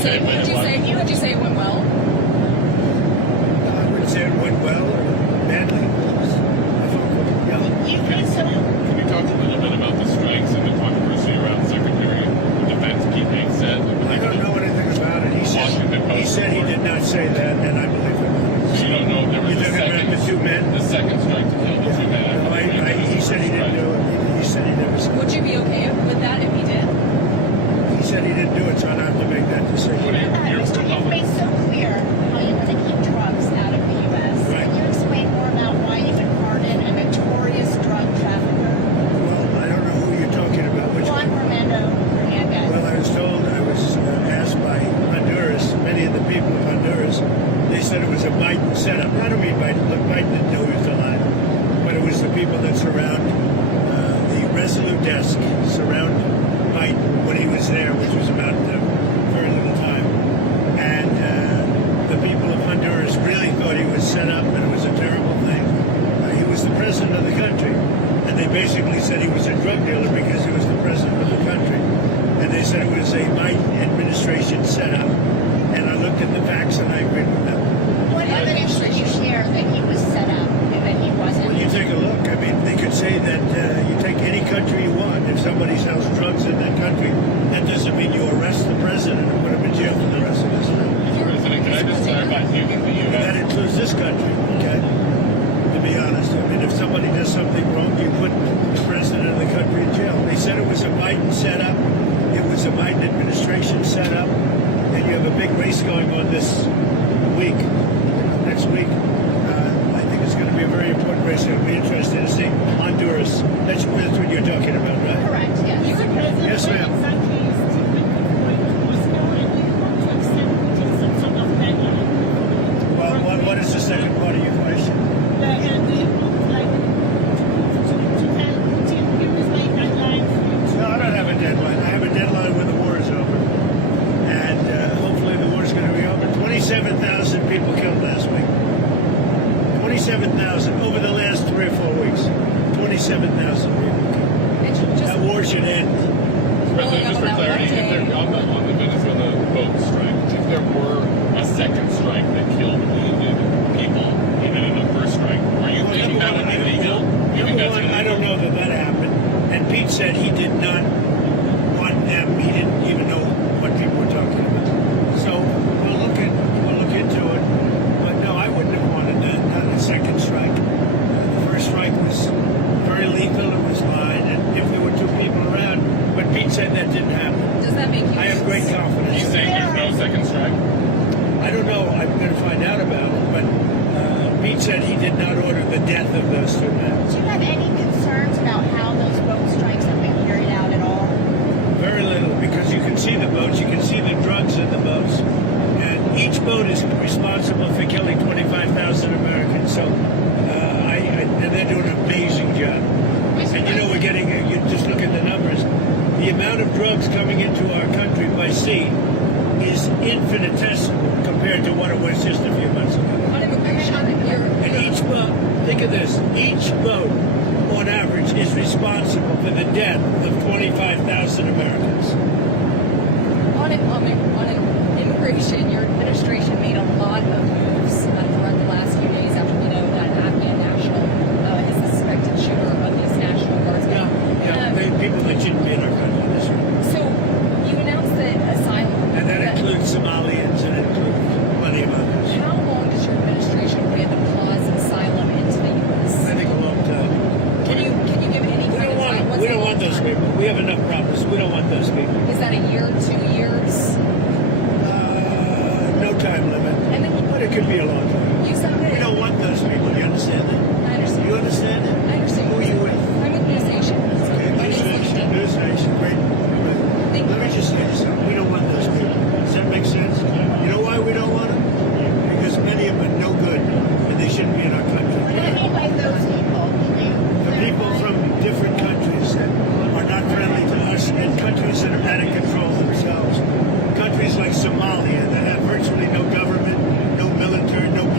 say it went well? I wouldn't say it went well or badly. Can you talk a little bit about the strikes and the controversy around Secretary of Defense Pete Hegseth? I don't know anything about it. He said he did not say that, and I believe him. So you don't know if there was You're talking about the two men? the second strike to kill the two men. He said he didn't do it. He said he never said it. Would you be okay with that if he did? He said he didn't do it, so I don't have to make that decision. Mr. You've made so clear how you want to keep drugs out of the U.S. Right. Can you explain more about why you would pardon a notorious drug trafficker? Well, I don't know who you're talking about. Which Juan one? Fernando Hernandez. Well, I was asked by Honduras, many of the people of Honduras, they said it was a Biden setup. I don't mean Biden. Look, Biden didn't know he was alive, but it was the people that surround the Resolute desk, surround Biden when he was there, which was about very little time. And the people of Honduras really thought he was set up, and it was a terrible thing. He was the president of the country, and they basically said he was a drug dealer because he was the president of the country. And they said it was a Biden administration setup. And I looked at the facts, and I agreed with them. What evidence did you share that he was set up and that he wasn't? Well, you take a look. I mean, they could say that you take any country you want. If somebody sells drugs in that country, that doesn't mean you arrest the president and put him in jail for the rest of his life. Mr. President, can I just clarify, do you think the And that U.S. includes this country, okay? To be honest. I mean, if somebody does something wrong, you put the president of the country in jail. They said it was a Biden setup. It was a Biden administration setup. And you have a big race going on this week, next week. I think it's going to be a very important race. It'll be interesting to see Honduras. That's what you're talking about, right? Correct, yes. Yes, ma'am. Well, what is the second part of your question? No, I don't have a deadline. I have a deadline when the war is over. And hopefully the war is going to be over. 27,000 people killed last week. 27,000 over the last 3 or 4 weeks. 27,000 people killed. That war should end. President, just for clarity, if there, on the Venezuela boat strike, if there were a second strike that killed wounded people, even in the first strike, are you thinking that would be legal? I don't know that happened. And Pete said he did not want them. He didn't even know what people were talking about. So we'll look into it. But no, I wouldn't have wanted that. Not a second strike. The first strike was very lethal. It was fine. And if there were 2 people around, but Pete said that didn't happen. Does that make you? I have great confidence. He's saying there's no second strike? I don't know. I'm going to find out about it. But Pete said he did not order the death of those 2 men. Do you have any concerns about how those boat strikes have been carried out at all? Very little, because you can see the boats, you can see the drugs in the boats, and each boat is responsible for killing 25,000 Americans. So, and they're doing an amazing job. And you know, we're getting, you just look at the numbers, the amount of drugs coming into our country by sea is infinitesimal compared to what it was just a few months ago. And each boat, think of this, each boat on average is responsible for the death of 25,000 Americans. On immigration, your administration made a lot of moves throughout the last few days after we know that Afghan national is the suspected shooter of these National Guardsmen. People that shouldn't be in our country. That's right. So you announced that Asylum. And that includes Somalians and it includes plenty of others. How long does your administration plan to pause Asylum into the U.S.? I think a long time. Can you give any kind of time? We don't want those people. We have enough problems. We don't want those people. Is that a year, 2 years? No time limit. And then But it could be a long time. you sounded. We don't want those people. You understand that? I understand. You understand that? I understand. Who are you with? I'm with News Nation. Okay, News Nation. News Nation. Great. Thank Let me you. just say this. We don't want those people. Does that make sense? You know why we don't want them? Because many of them are no good and they shouldn't be in our country. What do you mean by those people? The people from different countries that are not friendly to us and countries that are out of control themselves. Countries like Somalia that have virtually no government, no military, no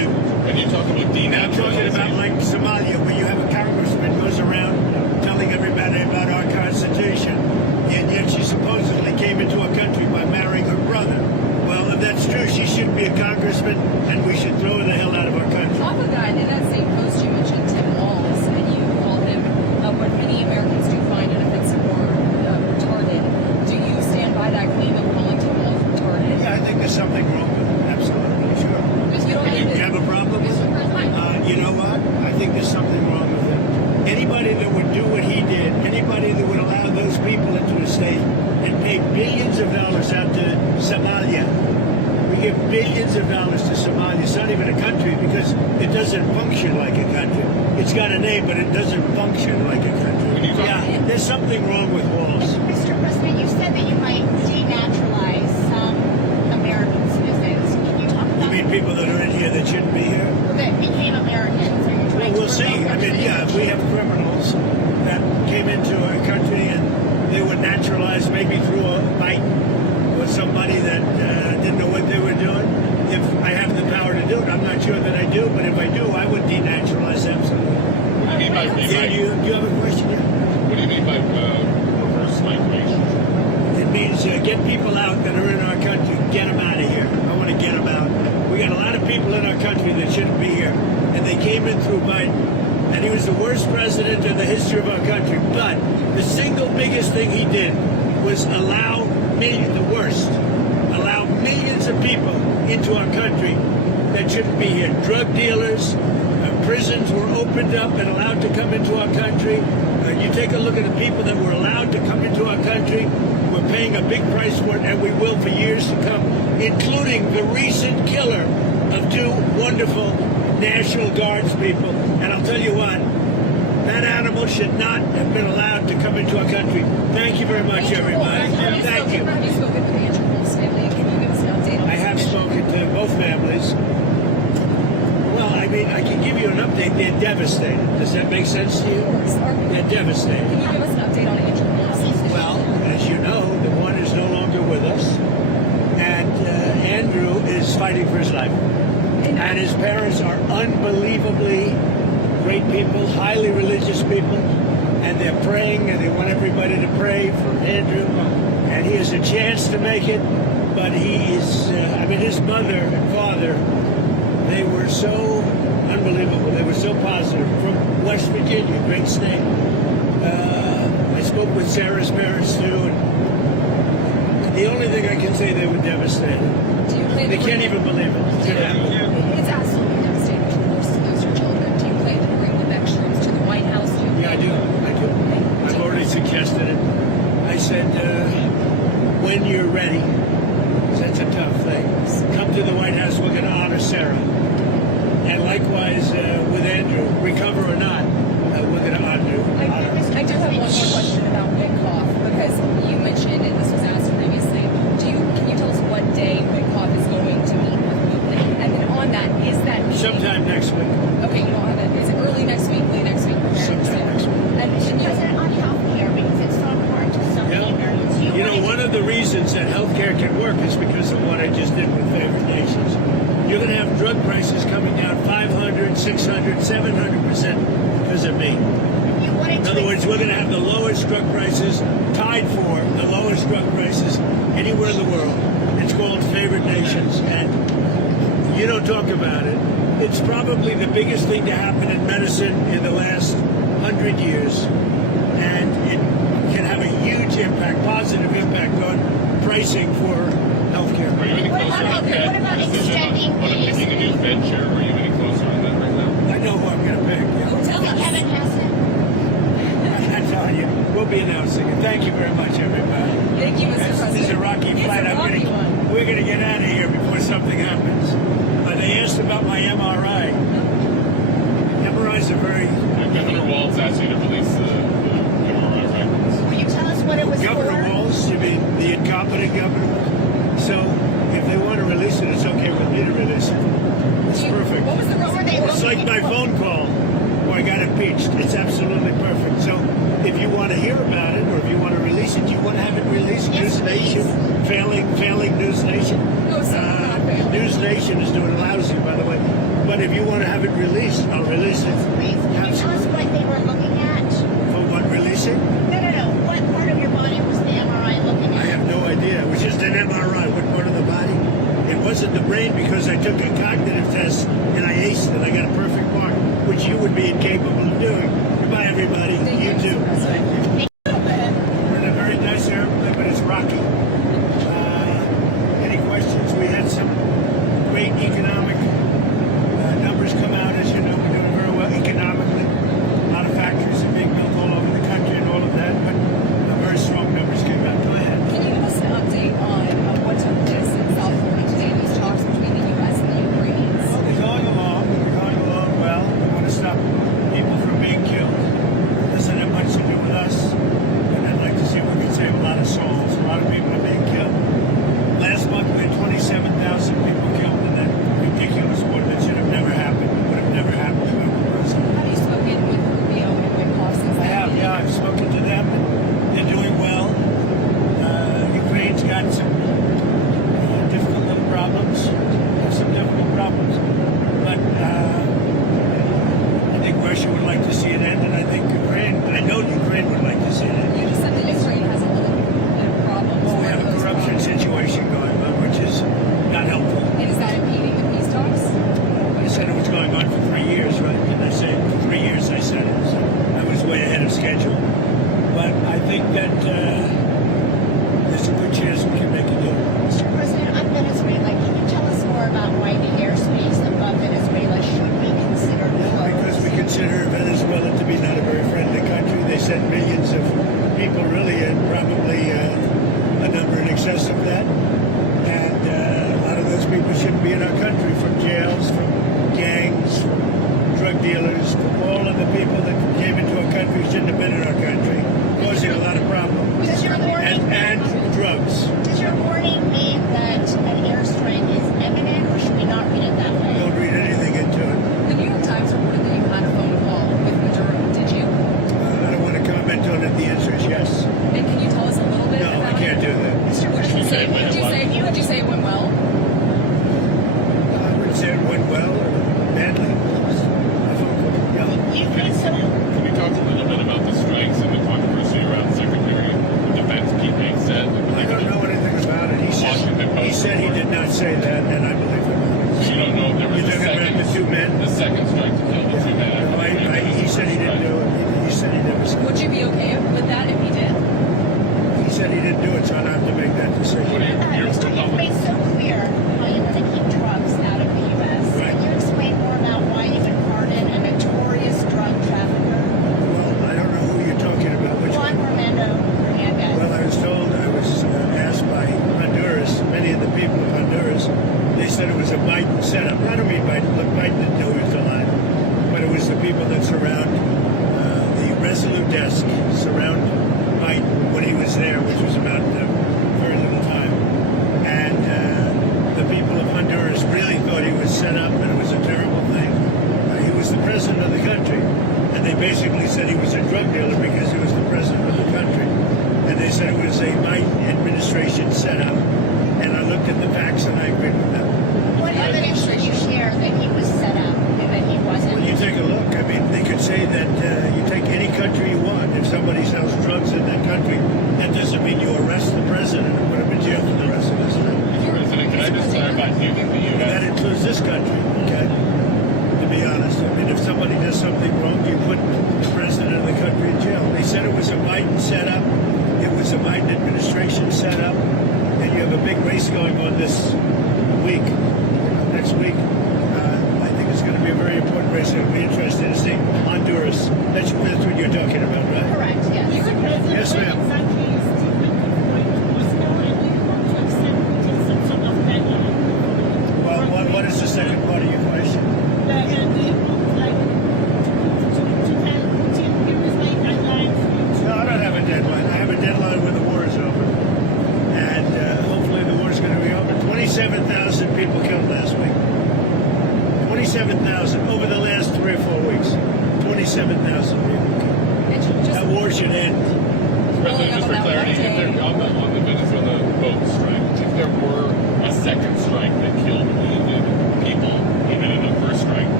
I'm talking about like Somalia, where you have a congressman goes around telling everybody about our Constitution, and yet she supposedly came into our country by marrying her brother. Well, if that's true, she shouldn't be a congressman, and we should throw her the hell out of our country. Off of that, in that same post, you mentioned Tim Walz, and you called him what many Americans do find inoffensive or retarded. Do you stand by that claim of calling Tim Walz retarded? Yeah, I think there's something wrong with it. Absolutely, sure. Because you don't You have a problem with it? You know what? I think there's something wrong with it. Anybody that would do what he did, anybody that would allow those people into a state and pay billions of dollars out to Somalia. We give billions of dollars to Somalia. It's not even a country because it doesn't function like a country. It's got a name, but it doesn't function like a country. Yeah, there's something wrong with Walls. Mr. President, you said that you might denaturalize some American citizens. Can you talk about You mean people that are in here that shouldn't be here? that became Americans? Are you trying We'll to see. revoke I their mean, yeah, if we have criminals that came into our country and they were naturalized maybe through a fight with somebody that didn't know what they were doing, if I have the power to do it, I'm not sure that I do, but if I do, I would denaturalize absolutely. What do you mean by You have a question here? What do you mean by reverse migration? It means get people out that are in our country, get them out of here. I want to get them out. We got a lot of people in our country that shouldn't be here, and they came in through Biden, and he was the worst president in the history of our country. But the single biggest thing he did was allow millions of people into our country that shouldn't be here. Drug dealers, prisons were opened up and allowed to come into our country. You take a look at the people that were allowed to come into our country. We're paying a big price for it, and we will for years to come, including the recent killer of two wonderful National Guards people. And I'll tell you what, that animal should not have been allowed to come into our country. Thank you very much, everybody. Thank you. Have you spoken with Andrew Wolf's family? Can you give us an update on I have spoken to both families. Well, I mean, I can give you an update. They're devastated. Does that make sense to you? They're devastated. Can you give us an update on Andrew Wolf? Well, as you know, the one is no longer with us, and Andrew is fighting for his life. And his parents are unbelievably great people, highly religious people, and they're praying, and they want everybody to pray for Andrew. And he has a chance to make it, but he is, his mother and father, they were so unbelievable. They were so positive. From West Virginia, great state. I spoke with Sarah's parents, too, and the only thing I can say, they were devastated. Do you plan They to can't bring- even believe it. It's absolutely devastating to lose your children. Do you plan to bring the next troops to the White House? Yeah, I do. I've already suggested it. I said, when you're ready, 'cause that's a tough thing, come to the White House. We're going to honor Sarah. And likewise with Andrew, recover or not, we're going to honor I do have one more question about Witkoff, because you mentioned, and this was asked previously, can you tell us what day Witkoff is going to meet with Putin? And then on that, is that meeting... sometime next week. Okay, you don't have it. Is it early next week, late next week? Sometime next week. And you President, on health care, because it's so important to so many Americans. You know, one of the reasons that healthcare can work is because of what I just did with favored nations. You're going to have drug prices coming down 500, 600, 700% because of me. In other words, we're going to have the lowest drug prices, tied for the lowest drug prices anywhere in the world. It's called favored nations, and you don't talk about it. It's probably the biggest thing to happen in medicine in the last 100 years, and it can have a huge impact, positive impact on pricing for healthcare. Are you any closer on that what about decision extending on picking a new Fed chair? Are you any closer on that right now? I know who I'm going to pick. tell us. Kevin Hassett. I'm telling you, we'll be announcing it. Thank you very much, everybody. Thank you, Mr. President. This is a rocky It's flight. a rocky one. We're going to get out of here before something happens. They asked about my MRI. MRIs are very... Governor Walz asked you to release the MRI records. Will you tell us what it was Governor for? Walz, you mean the incompetent governor? So if they want to release it, it's okay with me to release it. It's perfect. What was the What were they It's like my phone call where I got impeached. It's absolutely perfect. So if you want to hear about it, or if you want to release it, you want to have it released. Yes, News Nation, failing News Nation. No, sir, not failing. News Nation is doing lousy, by the way. But But if you want to have it released, I'll release it. Please, can you tell us what they were looking at? For what, releasing? No. What part of your body was the MRI looking I at? have no idea. It was just an MRI. What part of the body? It wasn't the brain because I took a cognitive test and I aced it. I got a perfect mark, which you would be incapable of doing. Goodbye, everybody. Thank You too. President. We're in a very nice airplane, but it's rocky. Any questions? We had some great economic numbers come out. As you know, we're doing very well economically. A lot of factories are being built all over the country and all of that, but very strong numbers came out. Go ahead. Can you give us an update on what took place in South Florida today, these talks between the U.S. and the Ukrainians? Well, they're going along. They're going along well. We want to stop people from being killed. It doesn't have much to do with us. And I'd like to see if we can save a lot of souls. A lot of people are being killed. Last month we had 27,000 people killed in that ridiculous war that should have never happened. It would have never happened if I were president. Have you spoken with Rubio and Witkoff since I have, yeah. I've spoken to them. They're doing well. Ukraine's got some difficult little problems. Some difficult problems. But I think Russia would like to see it end, and I think Ukraine, I know Ukraine would like to see it end. You just said that Ukraine has a little bit of problems. Well, we have a corruption situation going on, which is not helpful. And is that impeding the peace talks? I said it was going on for 3 years, right? And I said 3 years I said it, so I was way ahead of schedule. But I think that there's a good chance we can make a deal. Mr. President, on Venezuela, can you tell us more about why the airspace above Venezuela should be considered closed? Because we consider Venezuela to be not a very friendly country. They sent millions of people, really, and probably a number in excess of that. And a lot of those people shouldn't be in our country, from jails, from gangs, from drug dealers, from all of the people that came into our country shouldn't have been in our country, causing a lot of problems. Does your warning, And drugs. does your warning mean that an airstrike is imminent, or should we not read it that way? Don't read anything into it. The New York Times reported that you had a phone call with Maduro. Did you? I don't want to comment on it. The answer is yes. And can you tell us a little bit No, about I can't do that. Mr. Would you President, say would you say it went well? I would say it went well or badly. Yeah. you think so? Can we talk a little bit about the strikes and the controversy around Secretary of Defense Pete Hegseth? I don't know anything about it. He said he did not say that, and I believe him. So you don't know if there was You're a talking about second, the two men? the second strike to kill the two men. No, he said he didn't do it. He said he never said Would it. you be okay with that if he did? He said he didn't do it, so I don't have to make that What decision. do you, Mr. You've made so clear how you want to keep drugs out of the U.S. Right. Can you explain more about why you would pardon a notorious drug trafficker, Well, I don't know who you're talking about. Which Juan one? Romando Hernandez? Well, I was told, I was asked by Honduras, many of the people of Honduras, they said it was a Biden setup. I don't mean Biden. Look, Biden didn't know he was alive. But it was the people that surround the Resolute desk, surround Biden when he was there, which was about very little time. And the people of Honduras really thought he was set up and it was a terrible thing. He was the president of the country. And they basically said he was a drug dealer because he was the president of the country. And they said it was a Biden administration setup. And I looked at the facts and I agreed with them. What evidence did you share that he was set up and that he wasn't? Well, you take a look. I mean, they could say that you take any country you want. If somebody sells drugs in that country, that doesn't mean you arrest the president and put him in jail for the rest of his life. President, can I just clarify? Do you think the That U.S. includes this country, okay? To be honest, I mean, if somebody does something wrong, you put the president of the country in jail. They said it was a Biden setup. It was a Biden administration setup. And you have a big race going on this week, next week. I think it's going to be a very important race. It'll be interesting to see Honduras. That's what you're talking about, right? Correct, yes. Yes, ma'am. Well, what is the second part of your question? No, I don't have a deadline. I have a deadline when the war is over. And hopefully the war is going to be over. 27,000 people killed last week. 27,000 over the last 3 or 4 weeks. 27,000 people killed. That war should end. President, just for clarity, if there, on the Venezuela boat strike, if there were a second strike that killed wounded people, even in the first strike,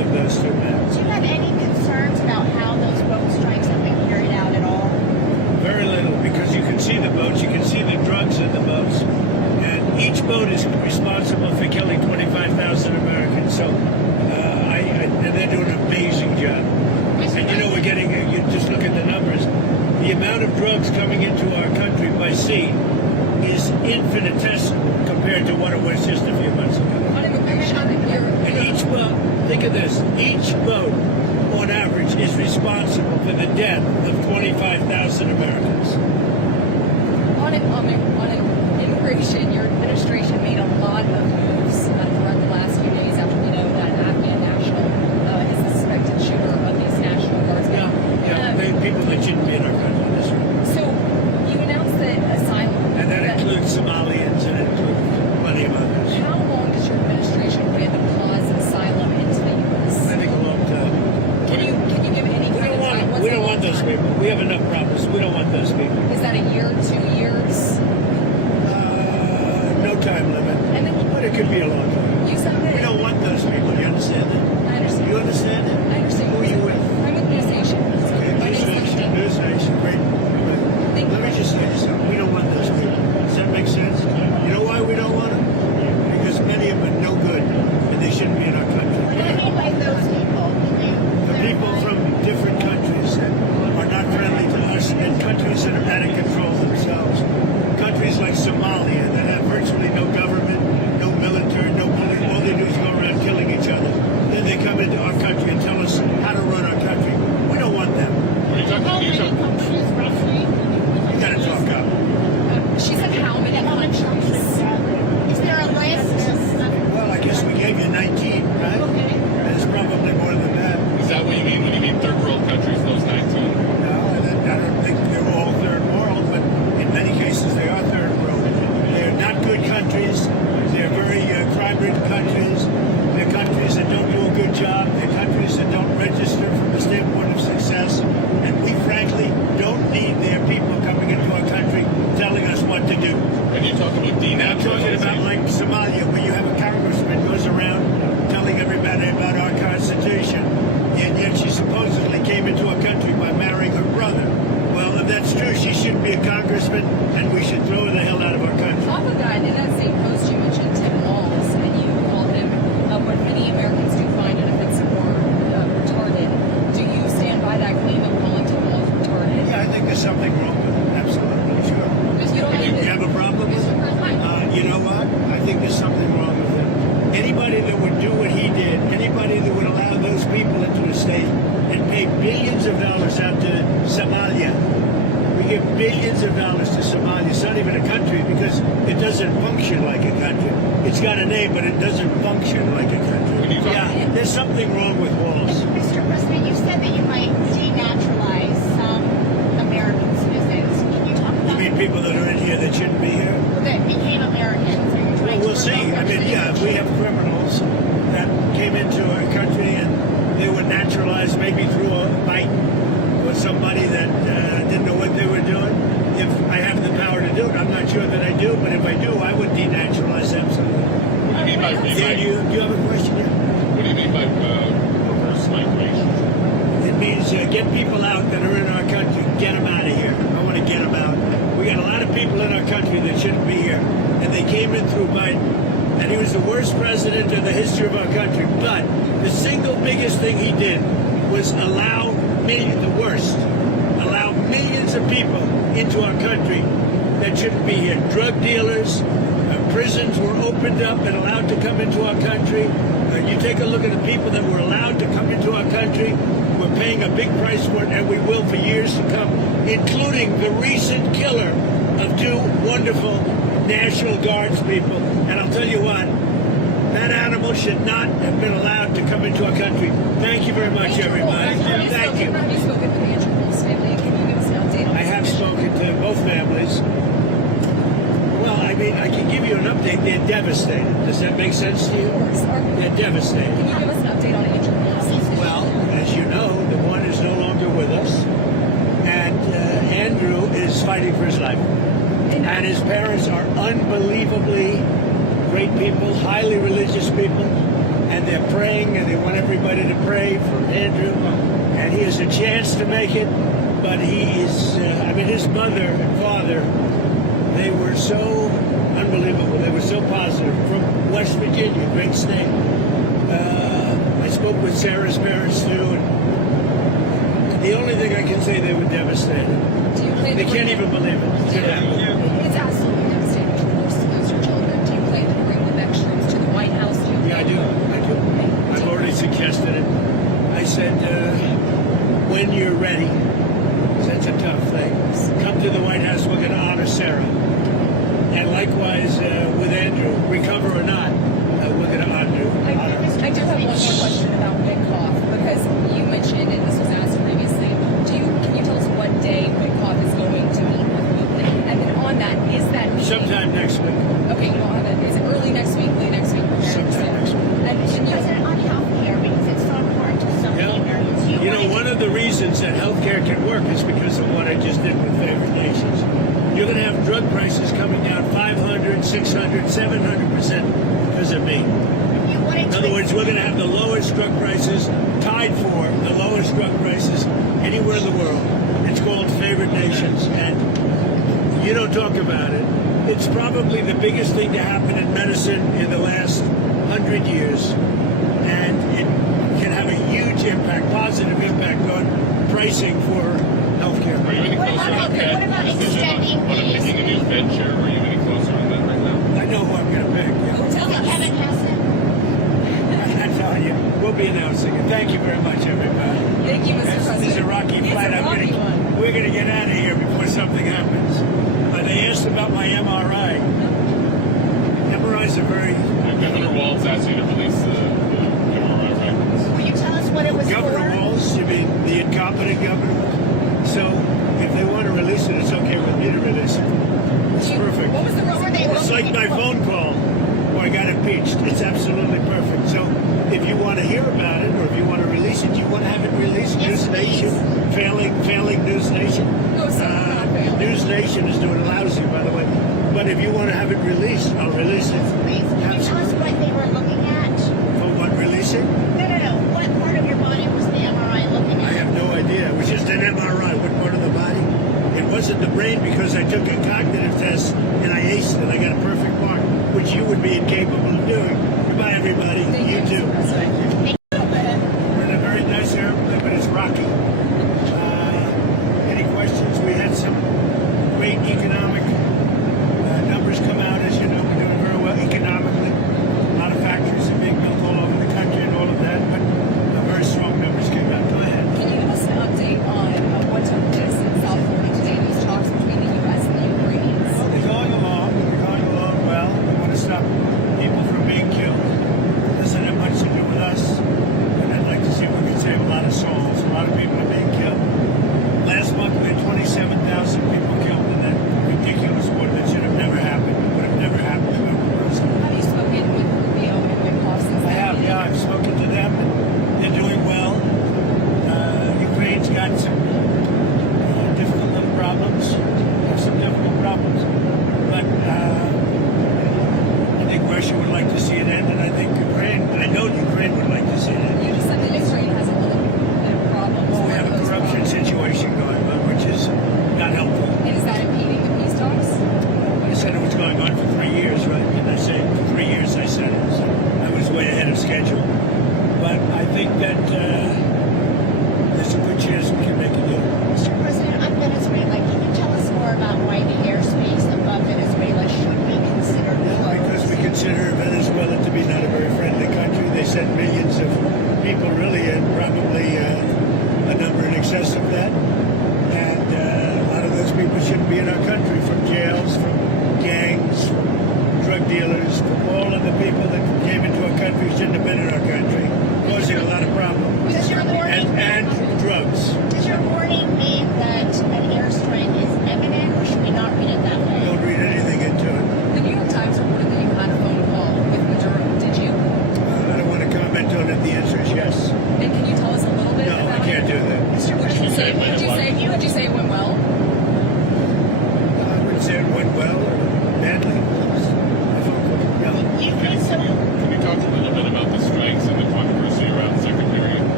of those two men. Do you have any concerns about how those boat strikes have been carried out at all? Very little, because you can see the boats, you can see the drugs in the boats, and each boat is responsible for killing 25,000 Americans. So, and they're doing an amazing job. And you know, we're getting, you just look at the numbers, the amount of drugs coming into our country by sea is infinitesimal compared to what it was just a few months ago. On immigration, And each boat, think of this, each boat on average is responsible for the death of 25,000 Americans. on immigration, your administration made a lot of moves throughout the last few days after we know that Afghan national is the suspected shooter of these National Guardsmen. They're people that shouldn't be in our country. That's right. So you announced that Asylum. And that includes Somalians and it includes plenty of others. How long does your administration plan to pause Asylum into the U.S.? I think a long time. Can you give any kind of time? What's We a don't long want those time? people. We have enough problems. We don't want those people. Is that a year, 2 years? No time limit. And then But it could be a long time. you said that. We don't want those people. You understand that? I understand. You understand it? I understand. Who are you with? I'm with News Nation. Okay, My News name's Nation. News Nation. Great. Thank Let you. me just say this. We don't want those people. Does that make sense? You know why we don't want them? Because many of them are no good and they shouldn't be in our country. What do you mean by those people? Can you The people clarify? from different countries that are not friendly to us and countries that are out of control themselves. Countries like Somalia that have virtually no government, no military, no police. All they do is go around killing each other. Then they come into our country and tell us how to run our country. We don't want them. Are you talking? How Are you many talking? countries roughly? You gotta talk up. She said how many countries? Is there a list? Well, I guess we gave you 19, right? Okay. There's probably more than that. Is that what you mean when you mean third world countries? Those 19. No, I don't think they're all third world, but in many cases they are third world. They're not good countries. They're very crime-ridden countries. They're countries that don't do a good job. They're countries that don't register from the standpoint of success. And we frankly don't need their people coming into our country telling us what to do. And you talk about I'm talking about denaturalization. like Somalia, where you have a congressman goes around telling everybody about our Constitution, and yet she supposedly came into our country by marrying her brother. Well, if that's true, she shouldn't be a congressman, and we should throw her the hell out of our country. Top of that, in that same post, you mentioned Tim Walz, and you called him what many Americans do find inoffensive or retarded. Do you stand by that claim of calling Tim Walz retarded? Yeah, I think there's something wrong with it. Absolutely, sure. Because you don't You have a problem with it? You know what? I think there's something wrong with it. Anybody that would do what he did, anybody that would allow those people into the state and pay billions of dollars out to Somalia. We give billions of dollars to Somalia. It's not even a country because it doesn't function like a country. It's got a name, but it doesn't function like a country. Yeah, there's something wrong with Walls. Mr. President, you said that you might denaturalize some American citizens. Can you talk You about mean people that are in here that shouldn't be here? that became Americans? Are you Well, trying to we'll see. revoke I their mean, yeah, if we have criminals that came into our country and they were naturalized maybe through a fight or somebody that didn't know what they were doing, if I have the power to do it, I'm not sure that I do, but if I do, I would denaturalize absolutely. What do you mean by Yeah, do you have a question here? What do you mean by reverse migration? It means get people out that are in our country, get them out of here. I want to get them out. We got a lot of people in our country that shouldn't be here, and they came in through Biden, and he was the worst president in the history of our country. But the single biggest thing he did was allow millions of people into our country that shouldn't be here. Drug dealers, prisons were opened up and allowed to come into our country. You take a look at the people that were allowed to come into our country. We're paying a big price for it, and we will for years to come, including the recent killer of two wonderful National Guards people. And I'll tell you what, that animal should not have been allowed to come into our country. Thank you very much, everybody. Thank you. Have you spoken with Andrew Wolf's family? Can you give us an update on I have spoken to both families. Well, I mean, I can give you an update. They're devastated. Does that make sense to you? They're devastated. Can you give us an update on Andrew Wolf's? Well, as you know, the one is no longer with us, and Andrew is fighting for his life. And his parents are unbelievably great people, highly religious people, and they're praying, and they want everybody to pray for Andrew, and he has a chance to make it, but he is, his mother and father, they were so unbelievable, they were so positive, from West Virginia, great state. I spoke with Sarah's parents too, and the only thing I can say, they were devastated. Do you plan They to can't bring even believe it. It's absolutely devastating to lose your children. Do you plan to bring the next troops to the White House? Yeah, I do. I've already suggested it. I said, when you're ready, 'cause that's a tough thing, come to the White House, we're going to honor Sarah. And likewise with Andrew, recover or not, we're going to honor you. I do have one more question about Witkoff, because you mentioned, and this was asked previously, can you tell us what day Witkoff is going to meet with Wheatley? And then on that, is that meeting... Sometime next week. Okay, you don't have it. Is it early next week, late next week? Sometime next week. And President, on healthcare, because it's so important to so many Americans. You know, one of the reasons that healthcare can work is because of what I just did with favored nations. You're going to have drug prices coming down 500, 600, 700% because of me. In other words, we're going to have the lowest drug prices, tied for the lowest drug prices anywhere in the world. It's called favored nations, and you don't talk about it. It's probably the biggest thing to happen in medicine in the last 100 years, and it can have a huge impact, positive impact on pricing for healthcare. Are you any What closer about- on that what about decision extending on picking a new venture? Are you any closer on that right now? I know who I'm going to pick. tell us. Kevin Hegseth. I'm telling you, we'll be announcing it. Thank you very much, everybody. Thank you, Mr. President. This is a rocky It's flight. a rocky one. We're going to get out of here before something happens. They asked about my MRI. MRIs are very... Governor Walz asked you to release the MRI records. Will you tell us what it was Governor for? Walz, you mean the incompetent governor? So if they want to release it, it's okay with me to release it. It's perfect. What was the reason? It's like my phone call where I got impeached. It's absolutely perfect. So if you want to hear about it, or if you want to release it, you want to have it released. Yes, News Nation, failing News Nation. No, sir, not failing. News Nation is doing lousy, by the way. But if you want to have it released, I'll release it. Please, can you tell us what they were looking at? For what, releasing? No. What part of your body was the MRI looking I at? have no idea. It was just an MRI. What part of the body? It wasn't the brain, because I took a cognitive test and I aced it. I got a perfect mark, which you would be incapable of doing. Goodbye, everybody. Thank You too. Mr. President. We're in a very nice airplane, but it's rocky. Any questions? We had some great economic numbers come out. As you know, we're doing very well economically. A lot of factories are being built all over the country and all of that, but very strong numbers came out. Go ahead. Can you give us an update on what took place in South Florida today, these talks between the U.S. and the Ukrainians? They're going along. They're going along well. We want to stop people from being killed. Doesn't have much to do with us. And I'd like to see if we can save a lot of souls. A lot of people are being killed. Last month we had 27,000 people killed in that ridiculous war that should have never happened. It would have never happened if it was. Have you spoken with Rubio and Witkoff since I have, yeah. I've spoken to them. And they're doing well. Ukraine's got some difficult little problems. Some difficult problems. But I think Russia would like to see it end, and I think Ukraine, I know Ukraine would like to see it end. You just said that Ukraine has a little bit of problems. Well, we have a corruption situation going on, which is not helpful. And is that impeding the peace talks? I said it was going on for 3 years, right? Didn't I say 3 years? I said it. So I was way ahead of schedule. But I think that there's a good chance we can make a deal. Mr. President, on Venezuela, can you tell us more about why the airspace above Venezuela should be considered closed? Because we consider Venezuela to be not a very friendly country. They sent millions of people, really, and probably a number in excess of that. And a lot of those people shouldn't be in our country, from jails, from gangs, from drug dealers, from all of the people that came into our country shouldn't have been in our country, causing a lot of problems.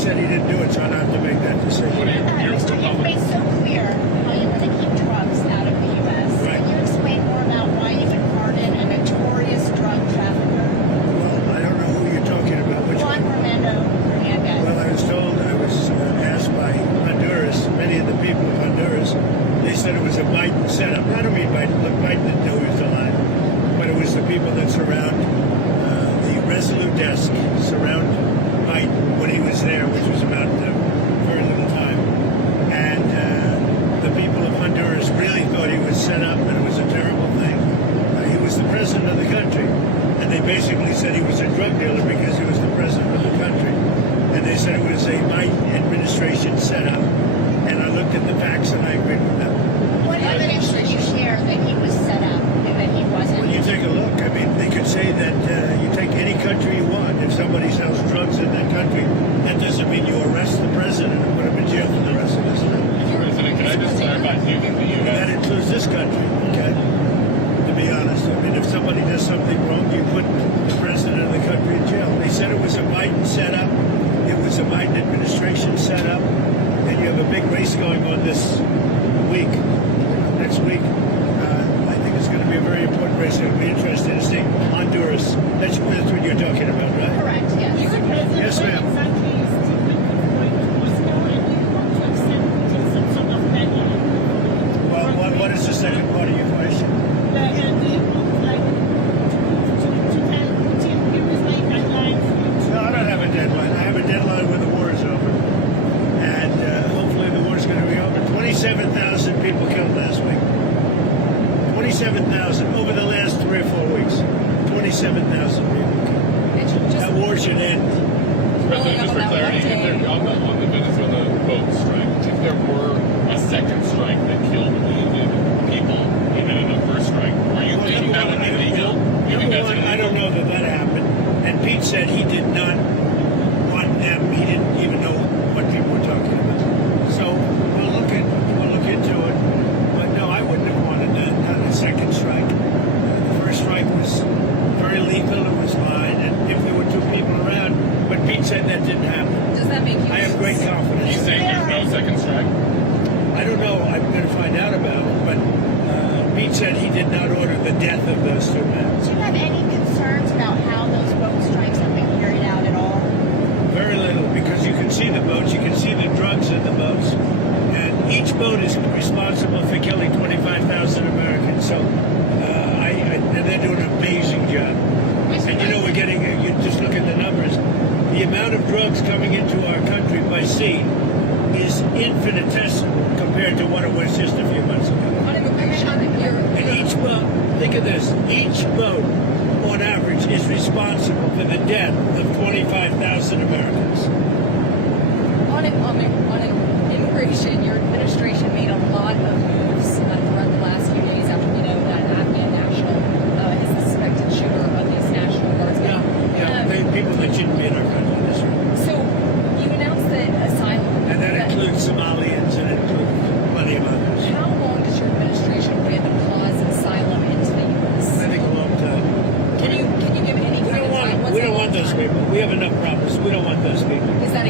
said he didn't do it, so I don't have to make that decision. What do you, you're Mr. You've made so clear how you want to keep drugs out of the U.S. Right. Can you explain more about why you would pardon a notorious drug trafficker, Well, I don't know who you're talking about. Which Juan one? Hernandez? Well, I was told, I was asked by Honduras, many of the people of Honduras, they said it was a Biden setup. I don't mean Biden. Look, Biden didn't know he was alive. But it was the people that surround the Resolute desk, surround Biden when he was there, which was about very little time. And the people of Honduras really thought he was set up and it was a terrible thing. He was the president of the country. And they basically said he was a drug dealer because he was the president of the country. And they said it was a Biden administration setup. And I looked at the facts and I agreed with them. What evidence did you share that he was set up and that he wasn't? Well, you take a look. I mean, they could say that you take any country you want. If somebody sells drugs in that country, that doesn't mean you arrest the president and put him in jail for the rest of his life. President, can I just clarify? Do you think the That U.S. includes this country, okay? To be honest, I mean, if somebody does something wrong, you put the president of the country in jail. They said it was a Biden setup. It was a Biden administration setup. And you have a big race going on this week, next week. I think it's going to be a very important race. It'll be interesting to see Honduras. That's what you're talking about, right? Correct, yes. Yes, ma'am. Well, what is the second part of your question? No, I don't have a deadline. I have a deadline when the war is over. And hopefully the war is going to be over. 27,000 people killed last week. 27,000 over the last 3 or 4 weeks. 27,000 people killed. That war should end. President, just for clarity, if there, on the Venezuela boat strike, if there were a second strike that killed wounded people, even in the first strike, are you thinking that would be legal? You think that's illegal? I don't know that happened. And Pete said he did not want them. He didn't even know what people were talking about. So we'll look into it. But no, I wouldn't have wanted a second strike. The first strike was very lethal. It was fine. And if there were 2 people around, but Pete said that didn't happen. Does that make you? I have great Are confidence. you saying there's no second strike? I don't know. I'm going to find out about it. But Pete said he did not order the death of those 2 men. Do you have any concerns about how those boat strikes have been carried out at all? Very little, because you can see the boats, you can see the drugs in the boats, and each boat is responsible for killing 25,000 Americans. So, and they're doing an amazing job. And you know, we're getting, you just look at the numbers, the amount of drugs coming into our country by sea is infinitesimal compared to what it was just a few months ago. On immigration, And each boat, think of this, each boat on average is responsible for the death of 25,000 Americans. on immigration, your administration made a lot of moves throughout the last few days after we know that Afghan national is the suspected shooter of these National Guardsmen. People that shouldn't be in our country. That's right. So you announced that Asylum. And that includes Somalians and it includes plenty of others. How long does your administration plan to pause Asylum into the U.S.? I think a long time. Can you give any kind of time? We don't want those people. We have enough problems. We don't want those people. Is that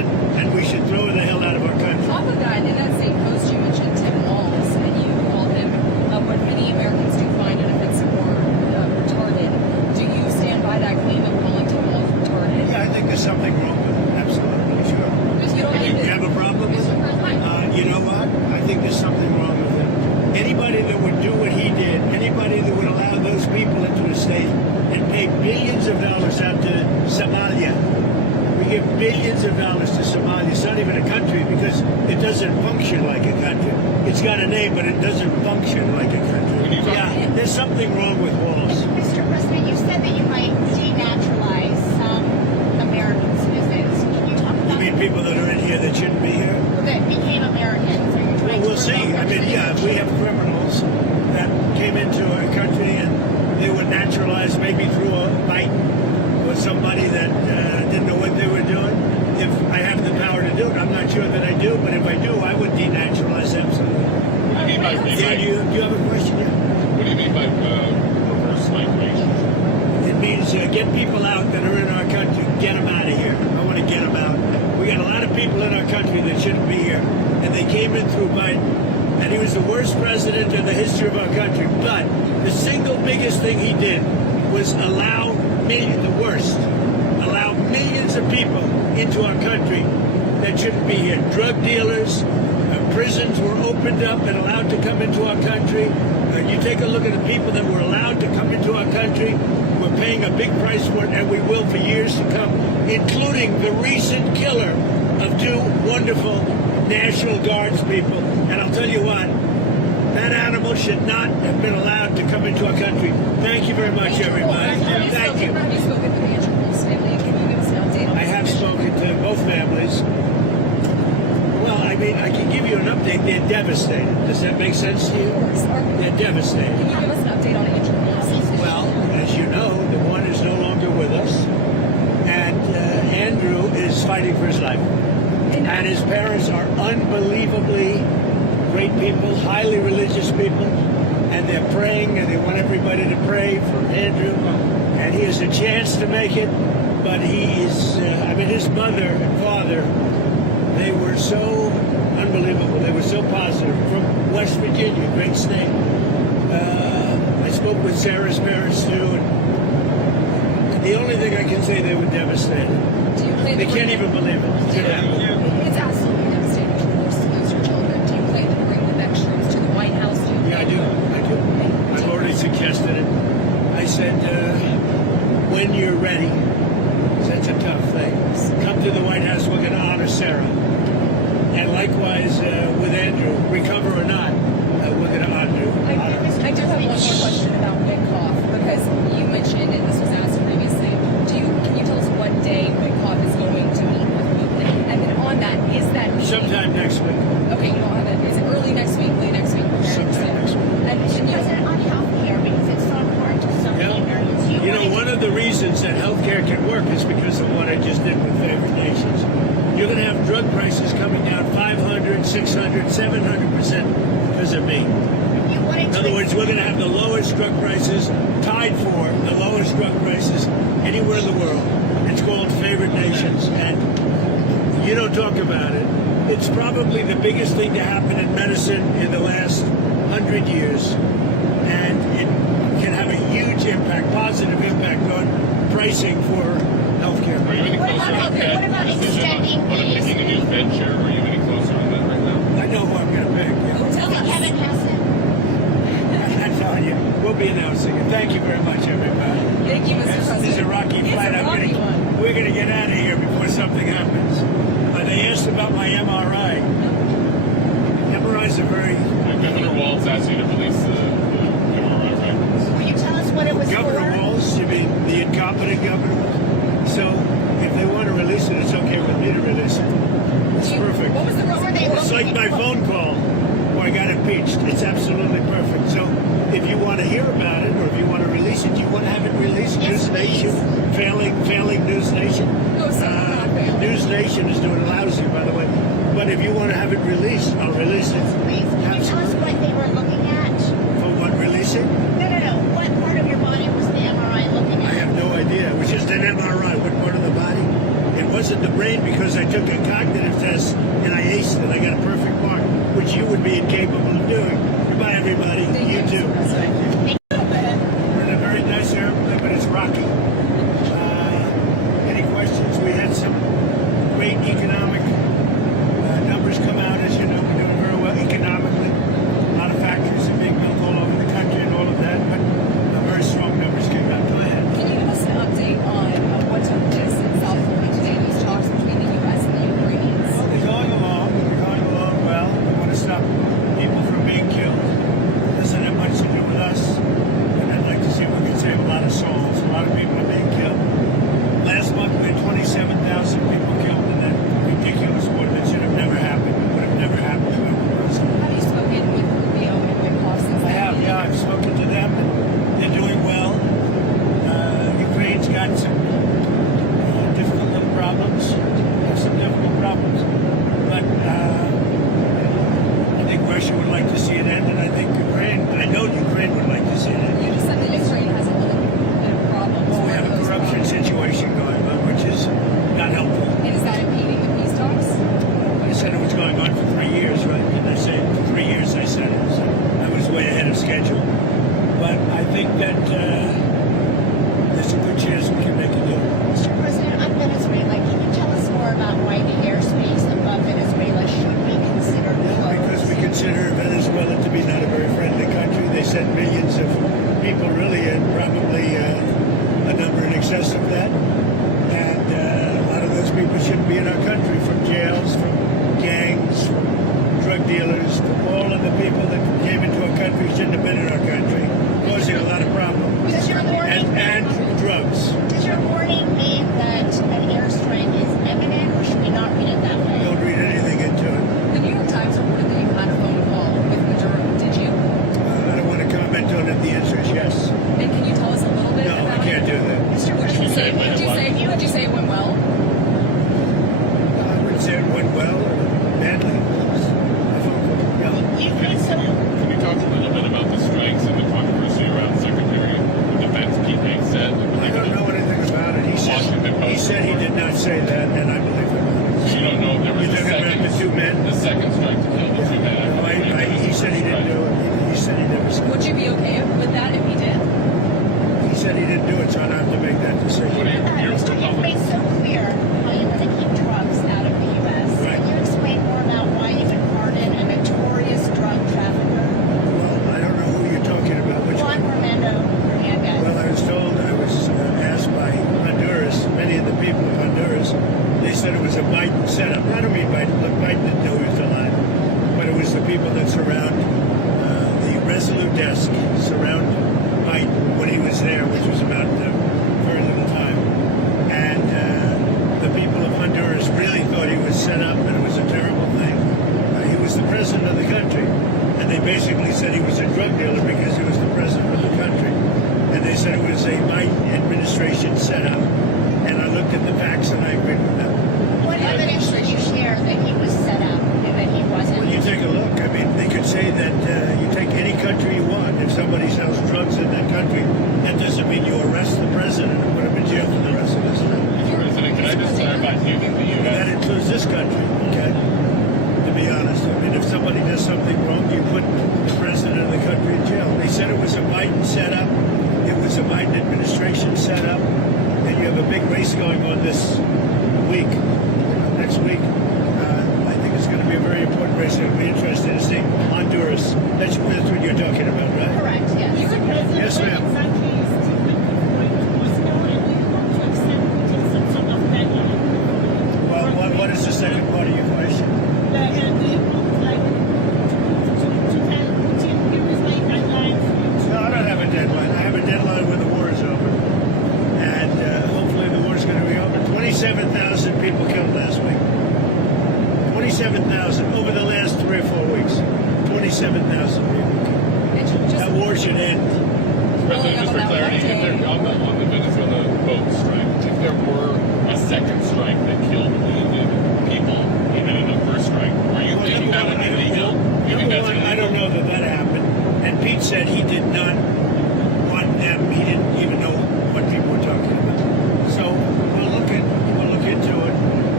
and we should throw her the hell out of our country. Top of that, in that same post, you mentioned Tim Walz, and you called him what many Americans do find inoffensive or retarded. Do you stand by that claim of calling Tim Walz retarded? Yeah, I think there's something wrong with it. Absolutely, sure. Because you don't You have a problem with it? You know what? I think there's something wrong with it. Anybody that would do what he did, anybody that would allow those people into a state and pay billions of dollars out to Somalia. We give billions of dollars to Somalia. It's not even a country because it doesn't function like a country. It's got a name, but it doesn't function like a country. Yeah, there's something wrong with Walls. Mr. President, you said that you might denaturalize some American citizens. Can you talk I about mean, people that are in here that shouldn't be here. that became Americans? Are you Well, trying we'll to see. revoke I their mean, yeah, we have criminals that came into our country and they were naturalized maybe through a fight or somebody that didn't know what they were doing. If I have the power to do it, I'm not sure that I do, but if I do, I would denaturalize absolutely. What do you mean by Yeah, do you have a question? Yeah. What do you mean by reverse migration? It means get people out that are in our country, get them out of here. I want to get them out. We got a lot of people in our country that shouldn't be here, and they came in through Biden, and he was the worst president in the history of our country. But the single biggest thing he did was allow millions of people into our country that shouldn't be here. Drug dealers, prisons were opened up and allowed to come into our country. You take a look at the people that were allowed to come into our country. We're paying a big price for it, and we will for years to come, including the recent killer of two wonderful National Guards people. And I'll tell you what, that animal should not have been allowed to come into our country. Thank you very much, everybody. Thank you. Have you spoken to the Andrew Walz family? Can you give us an update on I have spoken to both families. Well, I mean, I can give you an update. They're devastated. Does that make sense to you? Of course. They're devastated. Can you give us an update on Andrew Walz? Well, as you know, the one is no longer with us, and Andrew is fighting for his life. And his parents are unbelievably great people, highly religious people, and they're praying, and they want everybody to pray for Andrew. And he has a chance to make it, but he is, his mother and father, they were so unbelievable. They were so positive. From West Virginia, great state. I spoke with Sarah's parents too, and the only thing I can say, they were devastated. Do you plan They to can't bring even believe it. It's absolutely devastating, of course, to lose your children. Do you plan to bring them extras to the White House? Yeah, I do. I've already suggested it. I said, when you're ready, that's a tough thing. Come to the White House, we're going to honor Sarah. And likewise with Andrew, recover or not, we're going to honor you. I do have one more question about Witkoff, because you mentioned, and this was asked previously, can you tell us what day Witkoff is going to meet with Putin? And then on that, is that meeting... Sometime next week. Okay, you don't have it. Is it early next week, late next week? Sometime next week. And you... President, on health care, because it's so important to so many Americans. You know, one of the reasons that healthcare can work is because of what I just did with favored nations. You're going to have drug prices coming down 500, 600, 700% because of me. In other words, we're going to have the lowest drug prices, tied for the lowest drug prices anywhere in the world. It's called favored nations, and you don't talk about it. It's probably the biggest thing to happen in medicine in the last 100 years, and it can have a huge impact, positive impact on pricing for healthcare. Are you any closer on that what about decision extending on picking a new Fed chair? Are you any closer on that right now? I know who I'm going to pick. Yeah. Tell us. Kevin Hegseth. I'm telling you, we'll be announcing it. Thank you very much, everybody. Thank you, Mr. President. This is a rocky It's flight. a rocky one. We're going to get out of here before something happens. They asked about my MRI. MRIs are very... Governor Walz asked you to release the MRI records. Will you tell us what it was Governor for? Walz, you mean the incompetent Governor Walz? So if they want to release it, it's okay with me to release it. It's perfect. What was the What were they It's like my phone call where I got impeached. It's absolutely perfect. So if you want to hear about it or if you want to release it, you want to have it released? Yes, News Nation, failing News Nation. No, sir, not failing. News Nation is doing lousy, by the way. But if you want to have it released, I'll release it. Please, can you tell us what they were looking at? For what, releasing? No. What part of your body was the MRI looking I at? have no idea. It was just an MRI. What part of the body? It wasn't in the brain because I took a cognitive test and I aced it. I got a perfect mark, which you would be incapable of doing. Goodbye, everybody. Thank You too. Mr. President. We're in a very nice airplane, but it's rocky. Any questions? We had some great economic numbers come out. As you know, we're doing very well economically. A lot of factories are being built all over the country and all of that, but very strong numbers came out. Go ahead. Can you give us an update on what took place in South Florida today, these talks between the U.S. and the Ukrainians? Well, they're going along. They're going along well. We want to stop people from being killed. It doesn't have much to do with us. And I'd like to see if we can save a lot of souls. A lot of people are being killed. Last month we had 27,000 people killed in that ridiculous war that should have never happened. It would have never happened to everyone else. Have you spoken with Rubio and Witkoff since I have, yeah. I've spoken to them. And they're doing well. Ukraine's got some difficult little problems. They have some difficult problems. But I think Russia would like to see it end, and I think Ukraine, I know Ukraine would like to see it end. You just said that Ukraine has a little bit of problems. Well, we have a corruption situation going on, which is not helpful. And is that impeding the peace talks? I said it was going on for 3 years, right? Didn't I say 3 years? I said it. So I was way ahead of schedule. But I think that there's a good chance we can make a deal. Mr. President, on Venezuela, can you tell us more about why the airspace above Venezuela should be considered closed? Because we consider Venezuela to be not a very friendly country. They sent millions of people, really, and probably a number in excess of that. And a lot of those people shouldn't be in our country, from jails, from gangs, from drug dealers, from all of the people that came into our country shouldn't have been in our country, causing a lot of problems. Does your warning, And drugs. does your warning mean that an airstrike is imminent, or should we not read it that way? Don't read anything into it. The New York Times reported that you had a phone call with Maduro. Did you? I don't want to comment on it. The answer is yes. And can you tell us a little bit No, I about can't it? do that. Mr. Would you President, say it went well? I wouldn't say it went well or badly. Yeah. Ukraine so Can you talk a little bit about the strikes and the controversy around Secretary of Defense Pete Hegseth? I don't know anything about it. He said he did not say that, and I believe him. So you don't know if there was You're a talking about second, the two men? the second strike to kill the two men. No, he said he didn't do it. He said he never said Would it. you be okay with that if he did? He said he didn't do it, so I don't have to make that What decision. are your Mr. You've made so clear how you want to keep drugs out of the U.S. Right. Can you explain more about why you would pardon a notorious drug trafficker, Well, I don't know who you're talking about. Which Juan one? Romando Hernandez? Well, I was told, I was asked by Honduras, many of the people of Honduras, they said it was a Biden setup. I don't mean Biden. Look, Biden didn't know he was alive. But it was the people that surround the Resolute desk, surround Biden when he was there, which was about very little time. And the people of Honduras really thought he was set up and it was a terrible thing. He was the president of the country. And they basically said he was a drug dealer because he was the president of the country. And they said it was a Biden administration setup. And I looked at the facts and I agreed with them. What evidence did you share that he was set up and that he wasn't? Well, you take a look. I mean, they could say that you take any country you want. If somebody sells drugs in that country, that doesn't mean you arrest the president and put him in jail for the rest of his life. President, can I just clarify? Do you think the That U.S. includes this country, okay? To be honest, I mean, if somebody does something wrong, you put the president of the country in jail. They said it was a Biden setup. It was a Biden administration setup. And you have a big race going on this week, next week. I think it's going to be a very important race. It'll be interesting to see Honduras. That's what you're talking about, right? Correct, yes. Yes, ma'am. Well, what is the second part of your question? No, I don't have a deadline. I have a deadline when the war is over. And hopefully the war is going to be over. 27,000 people killed last week. 27,000 over the last 3 or 4 weeks. 27,000 people killed. That war should end. President, just for clarity, if there, on the Venezuela boat strike, if there were a second strike that killed wounded people, even in the first strike, are you thinking that would be legal? You think that's illegal? I don't know that happened. And Pete said he did not want them. He didn't even know what people were talking about. So we'll look into it.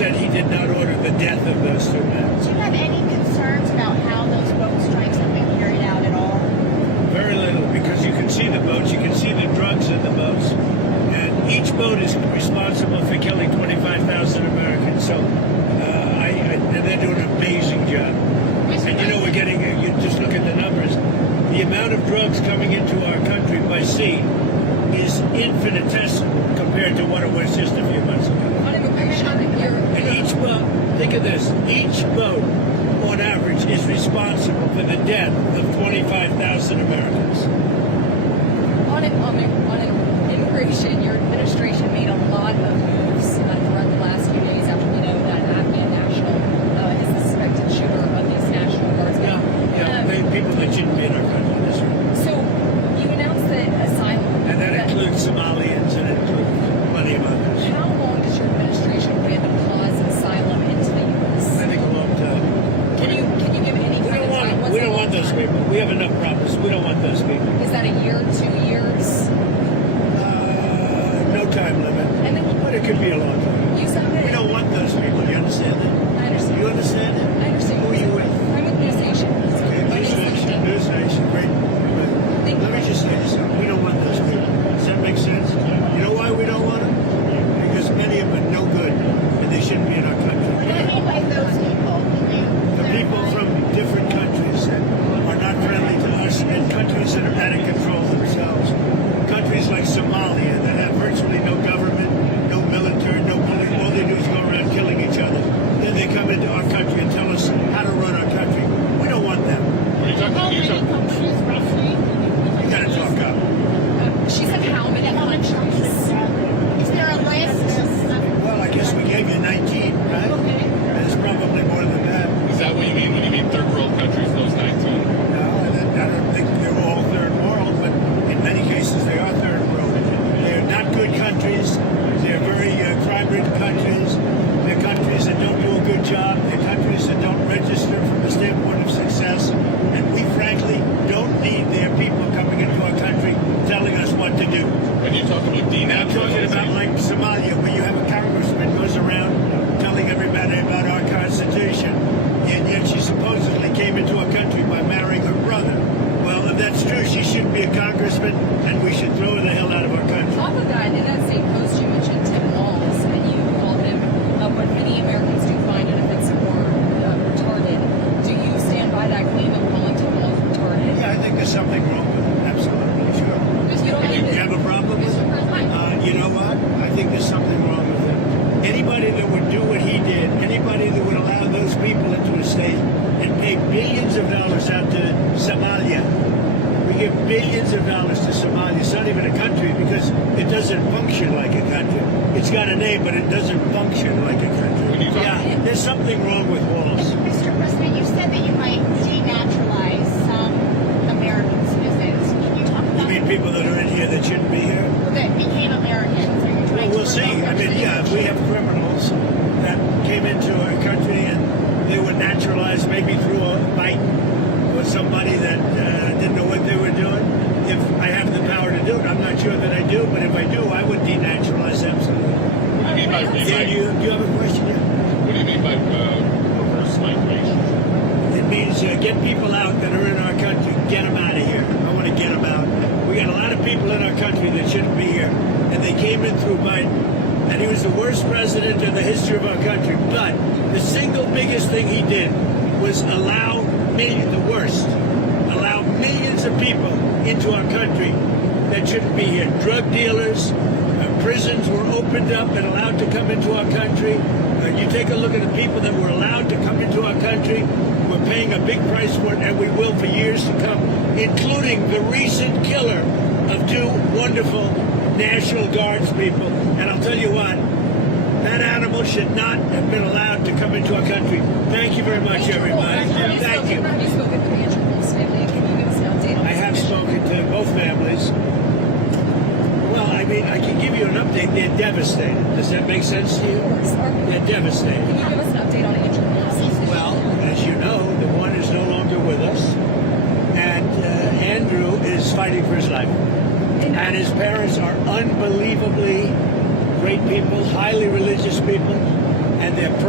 said he did not order the death of those two men. Do you have any concerns about how those boat strikes have been carried out at all? Very little, because you can see the boats, you can see the drugs in the boats, and each boat is responsible for killing 25,000 Americans. So, and they're doing an amazing job. And you know, we're getting, you just look at the numbers, the amount of drugs coming into our country by sea is infinitesimal compared to what it was just a few months ago. On immigration, And each boat, think of this, each boat on average is responsible for the death of 25,000 Americans. on immigration, your administration made a lot of moves throughout the last few days after we know that Afghan national is the suspected shooter of these National Guardsmen. People that shouldn't be in our country. That's right. So you announced that Asylum. And that includes Somalians and it includes plenty of others. How long does your administration plan to pause Asylum into the U.S.? I think a long time. Can you give any kind of time? What's We a don't long want those time? people. We have enough problems. We don't want those people. Is that a year, 2 years? No time limit. And then But it could be a long time. you said that. We don't want those people. You understand that? I understand. You understand it? I understand. Who are you with? I'm with News Nation. Okay, My News name's Nation. News Nation. Great. Thank Let me you. just say this. We don't want those people. Does that make sense? You know why we don't want them? Because many of them are no good and they shouldn't be in our country. What do you mean by those people? Can you The people clarify? from different countries that are not friendly to us and countries that are out of control themselves. Countries like Somalia that have virtually no government, no military, no police. All they do is go around killing each other. Then they come into our country and tell us how to run our country. We don't want them. What are you talking How about? many countries roughly? You gotta talk up. She said how many countries? Is there a list? Well, I guess we gave you 19, right? Okay. There's probably more than that. Is that what you mean when you mean third world countries, those 19? No, I don't think they're all third world, but in many cases they are third world. They're not good countries. They're very crime-ridden countries. They're countries that don't do a good job. They're countries that don't register from the standpoint of success. And we frankly don't need their people coming into our country telling us what to do. When you talk about I'm talking about denaturalizing, like Somalia, where you have a congressman goes around telling everybody about our Constitution, and yet she supposedly came into our country by marrying her brother. Well, if that's true, she shouldn't be a congressman, and we should throw her the hell out of our country. On top of that, in that same post, you mentioned Tim Walz, and you called him what many Americans do find inoffensive or retarded. Do you stand by that claim of calling Tim Walz retarded? Yeah, I think there's something wrong with it. Absolutely, sure. Because you don't You need have a problem with it? You know what? I think there's something wrong with it. Anybody that would do what he did, anybody that would allow those people into a state and pay billions of dollars out to Somalia. We give billions of dollars to Somalia. It's not even a country because it doesn't function like a country. It's got a name, but it doesn't function like a country. Yeah, there's something wrong with Walls. Mr. President, you said that you might denaturalize some American citizens. Can you talk You about mean people that are in here that shouldn't be here? that became Americans? Are you Well, trying to we'll see. revoke I their mean, yeah, if we have criminals that came into our country and they were naturalized maybe through a fight or somebody that didn't know what they were doing, if I have the power to do it, I'm not sure that I do, but if I do, I would denaturalize absolutely. what do you mean by Yeah, do you have a question? Yeah? what do you mean by reverse migration? It means get people out that are in our country, get them out of here. I want to get them out. We got a lot of people in our country that shouldn't be here, and they came in through Biden, and he was the worst president in the history of our country. But the single biggest thing he did was allow millions of people into our country that shouldn't be here. Drug dealers, prisons were opened up and allowed to come into our country. You take a look at the people that were allowed to come into our country. We're paying a big price for it, and we will for years to come, including the recent killer of two wonderful National Guards people. And I'll tell you what, that animal should not have been allowed to come into our country. Thank you very much, everybody. Thank you. Have you spoken to the Andrew Wolf's family? Can you give us an update on I have spoken to both families. Well, I mean, I can give you an update. They're devastated. Does that make sense to you? They're devastated. Can you give us an update on Andrew Wolf's? Well, as you know, the one is no longer with us, and Andrew is fighting for his life. And his parents are unbelievably great people, highly religious people, and they're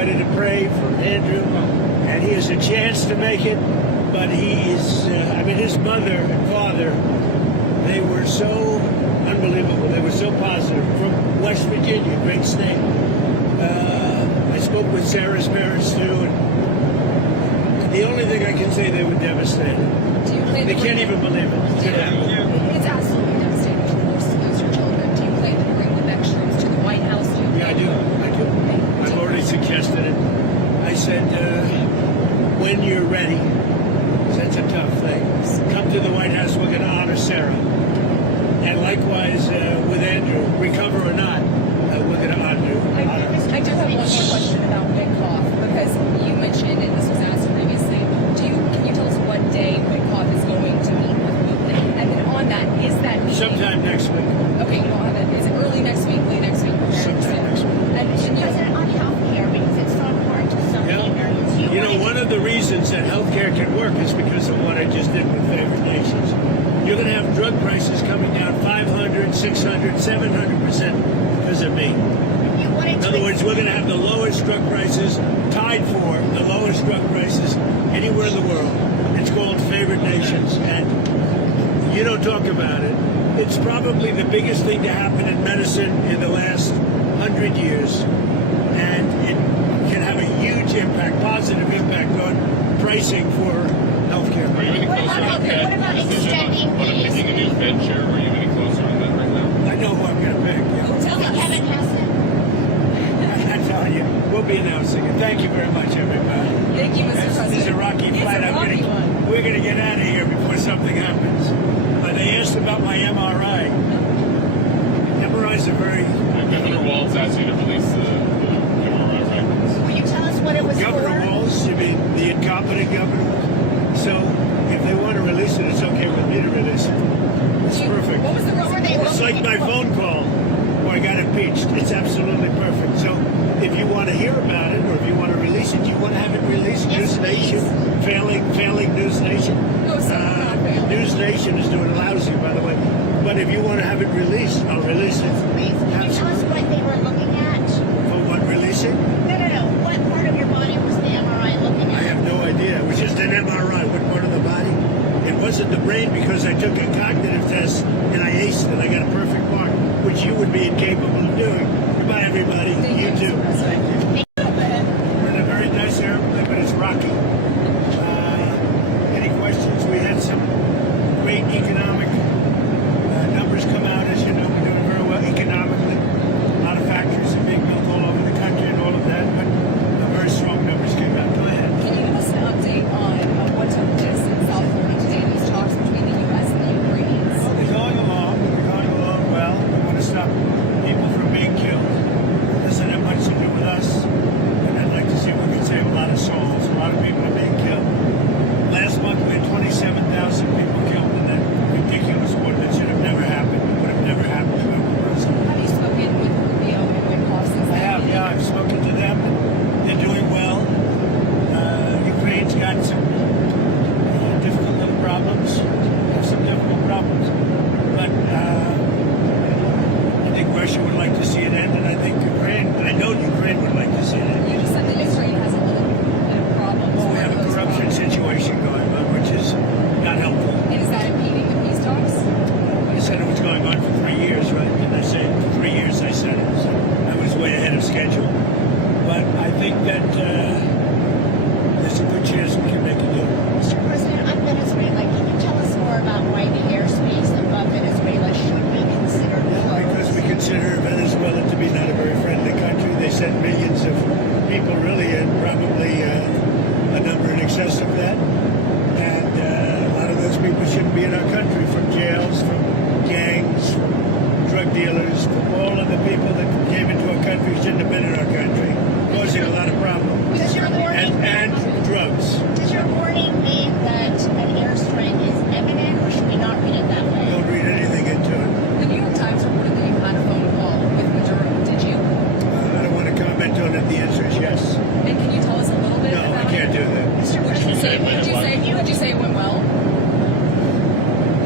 everybody to pray for Andrew, and he has a chance to make it. But he is, his mother and father, they were so unbelievable. They were so positive. From West Virginia, great state. I spoke with Sarah's parents too, and the only thing I can say, they were devastated. Do you plan They to can't bring even believe it. It's absolutely devastating, of course, to lose your children. Do you plan to bring the next troops to the White House? Yeah, I do. I've already suggested it. I said, when you're ready, 'cause that's a tough thing, come to the White House. We're going to honor Sarah. And likewise with Andrew, recover or not, we're going to honor you. I do have one more question about Witkoff, because you mentioned, and this was asked previously, can you tell us what day Witkoff is going to meet with Putin? And then on that, is that meeting... Sometime next week. Okay, you don't have it. Is it early next week, late next week? Sometime next week. And President, on health care, because it's so important to so many Americans. You know, one of the reasons that healthcare can work is because of what I just did with favored nations. You're going to have drug prices coming down 500, 600, 700% because of me. In other words, we're going to have the lowest drug prices, tied for the lowest drug prices anywhere in the world. It's called favored nations, and you don't talk about it. It's probably the biggest thing to happen in medicine in the last 100 years, and it can have a huge impact, positive impact on pricing for healthcare. Are you any closer on that what about decision extending on picking a new Fed chair? Are you any closer on that right now? I know who I'm going to pick. Yeah. Tell me Kevin Hegseth. I'm telling you, we'll be announcing it. Thank you very much, everybody. Thank you, Mr. President. This is a rocky flight. We're going to get out of here before something happens. They asked about my MRI. MRIs are very... Governor Walz asked you to release the MRI records. Will you tell us what it was Governor for? Walz, you mean the incompetent governor? So if they want to release it, it's okay with me to release it. It's perfect. What was the reason? It's like my phone call where I got impeached. It's absolutely perfect. So if you want to hear about it, or if you want to release it, you want to have it released. Yes, News Nation, failing News Nation. No, sir, not failing. News Nation is doing lousy, by the way. But if you want to have it released, I'll release it. Please, can you tell us what they were looking at? For what, releasing? No. What part of your body was the MRI looking I at? have no idea. It was just an MRI. What part of the body? It wasn't the brain, because I took a cognitive test and I aced it. I got a perfect mark, which you would be incapable of doing. Goodbye, everybody. Thank you, too. Mr. President. We're in a very nice airplane, but it's rocky. Any questions? We had some great economic numbers come out. As you know, we're doing very well economically. A lot of factories are being built all over the country and all of that, but very strong numbers came out. Go ahead. Can you give us an update on what took place in South Florida today, these talks between the U.S. and the Ukrainians? Well, they're going along. They're going along well. We want to stop people from being killed. It doesn't have much to do with us. And I'd like to see if we can save a lot of souls. A lot of people are being killed. Last month, we had 27,000 people killed in that ridiculous war that should have never happened. It would have never happened if it was. Have you spoken with Rubio and Witkoff since I have, yeah. I've spoken to them. They're doing well. Ukraine's got some difficult little problems. Some difficult problems. But I think Russia would like to see it end, and I think I know Ukraine would like to see it end. You just said that Ukraine has a little bit of problems. Well, we have a corruption situation going on, which is not helpful. And is that impeding the peace talks? I said it was going on for 3 years, right? And I said 3 years. I said it. So I was way ahead of schedule. But I think that there's a good chance we can make a deal. Mr. President, on Venezuela, can you tell us more about why the airspace above Venezuela should be considered closed? Because we consider Venezuela to be not a very friendly country. They sent millions of people, really, and probably a number in excess of that. And a lot of those people shouldn't be in our country, from jails, from gangs, from drug dealers, from all of the people that came into our country shouldn't have been in our country, causing a lot of problems. Does your warning And drugs. Does your warning mean that an airstrike is imminent, or should we not read it that way? Don't read anything into it. The New York Times reported that you had a phone call with Maduro. Did you? I don't want to comment on it. The answer is yes. And can you tell us a little bit No, about I can't do that. Mr. Would you President, say it went well?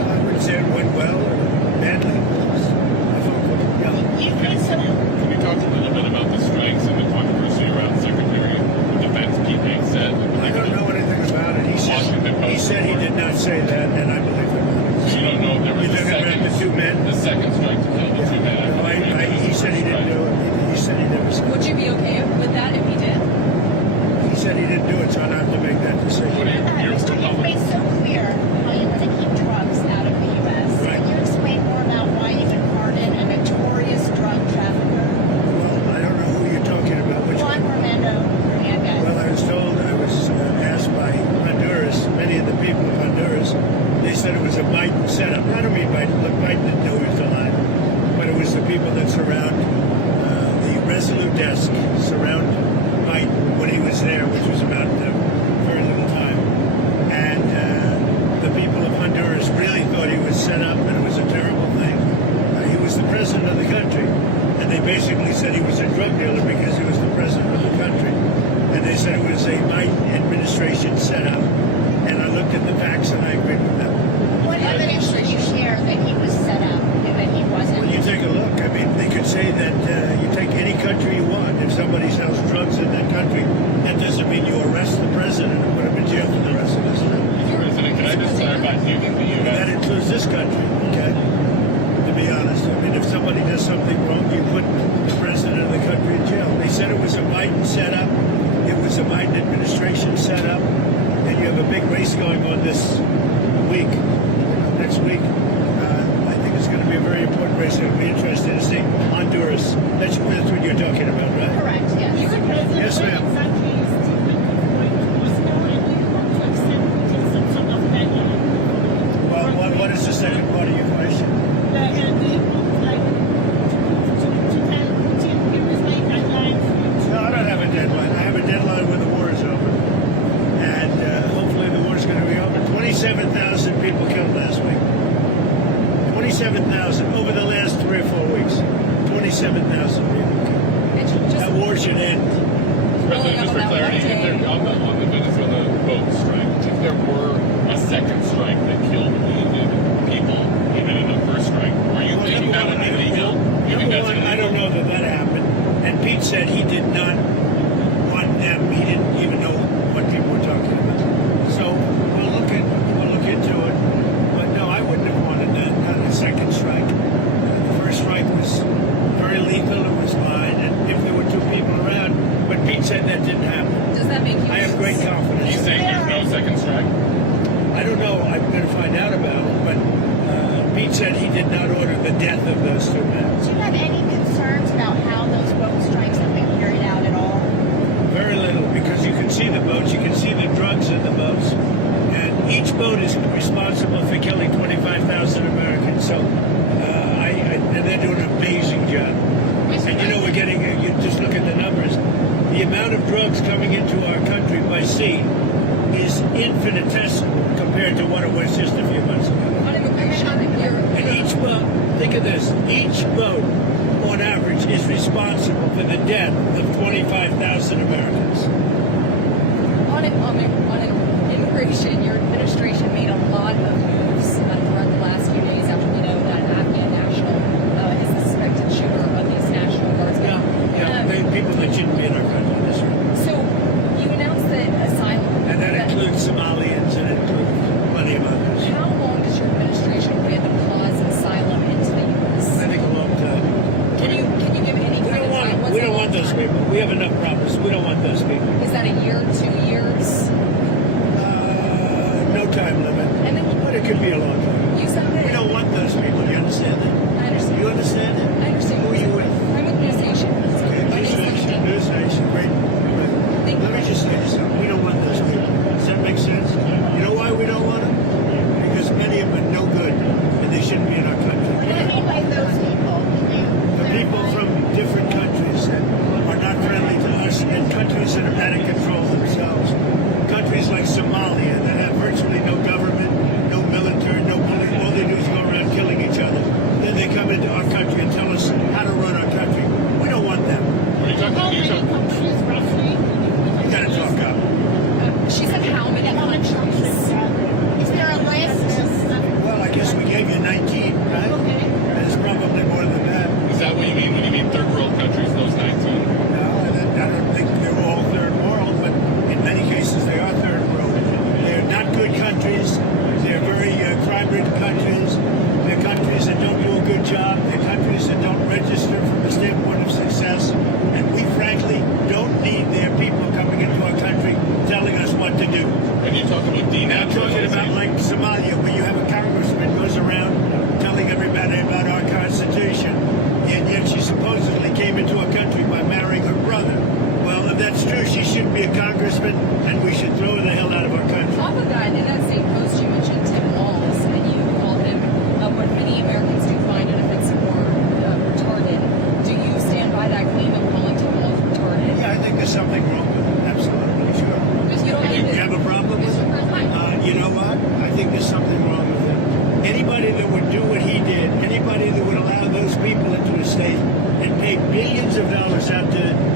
drug dealer because he was the president of the country. And they said it was a Biden administration setup. And I looked at the facts and I agreed with them. What evidence did you share that he was set up and that he wasn't? Well, you take a look. I mean, they could say that you take any country you want. If somebody sells drugs in that country, that doesn't mean you arrest the president and put him in jail for the rest of his life. Mr. President, can I just clarify? Do you think the That U.S. includes this country, okay? To be honest, I mean, if somebody does something wrong, you put the president of the country in jail. They said it was a Biden setup. It was a Biden administration setup. And you have a big race going on this week, next week. I think it's going to be a very important race. It'll be interesting to see Honduras. That's what you're talking about, right? Correct, yes. Yes, ma'am. Well, what is the second part of your question? No, I don't have a deadline. I have a deadline when the war is over. And hopefully the war is going to be over. 27,000 people killed last week. 27,000 over the last 3 or 4 weeks. 27,000 people killed. That war should end. President, just for clarity, if there, on the Venezuela boat strike, if there were a second strike that killed wounded people, even in the first strike, are you thinking that would be legal? You think that's I don't know that happened. And Pete said he did not want them. He didn't even know what people were talking about. So we'll look into it. But no, I wouldn't have wanted that. Not a second strike. The first strike was very lethal. It was fine. And if there were 2 people around, but Pete said that didn't happen. Does that make you? I have great confidence. He's saying there's no second strike? I don't know. I'm going to find out about it. But Pete said he did not order the death of those 2 men. Do you have any concerns about how those boat strikes have been carried out at all? Very little, because you can see the boats, you can see the drugs in the boats, and each boat is responsible for killing 25,000 Americans. So, and they're doing an amazing job. And you know, we're getting, you just look at the numbers, the amount of drugs coming into our country by sea is infinitesimal compared to what it was just a few months ago. And each boat, think of this, each boat on average is responsible for the death of 25,000 Americans. On immigration, your administration made a lot of moves throughout the last few days after we know that Afghan national is the suspected shooter of these National Guardsmen. People that shouldn't be in our country. That's right. So you announced that Asylum. And that includes Somalians and it includes plenty of others. How long does your administration plan to pause Asylum into the U.S.? I think a long time. Can you give any kind of time? We don't want those people. We have enough problems. We don't want those people. Is that a year, 2 years? No time limit. And then But it could be a long time. you said that. We don't want those people. You understand that? I understand. You understand that? I understand. Who are you with? I'm with News Nation. My name's Nation. News Nation. Great. Thank Let me you. just say this. We don't want those people. Does that make sense? You know why we don't want them? Because many of them are no good and they shouldn't be in our country. What do you mean by those people? The people from different countries that are not friendly to us and countries that are out of control themselves. Countries like Somalia that have virtually no government, no military, no police. All they do is go around killing each other. Then they come into our country and tell us how to run our country. We don't want them. Are you talking? You gotta talk up. She said how many countries? Is there a list? Well, I guess we gave you 19, right? And it's probably more than that. Is that what you mean when you mean third world countries, those 19? No, I don't think they're all third world, but in many cases they are third world. They're not good countries. They're very crime-ridden countries. They're countries that don't do a good job. They're countries that don't register from the standpoint of success. And we, frankly, don't need their people coming into our country telling us what to do. And you talk about I'm talking about denaturalization. like Somalia, where you have a congressman goes around telling everybody about our Constitution, and yet she supposedly came into our country by marrying her brother. Well, if that's true, she shouldn't be a congressman, and we should throw her the hell out of our country. Off of that, in that same post, you mentioned Tim Walz, and you called him what many Americans do find inoffensive or retarded. Do you stand by that claim of calling Tim Walz retarded? Yeah, I think there's something wrong with it. Absolutely, sure. Because you don't You have a problem with it? You know what? I think there's something wrong with it. Anybody that would do what he did, anybody that would allow those people into a state and pay billions of dollars out to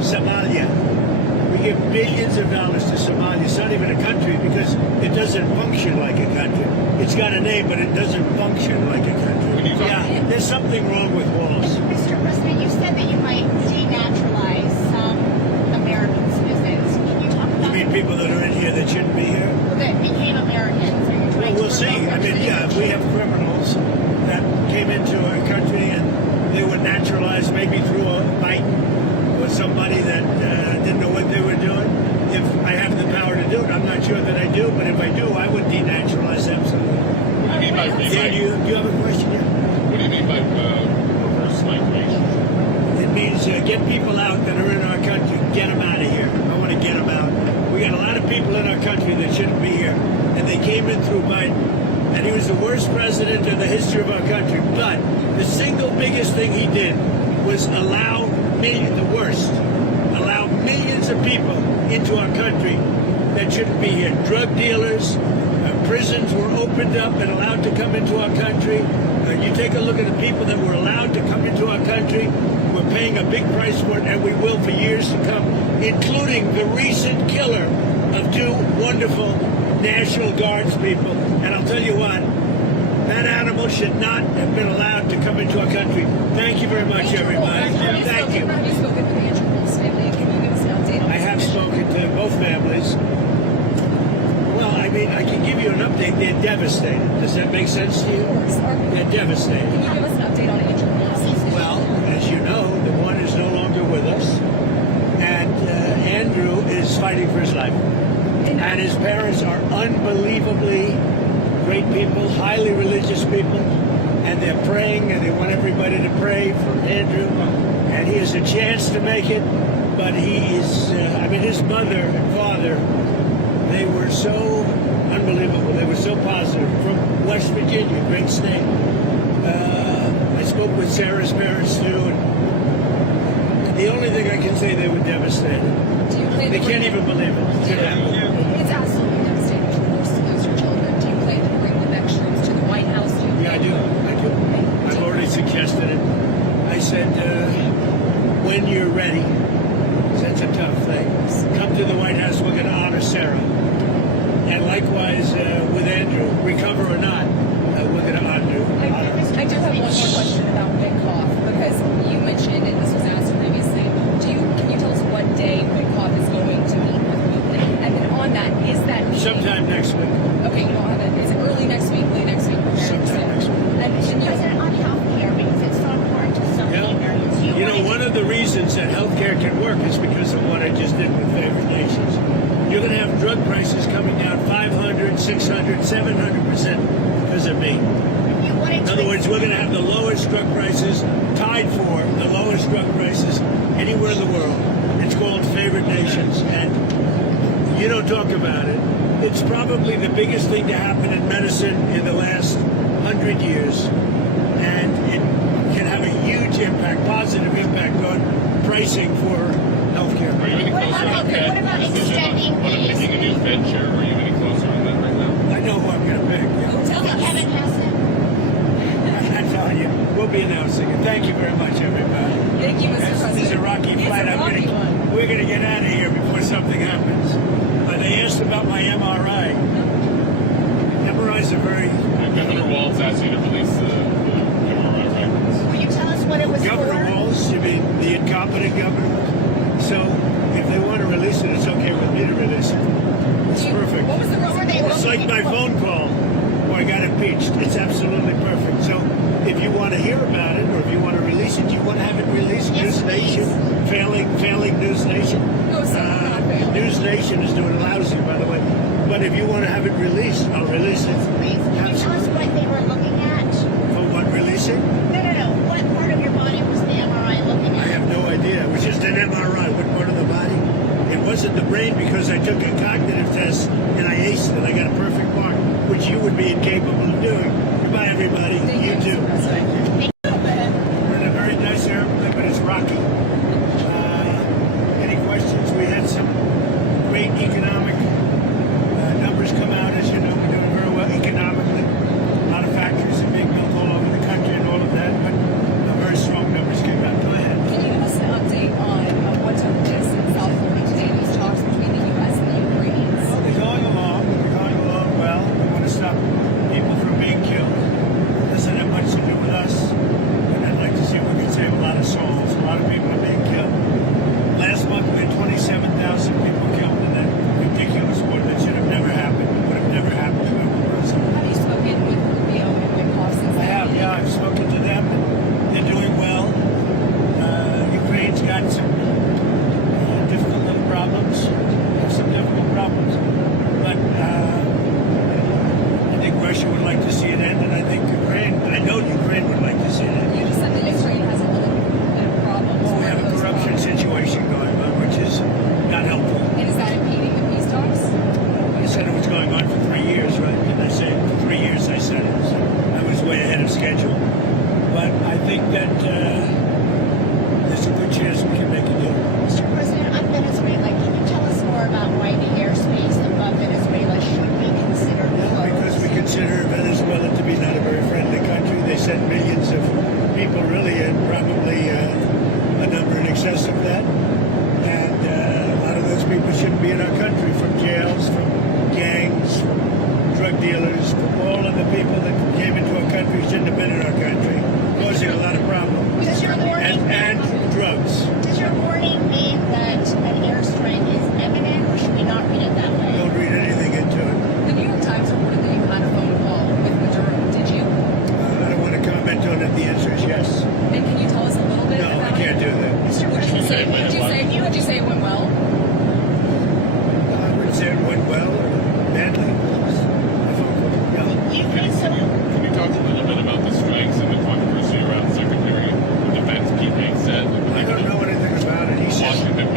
Somalia. We give billions of dollars to Somalia. It's not even a country because it doesn't function like a country. It's got a name, but it doesn't function like a country. Yeah, there's something wrong with walls. Mr. President, you said that you might denaturalize some American citizens. Can you talk You about mean people that are in here that shouldn't be here? that became Americans? Are you Well, trying we'll to see. revoke I their mean, yeah, if we have criminals that came into our country and they were naturalized maybe through a Biden or somebody that didn't know what they were doing. If I have the power to do it, I'm not sure that I do, but if I do, I would denaturalize absolutely. What do you mean by Dan, do you have a question? Yeah. What do you mean by reverse migration? It means get people out that are in our country, get them out of here. I want to get them out. We got a lot of people in our country that shouldn't be here, and they came in through Biden, and he was the worst president in the history of our country. But the single biggest thing he did was allow millions of people into our country that shouldn't be here. Drug dealers, prisons were opened up and allowed to come into our country. You take a look at the people that were allowed to come into our country. We're paying a big price for it, and we will for years to come, including the recent killer of two wonderful National Guards people. And I'll tell you what, that animal should not have been allowed to come into our country. Thank you very much, everybody. Thank you. Have you spoken with Andrew Wolf's family? Can you give us an update on I have spoken to both families. Well, I mean, I can give you an update. They're devastated. Does that make sense to you? They're devastated. Can you give us an update on Andrew Wolf's situation? Well, as you know, the one is no longer with us, and Andrew is fighting for his life. And his parents are unbelievably great people, highly religious people, and they're praying, and they want everybody to pray for Andrew. And he has a chance to make it, but he is, his mother and father, they were so unbelievable. They were so positive. From West Virginia, great state. I spoke with Sarah's parents, too, and the only thing I can say, they were devastated. They can't even believe it. It's absolutely devastating to lose your children. Do you plan to bring the next troops to the White House? Yeah, I do. I've already suggested it. I said, when you're ready, that's a tough thing. Come to the White House, we're going to honor Sarah. And likewise with Andrew, recover or not, we're going to honor. I do have one more question about Witkoff, because you mentioned, and this was asked previously, can you tell us what day Witkoff is going to meet with you? And then on that, is that meeting... Sometime next week. Okay, you don't have it. Is it early next week, late next week? Sometime next week. And President, on health care, because it's so important to so many Americans. You know, one of the reasons that healthcare can work is because of what I just did with favored nations. You're going to have drug prices coming down 500, 600, 700% because of me. In other words, we're going to have the lowest drug prices, tied for the lowest drug prices anywhere in the world. It's called favored nations, and you don't talk about it. It's probably the biggest thing to happen in medicine in the last 100 years, and it can have a huge impact, positive impact on pricing for healthcare. Are you any closer on what Fed? about extending On picking a new Fed chair? Are you any closer on that right now? I know who I'm going to pick. tell us. Kevin Hegseth. I'm telling you, we'll be announcing it. Thank you very much, everybody. Thank you, Mr. President. This is a rocky flight. We're going to get out of here before something happens. They asked about my MRI. MRIs are very... Governor Walz asked you to release the MRI records. Will you tell us what it was Governor for? Walz, you mean the incompetent governor? So if they want to release it, it's okay with me to release it. It's perfect. What was the reason? It's like my phone call where I got impeached. It's absolutely perfect. So if you want to hear about it, or if you want to release it, you want to have it released. Yes, News Nation, failing News Nation. No, sir, not failing. News Nation is doing lousy, by the way. But if you want to have it released, I'll release it. Please, can you tell us what they were looking at? For what, releasing? No. What part of your body was the MRI looking I at? have no idea. It was just an MRI. What part of the body? It wasn't the brain because I took a cognitive test and I aced it. I got a perfect mark, which you would be incapable of doing. Goodbye, everybody. Thank You too. Mr. President. We're in a very nice airplane, but it's rocky. Any questions? We had some great economic numbers come out. As you know, we're doing very well economically. A lot of factories are being built all over the country and all of that, but very strong numbers came out. Go ahead. Can you give us an update on what took place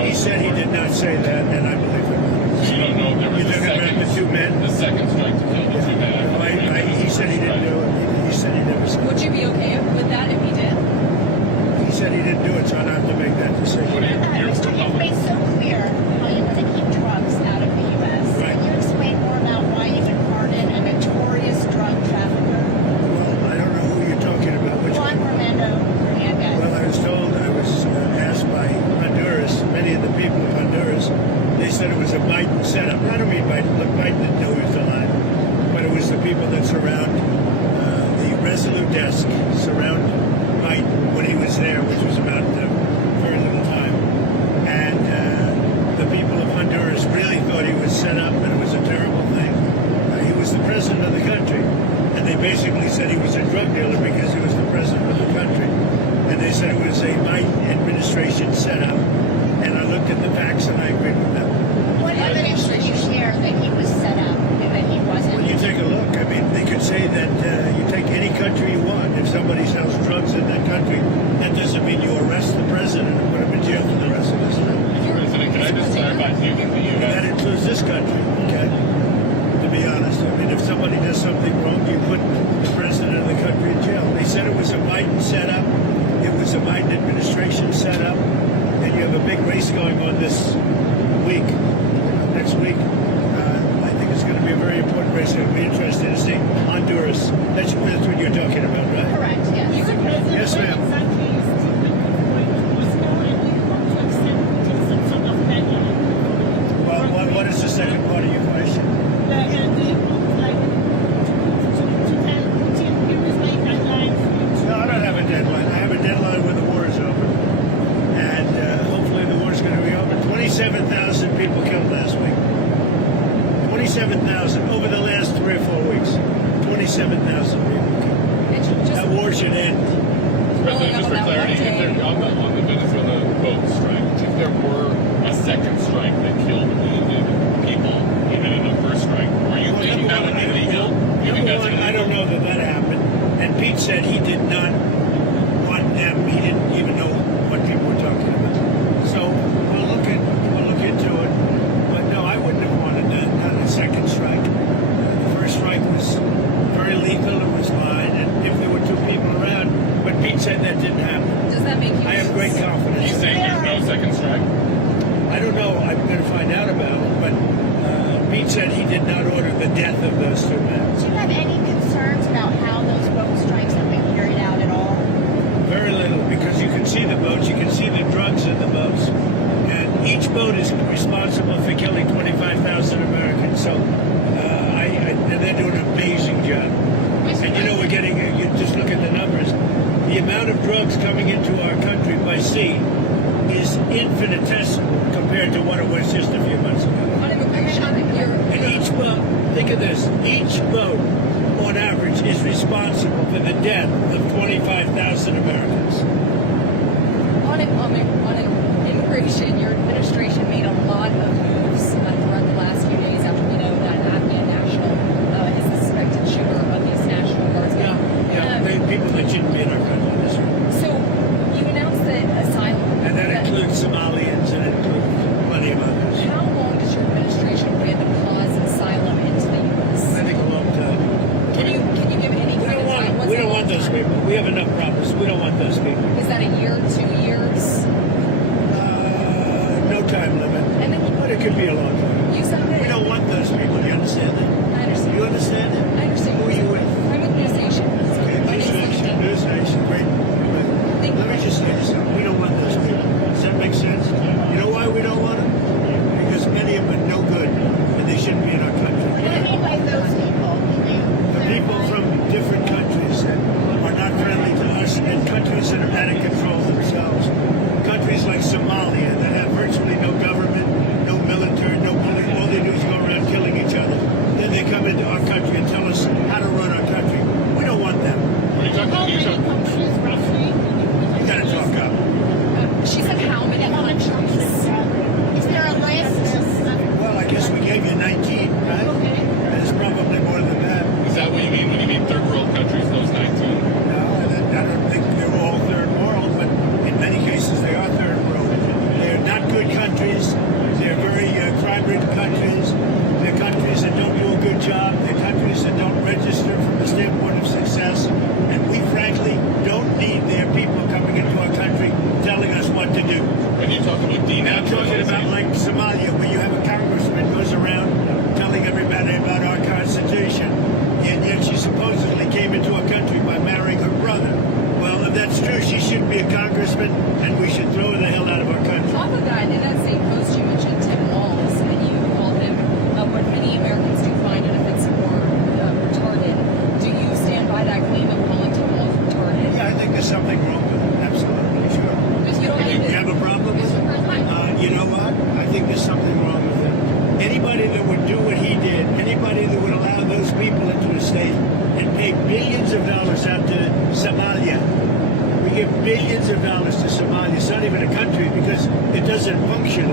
He said he did not say that, and I believe him. So you don't know if there was You're talking about the two men? the second strike to kill the two men. He said he didn't do it. He said he never said Would you be okay with that if he did? it. He said he didn't do it, so I don't have to make that decision. What do you, you're Mr. You've made so clear how you want to keep drugs out of the U.S. Right. Can you explain more about why you would pardon a notorious drug trafficker, Well, I don't know who you're talking about. Which Juan Romando Hernandez? Well, I was told, I was asked by Honduras, many of the people of Honduras, they said it was a Biden setup. I don't mean Biden, look, Biden didn't know he was alive, but it was the people that surround the Resolute desk, surround Biden when he was there, which was about very little time. And the people of Honduras really thought he was set up and it was a terrible thing. He was the president of the country, and they basically said he was a drug dealer because he was the president of the country. And they said it was a Biden administration setup. And I looked at the facts and I agreed with them. What evidence did you share that he was set up and that he wasn't? Well, you take a look. I mean, they could say that you take any country you want. If somebody sells drugs in that country, that doesn't mean you arrest the president and put him in jail for the rest of his life. President, can I just clarify? Do you think the That U.S. includes this country, okay? To be honest, I mean, if somebody does something wrong, you put the president of the country in jail. They said it was a Biden setup. It was a Biden administration setup. And you have a big race going on this week, next week. I think it's going to be a very important race. It'll be interesting to see Honduras. That's what you're talking about, right? Correct, yes. Yes, ma'am. Well, what is the second part of your question? No, I don't have a deadline. I have a deadline when the war is over. And hopefully the war is going to be over. 27,000 people killed last week. 27,000 over the last 3 or 4 weeks. 27,000 people killed. That war should end. President, just for clarity, if there, on the Venezuela boat strike, if there were a second strike that killed wounded people, even in the first strike, were you thinking that would be legal? You think that's I don't know that happened. And Pete said he did not want them. He didn't even know what people were talking about. So we'll look into it. But no, I wouldn't have wanted that. Not a second strike. The first strike was very lethal. It was fine. And if there were 2 people around, but Pete said that didn't happen. Does that make you? I have great Are confidence. you saying there's no second strike? I don't know. I'm going to find out about it. But Pete said he did not order the death of those 2 men. Do you have any concerns about how those boat strikes have been carried out at all? Very little, because you can see the boats, you can see the drugs in the boats, and each boat is responsible for killing 25,000 Americans. So, and they're doing an amazing job. And you know, we're getting, you just look at the numbers. The amount of drugs coming into our country by sea is infinitesimal compared to what it was just a few months ago. On immigration, And each boat, think of this, each boat on average is responsible for the death of 25,000 Americans. on immigration, your administration made a lot of moves throughout the last few days after we know that Afghan national is the suspected shooter of these National Guardsmen. People that shouldn't be in our country. That's right. So you announced that Asylum. And that includes Somalians and it includes plenty of others. How long does your administration plan to pause asylum into the U.S.? I think a long time. Can you give any kind of time? What's We a don't long want those time? people. We have enough problems. We don't want those people. Is that a year, 2 years? No time limit. And then But it could be a long time. you said that. We don't want those people. Do you understand that? I understand. You understand that? I understand. Who are you with? I'm with News Nation. My name's Nation. News Nation, great. Thank Let me you. just say this. We don't want those people. Does that make sense? You know why we don't want them? Because many of them are no good and they shouldn't be in our country. What do you mean by those people? The people from different countries that are not friendly to us and countries that are out of control themselves. Countries like Somalia that have virtually no government, no military, no police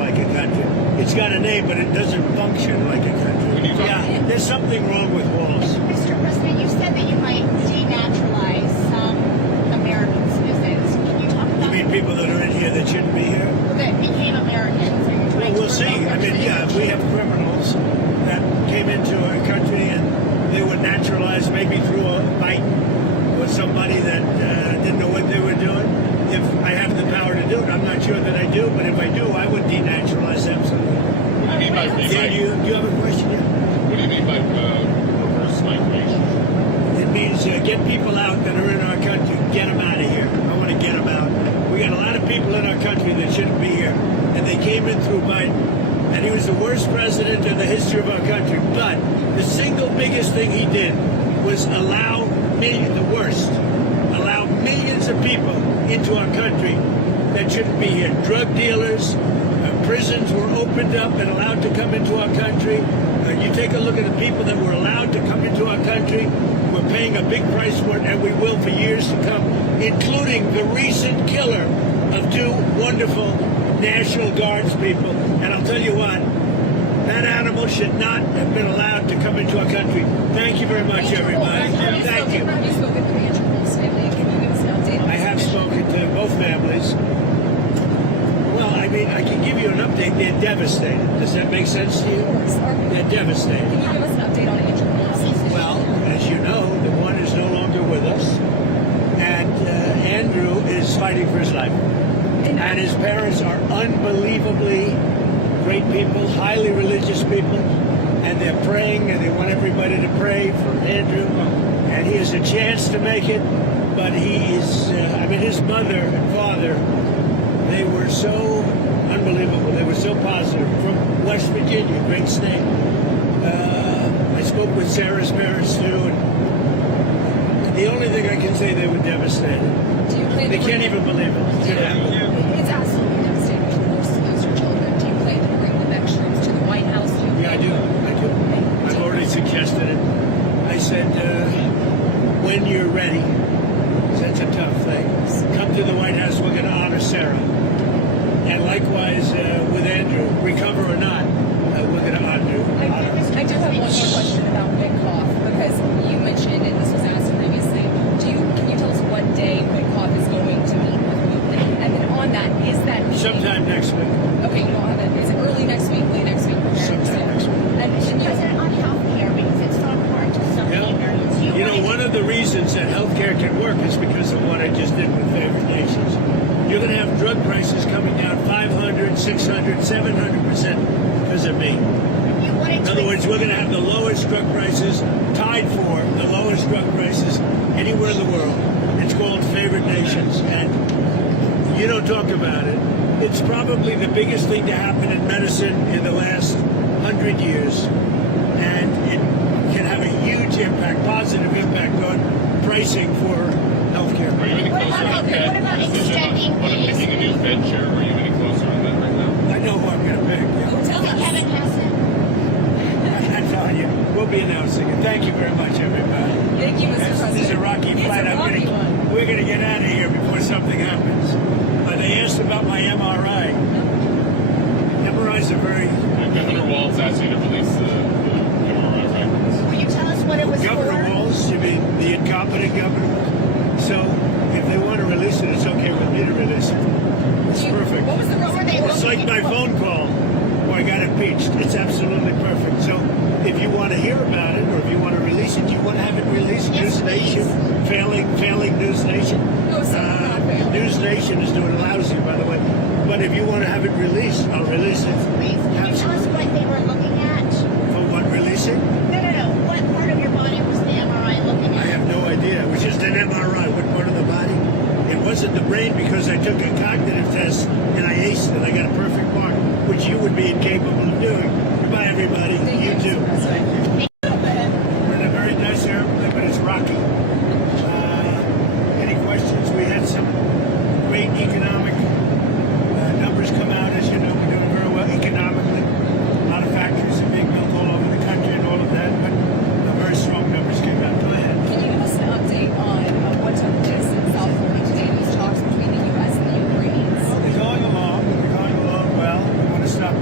like a country. It's got a name, but it doesn't function like a country. Yeah, there's something wrong with walls. Mr. President, you said that you might denaturalize some American citizens. Can you talk You about mean people that are in here that shouldn't be here? that became Americans? Are you trying Well, we'll to see. revoke I their mean, yeah, we have criminals that came into our country and they were naturalized maybe through a fight with somebody that didn't know what they were doing. If I have the power to do it, I'm not sure that I do, but if I do, I would denaturalize absolutely. What do you mean by Yeah, do you have a question? Yeah? What do you mean by reverse migration? It means get people out that are in our country, get them out of here. I want to get them out. We got a lot of people in our country that shouldn't be here, and they came in through Biden, and he was the worst president in the history of our country. But the single biggest thing he did was allow millions of people into our country that shouldn't be here. Drug dealers, prisons were opened up and allowed to come into our country. You take a look at the people that were allowed to come into our country. We're paying a big price for it, and we will for years to come, including the recent killer of two wonderful National Guards people. And I'll tell you what, that animal should not have been allowed to come into our country. Thank you very much, everybody. Thank you. Have you spoken to the Andrews family? Can you give us an update on I have spoken to both families. Well, I mean, I can give you an update. They're devastated. Does that make sense to you? They're devastated. Can you give us an update on Andrew? Well, as you know, the one is no longer with us, and Andrew is fighting for his life. And his parents are unbelievably great people, highly religious people, and they're praying, and they want everybody to pray for Andrew. And he has a chance to make it, but he is, his mother and father, they were so unbelievable. They were so positive. From West Virginia, great state. I spoke with Sarah's parents, too, and the only thing I can say, they were devastated. They can't even believe it. It's absolutely devastating. Of course, to lose your children. Do you plan to bring the next troops to the White House? Yeah, I do. I've already suggested it. I said, when you're ready, that's a tough thing. Come to the White House, we're going to honor Sarah. And likewise with Andrew, recover or not, we're going to honor. I do have one more question about Witkoff, because you mentioned, and this was asked previously, can you tell us what day Witkoff is going to meet with Putin? And then on that, is that meeting... Sometime next week. Okay, you don't have it. Is it early next week, late next week? Sometime next week. And President, on health care, because it's so important to so many Americans. You know, one of the reasons that healthcare can work is because of what I just did with favored nations. You're going to have drug prices coming down 500, 600, 700% because of me. In other words, we're going to have the lowest drug prices, tied for the lowest drug prices anywhere in the world. It's called favored nations, and you don't talk about it. It's probably the biggest thing to happen in medicine in the last 100 years, and it can have a huge impact, positive impact on pricing for healthcare. Are you any closer on What about extending on picking a new Fed chair? Are you any closer on that right now? I know who I'm going to pick. tell us. Kevin Hegseth. I'm telling you, we'll be announcing it. Thank you very much, everybody. Thank you, Mr. President. This is a rocky flight. We're going to get out of here before something happens. They asked about my MRI. MRIs are very... Governor Walz asked you to release the MRI records. Will you tell us what it was Governor for? Walz, you mean the incompetent governor? So if they want to release it, it's okay with me to release it. It's perfect. What was the What were they It's like my phone call where I got impeached. It's absolutely perfect. So if you want to hear about it, or if you want to release it, you want to have it released. Yes, News Nation, failing News Nation. No, sir, not failing. News Nation is doing lousy, by the way. But if you want to have it released, I'll release it. Please, can you tell us what they were looking at? For what, releasing? No. What part of your body was the MRI looking I at? have no idea. It was just an MRI. What part of the body? It wasn't the brain because I took a cognitive test and I aced it. I got a perfect mark, which you would be incapable of doing. Goodbye, everybody. Thank you, too. Mr. President. We're in a very nice airplane, but it's rocky. Any questions? We had some great economic numbers come out. As you know, we're doing very well economically. A lot of factories are being built all over the country and all of that, but very strong numbers came out. Go ahead. Can you give us an update on what took place in South Florida today, these talks between the U.S. and the Ukrainians? They're going along well. We want to stop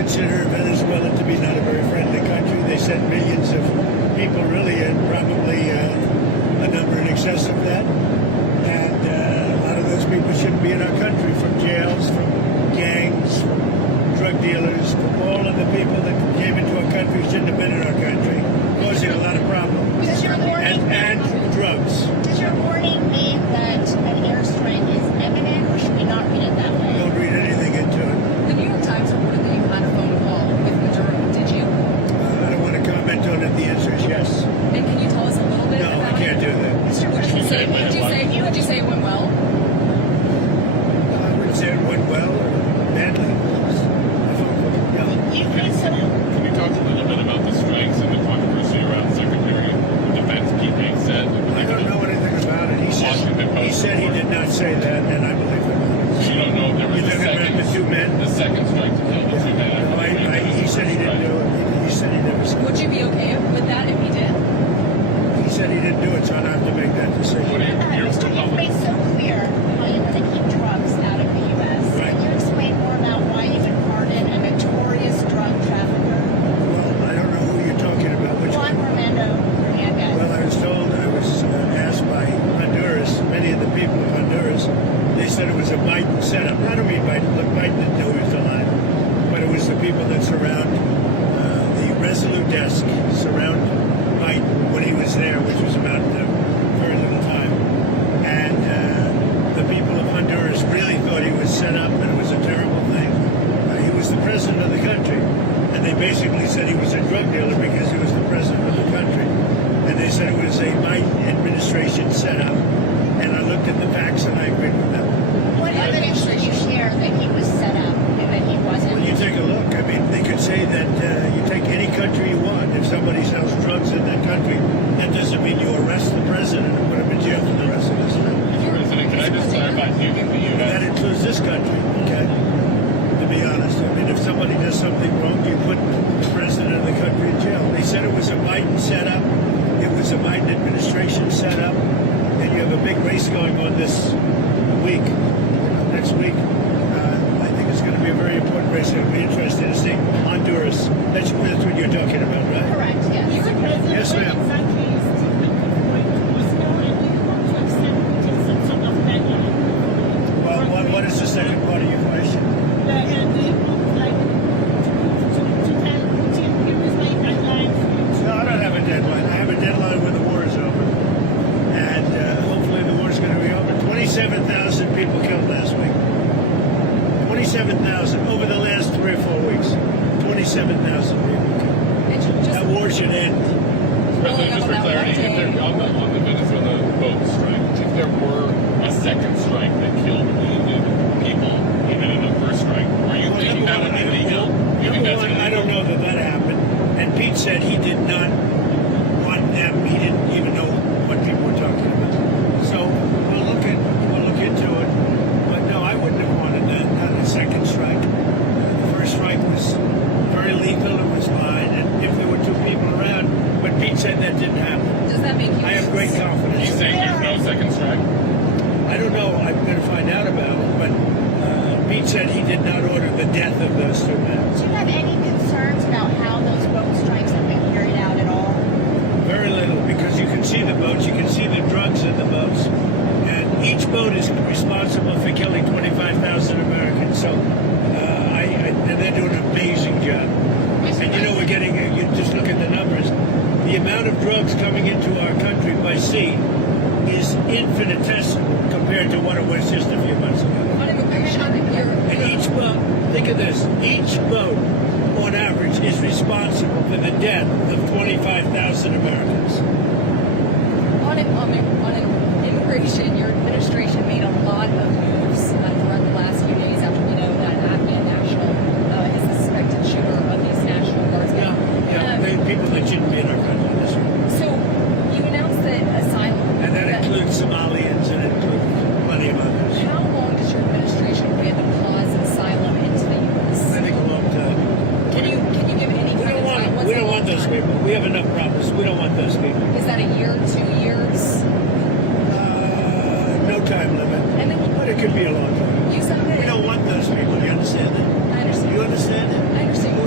consider Venezuela to be not a very friendly country. They sent millions of people, really, and probably a number in excess of that. And a lot of those people shouldn't be in our country, from jails, from gangs, from drug dealers, from all of the people that came into our country shouldn't have been in our country, causing a lot of problems. Does your warning, And drugs. does your warning mean that an airstrike is imminent, or should we not read it that way? Don't read anything into it. The New York Times reported that you had a phone call with Maduro. Did you? I don't want to comment on it. The answer is yes. And can you tell us a little bit No, about I can't it? do that. Would you say? Would you say it went well? I wouldn't say it went well or badly. You think so? Can you talk a little bit about the strikes and the controversy around Secretary of Defense Pete Hegseth? I don't know anything about it. He said he did not say that, and I believe it. You don't know if there was You talking about the two men? the second strike to kill the two men. He said he didn't do it. He said he never said Would you be okay with that if he did? it. He said he didn't do it, so I don't have to make that decision. What do you, your Mr. You've made so clear how you want to keep drugs out of the U.S. Right. Can you explain more about why you would pardon a notorious drug trafficker, Well, I don't know who you're talking about. Which Juan one? Romando Hernandez? Well, I was told, I was asked by Honduras, many of the people of Honduras, they said it was a Biden setup. I don't mean Biden. Look, Biden didn't know he was alive. But it was the people that surround the Resolute desk, surround Biden when he was there, which was about very little time. And the people of Honduras really thought he was set up, and it was a terrible thing. He was the president of the country. And they basically said he was a drug dealer because he was the president of the country. And they said it was a Biden administration setup. And I looked at the facts and I agreed with them. What evidence did you share that he was set up and that he wasn't? Well, you take a look. I mean, they could say that you take any country you want. If somebody sells drugs in that country, that doesn't mean you arrest the president and put him in jail for the rest of his life. President, can I just clarify, do you think the That U.S. includes this country, okay? To be honest. I mean, if somebody does something wrong, you put the president of the country in jail. They said it was a Biden setup. It was a Biden administration setup. And you have a big race going on this week, next week. I think it's going to be a very important race. It'll be interesting to see Honduras. That's what you're talking about, right? Correct, yes. Yes, ma'am. Well, what is the second part of your question? No, I don't have a deadline. I have a deadline when the war is over. And hopefully the war is going to be over. 27,000 people killed last week. 27,000 over the last 3 or 4 weeks. 27,000 people killed. That war should end. President, just for clarity, if there, on the Venezuela boat strike, if there were a second strike that killed wounded people, even in the first strike, are you thinking that would be legal? You think that's illegal? I don't know that happened. And Pete said he did not want them. He didn't even know what people were talking about. So we'll look into it. But no, I wouldn't have wanted that. Not a second strike. The first strike was very legal. It was fine. And if there were 2 people around, but Pete said that didn't happen. Does that make you? I have great Are you confidence. saying there's no second strike? I don't know. I'm going to find out about it. But Pete said he did not order the death of those 2 men. Do you have any concerns about how those boat strikes have been carried out at all? Very little, because you can see the boats, you can see the drugs in the boats, and each boat is responsible for killing 25,000 Americans. So, and they're doing an amazing job. And you know, we're getting, you just look at the numbers. The amount of drugs coming into our country by sea is infinitesimal compared to what it was just a few months ago. And each boat, think of this, each boat on average is responsible for the death of 25,000 Americans. On immigration, your administration made a lot of moves throughout the last few days after we know that Afghan national is the suspected shooter of these National Guardsmen. People that shouldn't be in our country. That's right. So you announced that Asylum. And that includes Somalians and it includes plenty of others. How long does your administration plan to pause Asylum into the U.S.? I think a long time. Can you give any kind of time? What's We a don't long want those time? people. We have enough problems. We don't want those people. Is that a year, 2 years? No time limit. And then But it could be a long time. you said that. We don't want those people. You understand that? I understand. You understand that? I understand.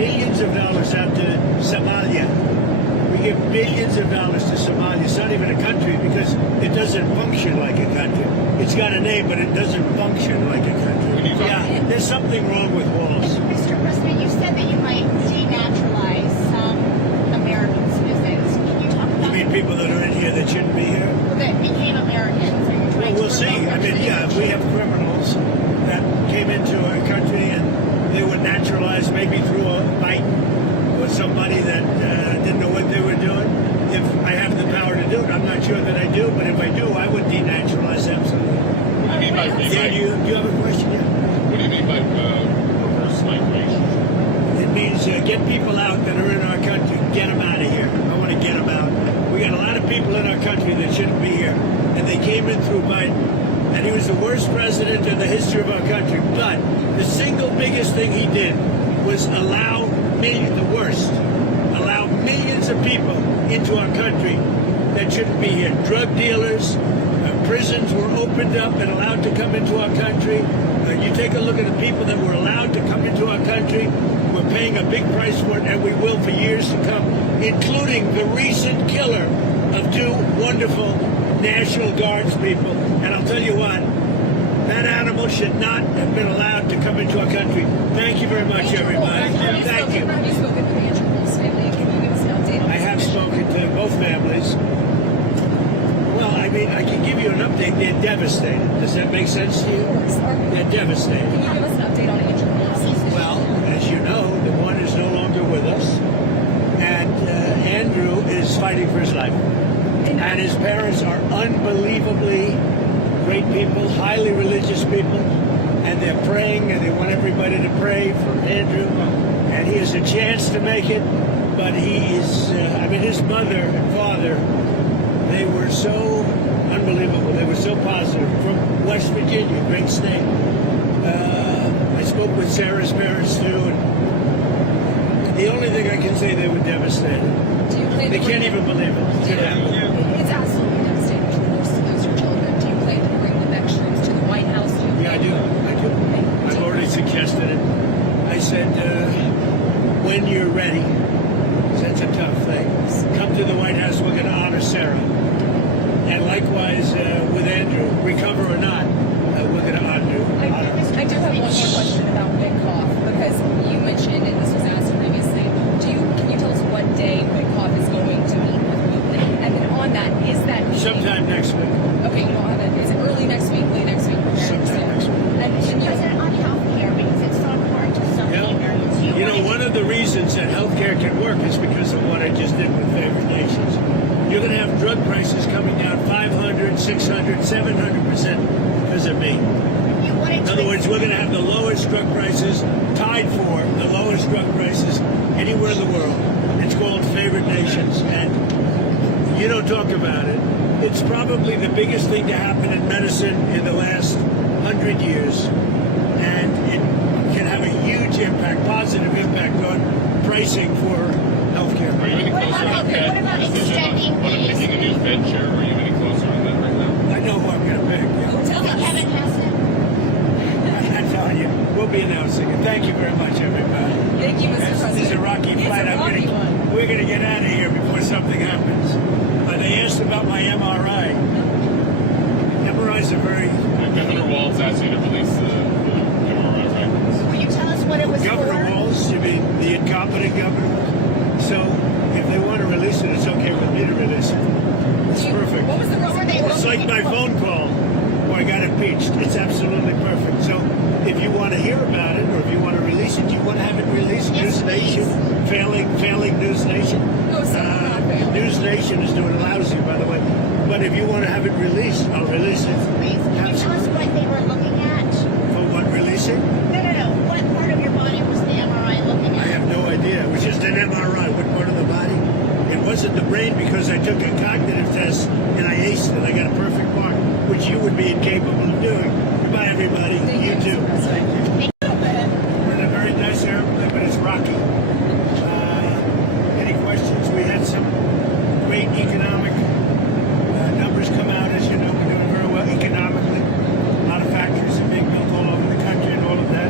millions of dollars out to Somalia. We give billions of dollars to Somalia. It's not even a country because it doesn't function like a country. It's got a name, but it doesn't function like a country. Yeah, there's something wrong with walls. Mr. President, you said that you might denaturalize some American citizens. Can you talk You about mean people that are in here that shouldn't be here? that became Americans? Are you trying Well, we'll to see. revoke I their mean, yeah, we have criminals that came into our country and they were naturalized maybe through a fight or somebody that didn't know what they were doing. If I have the power to do it, I'm not sure that I do, but if I do, I would denaturalize absolutely. What do you mean by Yeah, do you have a question? Yeah. What do you mean by reverse migration? It means get people out that are in our country, get them out of here. I want to get them out. We got a lot of people in our country that shouldn't be here, and they came in through Biden, and he was the worst president in the history of our country. But the single biggest thing he did was allow millions of people into our country that shouldn't be here. Drug dealers, prisons were opened up and allowed to come into our country. You take a look at the people that were allowed to come into our country. We're paying a big price for it, and we will for years to come, including the recent killer of two wonderful National Guards people. And I'll tell you what, that animal should not have been allowed to come into our country. Thank you very much, everybody. Thank you. Have you spoken to Andrew Wolf's family? Can you give us an update on I have spoken to both families. Well, I mean, I can give you an update. They're devastated. Does that make sense to you? They're devastated. Can you give us an update on Andrew Wolf's? Well, as you know, the one is no longer with us, and Andrew is fighting for his life. And his parents are unbelievably great people, highly religious people, and they're praying, and they want everybody to pray for Andrew. And he has a chance to make it, but he is, his mother and father, they were so unbelievable. They were so positive. From West Virginia, great state. I spoke with Sarah's parents too, and the only thing I can say, they were devastated. They can't even believe it. It's absolutely devastating to lose your children. Do you plan to bring the next troops to the White House? Yeah, I do. I've already suggested it. I said, when you're ready, that's a tough thing. Come to the White House, we're going to honor Sarah. And likewise with Andrew, recover or not, we're going to honor. I do have one more question about Witkoff, because you mentioned, and this was asked previously, can you tell us what day Witkoff is going to meet with you? And then on that, is that meeting... Sometime next week. Okay, you don't have it. Is it early next week, late next week? Sometime next week. And you... President, on health care, because it's so important to so many Americans. You know, one of the reasons that healthcare can work is because of what I just did with favored nations. You're going to have drug prices coming down 500, 600, 700% because of me. In other words, we're going to have the lowest drug prices, tied for the lowest drug prices anywhere in the world. It's called favored nations, and you don't talk about it. It's probably the biggest thing to happen in medicine in the last 100 years, and it can have a huge impact, positive impact on pricing for healthcare. Are you any closer to what about extending picking a new Fed chair? Are you any closer to that right now? I know who I'm going to pick. Tell us. Kevin Hegseth. I'm telling you, we'll be announcing it. Thank you very much, everybody. Thank you, Mr. President. This is a rocky flight. We're going to get out of here before something happens. They asked about my MRI. MRIs are very... Governor Walz asked you to release the MRI records. Will you tell us what it was Governor for? Walz, you mean the incompetent governor? So if they want to release it, it's okay with me to release it. It's perfect. What was the reason they It's like my phone call where I got impeached. It's absolutely perfect. So if you want to hear about it, or if you want to release it, do you want to have it released? Yes, News Nation, failing News Nation. No, sir, not failing. News Nation is doing lousy, by the way. But if you want to have it released, I'll release it. Please, can you tell us what they were looking at? For what, releasing? No. What part of your body was the MRI looking I at? have no idea. It was just an MRI. What part of the body? It wasn't the brain because I took a cognitive test and I aced it. I got a perfect mark, which you would be incapable of doing. Goodbye, everybody. Thank You too. Mr. President. We're in a very nice airplane, but it's rocky. Any questions? We had some great economic numbers come out. As you know, we're doing very well economically. A lot of factories are being built all over the country and all of that.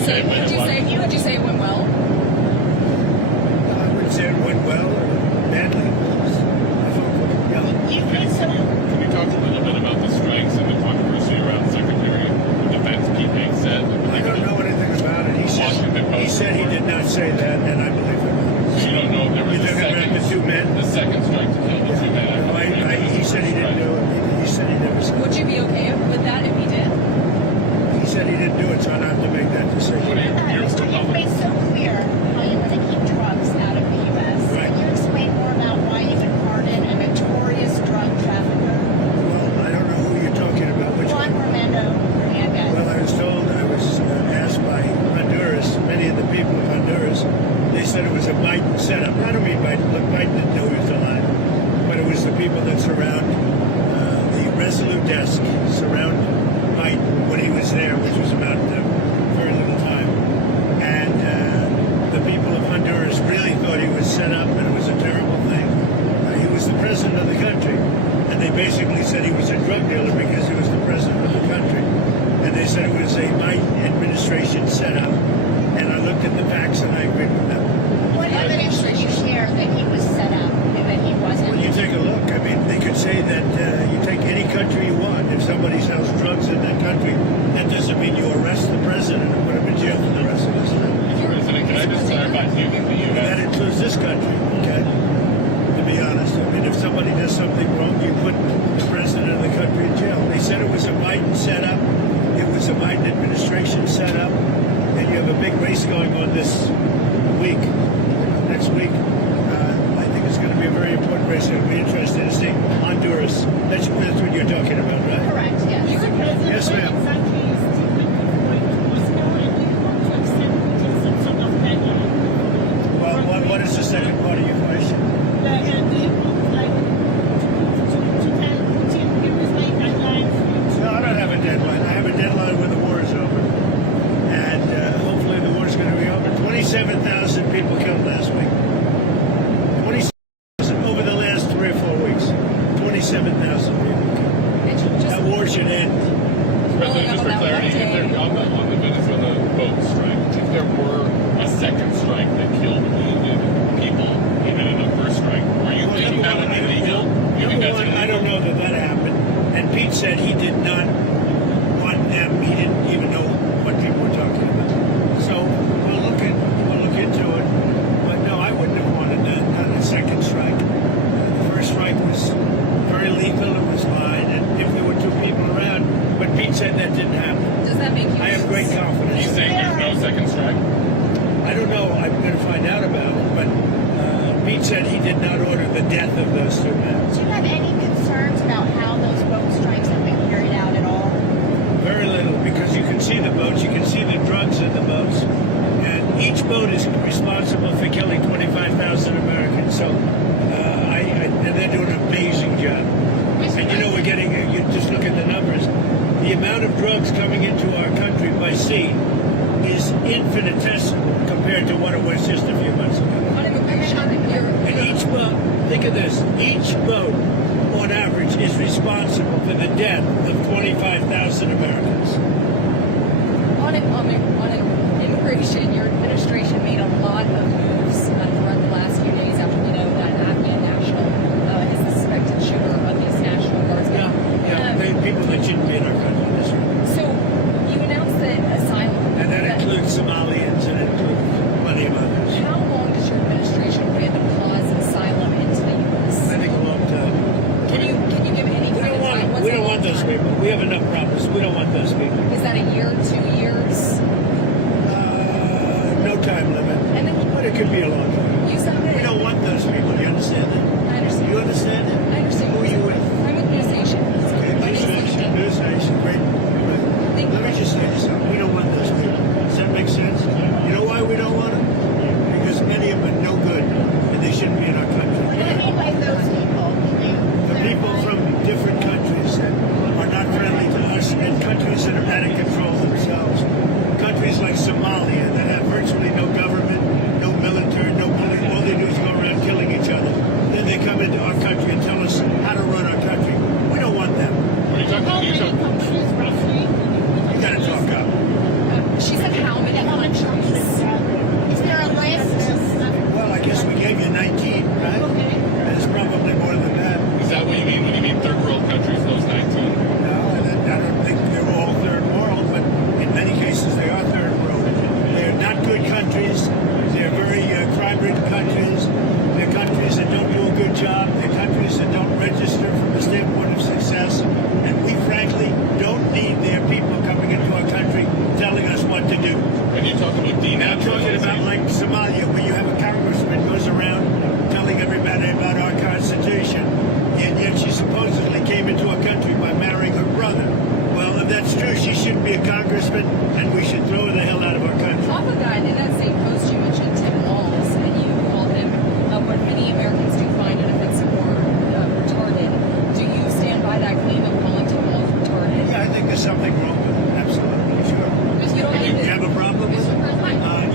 Okay, but Would you say it went well? I would say it went well or badly. You think so? Can you talk a little bit about the strikes and the controversy around Secretary of Defense Pete Hegseth? I don't know anything about it. He said he did not say that, and I believe him. So you don't know if there was You're a talking about the two men? the second strike to kill the two men. He said he didn't do it. He said he never said Would you be okay with that if he did? He said he didn't do it, so I don't have to make that decision. What are your You've made so clear how you want to keep drugs out of the U.S. Right. Can you explain more about why you would pardon a notorious drug trafficker, Well, I don't know who you're talking about. Which Juan one? Hernandez? Well, I was told, I was asked by Honduras, many of the people of Honduras, they said it was a Biden setup. I don't mean Biden. Look, Biden didn't know he was alive. But it was the people that surround the Resolute desk, surround Biden when he was there, which was about very little time. And the people of Honduras really thought he was set up and it was a terrible thing. He was the president of the country. And they basically said he was a drug dealer because he was the president of the country. And they said it was a Biden administration setup. And I looked at the facts and I agreed with them. What evidence did you share that he was set up and that he wasn't? Well, you take a look. I mean, they could say that you take any country you want. If somebody sells drugs in that country, that doesn't mean you arrest the president and put him in jail for the rest of his life. President, can I just clarify? Do you think the That U.S. includes this country, okay? To be honest, I mean, if somebody does something wrong, you put the president of the country in jail. They said it was a Biden setup. It was a Biden administration setup. And you have a big race going on this week, next week. I think it's going to be a very important race. It'll be interesting to see Honduras. That's what you're talking about, right? Correct, yes. Yes, ma'am. Well, what is the second part of your question? No, I don't have a deadline. I have a deadline when the war is over. And hopefully the war is going to be over. 27,000 people killed last week. 27,000 over the last 3 or 4 weeks. 27,000 people killed. That war should end. President, just for clarity, if there, on the Venezuela boat strike, if there were a second strike that killed wounded people, even in the first strike, are you thinking that would be legal? You think that's illegal? I don't know that happened. And Pete said he did not want them. He didn't even know what people were talking about. So we'll look into it. But no, I wouldn't have wanted a second strike. The first strike was very lethal. It was fine, and if there were 2 people around, but Pete said that didn't happen. Does that make you? I have great confidence. He's saying there's no second strike? I don't know. I'm going to find out about it. But Pete said he did not order the death of those 2 men. Do you have any concerns about how those boat strikes have been carried out at all? Very little, because you can see the boats, you can see the drugs in the boats, and each boat is responsible for killing 25,000 Americans. So, and they're doing an amazing job. And you know, you just look at the numbers. The amount of drugs coming into our country by sea is infinitesimal compared to what it was just a few months ago. On immigration, And each boat, think of this, each boat on average is responsible for the death of 25,000 Americans. on immigration, your administration made a lot of moves throughout the last few days after we know that Afghan national is the suspected shooter of these National Guardsmen. People that shouldn't be in our country. That's right. So you announced that Asylum. And that includes Somalians and it includes plenty of others. How long does your administration plan to pause Asylum into the U.S.? I think a long time. Can you give any kind of time? What's We a don't long want those time? people. We have enough problems. We don't want those people. Is that a year, 2 years?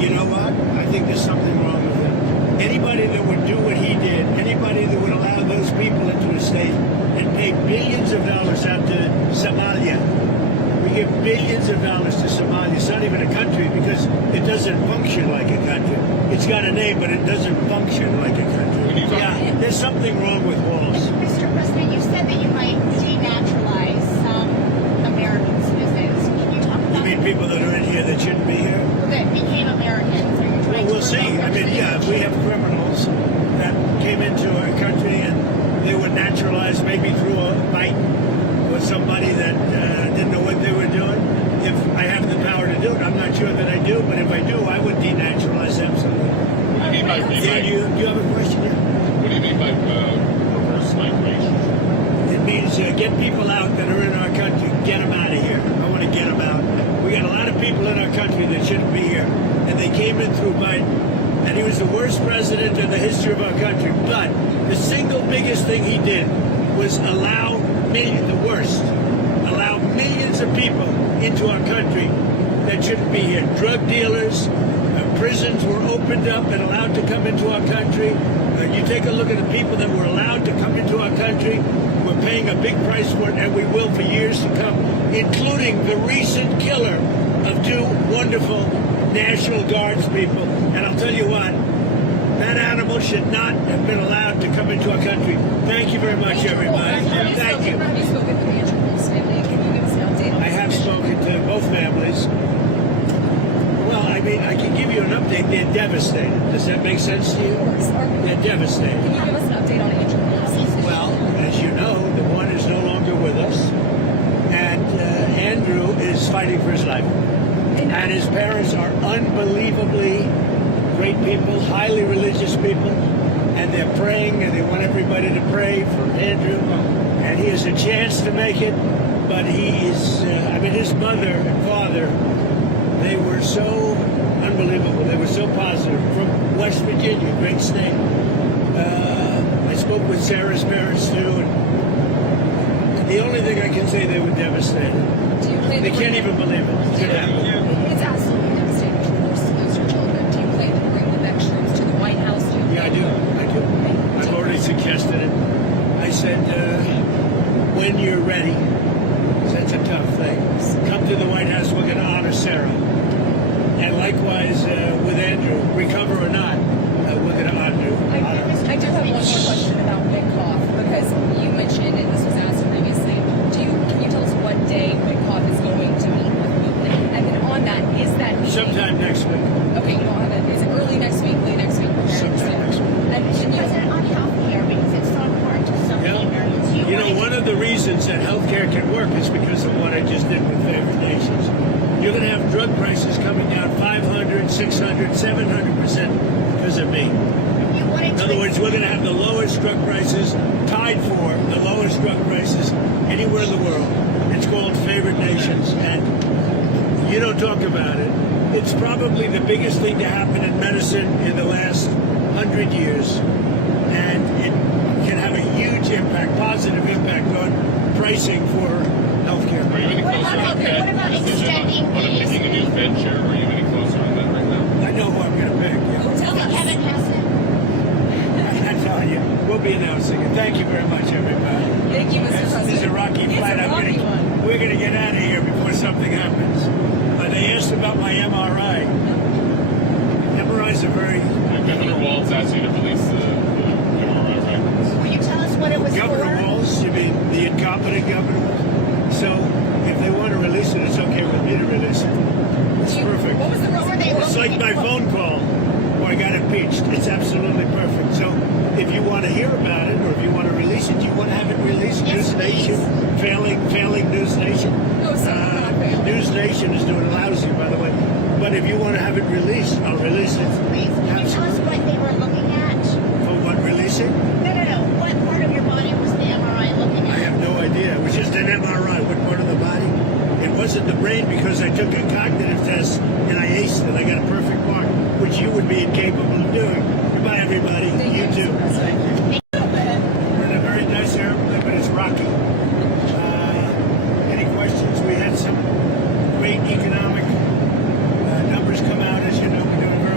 you know what? I think there's something wrong with him. Anybody that would do what he did, anybody that would allow those people into a state and pay billions of dollars out to Somalia. We give billions of dollars to Somalia. It's not even a country because it doesn't function like a country. It's got a name, but it doesn't function like a country. Yeah, there's something wrong with walls. Mr. President, you said that you might denaturalize some American citizens. Can you talk You about mean people that are in here that shouldn't be here? that became Americans? Are you Well, trying we'll to see. revoke I their mean, yeah, if we have criminals that came into our country and they were naturalized maybe through a fight with somebody that didn't know what they were doing. If I have the power to do it, I'm not sure that I do, but if I do, I would denaturalize absolutely. What do you mean by Yeah, do you have a question? Yeah? What do you mean by reverse migration? It means get people out that are in our country. Get them out of here. I want to get them out. We got a lot of people in our country that shouldn't be here, and they came in through Biden, and he was the worst president in the history of our country. But the single biggest thing he did was allow millions of people into our country that shouldn't be here. Drug dealers, prisons were opened up and allowed to come into our country. You take a look at the people that were allowed to come into our country. We're paying a big price for it, and we will for years to come, including the recent killer of two wonderful National Guards people. And I'll tell you what, that animal should not have been allowed to come into our country. Thank you very much, everybody. Thank you. Have you spoken to the Andrew Wolf's family? Can you give us an update on I have spoken to both families. Well, I mean, I can give you an update. They're devastated. Does that make sense to you? They're devastated. Can you give us an update on Andrew Wolf's? Well, as you know, the one is no longer with us, and Andrew is fighting for his life. And his parents are unbelievably great people, highly religious people, and they're praying, and they want everybody to pray for Andrew. And he has a chance to make it, but he is, his mother and father, they were so unbelievable. They were so positive. From West Virginia, great state. I spoke with Sarah's parents, too, and the only thing I can say, they were devastated. Do you plan They to can't bring even believe it. It's gonna happen. It's absolutely devastating to lose your children. Do you plan to bring the next troops to the White House? Yeah, I do. I've already suggested it. I said, when you're ready, that's a tough thing. Come to the White House, we're going to honor Sarah. And likewise with Andrew, recover or not, we're going to honor you. I do have one more question about Witkoff, because you mentioned, and this was asked previously, can you tell us what day Witkoff is going to meet with Putin? And then on that, is that meeting... Sometime next week. Okay, you don't have it. Is it early next week, late next week? Sometime next week. And President on health care because it's so important to so many Americans? You know, one of the reasons that healthcare can work is because of what I just did with favored nations. You're going to have drug prices coming down 500, 600, 700% because of me. In other words, we're going to have the lowest drug prices, tied for the lowest drug prices anywhere in the world. It's called favored nations, and you don't talk about it. It's probably the biggest thing to happen in medicine in the last 100 years, and it can have a huge impact, positive impact on pricing for healthcare. Are you any What closer about- on okay, that what about decision extending on picking a new Fed chair? Are you any closer on that right now? I know who I'm going to pick. Yeah. tell us. Kevin Hegseth. I'm telling you, we'll be announcing it. Thank you very much, everybody. Thank you, Mr. President. This is a rocky It's flight. a rocky one. We're going to get out of here before something happens. They asked about my MRI. MRIs are very... Governor Walz asked you to release the MRI records. Will you tell us what it was Governor for? Walz, you mean the incompetent governor? So if they want to release it, it's okay with me to release it. It's perfect. What was the reason they It's like my phone call where I got impeached. It's absolutely perfect. So if you want to hear about it or if you want to release it, do you want to have it released? Yes, News Nation, failing News Nation. No, sir, not failing. News Nation is doing lousy, by the way. But if you want to have it released, I'll release it. Please, can you tell us what they were looking at? For what, releasing? No. What part of your body was the MRI looking I at? have no idea. It was just an MRI. What part of the body? It wasn't the brain because I took a cognitive test and I aced it. I got a perfect mark, which you would be incapable of doing. Goodbye, everybody. You too. We're in a very nice airplane, but it's rocky. Any questions? We had some great economic numbers come out. As you know, we're doing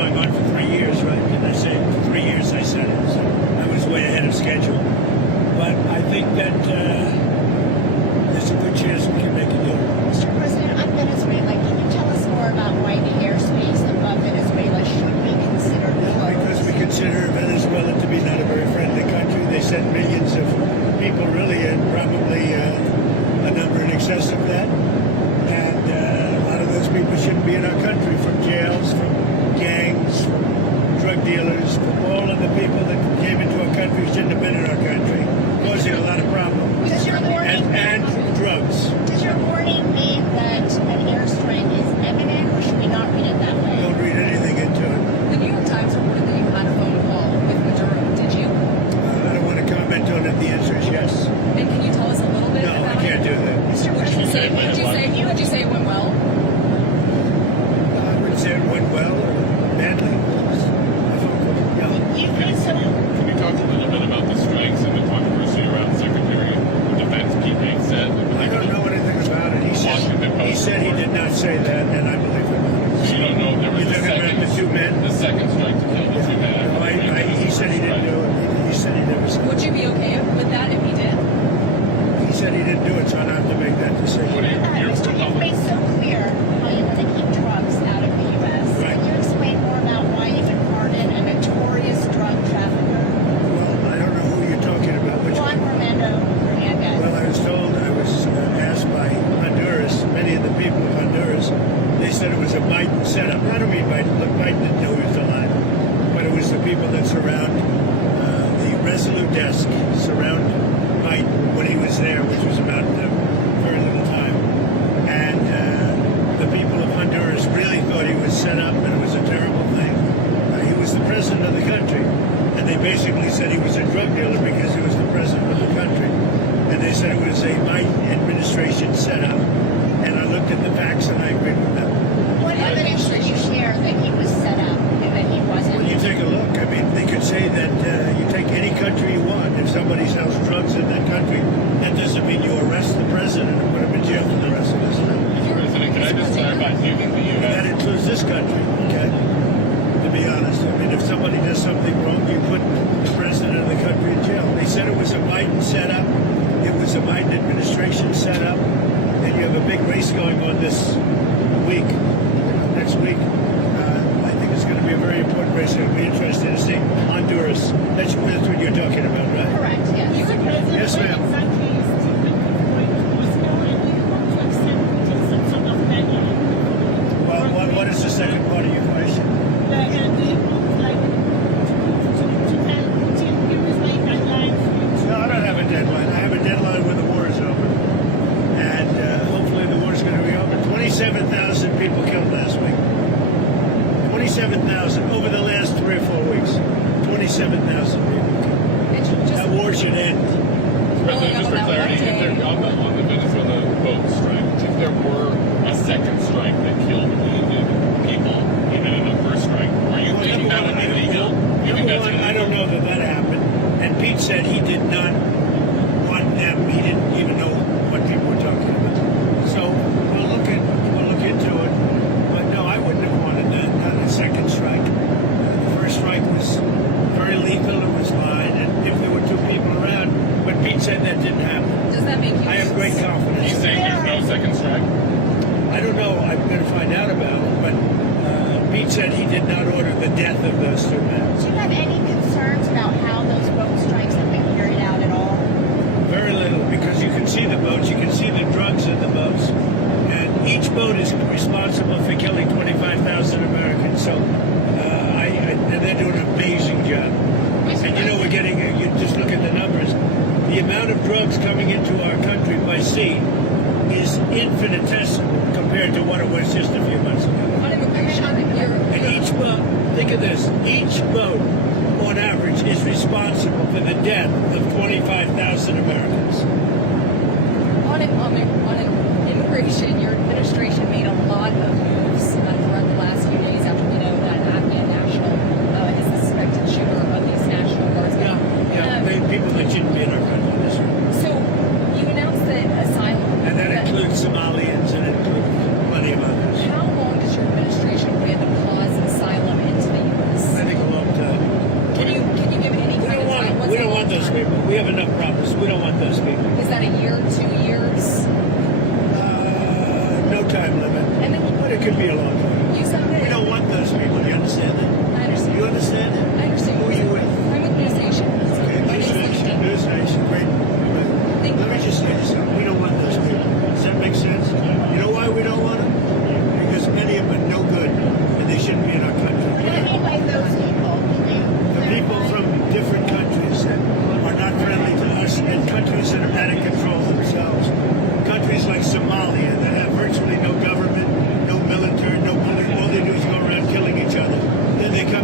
going on for 3 years, right? Didn't I say 3 years? I said it. So I was way ahead of schedule. But I think that there's a good chance we can make a deal. Mr. President, on Venezuela, can you tell us more about why the airspace above Venezuela should be considered closed? Because we consider Venezuela to be not a very friendly country. They sent millions of people, really, and probably a number in excess of that. And a lot of those people shouldn't be in our country, from jails, from gangs, from drug dealers, from all of the people that came into our country shouldn't have been in our country, causing a lot of problems. Does your warning, And drugs. does your warning mean that an airstrike is imminent, or should we not read it that way? Don't read anything into it. The New York Times reported that you had a phone call with Maduro. Did you? I don't want to comment on it. The answer is yes. And can you tell us a little bit No, about I can't do that. Mr. Would you say? President, Would you say it went well? I wouldn't say it went well or badly. you've been so Can you talk a little bit about the strikes and the controversy around Secretary of Defense Pete Hegseth? I don't know anything about it. He said he did not say that, and I believe him. So you don't know if there was You're a talking about second, the two men? the second strike to kill the two men. He said he didn't do it. He said he never said Would it. you be okay with that if he did? He said he didn't do it, so I don't have to make that What decision. do you're Mr. You've made so clear how you want to keep drugs out of the U.S. Right. Can you explain more about why you would pardon a notorious drug trafficker, Well, I don't know who you're talking about. Which Juan one? Romando Hernandez? Well, I was told, I was asked by Honduras, many of the people of Honduras, they said it was a Biden setup. I don't mean Biden. Look, Biden didn't know he was alive. But it was the people that surround the Resolute desk, surround Biden when he was there, which was about very little time. And the people of Honduras really thought he was set up and it was a terrible thing. He was the president of the country. And they basically said he was a drug dealer because he was the president of the country. And they said it was a Biden administration setup. And I looked at the facts and I agreed with them. What evidence did you share that he was set up and that he wasn't? When you take a look, I mean, they could say that you take any country you want. If somebody sells drugs in that country, that doesn't mean you arrest the president and put him in jail for the rest of his life. Mr. President, can I just clarify, do you think the That U.S. includes this country, okay? To be honest, I mean, if somebody does something wrong, you put the president of the country in jail. They said it was a Biden setup. It was a Biden administration setup. And you have a big race going on this week, next week. I think it's going to be a very important race. It'll be interesting to see Honduras. That's what you're talking about, right? Correct, yes. Yes, ma'am. Well, what is the second part of your question? No, I don't have a deadline. I have a deadline when the war is over. And hopefully the war is going to be over. 27,000 people killed last week. 27,000 over the last 3 or 4 weeks. 27,000 people. That war should end. President, just for clarity, if there, on the Venezuela boat strike, if there were a second strike that killed wounded people, even in the first strike, are you thinking that would be legal? You think that's I don't know that that happened. And Pete said he did not want them. He didn't even know what people were talking about. So we'll look into it. But no, I wouldn't have wanted that. Not a second strike. The first strike was very lethal. It was fine. And if there were 2 people around, but Pete said that didn't happen. Does that make you? I have great confidence. He's saying there's no second strike? I don't know. I'm going to find out about it. But Pete said he did not order the death of those 2 men. Do you have any concerns about how those boat strikes have been carried out at all? Very little, because you can see the boats, you can see the drugs in the boats, and each boat is responsible for killing 25,000 Americans. So, and they're doing an amazing job. And you know, we're getting, you just look at the numbers, the amount of drugs coming into our country by sea is infinitesimal compared to what it was just a few months ago. On immigration, And each boat, think of this, each boat on average is responsible for the death of 25,000 Americans. on immigration, your administration made a lot of moves throughout the last few days after we know that Afghan national is the suspected shooter of these National Guardsmen. People that shouldn't be in our country. That's right. So you announced that Asylum. And that includes Somalians and it includes plenty of others. How long does your administration plan to pause Asylum into the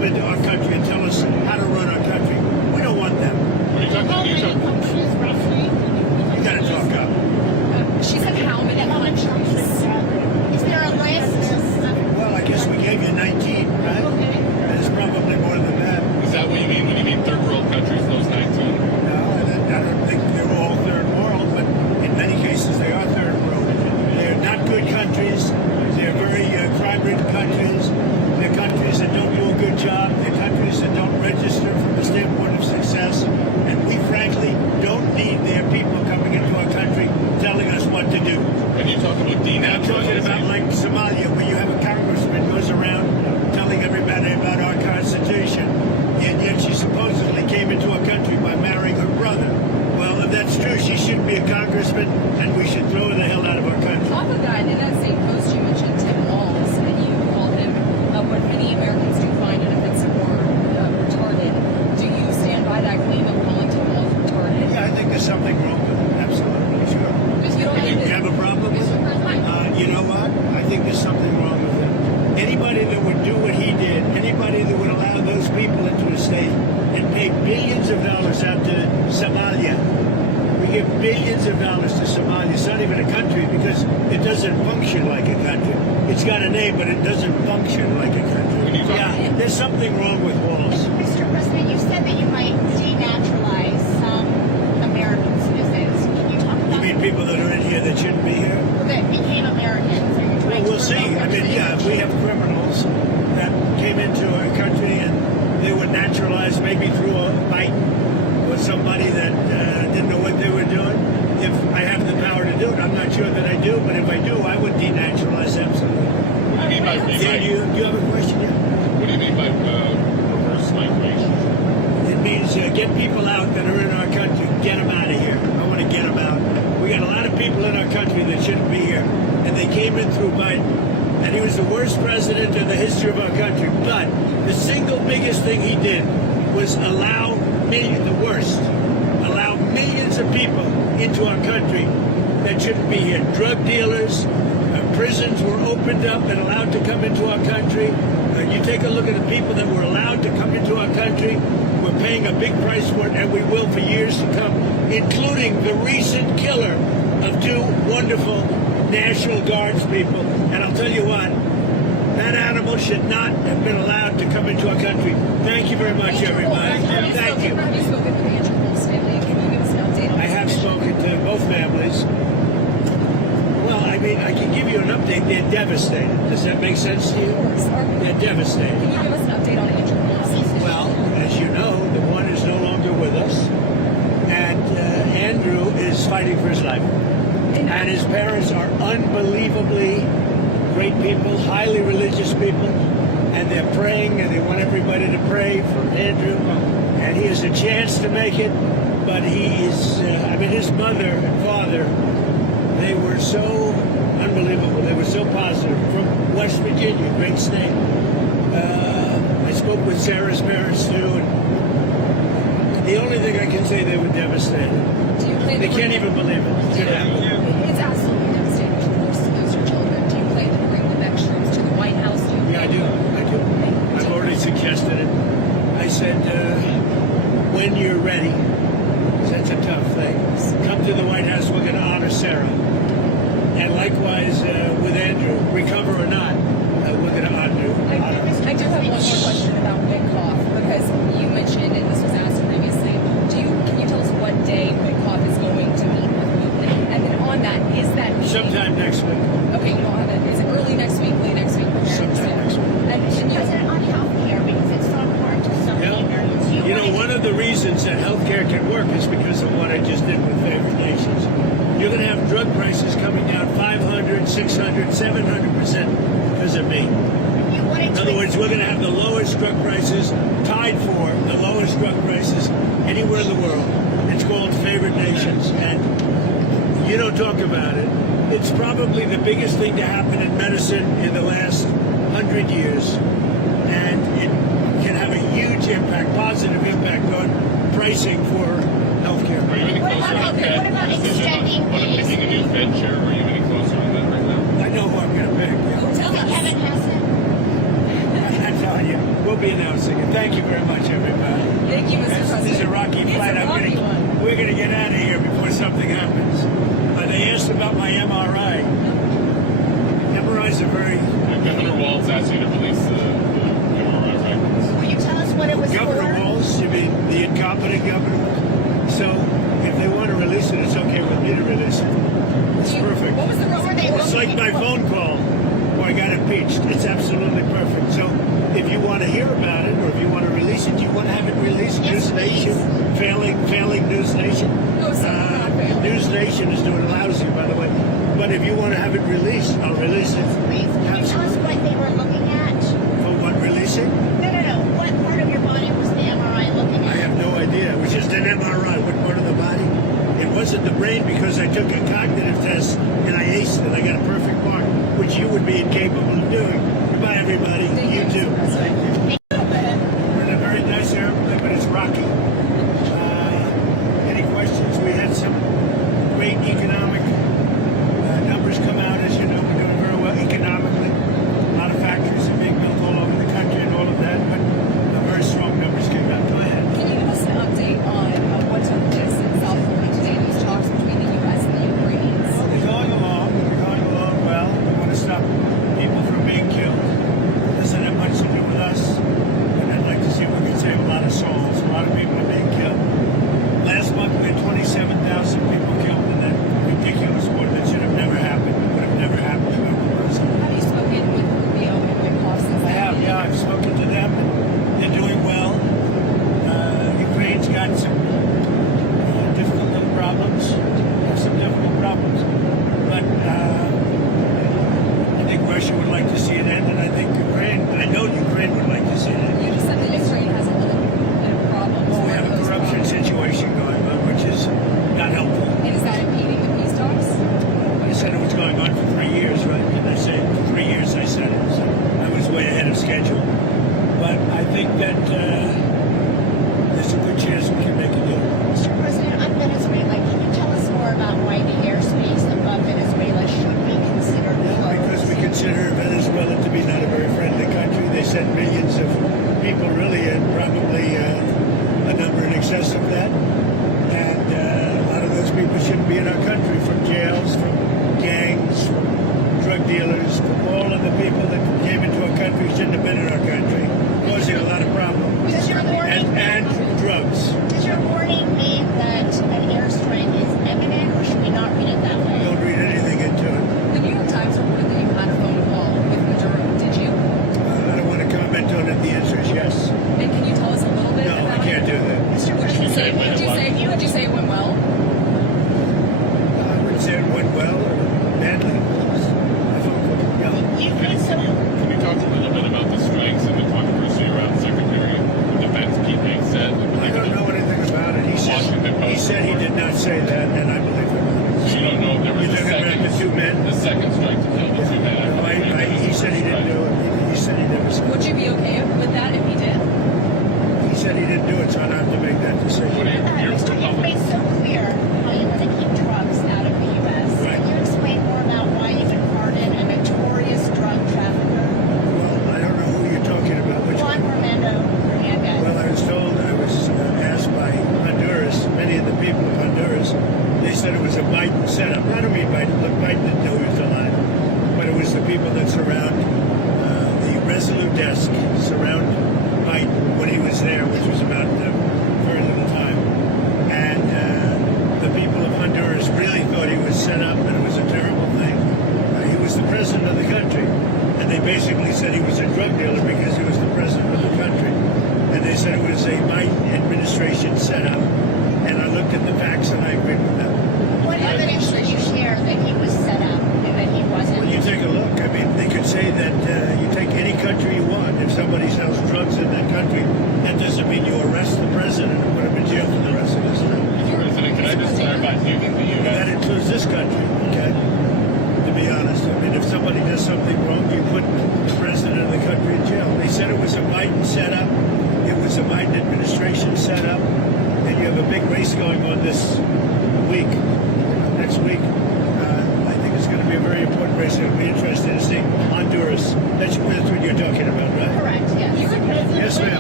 into our country and tell us how to run our country. We don't want them. What are you talking How about? many countries roughly? You got to talk up. She said how many countries? Is there a list? Well, I guess we gave you 19, right? Okay. There's probably more than that. Is that what you mean when you mean third world countries, those 19? No, I don't think they're all third world, but in many cases they are third world. They're not good countries. They're very crime-ridden countries. They're countries that don't do a good job. They're countries that don't register from the standpoint of success. And we, frankly, don't need their people coming into our country telling us what to do. And you talk about And I'm talking about denaturalization. like Somalia, where you have a congressman goes around telling everybody about our Constitution, and yet she supposedly came into our country by marrying her brother. Well, if that's true, she shouldn't be a congressman, and we should throw her the hell out of our country. Off of that, in that same post, you mentioned Tim Walz, and you called him what many Americans do find inoffensive or retarded. Do you stand by that claim of calling Tim Walz retarded? Yeah, I think there's something wrong with it. Absolutely, sure. Because you don't You have a problem with it? You know what? I think there's something wrong with it. Anybody that would do what he did, anybody that would allow those people into a state and pay billions of dollars out to Somalia. We give billions of dollars to Somalia. It's not even a country because it doesn't function like a country. It's got a name, but it doesn't function like a country. When you talk- Yeah, there's something wrong with walls. Mr. President, you said that you might denaturalize some American citizens. Can you talk You about mean people that are in here that shouldn't be here? that became Americans? Are you Well, trying to we'll see. revoke I their mean, yeah, if we have criminals that came into our country and they were naturalized maybe through a fight or somebody that didn't know what they were doing. If I have the power to do it, I'm not sure that I do, but if I do, I would denaturalize absolutely. What do you mean by Yeah, you have a question? Yeah. what do you mean by reverse migration? It means get people out that are in our country, get them out of here. I want to get them out. We got a lot of people in our country that shouldn't be here, and they came in through Biden, and he was the worst president in the history of our country. But the single biggest thing he did was allow millions of people into our country that shouldn't be here. Drug dealers, prisons were opened up and allowed to come into our country. You take a look at the people that were allowed to come into our country. We're paying a big price for it, and we will for years to come, including the recent killer of two wonderful National Guards people. And I'll tell you what, that animal should not have been allowed to come into our country. Thank you very much, everybody. Thank you. Have you spoken to Andrew Wolf's family? Can you give us an update on I have spoken to both families. Well, I mean, I can give you an update. They're devastated. Does that make sense to you? They're devastated. Can you give us an update on Andrew Wolf's? Well, as you know, the one is no longer with us, and Andrew is fighting for his life. And his parents are unbelievably great people, highly religious people, and they're praying, and they want everybody to pray for Andrew. And he has a chance to make it, but he is, his mother and father, they were so unbelievable. They were so positive. From West Virginia, great state. I spoke with Sarah's parents, too, and the only thing I can say, they were devastated. Do you plan They to can't bring even believe it. It's gonna happen. It's absolutely devastating to lose your children. Do you plan to bring the next troops to the White House? Yeah, I do. I've already suggested it. I said, when you're ready, 'cause that's a tough thing, come to the White House. We're going to honor Sarah. And likewise with Andrew, recover or not, we're going to honor him. I do have one more question about Witkoff, because you mentioned, and this was asked previously, can you tell us what day Witkoff is going to meet with Putin? And then on that, is that meeting... Sometime next week. Okay, you don't have it. Is it early next week, late next week? Sometime next week. And you... President, on health care, because it's so important to so many Americans. You know, one of the reasons that healthcare can work is because of what I just did with favored nations. You're going to have drug prices coming down 500, 600, 700% because of me. In other words, we're going to have the lowest drug prices, tied for the lowest drug prices anywhere in the world. It's called favored nations, and you don't talk about it. It's probably the biggest thing to happen in medicine in the last 100 years, and it can have a huge impact, positive impact on pricing for healthcare. Are you any What closer about- to that what about decision extending on picking a new Fed chair? Are you any closer to that right now? I know who I'm going to pick. Tell us. Kevin Hegseth. I'm telling you, we'll be be announcing it. Thank you very much, everybody. Thank you, Mr. President. This is a rocky It's flight. a rocky one. We're going to get out of here before something happens. They asked about my MRI. MRIs are very... Governor Walz asked you to release the MRI records. Will you tell us what it was Governor for? Walz, you mean the incompetent governor? So if they want to release it, it's okay with me to release it. It's perfect. What was the What were they It's like my phone call where I got impeached. It's absolutely perfect. So if you want to hear about it or if you want to release it, do you want to have it released? Yes, News Nation? please. Failing News Nation? No, sir, not failing. News Nation is doing lousy, by the way. But if you want to have it released, I'll release it. Please, can you tell us what they were looking at? For what releasing? No. What part of your body was the MRI looking I at? have no idea. It was just an MRI. What part of the body? It wasn't the brain because I took a cognitive test and I aced it. I got a perfect mark, which you would be incapable of doing. Goodbye, everybody. Thank You too. Mr. President. We're in a very nice airplane, but it's rocky. Any questions? We had some great economic numbers come out. As you know, we're doing very well economically. A lot of factories are being built all over the country and all of that, but very strong numbers came out. Go ahead. Can you give us an update on what took place in South Florida today, these talks between the U.S. and the Ukrainians? Well, they're going along. They're going along well. We want to stop people from being killed. Doesn't have much to do with us. And I'd like to see if we can save a lot of souls. A lot of people are being killed. Last month we had 27,000 people killed in that ridiculous war that should have never happened. It would have never happened to whoever was. Have you spoken with Rubio and Wyckoff since I have, yeah. I've spoken to them. They're doing well. Ukraine's got some difficult little problems. They have some difficult problems. But I think Russia would like to see it end, and I think I know Ukraine would like to see it end. You just said that Ukraine has a little bit of problems. Well, we What have are a those corruption problems? situation going on, which is not helpful. And is that impeding the peace talks? I said it was going on for 3 years, right? Didn't I say 3 years? I said it. So I was way ahead of schedule. But I think that there's a good chance we can make a deal. Mr. President, on Venezuela, can you tell us more about why the airspace above Venezuela should be considered closed? Because we consider Venezuela to be not a very friendly country. They send millions of people, really, and probably a number in excess of that. And a lot of those people shouldn't be in our country, from jails, from gangs, from drug dealers, from all of the people that came into our country shouldn't have been in our country, causing a lot of problems. Does your warning, And drugs. does your warning mean that an airstrike is imminent, or should we not read it that way? Don't read anything into it. The New York Times reported that you had a phone call with Maduro. Did you? I don't want to comment on it. The answer is yes. And can you tell us a little bit No, I about can't it? do that. Mr. Would you President, say it went well? I wouldn't say it went well or badly. I thought, no. you've been so... Can you talk a little bit about the strikes and the controversy around Secretary of Defense Pete Hegseth? I don't know anything about it. He said he did not say that, and I believe him. So you don't know if there was You're talking about the two men? the second strike to kill the two men. He said he didn't do it. He said he never said Would it. you be okay with that if he did? He said he didn't do it, so I don't have to make that What decision. are your Mr. You've made so clear how you want to keep drugs out of the U.S. Right. Can you explain more about why you would pardon a notorious drug trafficker, Well, I don't know who you're talking about. Which Juan one? Romando Hernandez? Well, I was told, I was asked by Honduras, many of the people of Honduras, they said it was a Biden setup. I don't mean Biden. Look, Biden didn't know he was alive. But it was the people that surround the Resolute desk, surround Biden when he was there, which was about very little time. And the people of Honduras really thought he was set up and it was a terrible thing. He was the president of the country. And they basically said he was a drug dealer because he was the president of the country. And they said it was a Biden administration setup. And I looked at the facts and I agreed with them. What evidence did you share that he was set up and that he wasn't? Well, you take a look. I mean, they could say that you take any country you want. If somebody sells drugs in that country, that doesn't mean you arrest the president and put him in jail for the rest of his life. President, can I just clarify? Do you think the That U.S. includes this country, okay? To be honest. I mean, if somebody does something wrong, you put the president of the country in jail. They said it was a Biden setup. It was a Biden administration setup. And you have a big race going on this week, next week. I think it's going to be a very important race. It'll be interesting to see Honduras. That's what you're talking about, right? Correct, yes. Yes,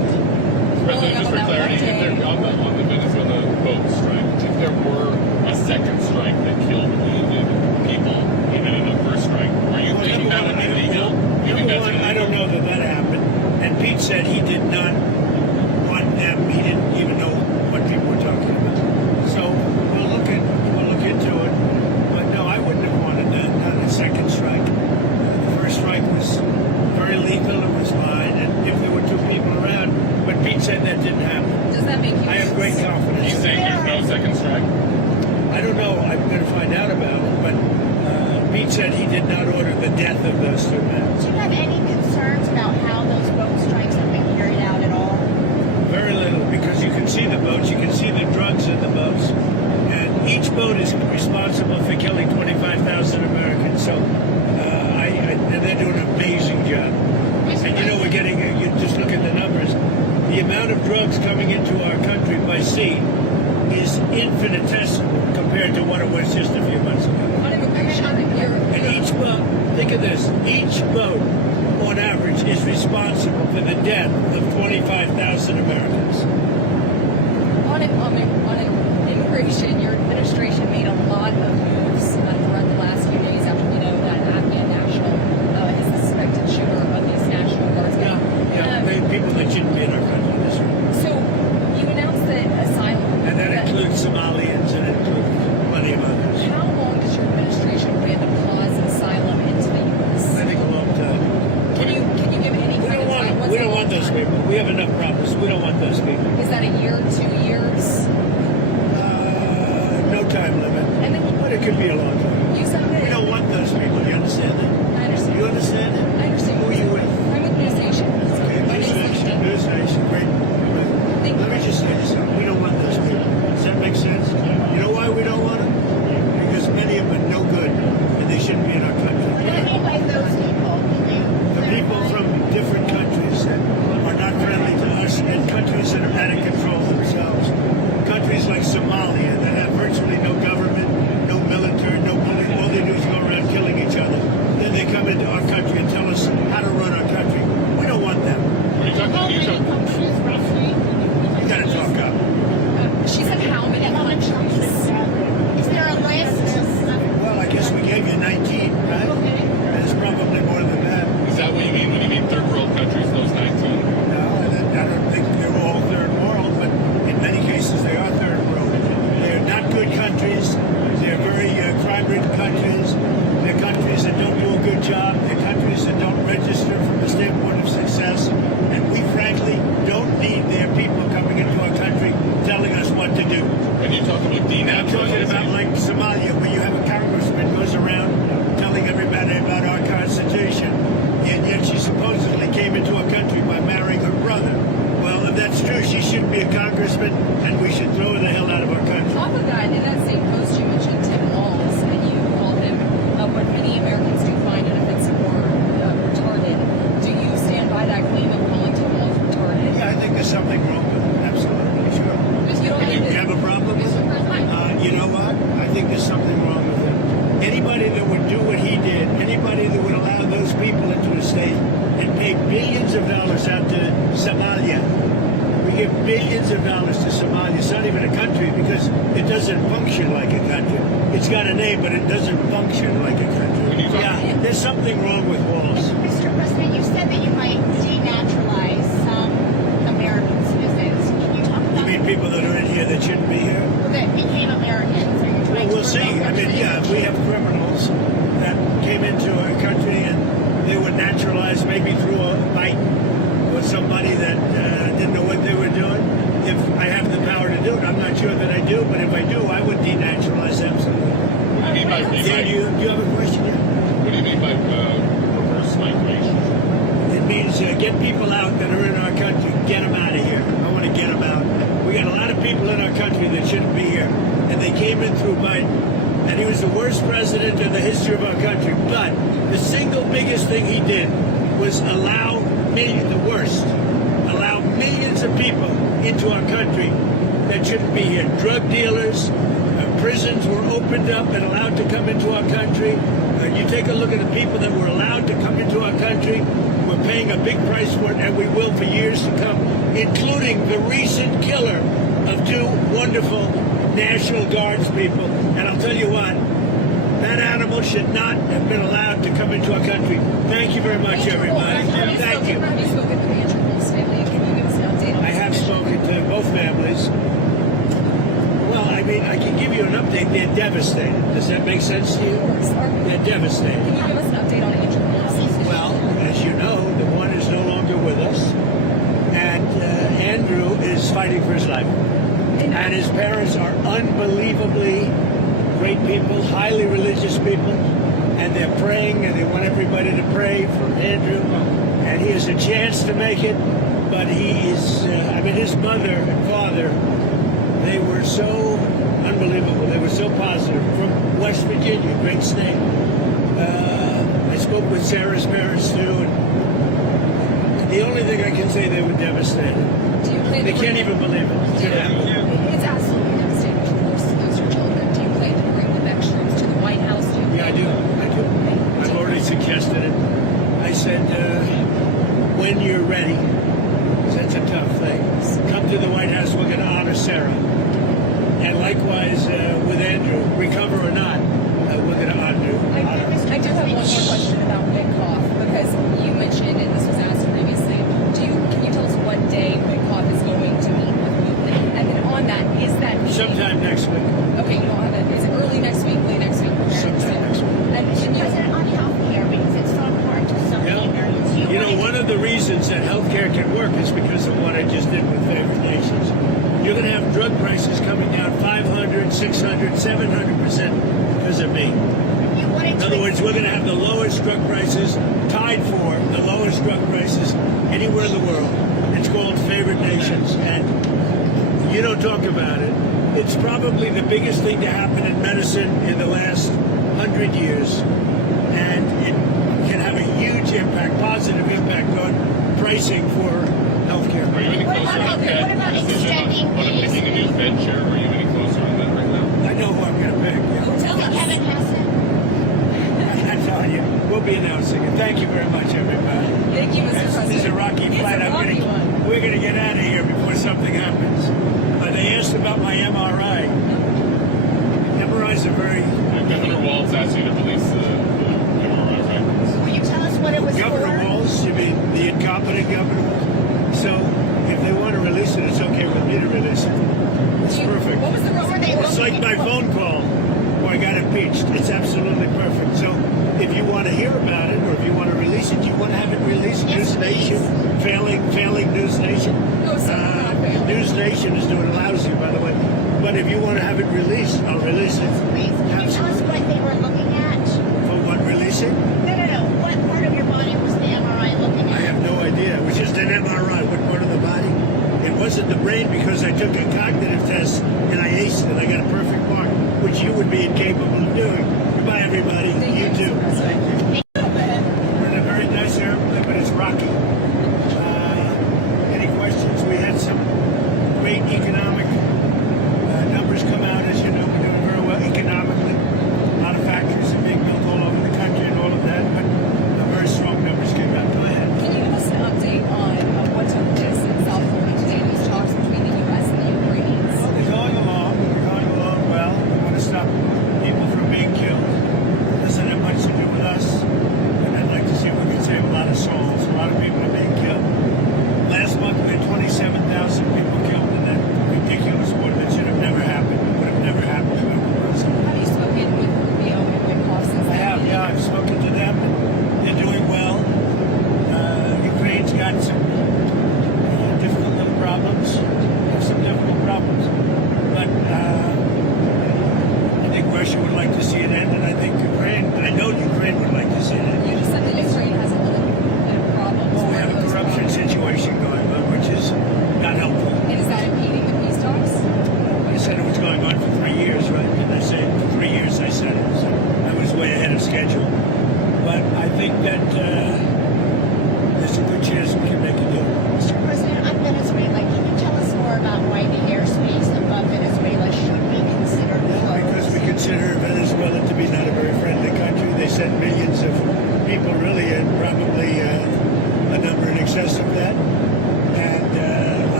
for that one clarity, if day. there, on the Venezuela boat strike, if there were a second strike that killed wounded people, even in the first strike, are you thinking that would be legal? You think that's I illegal? don't know that happened. And Pete said he did not want them. He didn't even know what people were talking about. So we'll look into it. But no, I wouldn't have wanted that. Not a second strike. The first strike was very lethal. It was mine. And if there were two people around, but Pete said that didn't happen. Does that make you? I have great confidence. He's saying there's no second strike? I don't know. I'm going to find out about it. But Pete said he did not order the death of those two men. Do you have any concerns about how those boat strikes have been carried out at all? Very little, because you can see the boats, you can see the drugs in the boats, and each boat is responsible for killing 25,000 Americans. So, and they're doing an amazing job. And you know, we're getting, you just look at the numbers, the amount of drugs coming into our country by sea is infinitesimal compared to what it was just a few months ago. On immigration, And each boat, think of this, each boat on average is responsible for the death of 25,000 Americans. on immigration, your administration made a lot of moves throughout the last few days after we know that Afghan national is the suspected shooter of these National Guardsmen. People that shouldn't be in our country. That's right. So you announced that Asylum. And that includes Somalians and it includes plenty of others. How long does your administration plan to pause Asylum into the U.S.? I think a long time. Can you give any kind of time? What's We a don't long want those time? people. We have enough problems. We don't want those people. Is that a year, 2 years? No time limit. And then But it could be a long time. you said that. We don't want those people. You understand that? I understand. You understand that? I understand. Who are you with? I'm with News Nation. Okay, My News name's Nation. News Nation. Great. Thank Let me you. just say this. We don't want those people. Does that make sense? You know why we don't want them? Because many of them are no good and they shouldn't be in our What do you country. mean by those people? The people from different countries that are not friendly to us and countries that are out of control themselves. Countries like Somalia that have virtually no government, no military, no police. All they do is go around killing each other. Then they come into our country and tell us how to run our country. We don't want them. Are you talking You gotta talk up. She said how many countries? Is there a list? Well, I guess we gave you 19, right? There's probably more than that. Is that what you mean when you mean third world countries, those 19? No, I don't think they're all third world, but in many cases they are third world. They're not good countries. They're very crime-ridden countries. They're countries that don't do a good job. They're countries that don't register from the standpoint of success. And we frankly don't need their people coming into our country telling us what to do. When you talk about I'm talking about denaturalization, like Somalia, where you have a congressman goes around telling everybody about our Constitution, and yet she supposedly came into our country by marrying her brother. Well, if that's true, she shouldn't be a congressman, and we should throw her the hell out of our country. Off of that, in that same post, you mentioned Tim Walz, and you called him what many Americans do find inoffensive or retarded. Do you stand by that claim of calling Tim Walz retarded? Yeah, I think there's something wrong with it. Absolutely, sure. Because you don't You have a problem with it? You know what? I think there's something wrong with it. Anybody that would do what he did, anybody that would allow those people into a state and pay billions of dollars out to Somalia. We give billions of dollars to Somalia. It's not even a country because it doesn't function like a country. It's got a name, but it doesn't function like a country. Yeah, there's something wrong with Walls. Mr. President, you said that you might denaturalize some American citizens. Can you talk You about mean people that are in here that shouldn't be here? that became Americans? Are you Well, trying we'll to see. revoke I their mean, yeah, we have criminals that came into our country and they were naturalized maybe through a fight with somebody that didn't know what they were doing. If I have the power to do it, I'm not sure that I do, but if I do, I would denaturalize them. what do you mean by Do you have a question yet? what do you mean by reverse migration? It means get people out that are in our country, get them out of here. I want to get them out. We got a lot of people in our country that shouldn't be here, and they came in through Biden, and he was the worst president in the history of our country. But the single biggest thing he did was allow millions of people into our country that shouldn't be here. Drug dealers, prisons were opened up and allowed to come into our country. You take a look at the people that were allowed to come into our country. We're paying a big price for it, and we will for years to come. including the recent killer of two wonderful National Guards people. And I'll tell you what, that animal should not have been allowed to come into our country. Thank you very much, everybody. Thank you. Have you spoken to the Andrew Wolf's family? Can you give us an update on I this have issue? spoken to both families. Well, I mean, I can give you an update. They're devastated. Does that make sense to you? Of course. They're devastated. Can you give us an update on Andrew Wolf's? Well, as you know, the one is no longer with us, and Andrew is fighting for his life. And his parents are unbelievably great people, highly religious people, and they're praying, and they want everybody to pray for Andrew. And he has a chance to make it, but he is, his mother and father, they were so unbelievable. They were so positive. From West Virginia, great state. I spoke with Sarah's parents, too, and the only thing I can say, they were devastated. Do you plan They to can't even believe it. It's absolutely devastating, of course, to those your children. Do you plan to bring the next troops to the White House? Yeah, I do. I've already suggested it. I said, when you're ready, that's a tough thing. Come to the White House, we're going to honor Sarah. And likewise with Andrew, recover or not, we're going to honor you. I do have one more question about Witkoff, because you mentioned, and this was asked previously, can you tell us what day Witkoff is going to meet with you? And then on that, is that meeting... Sometime next week. Okay, you don't have it. Is it early next week, late next week? Sometime next week. And can you... President, on health care, because it's so important to so many Americans. You know, one of the reasons that healthcare can work is because of what I just did with favored nations. You're going to have drug prices coming down 500, 600, 700% because of me. In other words, we're going to have the lowest drug prices, tied for the lowest drug prices anywhere in the world. It's called favored nations, and you don't talk about it. It's probably the biggest thing to happen in medicine in the last 100 years, and it can have a huge impact, positive impact on pricing for healthcare. Are you any What closer about- on that what about decision extending on picking a new Fed chair? Are you any closer on that right now? I know who I'm going to pick. Tell us. Kevin Hegseth. I'm telling you, we'll be announcing it. Thank you very much, everybody. Thank you, Mr. President. This is a rocky It's flight. a rocky one. We're going to get out of here before something happens. They asked about my MRI. MRIs are very... Governor Walz asked you to release the MRI records. Will you tell us what it was Governor for? Walz, you mean the incompetent governor? So if they want to release it, it's okay with me to release it. It's perfect. What was the What were they It's like my phone call where I got impeached. It's absolutely perfect. So if you want to hear about it, or if you want to release it, you want to have it released. Yes, News Nation, failing News Nation. No, sir, not failing. News Nation is doing lousy, by the way. But if you want to have it released, I'll release it. Please, can you tell us what they were looking at? For what, releasing? No. What part of your body was the MRI looking I at? have no idea. It was just an MRI. What part of the body? It wasn't the brain because I took a cognitive test and I aced it. I got a perfect mark, which you would be incapable of doing. Goodbye, everybody. Thank You too. Mr. President. We're in a very nice airplane, but it's rocky. Any questions? We had some great economic numbers come out. As you know, we're doing very well economically. A lot of factories are being built all over the country and all of that, but very strong numbers came out. Go ahead. Can you give us an update on what took place in South Florida today, these talks between the U.S. and the Ukrainians? Well, they're going along. They're going along well. We want to stop people from being killed. It doesn't have much to do with us. And I'd like to see if we can save a lot of souls. A lot of people are being killed. Last month, we had 27,000 people killed in that ridiculous war that should have never happened. It would have never happened to anyone. So Have you spoken with Rubio and Witkoff since I have, yeah. I've spoken to them. They're doing well. Ukraine's got some difficult little problems. They have some difficult problems. But I think Russia would like to see it end, and I think Ukraine, I know Ukraine would like to see it end. You just said that Israel has a little bit of problems. Well, we have a corruption situation going on, which is not helpful. And is that impeding the peace talks? I said it was going on for 3 years, right? Didn't I say for 3 years? I said it. So I was way ahead of schedule. But I think that there's a good chance we can make a deal. Mr. President, on Venezuela, can you tell us more about why the airspace above Venezuela should be considered closed? Because we consider Venezuela to be not a very friendly country. They sent millions of people, really, and probably a number in excess of that. And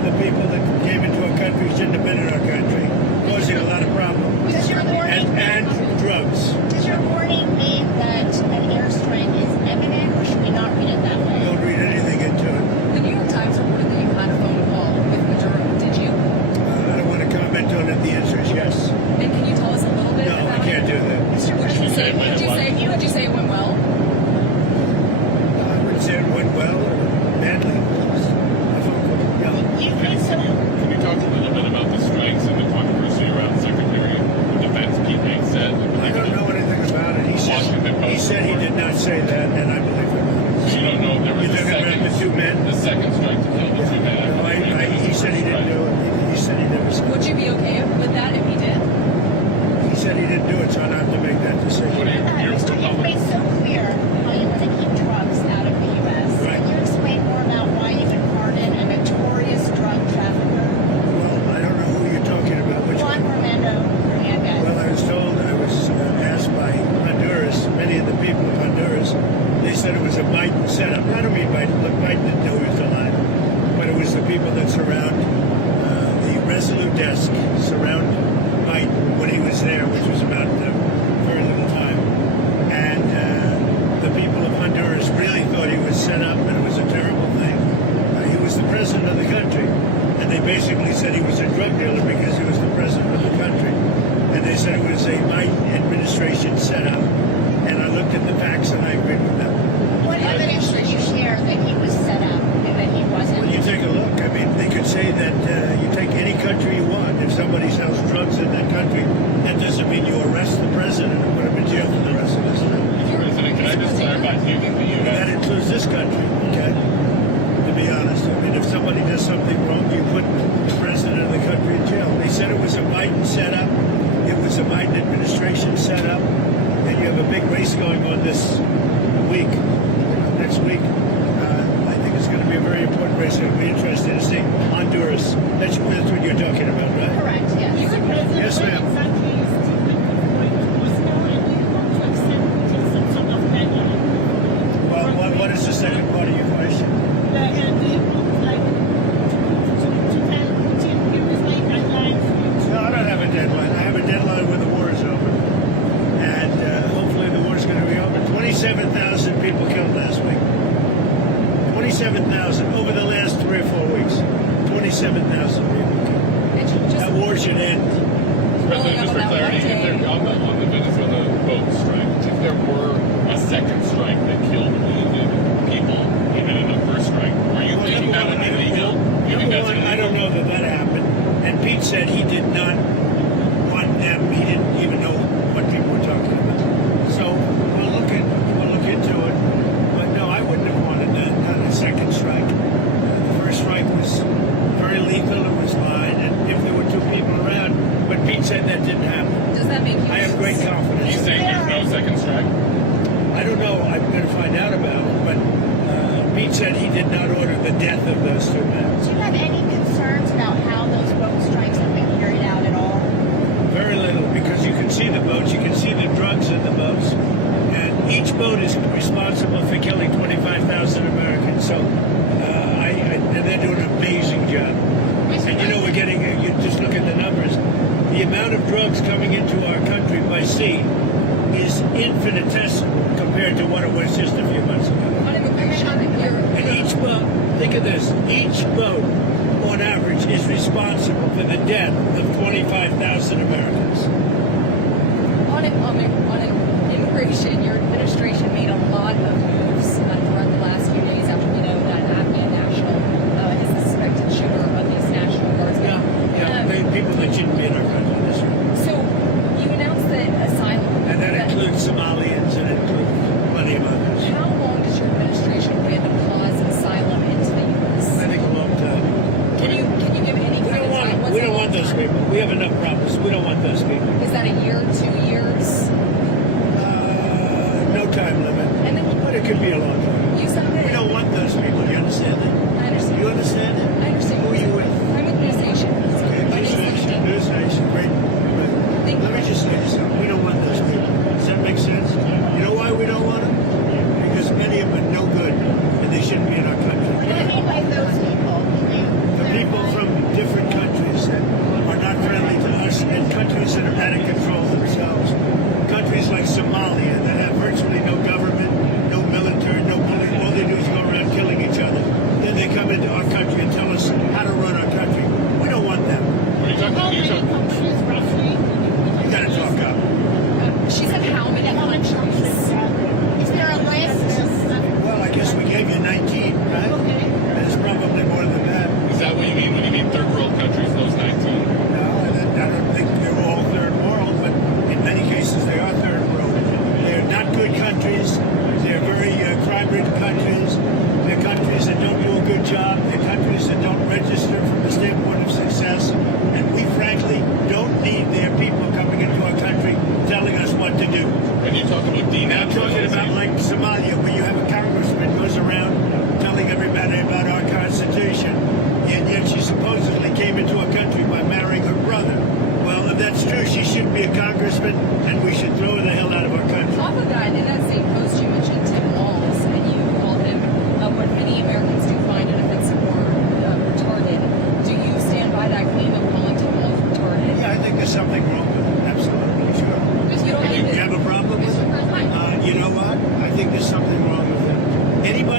of the people that came into our country shouldn't have been in our country, causing a lot of problems. Does your warning And drugs. Does your warning mean that an airstrike is imminent, or should we not read it that way? Don't read anything into it. The New York Times reported that you had a phone call with Maduro. Did you? I don't want to comment on it. The answer is yes. And can you tell us a little bit No, about I can't do that. Mr. Would you say? President, Would you say it went well? I would say it went well or badly. A phone call. Yeah. you think so? Can you talk a little bit about the strikes and the controversy around Secretary of Defense Pete Hegseth? I don't know anything about it. He said he did not say that, and I believe him. So you don't know if there was You're a talking about the two men? the second strike to kill the two men. No, he said he didn't do it. He said he never said Would it. you be okay with that if he did? He said he didn't do it, so I don't have to make that decision. What do you, you're Mr. You've made so clear how you want to keep drugs out of the U.S. Right. Can you explain more about why you would pardon a notorious drug trafficker, Well, I don't know who you're talking about. Which Juan one? Fernando Hernandez? Well, I was told, I was asked by Honduras, many of the people of Honduras, they said it was a Biden setup. I don't mean Biden. Look, Biden didn't know he was alive. But it was the people that surround the Resolute desk, surround Biden when he was there, which was about very little time. And the people of Honduras really thought he was set up and it was a terrible thing. He was the president of the country. And they basically said he was a drug dealer because he was the president of the country. And they said it was a Biden administration setup. And I looked at the facts and I agreed with them. What evidence did you share that he was set up and that he wasn't? Well, you take a look. I mean, they could say that you take any country you want. If somebody sells drugs in that country, that doesn't mean you arrest the president and put him in jail for the rest of his life. President, can I just clarify? Do you think the That U.S. includes this country, okay? To be honest, I mean, if somebody does something wrong, you put the president of the country in jail. They said it was a Biden setup. It was a Biden administration setup. And you have a big race going on this week, next week. I think it's going to be a very important race. It'll be interesting to see Honduras. That's what you're talking about, right? Correct, yes. Yes, ma'am. Well, what is the second part of your question? No, I don't have a deadline. I have a deadline when the war is over. And hopefully the war is going to be over. 27,000 people killed last week. 27,000 over the last 3 or 4 weeks. 27,000 people killed. And just That war should end. President, just for clarity, if there, on the Venezuela boat strike, if there were a second strike that killed wounded people, even in the first strike, are you thinking that would be legal? You think that's illegal? I don't know that happened. And Pete said he did not want them. He didn't even know what people were talking about. So we'll look into it. But no, I wouldn't have wanted a second strike. The first strike was very lethal. It was fine. And if there were 2 people around, but Pete said that didn't happen. does that make you? I have great confidence. He's saying there's no second strike? I don't know. I'm going to find out about it. But Pete said he did not order the death of those 2 men. Do you have any concerns about how those boat strikes have been carried out at all? Very little, because you can see the boats, you can see the drugs in the boats, and each boat is responsible for killing 25,000 Americans. So, and they're doing an amazing job. And you know, we're getting, you just look at the numbers, the amount of drugs coming into our country by sea is infinitesimal compared to what it was just a few months ago. On immigration, And each boat, think of this, each boat on average is responsible for the death of 25,000 Americans. on immigration, your administration made a lot of moves throughout the last few days after we know that an Afghan national is the suspected shooter of these National Guardsmen. People that shouldn't be in our country. That's right. So you announced that Asylum. And that includes Somalians and it includes plenty of others. How long does your administration plan to pause Asylum into the U.S.? I think a long time. Can you give any kind of time? What's We a don't long want those time? people. We have enough problems. We don't want those people. Is that a year, 2 years? No time limit. And then But it could be a long time. you said that. We don't want those people. You understand that? I understand. You understand it? I understand. Who are you with? I'm with News Nation. Okay, My News name's Nation. News Nation. Great. Thank Let me you. just say this. We don't want those people. Does that make sense? You know why we don't want them? Because many of them are no good and they shouldn't be in our country. What do you mean by those people? Can you The people clarify?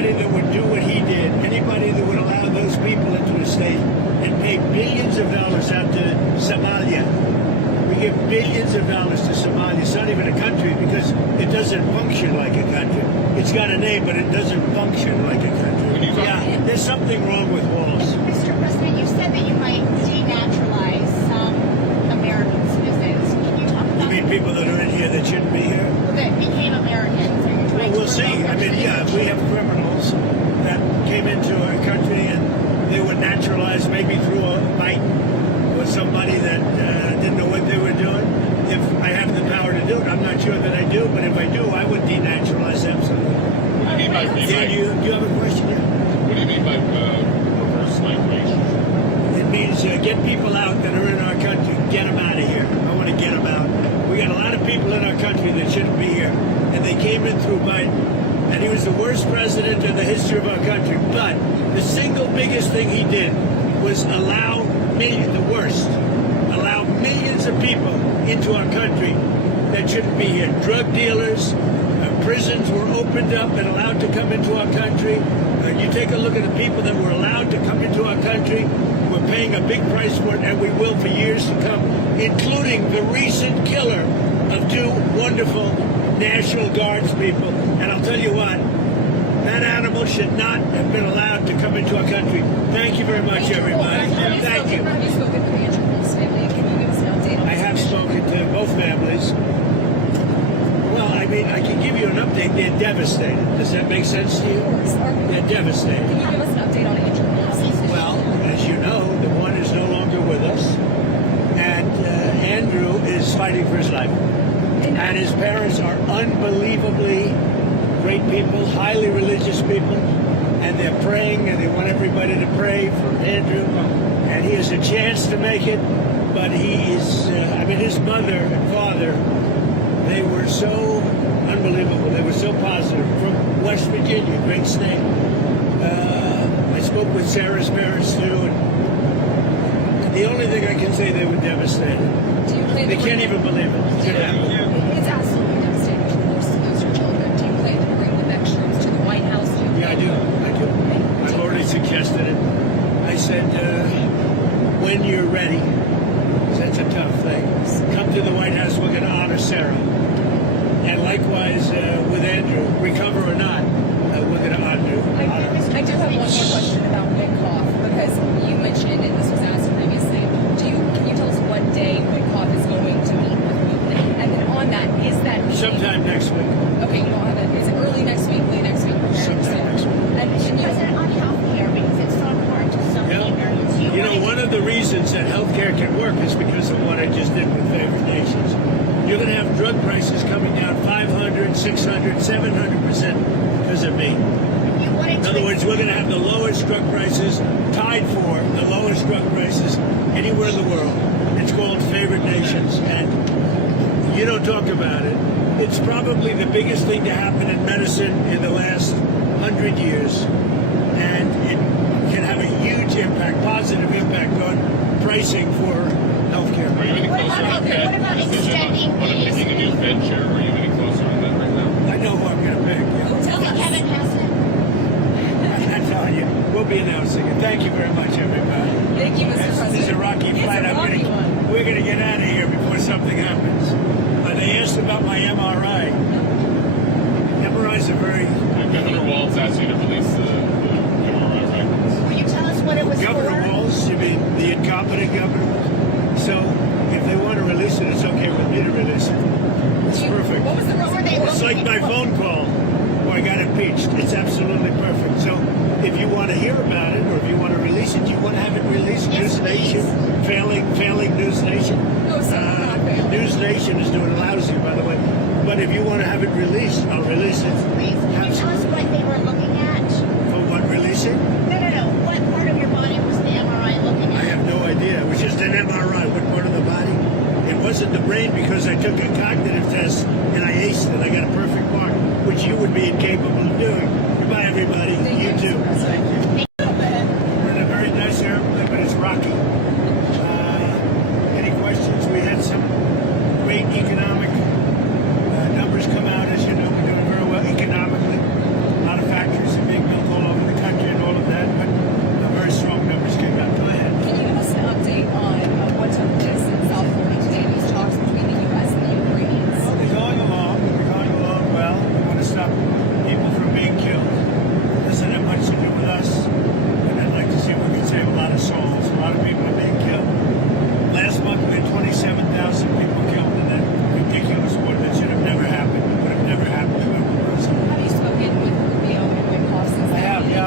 anybody that would do what he did, anybody that would allow those people into the state and pay billions of dollars out to Somalia. We give billions of dollars to Somalia. It's not even a country because it doesn't function like a country. It's got a name, but it doesn't function like a country. Yeah, there's something wrong with walls. Mr. President, you said that you might denaturalize some American citizens. Can you talk You about mean people that are in here that shouldn't be here? that became Americans? Are you Well, trying we'll to see. revoke I their mean, yeah, if we have criminals that came into our country and they were naturalized maybe through a fight or somebody that didn't know what they were doing. If I have the power to do it, I'm not sure that I do, but if I do, I would denaturalize absolutely. What do you mean by Yeah, do you have a question? Yeah. What do you mean by reverse migration? It means get people out that are in our country. Get them out of here. I want to get them out. We got a lot of people in our country that shouldn't be here, and they came in through Biden, and he was the worst president in the history of our country. But the single biggest thing he did was allow millions of people into our country that shouldn't be here. Drug dealers, prisons were opened up and allowed to come into our country. You take a look at the people that were allowed to come into our country. We're paying a big price for it, and we will for years to come, including the recent killer of two wonderful National Guards people. And I'll tell you what, that animal should not have been allowed to come into our country. Thank you very much, everybody. Thank you. Have you spoken to the Andrew Wolf's family? Can you give us an update on I have spoken to both families. Well, I mean, I can give you an update. They're devastated. Does that make sense to you? They're devastated. Can you give us an update on Andrew Wolf's? Well, as you know, the one is no longer with us, and Andrew is fighting for his life. And his parents are unbelievably great people, highly religious people, and they're praying, and they want everybody to pray for Andrew. And he has a chance to make it, but he is, his mother and father, they were so unbelievable. They were so positive. From West Virginia, great state. I spoke with Sarah's parents too, and the only thing I can say, they were devastated. Do you plan They to can't bring even believe it. It's absolutely devastating to lose your children. Do you plan to bring them extras to the White House? Yeah, I do. I've already suggested it. I said, when you're ready, 'cause that's a tough thing, come to the White House. We're going to honor Sarah. And likewise with Andrew, recover or not, we're going to honor I do have one more question about Witkoff, because you mentioned, and this was asked previously, can you tell us what day Witkoff is going to meet with Putin? And then on that, is that meeting... sometime next week. Okay, you don't have it. Is it early next week, late next week? Sometime next week. And Mr. President, on health care, because it's so important to so many Americans. You know, one of the reasons that healthcare can work is because of what I just did with favored nations. You're going to have drug prices coming down 500, 600, 700% because of me. In other words, we're going to have the lowest drug prices, tied for the lowest drug prices anywhere in the world. It's called favored nations, and you don't talk about it. It's probably the biggest thing to happen in medicine in the last 100 years, and it can have a huge impact, positive impact on pricing for healthcare. Are you any What closer about- on that what about decision extending on picking a new Fed chair? Are you any closer on that right now? I know who I'm going to pick. Yeah. Tell us. Kevin Hassett. I'm telling you, we'll be announcing it. Thank you very much, everybody. Thank you, Mr. President. This is a rocky It's flight. a rocky one. We're going to get out of here before something happens. They asked about my MRI. MRIs are very... Governor Walz asked you to release the MRI records. Will you tell us what it was Governor for? Walz, you mean the incompetent governor? So if they want to release it, it's okay with me to release it. It's perfect. What was the reason? It's like my phone call where I got impeached. It's absolutely perfect. So if you want to hear about it, or if you want to release it, you want to have it released. Yes, News Nation, failing News Nation. No, sir, not failing. News Nation is doing lousy, by the way. But if you want to have it released, I'll release it. Please, can you tell us what they were looking at? For what, releasing? No. What part of your body was the MRI looking I at? have no idea. It was just an MRI. What part of the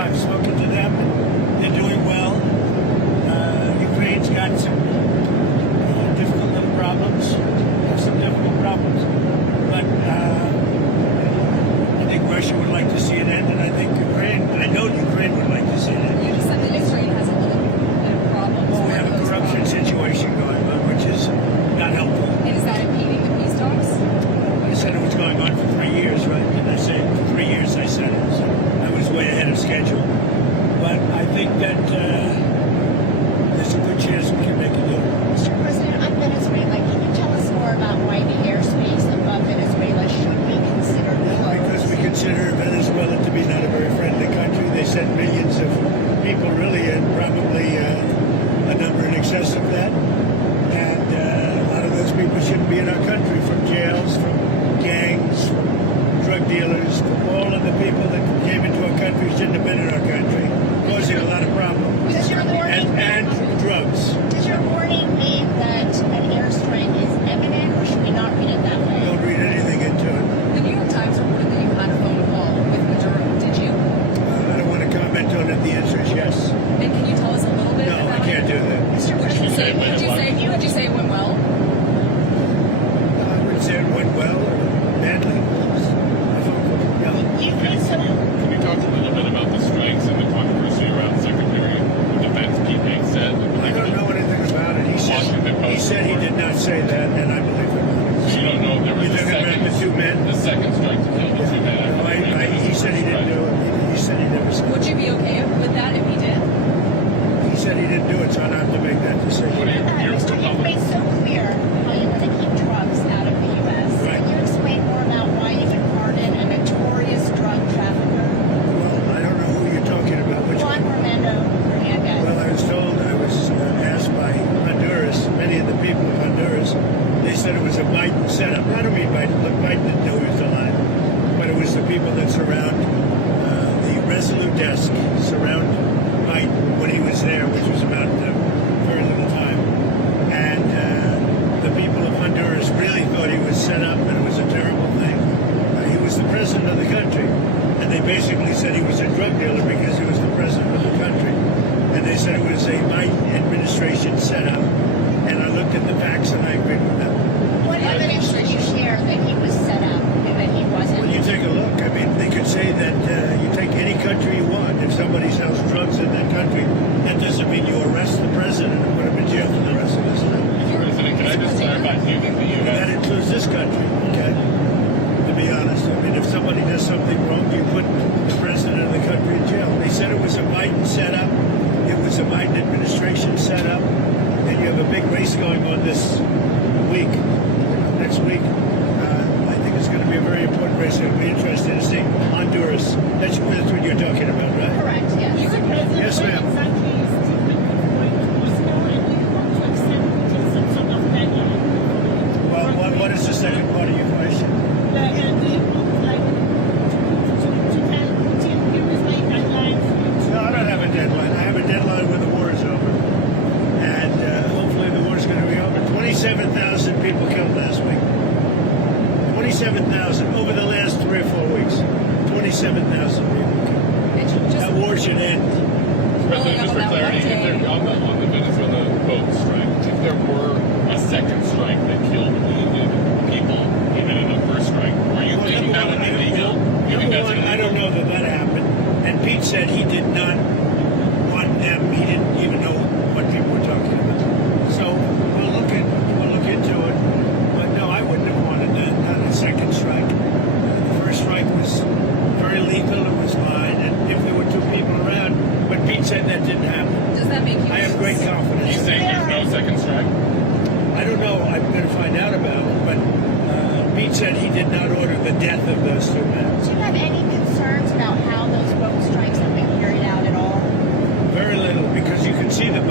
I've spoken to them. They're doing well. Ukraine's got some difficult little problems. Have some difficult problems. But I think Russia would like to see it end, and I think I know Ukraine would like to see it end. You just said that Israel has a little bit of problems. Well, we have a corruption situation going on, which is not helpful. And is that impeding the peace talks? I said it was going on for 3 years, right? Didn't I say 3 years? I said it. So I was way ahead of schedule. But I think that there's a good chance we can make a deal. Mr. President, on Venezuela, can you tell us more about why the airspace above Venezuela should be considered closed? Because we consider Venezuela to be not a very friendly country. They sent millions of people, really, and probably a number in excess of that. And a lot of those people shouldn't be in our country, from jails, from gangs, from drug dealers, from all of the people that came into our country shouldn't have been in our country, causing a lot of problems. Does your warning And drugs. Does your warning mean that an airstrike is imminent, or should we not read it that way? Don't read anything into it. The New York Times reported that you had a phone call with Maduro. Did you? I don't want to comment on it. The answer is yes. And can you tell us a little bit No, about I can't do that. Mr. Would you say President, would you say it went well? I wouldn't say it went well or badly. you think so? Can you talk a little bit about the strikes and the controversy around Secretary of Defense Pete Hegseth? I don't know anything about it. He said he did not say that, and I believe it. So you don't know if there was You're talking about the two men? the second strike to kill the two men. He said he didn't do it. He said he never said Would it. you be okay with that if he did? He said he didn't do it, so I don't have to make that What decision. do you, Mr. You've made so clear how you want to keep drugs out of the U.S. Right. Can you explain more about why you would pardon a notorious drug trafficker, Well, I don't know who you're talking about. Which Juan one? Romando Hernandez? Well, I was told, I was asked by Honduras, many of the people of Honduras, they said it was a Biden setup. I don't mean Biden. Look, Biden didn't know he was alive. But it was the people that surround the Resolute desk, surround Biden when he was there, which was about very little time. And the people of Honduras really thought he was set up, and it was a terrible thing. He was the president of the country. And they basically said he was a drug dealer because he was the president of the country. And they said it was a Biden administration setup. And I looked at the facts and I agreed with them. What evidence did you share that he was set up and that he wasn't? Well, you take a look. I mean, they could say that you take any country you want. If somebody sells drugs in that country, that doesn't mean you arrest the president and put him in jail for the rest of his life. Mr. President, can I just clarify, do you think the And that U.S. includes this country, okay? To be honest. I mean, if somebody does something wrong, you put the president of the country in jail. They said it was a Biden setup. It was a Biden administration setup. And you have a big race going on this week, next week. I think it's going to be a very important race. It'll be interesting to see Honduras. That's what you're talking about, right? Correct, yes. Yes, ma'am. Well, what is the second part of your question? No, I don't have a deadline. I have a deadline when the war is over. And hopefully the war is going to be over. 27,000 people killed last week. 27,000 over the last 3 or 4 weeks. 27,000 people killed. And That war should end. President, just for clarity, if there, on the Venezuela boat strike, if there were a second strike that killed wounded people, even in the first strike, are you thinking that would be legal? You think that's I don't know that that happened. And Pete said he did not want them. He didn't even know what people were talking about. So we'll look into it. But no, I wouldn't have wanted that. Not a second strike. The first strike was very lethal. It was fine. And if there were 2 people around, but Pete said that didn't happen. does that make you? I have great Are you confidence. saying there's no second strike? I don't know. I'm going to find out about it. But Pete said he did not order the death of those 2 men. Do you have any concerns about how those boat strikes have been carried out at all? Very little, because you can see the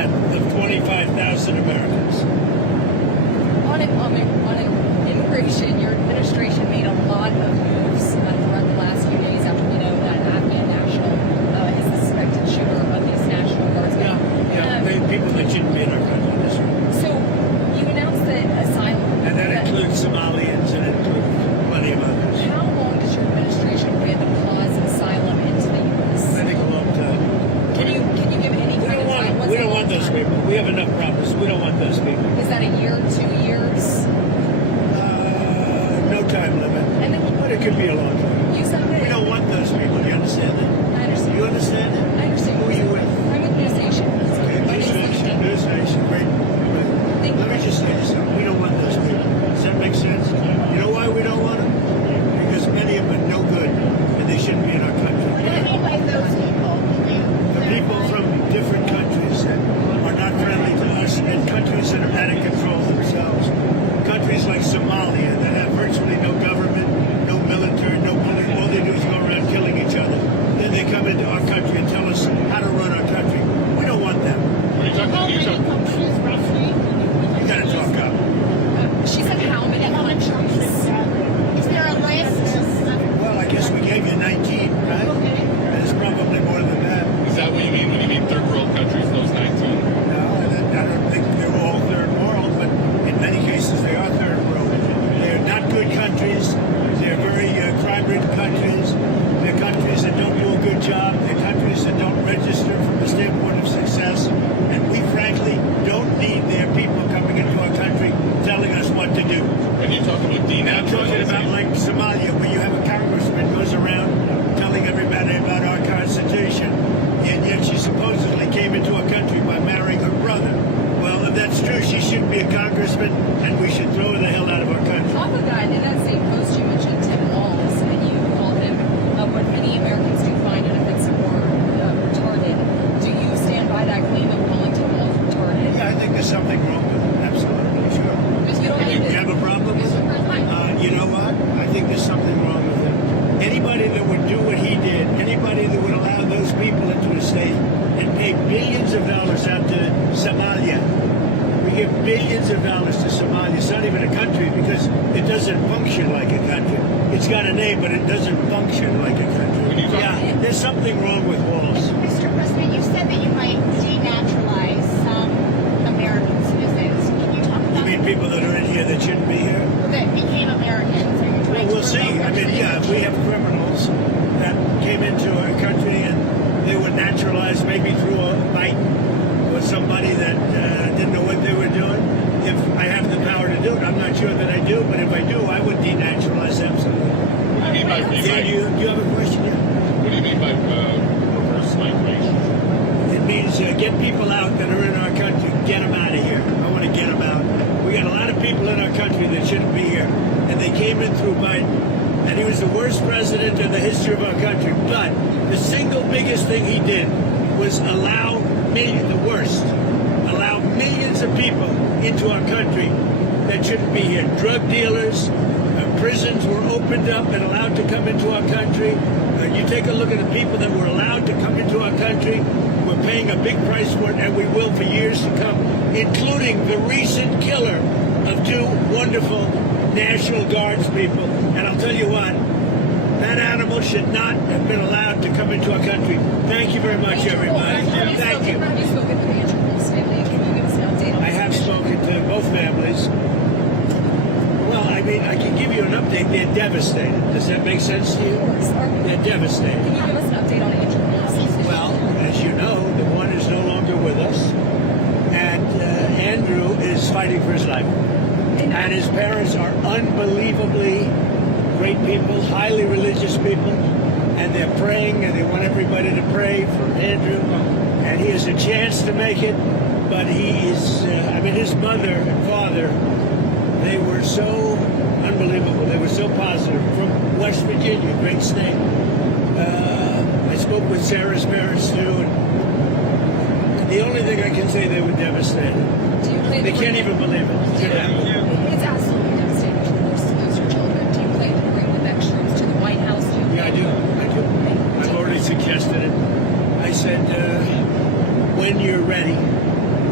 death of 25,000 Americans. On immigration, your administration made a lot of moves throughout the last few days after we know that Afghan national is the suspected shooter of these National Guardsmen. People that shouldn't be in our country. That's right. So you announced that Asylum. And that includes Somalians and it includes plenty of others. How long does your administration plan to pause Asylum into the U.S.? I think a long time. Can you give any kind of time? We don't want those people. We have enough problems. We don't want those people. Is that a year, 2 years? No time limit. And then But it could be a long time. you said that. We don't want those people. Do you understand that? I understand. You understand that? I understand. Who are you with? I'm with News Nation. Okay, News Nation, great. Thank Let me you. just say this. We don't want those people. Does that make sense? You know why we don't want them? Because many of them are no good and they shouldn't be in our What do country. you mean by those people? The people from different countries that are not friendly to us and countries that are out of control themselves. Countries like Somalia that have virtually no government, no military, no police. All they do is go around killing each other. Then they come into our country and tell us how to run our country. We don't want them. Are you talking? How many countries roughly? You gotta talk up. She said how many countries? Is there a list? Well, I guess we gave you 19, right? Okay. There's probably more than that. Is that what you mean when you mean third world countries? Those 19. No, I don't think they're all third world, but in many cases they are third world. They're not good countries. They're very crime-ridden countries. They're countries that don't do a good job. They're countries that don't register from the standpoint of success. And we frankly don't need their people coming into our country telling us what to do. When you talk about And I'm talking about denaturalization, like Somalia, where you have a congressman goes around telling everybody about our Constitution, and yet she supposedly came into our country by marrying her brother. Well, if that's true, she shouldn't be a congressman, and we should throw her the hell out of our country. Off of that, in that same post, you mentioned Tim Walz, and you called him what many Americans do find an offensive or retarded. Do you stand by that claim of calling Tim Walz retarded? Yeah, I think there's something wrong with it. Absolutely, sure. Because you don't You have a problem with it? You know what? I think there's something wrong with it. Anybody that would do what he did, anybody that would allow those people into a state and pay billions of dollars out to Somalia. We give billions of dollars to Somalia. It's not even a country because it doesn't function like a country. It's got a name, but it doesn't function like a country. When you talk- Yeah, there's something wrong with Walls. Mr. President, you said that you might denaturalize some American citizens. Can you talk You about mean people that are in here that shouldn't be here? that became Americans? Are you Well, trying to we'll see. revoke I their mean, yeah, if we have criminals that came into our country and they were naturalized maybe through a fight or somebody that didn't know what they were doing, if I have the power to do it, I'm not sure that I do, but if I do, I would denaturalize them. what do you mean by Do you have a question yet? what do you mean by reverse migration? It means get people out that are in our country, get them out of here. I want to get them out. We got a lot of people in our country that shouldn't be here, and they came in through Biden, and he was the worst president in the history of our country. But the single biggest thing he did was allow millions of people into our country that shouldn't be here. Drug dealers, prisons were opened up and allowed to come into our country. You take a look at the people that were allowed to come into our country. We're paying a big price for it, and we will for years to come, including the recent killer of two wonderful National Guards people. And I'll tell you what, that animal should not have been allowed to come into our country. Thank you very much, everybody. Thank you. Have you spoken to Andrew Wolf's family? Can you give us an update on I have spoken to both families. Well, I mean, I can give you an update. They're devastated. Does that make sense to you? They're devastated. Can you give us an update on Andrew Wolf's? Well, as you know, the one is no longer with us, and Andrew is fighting for his life. And his parents are unbelievably great people, highly religious people, and they're praying, and they want everybody to pray for Andrew. And he has a chance to make it, but he is, his mother and father, they were so unbelievable. They were so positive. From West Virginia, great state. I spoke with Sarah's parents, too, and the only thing I can say, they were devastated. Do you plan They to can't bring- even believe it. It's absolutely devastating to lose your children. Do you plan to bring the next troops to the White House? Yeah, I do. I've already suggested it. I said, when you're ready,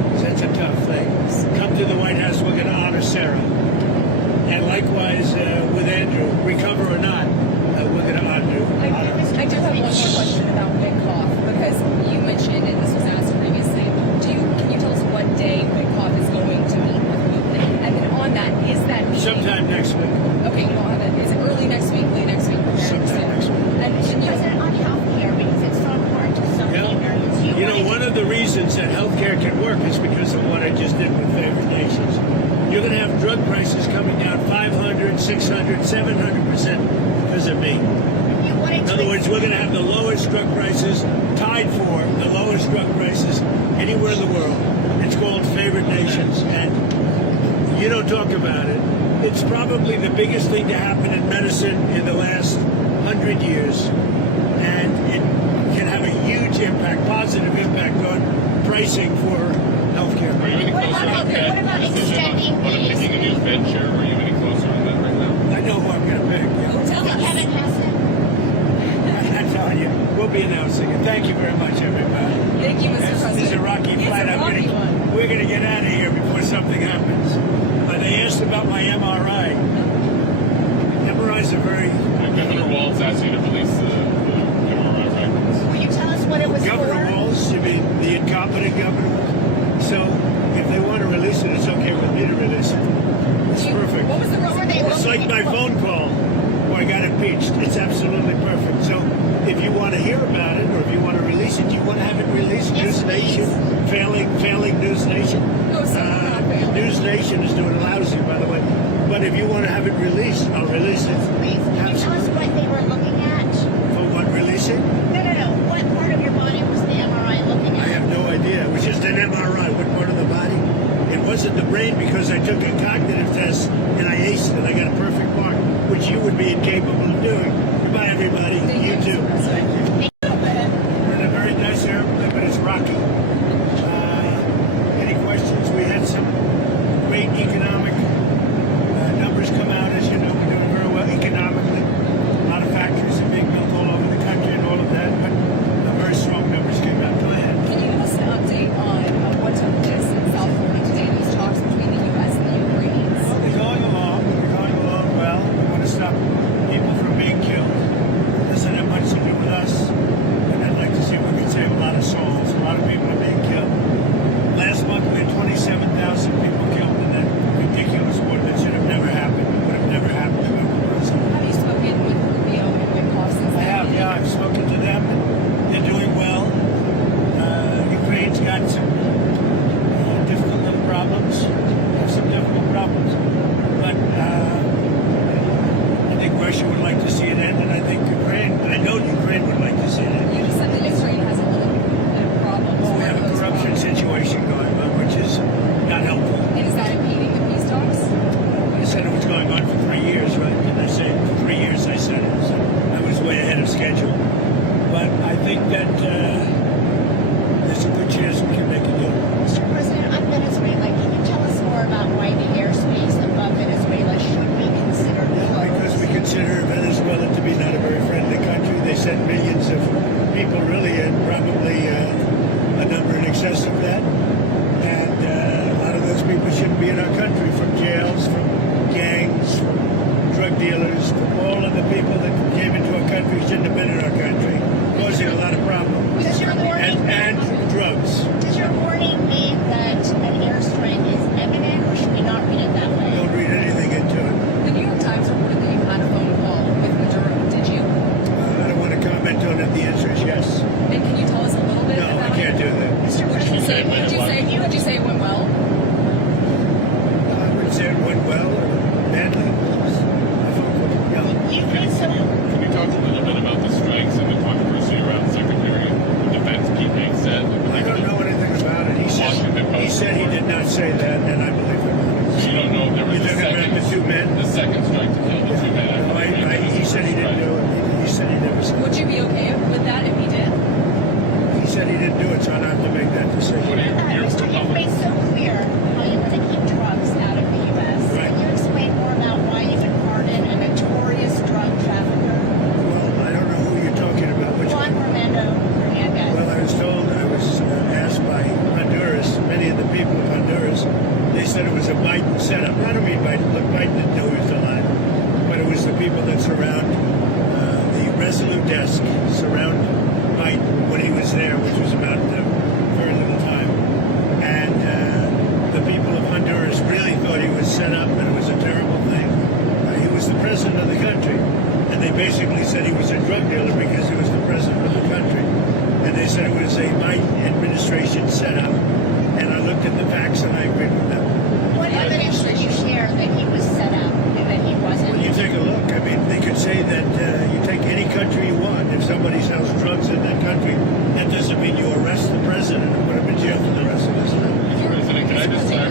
tough thing. Come to the White House, we're going to honor Sarah. And likewise with Andrew, recover or not, we're going to honor I do have one more question about Witkoff, because you mentioned, and this was asked previously, can you tell us what day Witkoff is going to meet with Putin? And then on that, is that meeting... sometime next week. Okay, you don't have it. Is it early next week, late next week? Sometime next week. And can you... President, on health care, because it's so important to so many Americans. You know, one of the reasons that healthcare can work is because of what I just did with favored nations. You're going to have drug prices coming down 500, 600, 700% because of me. In other words, we're going to have the lowest drug prices, tied for the lowest drug prices anywhere in the world. It's called favored nations, and you don't talk about it. It's probably the biggest thing to happen in medicine in the last 100 years, and it can have a huge impact, positive impact on pricing for healthcare. Are you any What closer about- on that what about decision extending on picking a new Fed chair? Are you any closer on that right now? I know who I'm going to pick. Tell us. Kevin Hegseth. I'm telling you, we'll be announcing it. Thank you very much, everybody. Thank you, Mr. President. This is a rocky It's flight. a rocky one. We're going to get out of here before something happens. They asked about my MRI. MRIs are very... Governor Walz asked you to release the MRI records. Will you tell us what it was Governor for? Walz, you mean the incompetent governor? So if they want to release it, it's okay with me to release it. It's perfect. What was the What were they It's like my phone call where I got impeached. It's absolutely perfect. So if you want to hear about it or if you want to release it, you want to have it released? Yes, News Nation, failing News Nation. No, sir, not failing. News Nation is doing lousy, by the way. But if you want to have it released, I'll release it. Please, can you tell us what they were looking at? For what, releasing? No. What part of your body was the MRI looking I at? have no idea. It was just an MRI. What part of the body? It wasn't the brain because I took a cognitive test and I aced it. I got a perfect mark, which you would be incapable of doing. Goodbye, everybody. Thank You too. Mr. President. We're in a very nice airplane, but it's rocky. Any questions? We had some great economic numbers come out. As you know, we're doing very well economically. A lot of factories are being built all over the country and all of that, but very strong numbers came out. Go ahead. Can you give us an update on what took place in South Florida today, those talks between the U.S. and the Ukrainians? They're going along. They're going along well. We want to stop people from being killed. It doesn't have much to do with us. And I'd like to see if we can save a lot of souls. A lot of people are being killed. Last month we had 27,000 people killed in that ridiculous war that should have never happened. It would have never happened to everyone. Have you spoken with Rubio and Witkoff since I have, yeah. I've spoken to them. They're doing well. Ukraine's got some difficult little problems. They have some difficult problems. But I think Russia would like to see it end, and I think I know Ukraine would like to see it end. You just said that Ukraine has a little bit of problems. Well, we What have are a those corruption problems? situation going on, which is not helpful. And is that impeding the peace talks? I said it was going on for 3 years, right? Didn't I say 3 years? I said it. So I was way ahead of schedule. But I think that there's a good chance we can make a deal. Mr. President, on Venezuela, can you tell us more about why the airspace above Venezuela should be considered closed? Because we consider Venezuela to be not a very friendly country. They send millions of people, really, and probably a number in excess of that. And a lot of those people shouldn't be in our country, from jails, from gangs, from drug dealers, from all of the people that came into our country shouldn't have been in our country, causing a lot of problems. Does your warning, And drugs. does your warning mean that an airstrike is imminent, or should we not read it that way? Don't read anything into it. The New York Times reported that you had a phone call with Maduro. Did you? I don't want to comment on it. The answer is yes. And can you tell us a little bit No, about I can't do that. Mr. Would you President, say it went well? I would say it went well or badly. I thought it went well. you've made some. Can you talk a little bit about the strikes and the controversy around Secretary of Defense Pete Hegseth? I don't know anything about it. He said he did not say that, and I believe him. So you don't know if there was You're a talking about the two men? the second strike to kill the two men. He said he didn't do it. He said he never said Would it. you be okay with that if he did? He said he didn't do it, so I don't have to make that What decision. are your Mr. You've made so clear how you want to keep drugs out of the U.S. Right. Can you explain more about why you would pardon a notorious drug trafficker, Well, I don't know who you're talking about. Which Juan one? Hernandez? Well, I was told, I was asked by Honduras, many of the people of Honduras,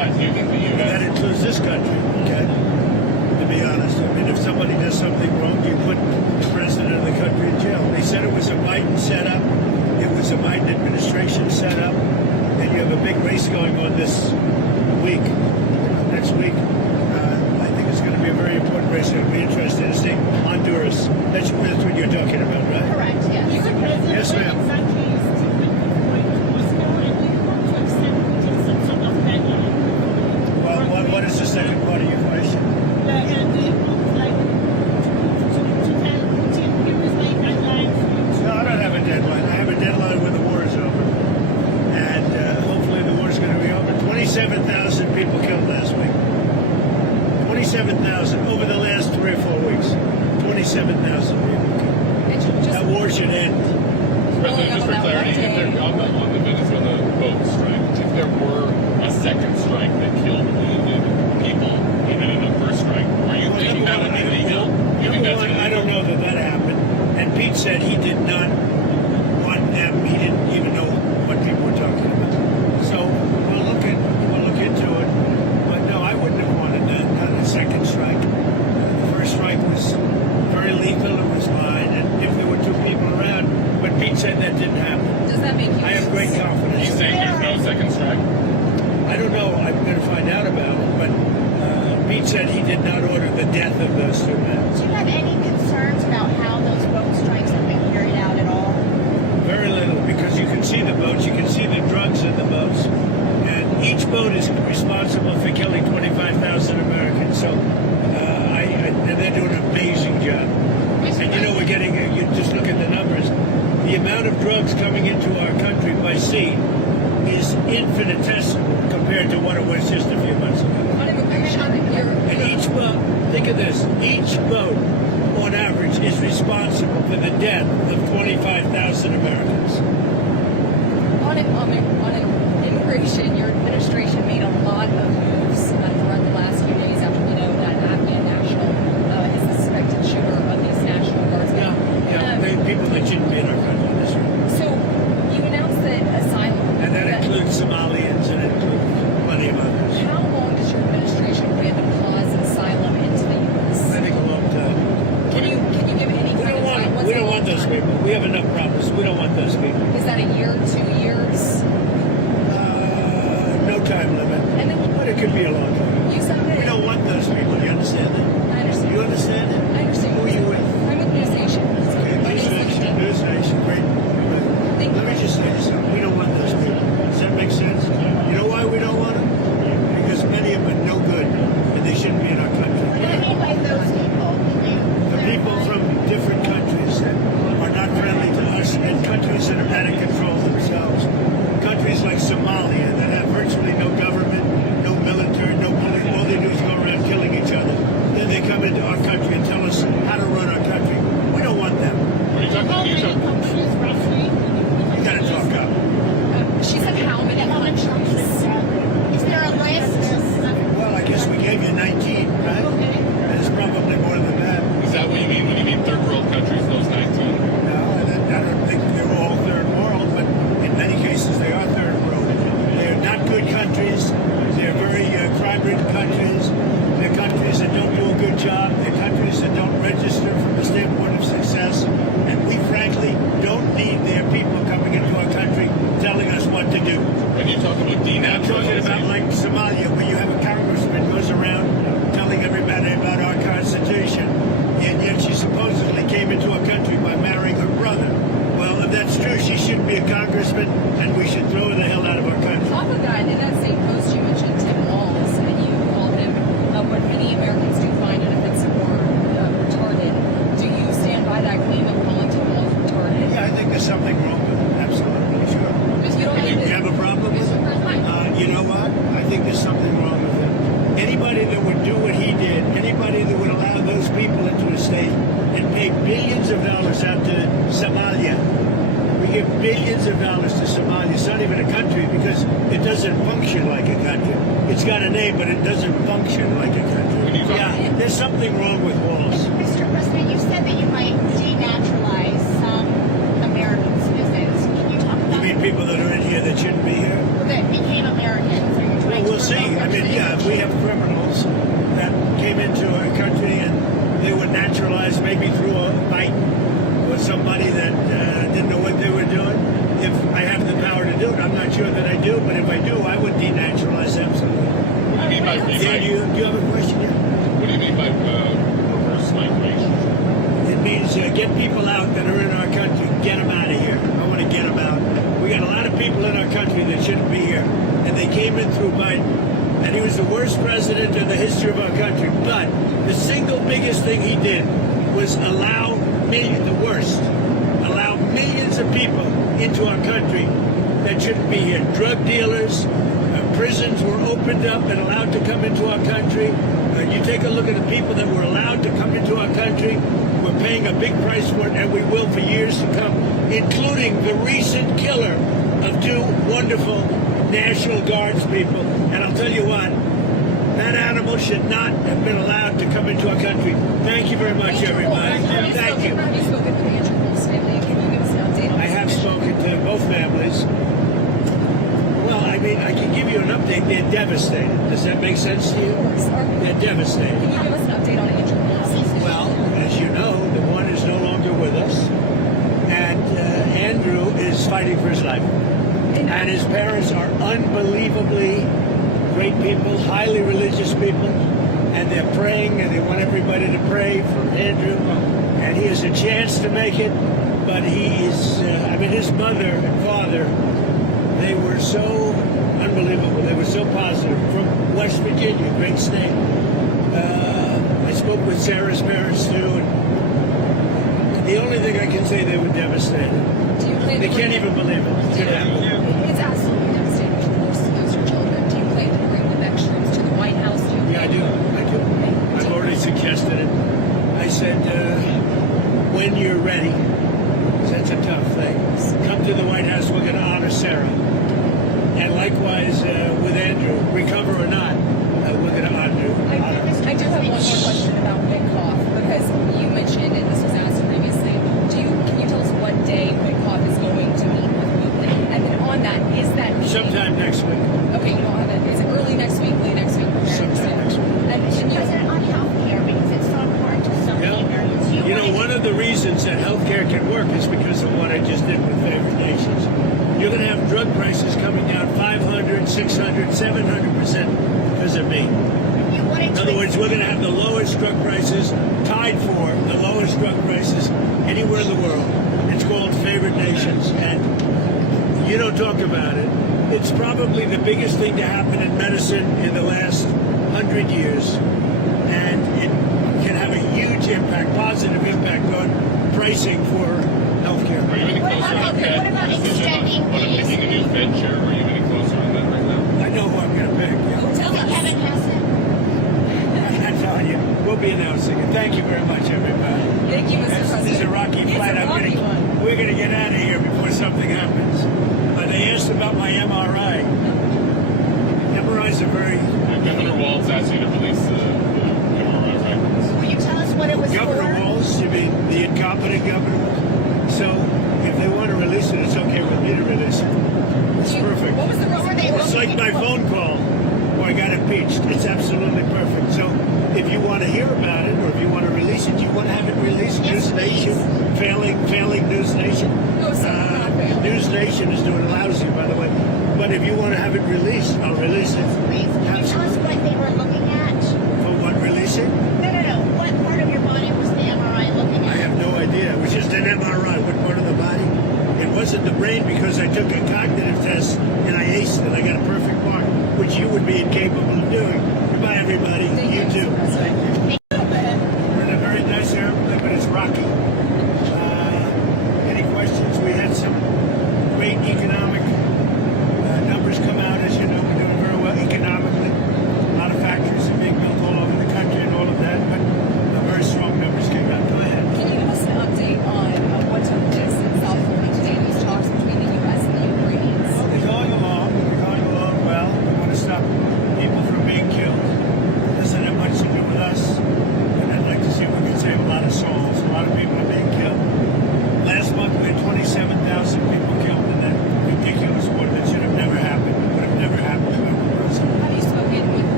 Scott, do you think the That U.S. includes this country, okay? To be honest, I mean, if somebody does something wrong, you put the president of the country in jail. They said it was a Biden setup. It was a Biden administration setup. And you have a big race going on this week, next week. I think it's going to be a very important race. It'll be interesting to see Honduras. That's what you're talking about, right? Correct, yes. Yes, ma'am. Well, what is the second part of your question? No, I don't have a deadline. I have a deadline when the war is over. And hopefully the war is going to be over. 27,000 people killed last week. 27,000 over the last 3 or 4 weeks. 27,000 people killed. That war should end. President, just for clarity, if there, on the Venezuela boat strike, if there were a second strike that killed wounded people, even in the first strike, are you thinking that would be legal? You think that's illegal? I don't know that happened. And Pete said he did not want them. He didn't even know what people were talking about. So we'll look into it. But no, I wouldn't have wanted not a second strike. The first strike was very lethal. It was mine. And if there were 2 people around, but Pete said that didn't happen. Does that make you? I have great Are confidence. you saying there's no second strike? I don't know. I'm going to find out about it. But Pete said he did not order the death of those 2 men. Do you have any concerns about how those boat strikes have been carried out at all? Very little, because you can see the boats, you can see the drugs in the boats, and each boat is responsible for killing 25,000 Americans. So, and they're doing an amazing job. And you know, we're getting, you just look at the numbers, the amount of drugs coming into our country by sea is infinitesimal compared to what it was just a few months ago. And each boat, think of this, each boat on average is responsible for the death of 25,000 Americans. On immigration, your administration made a lot of moves throughout the last few days after we know that Afghan national is the suspected shooter of these National Guardsmen. People that shouldn't be in our country. That's right. So you announced that Asylum. And that includes Somalians and it includes plenty of others. How long does your administration plan to pause Asylum into the U.S.? I think a long time. Can you give any kind of time? What's We a don't long want those time? people. We have enough problems. We don't want those people. Is that a year, 2 years? No time limit. And then But it could be a long time. you said that. We don't want those people. You understand that? I understand. You understand that? I understand. Who are you with? I'm with News Nation. Okay, News Nation. News Nation. Great. Thank Let me you. just say this. We don't want those people. Does that make sense? You know why we don't want them? Because many of them are no good and they shouldn't be in our country. What do you mean by those people? The people from different countries that are not friendly to us and countries that are out of control themselves. Countries like Somalia that have virtually no government, no military, no police. All they do is go around killing each other. Then they come into our country and tell us how to run our country. We don't want them. Are you talking? You gotta talk up. She said how many countries? Is there a list? Well, I guess we gave you 19, right? There's probably more than that. Is that what you mean when you mean third world countries? Those 19? No, I don't think they're all third world, but in many cases they are third world. They're not good countries. They're very crime-ridden countries. They're countries that don't do a good job. They're countries that don't register from the standpoint of success. And we frankly don't need their people coming into our country telling us what to do. When you talk about I'm talking about denaturalization, like Somalia, where you have a congressman goes around telling everybody about our Constitution, and yet she supposedly came into our country by marrying her brother. Well, if that's true, she shouldn't be a congressman, and we should throw her the hell out of our country. Off of that, in that same post, you mentioned Tim Walz, and you called him what many Americans do find inoffensive or retarded. Do you stand by that claim of calling Tim Walz retarded? Yeah, I think there's something wrong with it. Absolutely, sure. Because you don't You have a problem with it? You know what? I think there's something wrong with it. Anybody that would do what he did, anybody that would allow those people into a state and pay billions of dollars out to Somalia. We give billions of dollars to Somalia. It's not even a country because it doesn't function like a country. It's got a name, but it doesn't function like a country. Yeah, there's something wrong with Walls. Mr. President, you said that you might denaturalize some American citizens. Can you talk You about mean people that are in here that shouldn't be here? that became Americans? Are you trying Well, we'll to see. revoke I their we have criminals that came into our country and they were naturalized maybe through a fight with somebody that didn't know what they were doing. If I have the power to do it, I'm not sure that I do, but if I do, I would denaturalize absolutely. What do you mean by Yeah, do you have a question here? What do you mean by reverse migration? It means get people out that are in our country, get them out of here. I want to get them out. We got a lot of people in our country that shouldn't be here, and they came in through Biden, and he was the worst president in the history of our country. But the single biggest thing he did was allow millions of people into our country that shouldn't be here. Drug dealers, prisons were opened up and allowed to come into our country. You take a look at the people that were allowed to come into our country. We're paying a big price for it, and we will for years to come, including the recent killer of two wonderful National Guards people. And I'll tell you what, that animal should not have been allowed to come into our country. Thank you very much, everybody. Thank you. Have you spoken to the Andrew Wolf's family? Can you give us an update on I have spoken to both families. Well, I mean, I can give you an update. They're devastated. Does that make sense to you? They're devastated. Can you give us an update on Andrew Wolf? Well, as you know, the one is no longer with us, and Andrew is fighting for his life. And his parents are unbelievably great people, highly religious people, and they're praying, and they want everybody to pray for Andrew. And he has a chance to make it, but he is, his mother and father, they were so unbelievable. They were so positive. From West Virginia, great state. I spoke with Sarah's parents too, and the only thing I can say, they were devastated. They can't even believe it. It's absolutely devastating. Of course, those are children. Do you plan to bring the veterans to the White House? Yeah, I do. I've already suggested it. I said, when you're ready, 'cause that's a tough thing, come to the White House. We're going to honor Sarah. And likewise with Andrew, recover or not, we're going to honor. I do have one more question about Witkoff, because you mentioned, and this was asked previously, can you tell us what day Witkoff is going to meet with Putin? And then on that, is that meeting... Sometime next week. Okay, you don't have it. Is it early next week, late next week? Sometime next week. And President, on healthcare, because it's so important to so many Americans. You know, one of the reasons that healthcare can work is because of what I just did with favored nations. You're going to have drug prices coming down 500, 600, 700% because of me. In other words, we're going to have the lowest drug prices, tied for the lowest drug prices anywhere in the world. It's called favored nations, and you don't talk about it. It's probably the biggest thing to happen in medicine in the last 100 years, and it can have a huge impact, positive impact on pricing for healthcare. Are you any closer on that What about decision extending on picking a new Fed chair? Are you any closer on that right now? I know who I'm going to pick. tell us. Kevin Hegseth. I'm telling you, we'll be announcing it. Thank you very much, everybody. Thank you, Mr. President. This is a rocky flight. We're going to get out of here before something happens. They asked about my MRI. MRIs are very... Governor Walz asked you to release the MRI records. Will you tell us what it was Governor for? Walz, you mean the incompetent governor? So if they want to release it, it's okay with me to release it. It's perfect. What was the reason they It's like my phone call where I got impeached. It's absolutely perfect. So if you want to hear about it, or if you want to release it, you want to have it released. Yes, News Nation, failing News Nation. No, sir, not failing. News Nation is doing lousy, by the way. But if you want to have it released, I'll release it. Please, can you tell us what they were looking at? For what, releasing? No. What part of your body was the MRI looking I at? have no idea. It was just an MRI. What part of the body? It wasn't the brain, because I took a cognitive test and I aced it. I got a perfect mark, which you would be incapable of doing. Goodbye, everybody. Thank You too. Thank you. We're in a very nice airplane, but it's rocky. Any questions? We had some great economic numbers come out. As you know, we're doing very well economically. A lot of factories are being built all over the country and all of that, but very strong numbers came out. Go ahead. Can you give us an update on what took place in South Florida today, these talks between the U.S. and the Ukrainians? Well, they're going along. They're going along well. We want to stop people from being killed. It doesn't have much to do with us.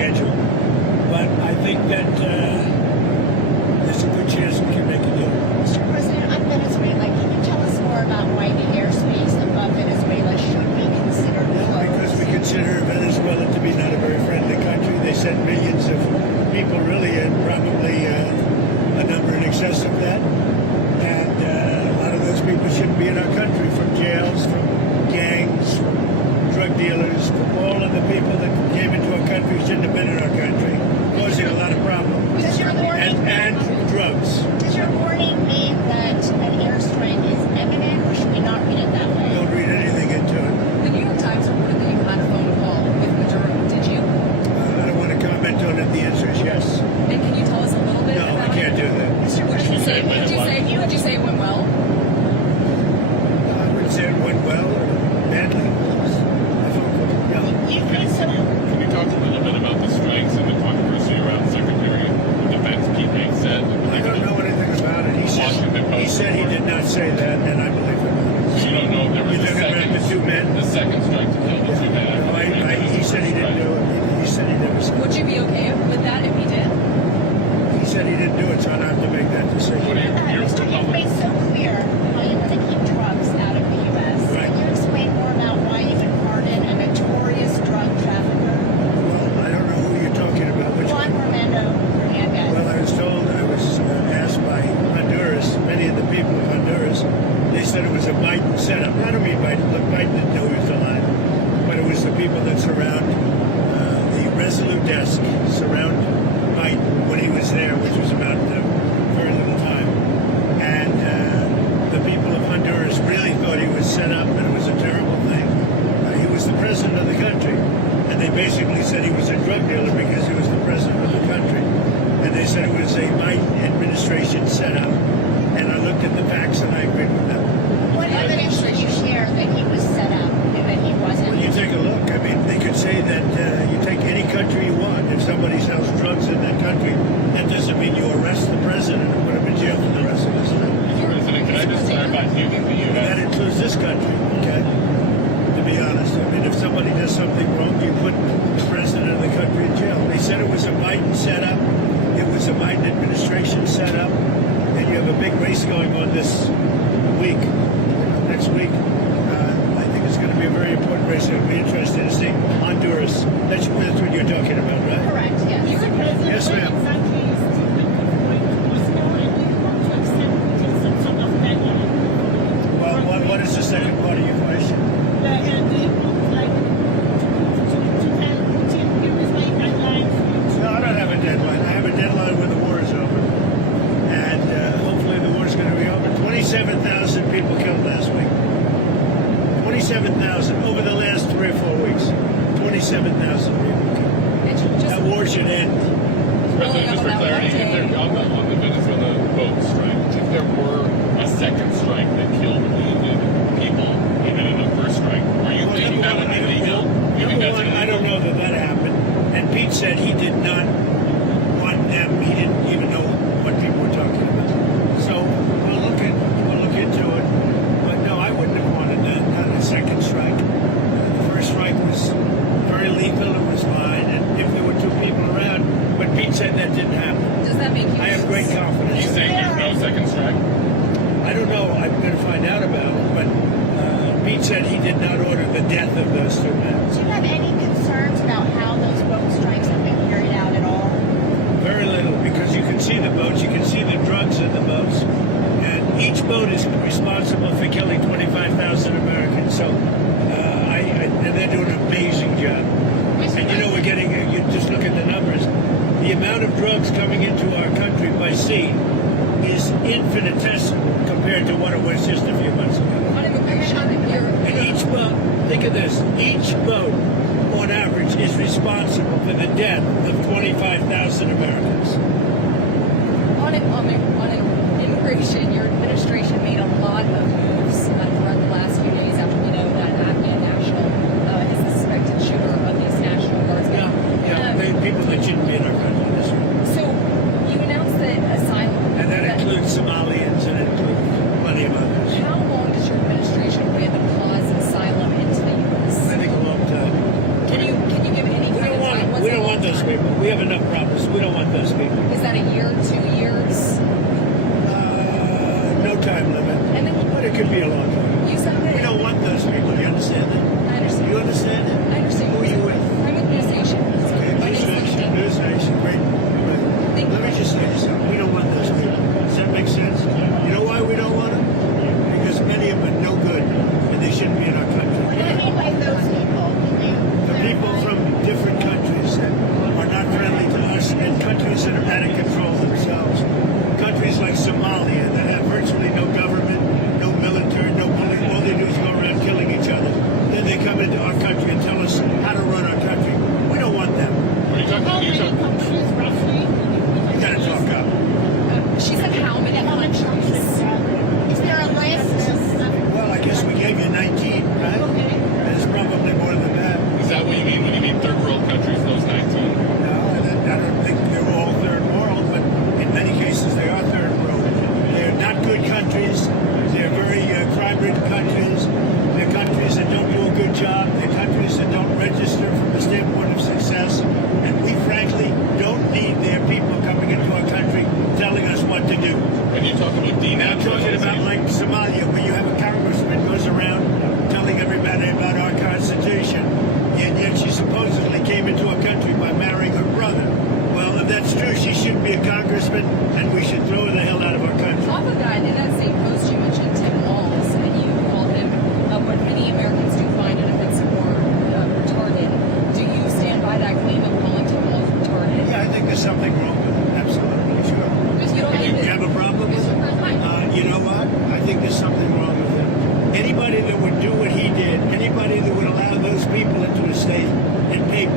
schedule. But I think that there's a good chance we can make a deal. Mr. President, on Venezuela, can you tell us more about why the airspace above Venezuela should be considered closed? Because we consider Venezuela to be not a very friendly country. They sent millions of people, really, and probably a number in excess of that. And a lot of those people shouldn't be in our country, from jails, from gangs, from drug dealers, from all of the people that came into our country shouldn't have been in our country, causing a lot of problems. Does your warning, And drugs. does your warning mean that an airstrike is imminent, or should we not read it that way? Don't read anything into it. The New York Times reported that you had a phone call with Maduro. Did you? I don't want to comment on it. The answer is yes. And can you tell us a little bit No, I about can't do that. Mr. Would you say, President, would you say it went well? I wouldn't say it went well or badly. Yeah. you think so? Can you talk a little bit about the strikes and the controversy around Secretary of Defense Pete Hegseth? I don't know anything about it. He said he did not say that, and I believe him. So you don't know if there was You're a talking about the two men? the second strike to kill the two men. He said he didn't do it. He said he never said Would it. you be okay with that if he did? He said he didn't do it, so I don't have to make that decision. What do you, your Mr. You've made so clear how you want to keep drugs out of the U.S. Right. Can you explain more about why you would pardon a notorious drug trafficker, Well, I don't know who you're talking about. Which Juan one? Romando Hernandez? Well, I was told, I was asked by Honduras, many of the people of Honduras, they said it was a Biden setup. I don't mean Biden. Look, Biden didn't know he was alive. But it was the people that surround the Resolute desk, surround Biden when he was there, which was about very little time. And the people of Honduras really thought he was set up and it was a terrible thing. He was the president of the country. And they basically said he was a drug dealer because he was the president of the country. And they said it was a Biden administration setup. And I looked at the facts and I agreed with them. What evidence did you share that he was set up and that he wasn't? Well, you take a look. I mean, they could say that you take any country you want. If somebody sells drugs in that country, that doesn't mean you arrest the president and put him in jail for the rest of his life. Mr. President, can I just clarify? Do you think the That U.S. includes this country, okay? To be honest, I mean, if somebody does something wrong, you put the president of the country in jail. They said it was a Biden setup. It was a Biden administration setup. And you have a big race going on this week, next week. I think it's going to be a very important race. It'll be interesting to see Honduras. That's what you're talking about, right? Correct, yes. Yes, ma'am. Well, what is the second part of your question? No, I don't have a deadline. I have a deadline when the war is over. And hopefully the war is going to be over. 27,000 people killed last week. 27,000 over the last 3 or 4 weeks. 27,000 people killed. That war should end. President, just for clarity, if there, on the Venezuela boat strike, if there were a second strike that killed wounded people, even in the first strike, are you thinking that would be legal? You think that's illegal? I don't know that happened. And Pete said he did not want them. He didn't even know what people were talking about. So we'll look into it. But no, I wouldn't have wanted that. Not a second strike. The first strike was very lethal. It was fine. And if there were 2 people around, but Pete said that didn't happen. Does that make you? I have great confidence. He's saying there's no second strike? I don't know. I'm going to find out about it. But Pete said he did not order the death of those 2 men. Do you have any concerns about how those boat strikes have been carried out at all? Very little, because you can see the boats, you can see the drugs in the boats, and each boat is responsible for killing 25,000 Americans. So, and they're doing an amazing job. And you know, we're getting, you just look at the numbers, the amount of drugs coming into our country by sea is infinitesimal compared to what it was just a few months ago. On immigration, And each boat, think of this, each boat on average is responsible for the death of 25,000 Americans. on immigration, your administration made a lot of moves throughout the last few days after we know that Afghan national is the suspected shooter of these National Guardsmen. People that shouldn't be in our country. This one. So you announced that Asylum. And that includes Somalians and it includes plenty of others. How long does your administration plan to pause Asylum into the U.S.? I think a long time. Can you give any We kind don't of time? want, What's we a don't long want those time? people.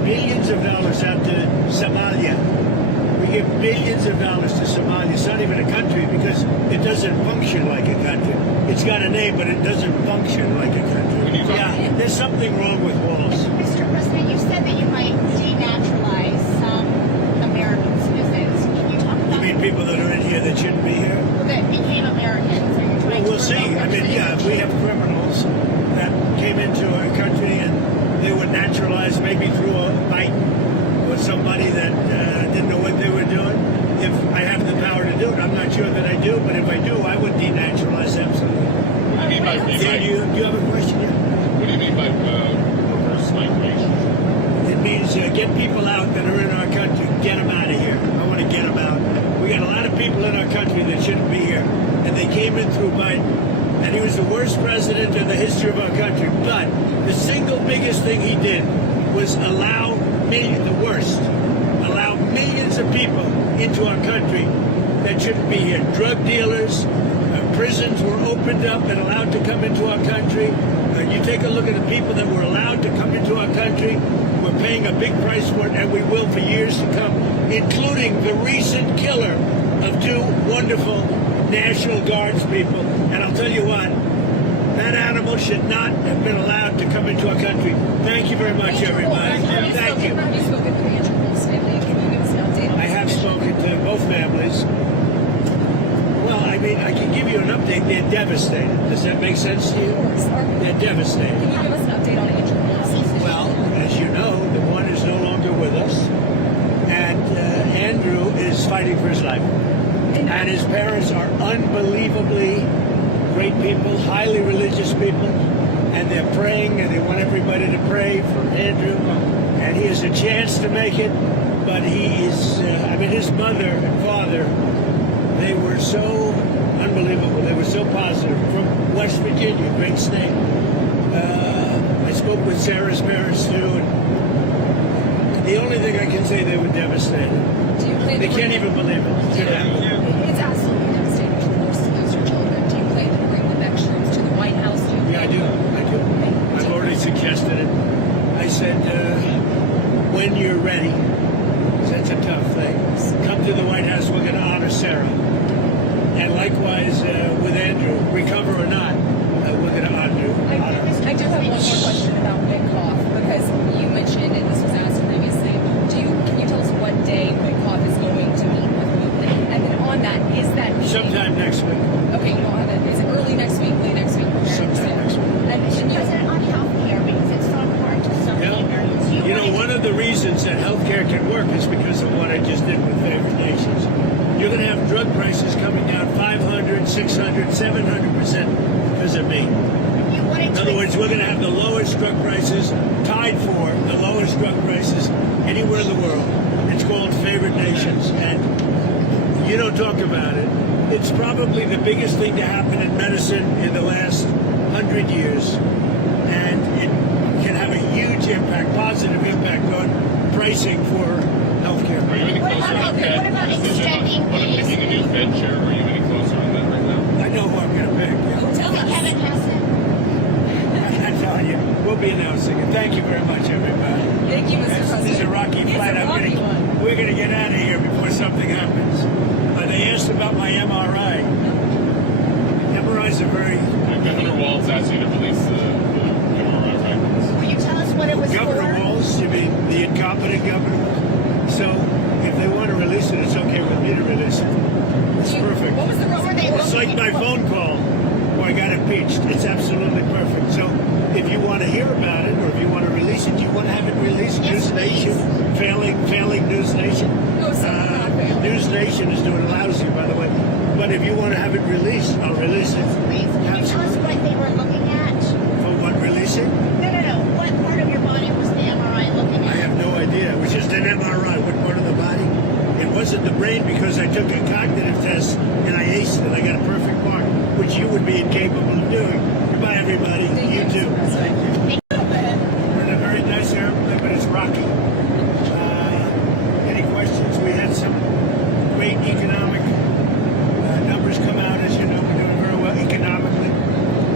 billions of dollars out to Somalia. We give billions of dollars to Somalia. It's not even a country because it doesn't function like a country. It's got a name, but it doesn't function like a country. Yeah, there's something wrong with walls. Mr. President, you said that you might denaturalize some American citizens. Can you talk You about mean people that are in here that shouldn't be here? that became Americans? Are you Well, trying we'll to see. revoke I their mean, yeah, we have criminals that came into our country and they were naturalized maybe through a fight or somebody that didn't know what they were doing. If I have the power to do it, I'm not sure that I do, but if I do, I would denaturalize absolutely. What do you mean by Yeah, do you have a question? Yeah. What do you mean by reverse migration? It means get people out that are in our country, get them out of here. I want to get them out. We got a lot of people in our country that shouldn't be here, and they came in through Biden, and he was the worst president in the history of our country. But the single biggest thing he did was allow millions of people into our country that shouldn't be here. Drug dealers, prisons were opened up and allowed to come into our country. You take a look at the people that were allowed to come into our country. We're paying a big price for it, and we will for years to come, including the recent killer of two wonderful National Guards people. And I'll tell you what, that animal should not have been allowed to come into our country. Thank you very much, everybody. Thank you. Have you spoken to the Andrew Wolf's family? Can you give us an update on I have spoken to both families. Well, I mean, I can give you an update. They're devastated. Does that make sense to you? Of course. They're devastated. Can you give us an update on Andrew Wolf's? Well, as you know, the one is no longer with us, and Andrew is fighting for his life. And his parents are unbelievably great people, highly religious people, and they're praying, and they want everybody to pray for Andrew. And he has a chance to make it, but he is, his mother and father, they were so unbelievable. They were so positive. From West Virginia, great state. I spoke with Sarah's parents too, and the only thing I can say, they were devastated. Do you plan They to can't bring even believe it. It's absolutely devastating to lose your children. Do you plan to bring them back troops to the White House? Yeah, I do. I've already suggested it. I said, when you're ready, 'cause that's a tough thing, come to the White House, we're going to honor Sarah. And likewise with Andrew, recover or not, we're going to honor you. I do have one more question about Witkoff, because you mentioned, and this was asked previously, can you tell us what day Witkoff is going to meet with Putin? And then on that, is that meeting... Sometime next week. Okay, you don't have it. Is it early next week, late next week? Sometime next week. And you... President, on health care, because it's so important to so many Americans. You know, one of the reasons that healthcare can work is because of what I just did with favored nations. You're going to have drug prices coming down 500, 600, 700% because of me. In other words, we're going to have the lowest drug prices, tied for the lowest drug prices anywhere in the world. It's called favored nations, and you don't talk about it. It's probably the biggest thing to happen in medicine in the last 100 years, and it can have a huge impact, positive impact on pricing for healthcare. Are you any What closer about- on that what about decision extending on picking a new Fed chair? Are you any closer on that right now? I know who I'm going to pick. Yeah. Tell us. Kevin Hegseth. I'm telling you, we'll be announcing it. Thank you very much, everybody. Thank you, Mr. President. This is a rocky It's flight. a rocky one. We're going to get out of here before something happens. They asked about my MRI. MRIs are very... Governor Walz asked you to release the MRI records. Will you tell us what it was Governor for? Walz, you mean the incompetent governor? So if they want to release it, it's okay with me to release it. It's perfect. What was the What were they It's like my phone call where I got impeached. It's absolutely perfect. So if you want to hear about it or if you want to release it, you want to have it released. Yes, News Nation, failing News Nation. No, sir, not failing. News Nation is doing lousy, by the way. But if you want to have it released, I'll release it. Please, can you tell us what they were looking at? For what, releasing? No. What part of your body was the MRI looking I at? have no idea. It was just an MRI. What part of the body? It wasn't the brain because I took a cognitive test and I aced it. I got a perfect mark, which you would be incapable of doing. Goodbye, everybody. Thank You too. Mr. President. We're in a very nice airplane, but it's rocky. Any questions? We had some great economic numbers come out. As you know, we're doing very well economically.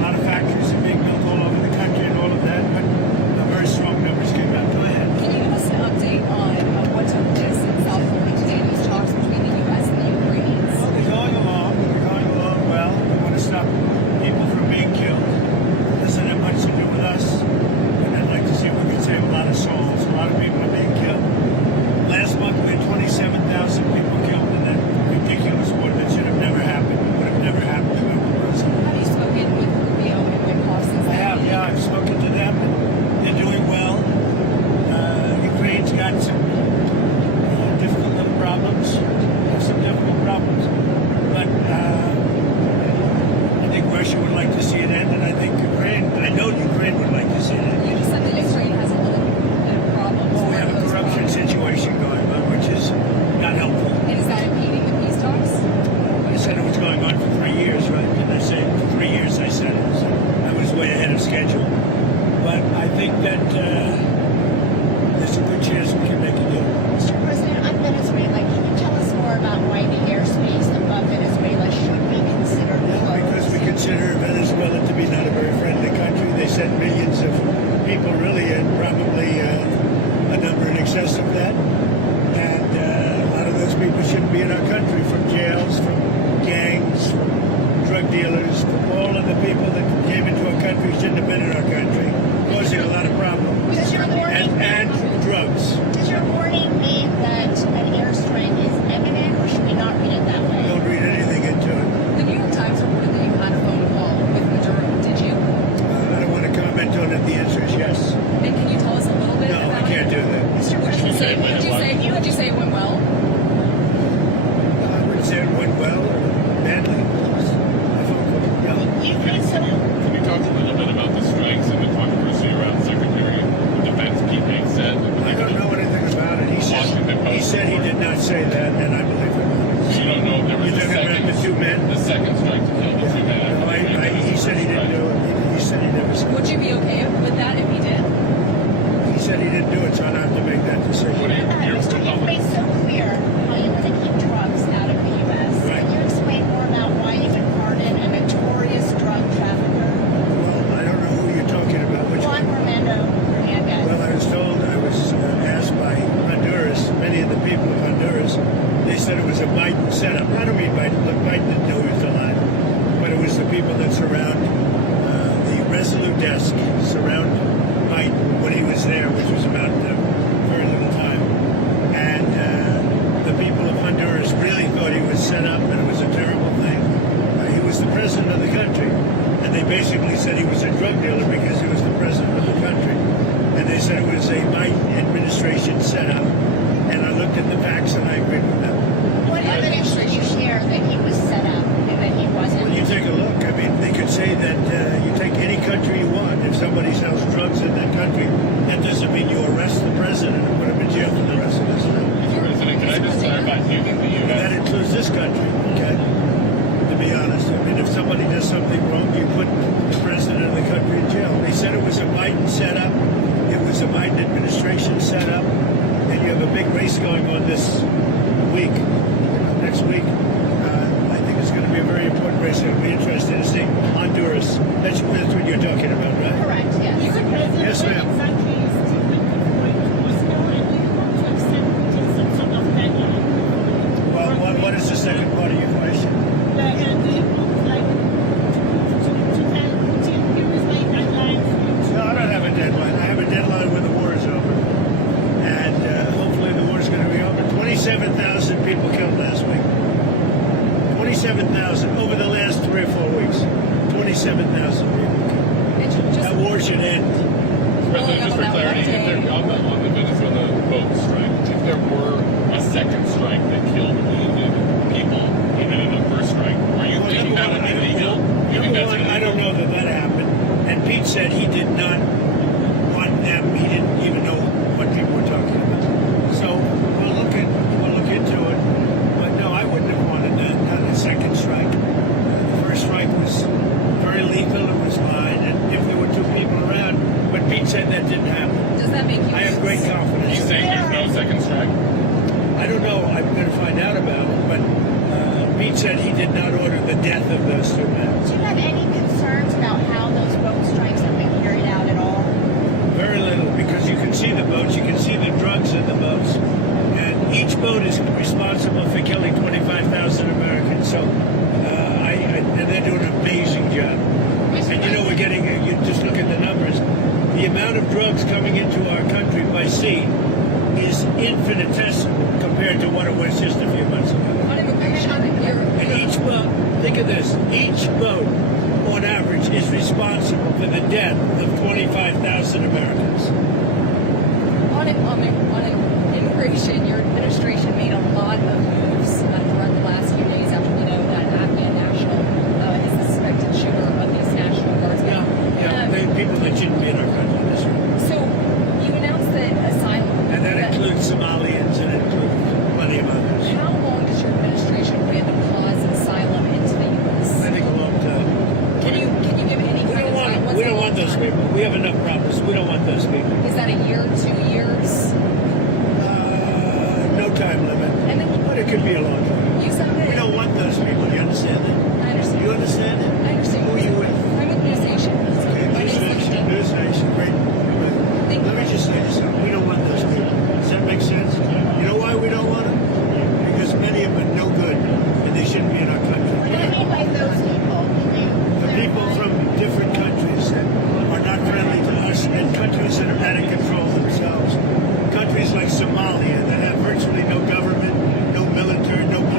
can't do that. Mr. Would you say it went well? I wouldn't say it went well or badly. You think so? Can you talk a little bit about the strikes and the controversy around Secretary of Defense Pete Hegseth? I don't know anything about it. He said he did not say that, and I believe it. You don't know if there was You're talking about the two men? the second strike to kill the two men. He said he didn't do it. He said he never said Would you be okay with that if he did? it. He said he didn't do it, so I don't have to make that decision. What do you- Mr. You've made so clear how you want to keep drugs out of the U.S. Right. Can you explain more about why you would pardon a notorious drug trafficker? Well, I don't know who you're talking about. Which Juan Romando Hernandez. Well, I was told, I was asked by Honduras, many of the people of Honduras, they said it was a Biden setup. I don't mean Biden, look, Biden didn't know he was alive, but it was the people that surround the Resolute desk, surround Biden when he was there, which was about very little time. And the people of Honduras really thought he was set up and it was a terrible thing. He was the president of the country, and they basically said he was a drug dealer because he was the president of the country. And they said it was a Biden administration setup. And I looked at the facts and I agreed with them. What evidence did you share that he was set up and that he wasn't? When you take a look, I mean, they could say that you take any country you want. If somebody sells drugs in that country, that doesn't mean you arrest the president and put him in jail for the rest of his life. Mr. President, can I just clarify, do you think the That U.S. includes this country, okay? To be honest, I mean, if somebody does something wrong, you put the president of the country in jail. They said it was a Biden setup. It was a Biden administration setup. And you have a big race going on this week, next week. I think it's going to be a very important race. It'll be interesting to see Honduras. That's what you're talking about, right? Correct, yes. Yes, ma'am. Well, what is the second part of your question? No, I don't have a deadline. I have a deadline when the war is over. And hopefully the war is going to be over. 27,000 people killed last week. 27,000 over the last 3 or 4 weeks. 27,000 people killed. That war should end. President, just for clarity, if there, on the Venezuela boat strike, if there were a second strike that killed wounded people, even in the first strike, are you thinking that would be legal? You think that's illegal? I don't know that happened. And Pete said he did not want them. He didn't even know what people were talking about. So we'll look into it. But no, I wouldn't have wanted that. Not a second strike. The first strike was very lethal. It was fine. And if there were 2 people around, but Pete said that didn't happen. Does that make you? I have great Are confidence. you saying there's no second strike? I don't know. I'm going to find out about it. But Pete said he did not order the death of those 2 men. Do you have any concerns about how those boat strikes have been carried out at all? Very little, because you can see the boats, you can see the drugs in the boats, and each boat is responsible for killing 25,000 Americans. So, and they're doing an amazing job. And you know, we're getting, you just look at the numbers, the amount of drugs coming into our country by sea is infinitesimal compared to what it was just a few months ago. And each boat, think of this, each boat on average is responsible for the death of 25,000 Americans. On immigration, your administration made a lot of moves throughout the last few days after we know that Afghan national is the suspected shooter of these National Guardsmen. The people that shouldn't be in our country. That's right. So you announced that Asylum. And that includes Somalians and it includes plenty of others. How long does your administration plan to pause Asylum into the U.S.? I think a long time. Can you give any kind of time? We don't want those people. We have enough problems. We don't want those people. Is that a year, 2 years? No time limit. And then But it could be a long time. you said that. We don't want those people. You understand that? I understand. You understand it? I understand. Who are you with? I'm with News Nation. Okay, News Nation. News Nation. Great. Thank Let me you. just say this. We don't want those people. Does that make sense? You know why we don't want them? Because many of them are no good and they shouldn't be in our country. What do you mean by those people? The people from different countries that are not friendly to us and countries that are out of control themselves. Countries like Somalia that have virtually no government, no military, no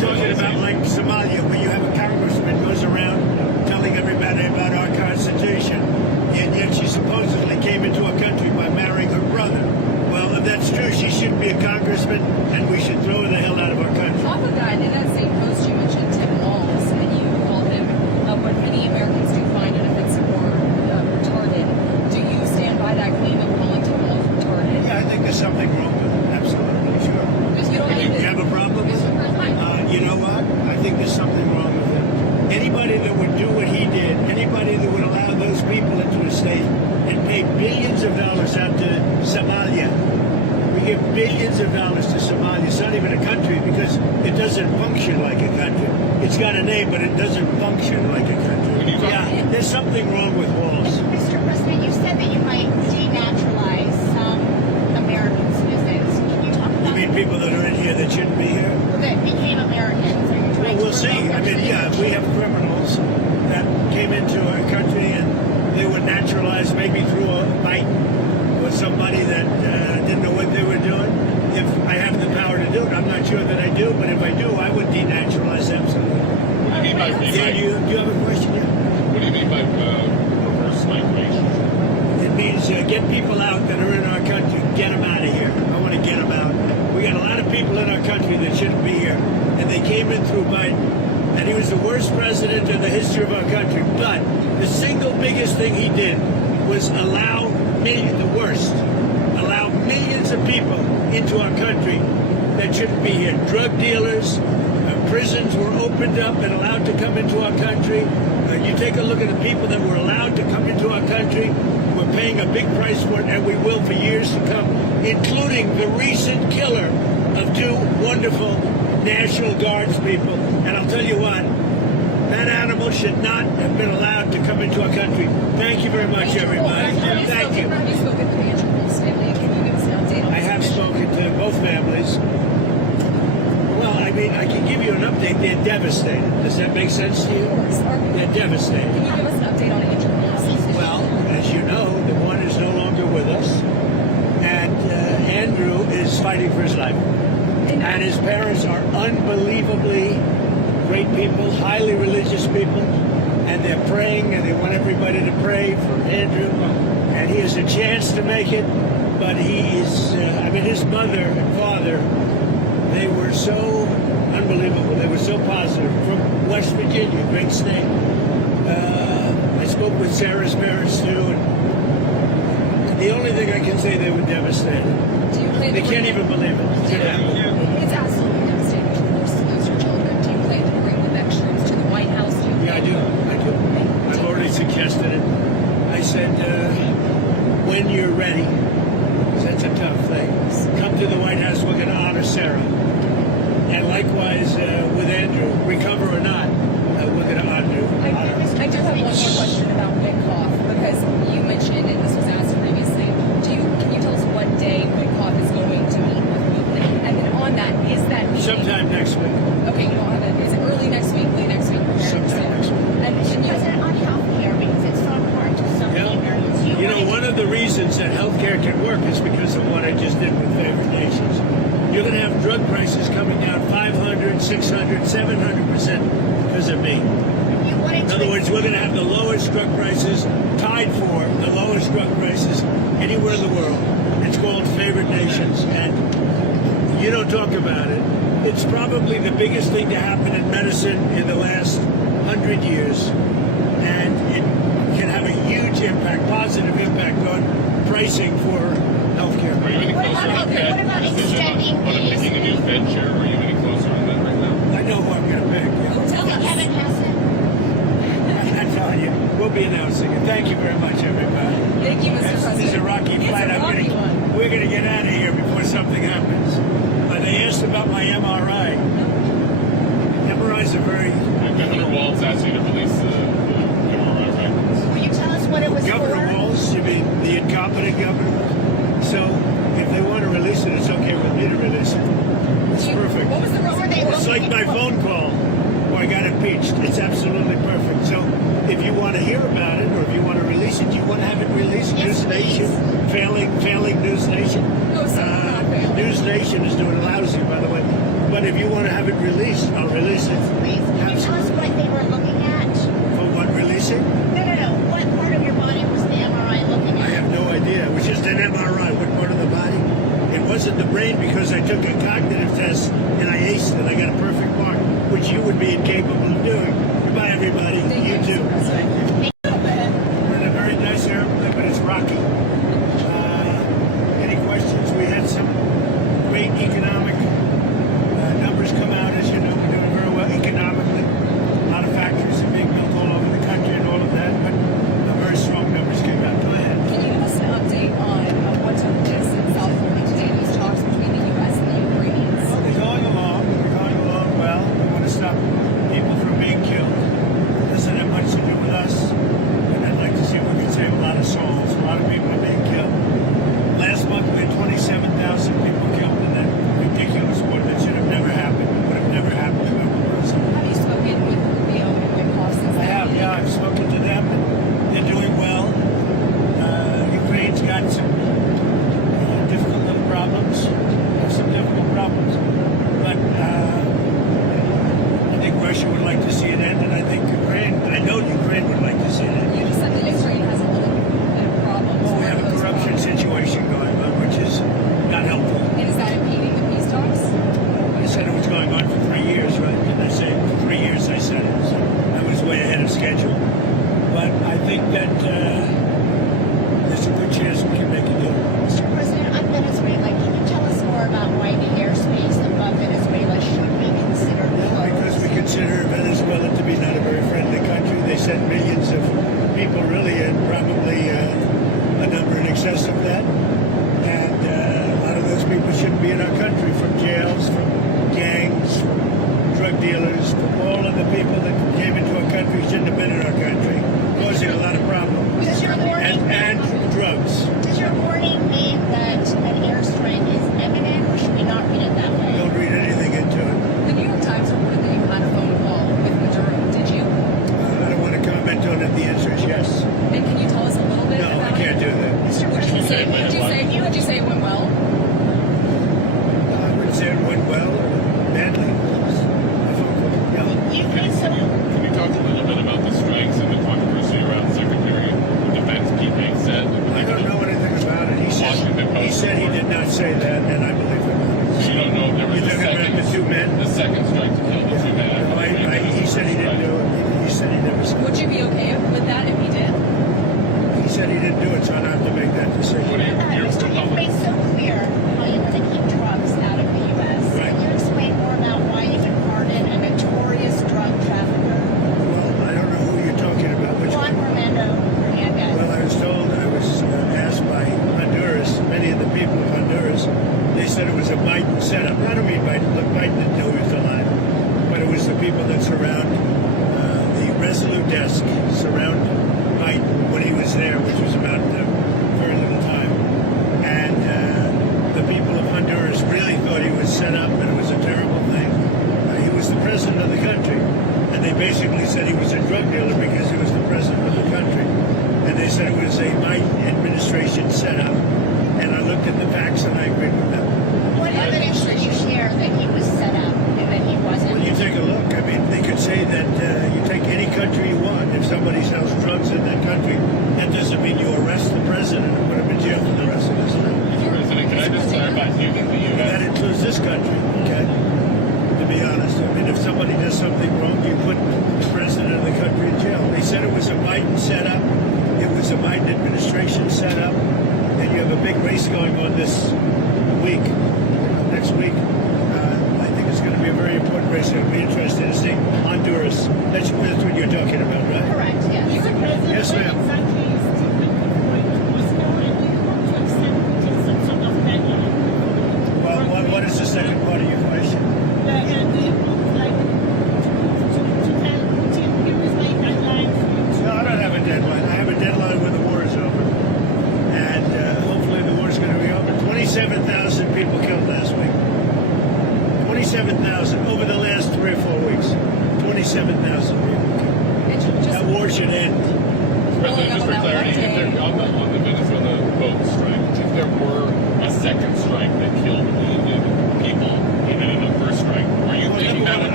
talking about like Somalia, where you have a congressman goes around telling everybody about our Constitution, and yet she supposedly came into a country by marrying her brother. Well, if that's true, she shouldn't be a congressman, and we should throw her the hell out of our country. Off of that, in that same post, you mentioned Tim Walz, and you called him what many Americans do find inoffensive or retarded. Do you stand by that claim of calling Tim Walz retarded? Yeah, I think there's something wrong with it. Absolutely, sure. Because you don't You have a problem with it? You know what? I think there's something wrong with it. Anybody that would do what he did, anybody that would allow those people into a state and pay billions of dollars out to Somalia. We give billions of dollars to Somalia. It's not even a country because it doesn't function like a country. It's got a name, but it doesn't function like a country. Yeah, there's something wrong with Walz. Mr. President, you said that you might denaturalize some American citizens. Can you talk You about mean people that are in here that shouldn't be here? that became Americans? Are you trying We'll to see. revoke I their mean, yeah, we have criminals that came into our country and they were naturalized maybe through a fight with somebody that didn't know what they were doing. If I have the power to do it, I'm not sure that I do, but if I do, I would denaturalize absolutely. What do you mean by Do you have a question? Yeah. What do you mean by reverse migration? It means get people out that are in our country. Get them out of here. I want to get them out. We got a lot of people in our country that shouldn't be here, and they came in through Biden. And he was the worst president in the history of our country. But the single biggest thing he did was allow millions of people into our country that shouldn't be here. Drug dealers, prisons were opened up and allowed to come into our country. You take a look at the people that were allowed to come into our country. We're paying a big price for it, and we will for years to come, including the recent killer of two wonderful National Guards people. And I'll tell you what, that animal should not have been allowed to come into our country. Thank you very much, everybody. Thank you. Have you spoken to Andrew Walz's family? Can you give us an update on I have spoken to both families. Well, I mean, I can give you an update. They're devastated. Does that make sense to you? They're devastated. Can you give us an update on Andrew Walz? Well, as you know, the one is no longer with us. And Andrew is fighting for his life. And his parents are unbelievably great people, highly religious people, and they're praying, and they want everybody to pray for Andrew. And he has a chance to make it, but he is, his mother and father, they were so unbelievable. They were so positive. From West Virginia, great state. I spoke with Sarah's parents, too, and the only thing I can say, they were devastated. Do you plan They to can't bring- even believe it. It's absolutely devastating to lose your children. Do you plan to bring the Beck troops to the White House? Yeah, I do. I've already suggested it. I said, when you're ready, that's a tough thing. Come to the White House, we're going to honor Sarah. And likewise with Andrew, recover or not, we're going to honor I do have one more question about Witkoff, because you mentioned, and this was asked previously, can you tell us what day Witkoff is going to meet with Putin? And then on that, is that meeting... sometime next week. Okay, you don't have it. Is it early next week, late next week? Sometime next week. And can you... President, on health care, because it's so important to so many Americans. You know, one of the reasons that healthcare can work is because of what I just did with favored nations. You're going to have drug prices coming down 500, 600, 700% because of me. In other words, we're going to have the lowest drug prices, tied for the lowest drug prices anywhere in the world. It's called favored nations, and you don't talk about it. It's probably the biggest thing to happen in medicine in the last 100 years, and it can have a huge impact, positive impact on pricing for healthcare. Are you any closer on what about extending on picking a new Fed chair? Are you any closer on that right now? I know who I'm going to pick. Tell us. Kevin Hassett. I tell you, we'll be announcing it. Thank you very much, everybody. Thank you, Mr. President. This is a rocky It's flight. a rocky one. We're going to get out of here before something happens. They asked about my MRI. MRIs are very... Governor Walz asked you to release the MRI records. Will you tell us what it was Governor for? Walz, you mean the incompetent governor? So if they want to release it, it's okay with me to release it. It's perfect. What was the What were they It's like my phone call where I got impeached. It's absolutely perfect. So if you want to hear about it or if you want to release it, you want to have it released? Yes, News Nation, failing News Nation. No, sir, not failing. News Nation is doing lousy, by the way. But if you want to have it released. I'll release it. Please, can you tell us what they were looking at? For what releasing? No. What part of your body was the MRI looking I at? have no idea. It was just an MRI. What part of the body? It wasn't the brain because I took a cognitive test and I aced it. I got a perfect mark, which you would be incapable of doing. Goodbye, everybody. Thank You too. President. We're in a very nice airplane, but it's rocky. Any questions? We had some great economic numbers come out. As you know, we're doing very well economically. A lot of factories are being built all over the country and all of that, but very strong numbers came out. Go ahead. Can you give us an update on what took place in South Florida today, these talks between the U.S. and the Ukrainians? We're going along. We're going along well. We want to stop people from being killed. It doesn't have much to do with us. And I'd like to see if we can save a lot of souls. A lot of people are being killed. Last month we had 27,000 people killed in that ridiculous war that should have never happened. It would have never happened to every person. Have you spoken with Leo and Wyckoff since I have, yeah. I've spoken to them. And they're doing well. Ukraine's got some difficult little problems. Some difficult problems. But I think Russia would like to see it end, and I think Ukraine, I know Ukraine would like to see it end. You just said that Ukraine has a little bit of problems. Well, we have a corruption situation going on, which is not helpful. And is that impeding the peace talks? I said it was going on for 3 years, right? Didn't I say 3 years? I said it. So I was way ahead of schedule. But I think that there's a good chance we can make a deal. Mr. President, on Venezuela, can you tell us more about why the airspace above Venezuela should be considered closed? Because we consider Venezuela to be not a very friendly country. They send millions of people, really, and probably a number in excess of that. And a lot of those people shouldn't be in our country, from jails, from gangs, from drug dealers, from all of the people that came into our country shouldn't have been in our country, causing a lot of problems. Does your warning, And drugs. does your warning mean that an airstrike is imminent, or should we not read it that way? Don't read anything into it. The New York Times reported that you had a phone call with Maduro. Did you? I don't want to comment on it. The answer is yes. And can you tell us a little bit No, about I can't do that. Mr. Would you President, say it went well? I would say it went well, badly. Yeah. you think so? Can you talk a little bit about the strikes and the controversy around Secretary of Defense Pete Hegseth? I don't know anything about it. He said he did not say that, and I believe him. So you don't know if there was You're talking about the two men? the second strike to kill the two men. He said he didn't do it. He said he never said Would it. you be okay with that if he did? He said he didn't do it, so I don't have to make that What decision. do you, your Mr. You've Republican? made so clear how you want to keep drugs out of the U.S. Right. Can you explain more about why you would pardon a notorious drug trafficker, Well, I don't know who you're talking about. Which Juan one? Romando Hernandez? Well, I was told, I was asked by Honduras, many of the people of Honduras, they said it was a Biden setup. I don't mean Biden. Look, Biden didn't know he was alive. But it was the people that surround the Resolute desk, surround Biden when he was there, which was about very little time. And the people of Honduras really thought he was set up, and it was a terrible thing. He was the president of the country. And they basically said he was a drug dealer because he was the president of the country. And they said it was a Biden administration setup. And I looked at the facts and I agreed with them. What evidence did you share that he was set up and that he wasn't? Well, you take a look. I mean, they could say that you take any country you want. If somebody sells drugs in that country, that doesn't mean you arrest the president and put him in jail for the rest of his life. President, can I just clarify? Do you think the That U.S. includes this country, okay? To be honest, I mean, if somebody does something wrong, you put the president of the country in jail. They said it was a Biden setup. It was a Biden administration setup. And you have a big race going on this week, next week. I think it's going to be a very important race. It'll be interesting to see Honduras. That's what you're talking about, right? Correct, yes. Yes, ma'am. Well, what is the second part of your question? No, I don't have a deadline. I have a deadline when the war is over. And hopefully the war is going to be over. 27,000 people killed last week. 27,000 over the last 3 or 4 weeks. 27,000 people killed. That war should end. President, just for clarity, if there, on the Venezuela boat strike, if there were a second strike that killed wounded people, even in the first strike, are you thinking that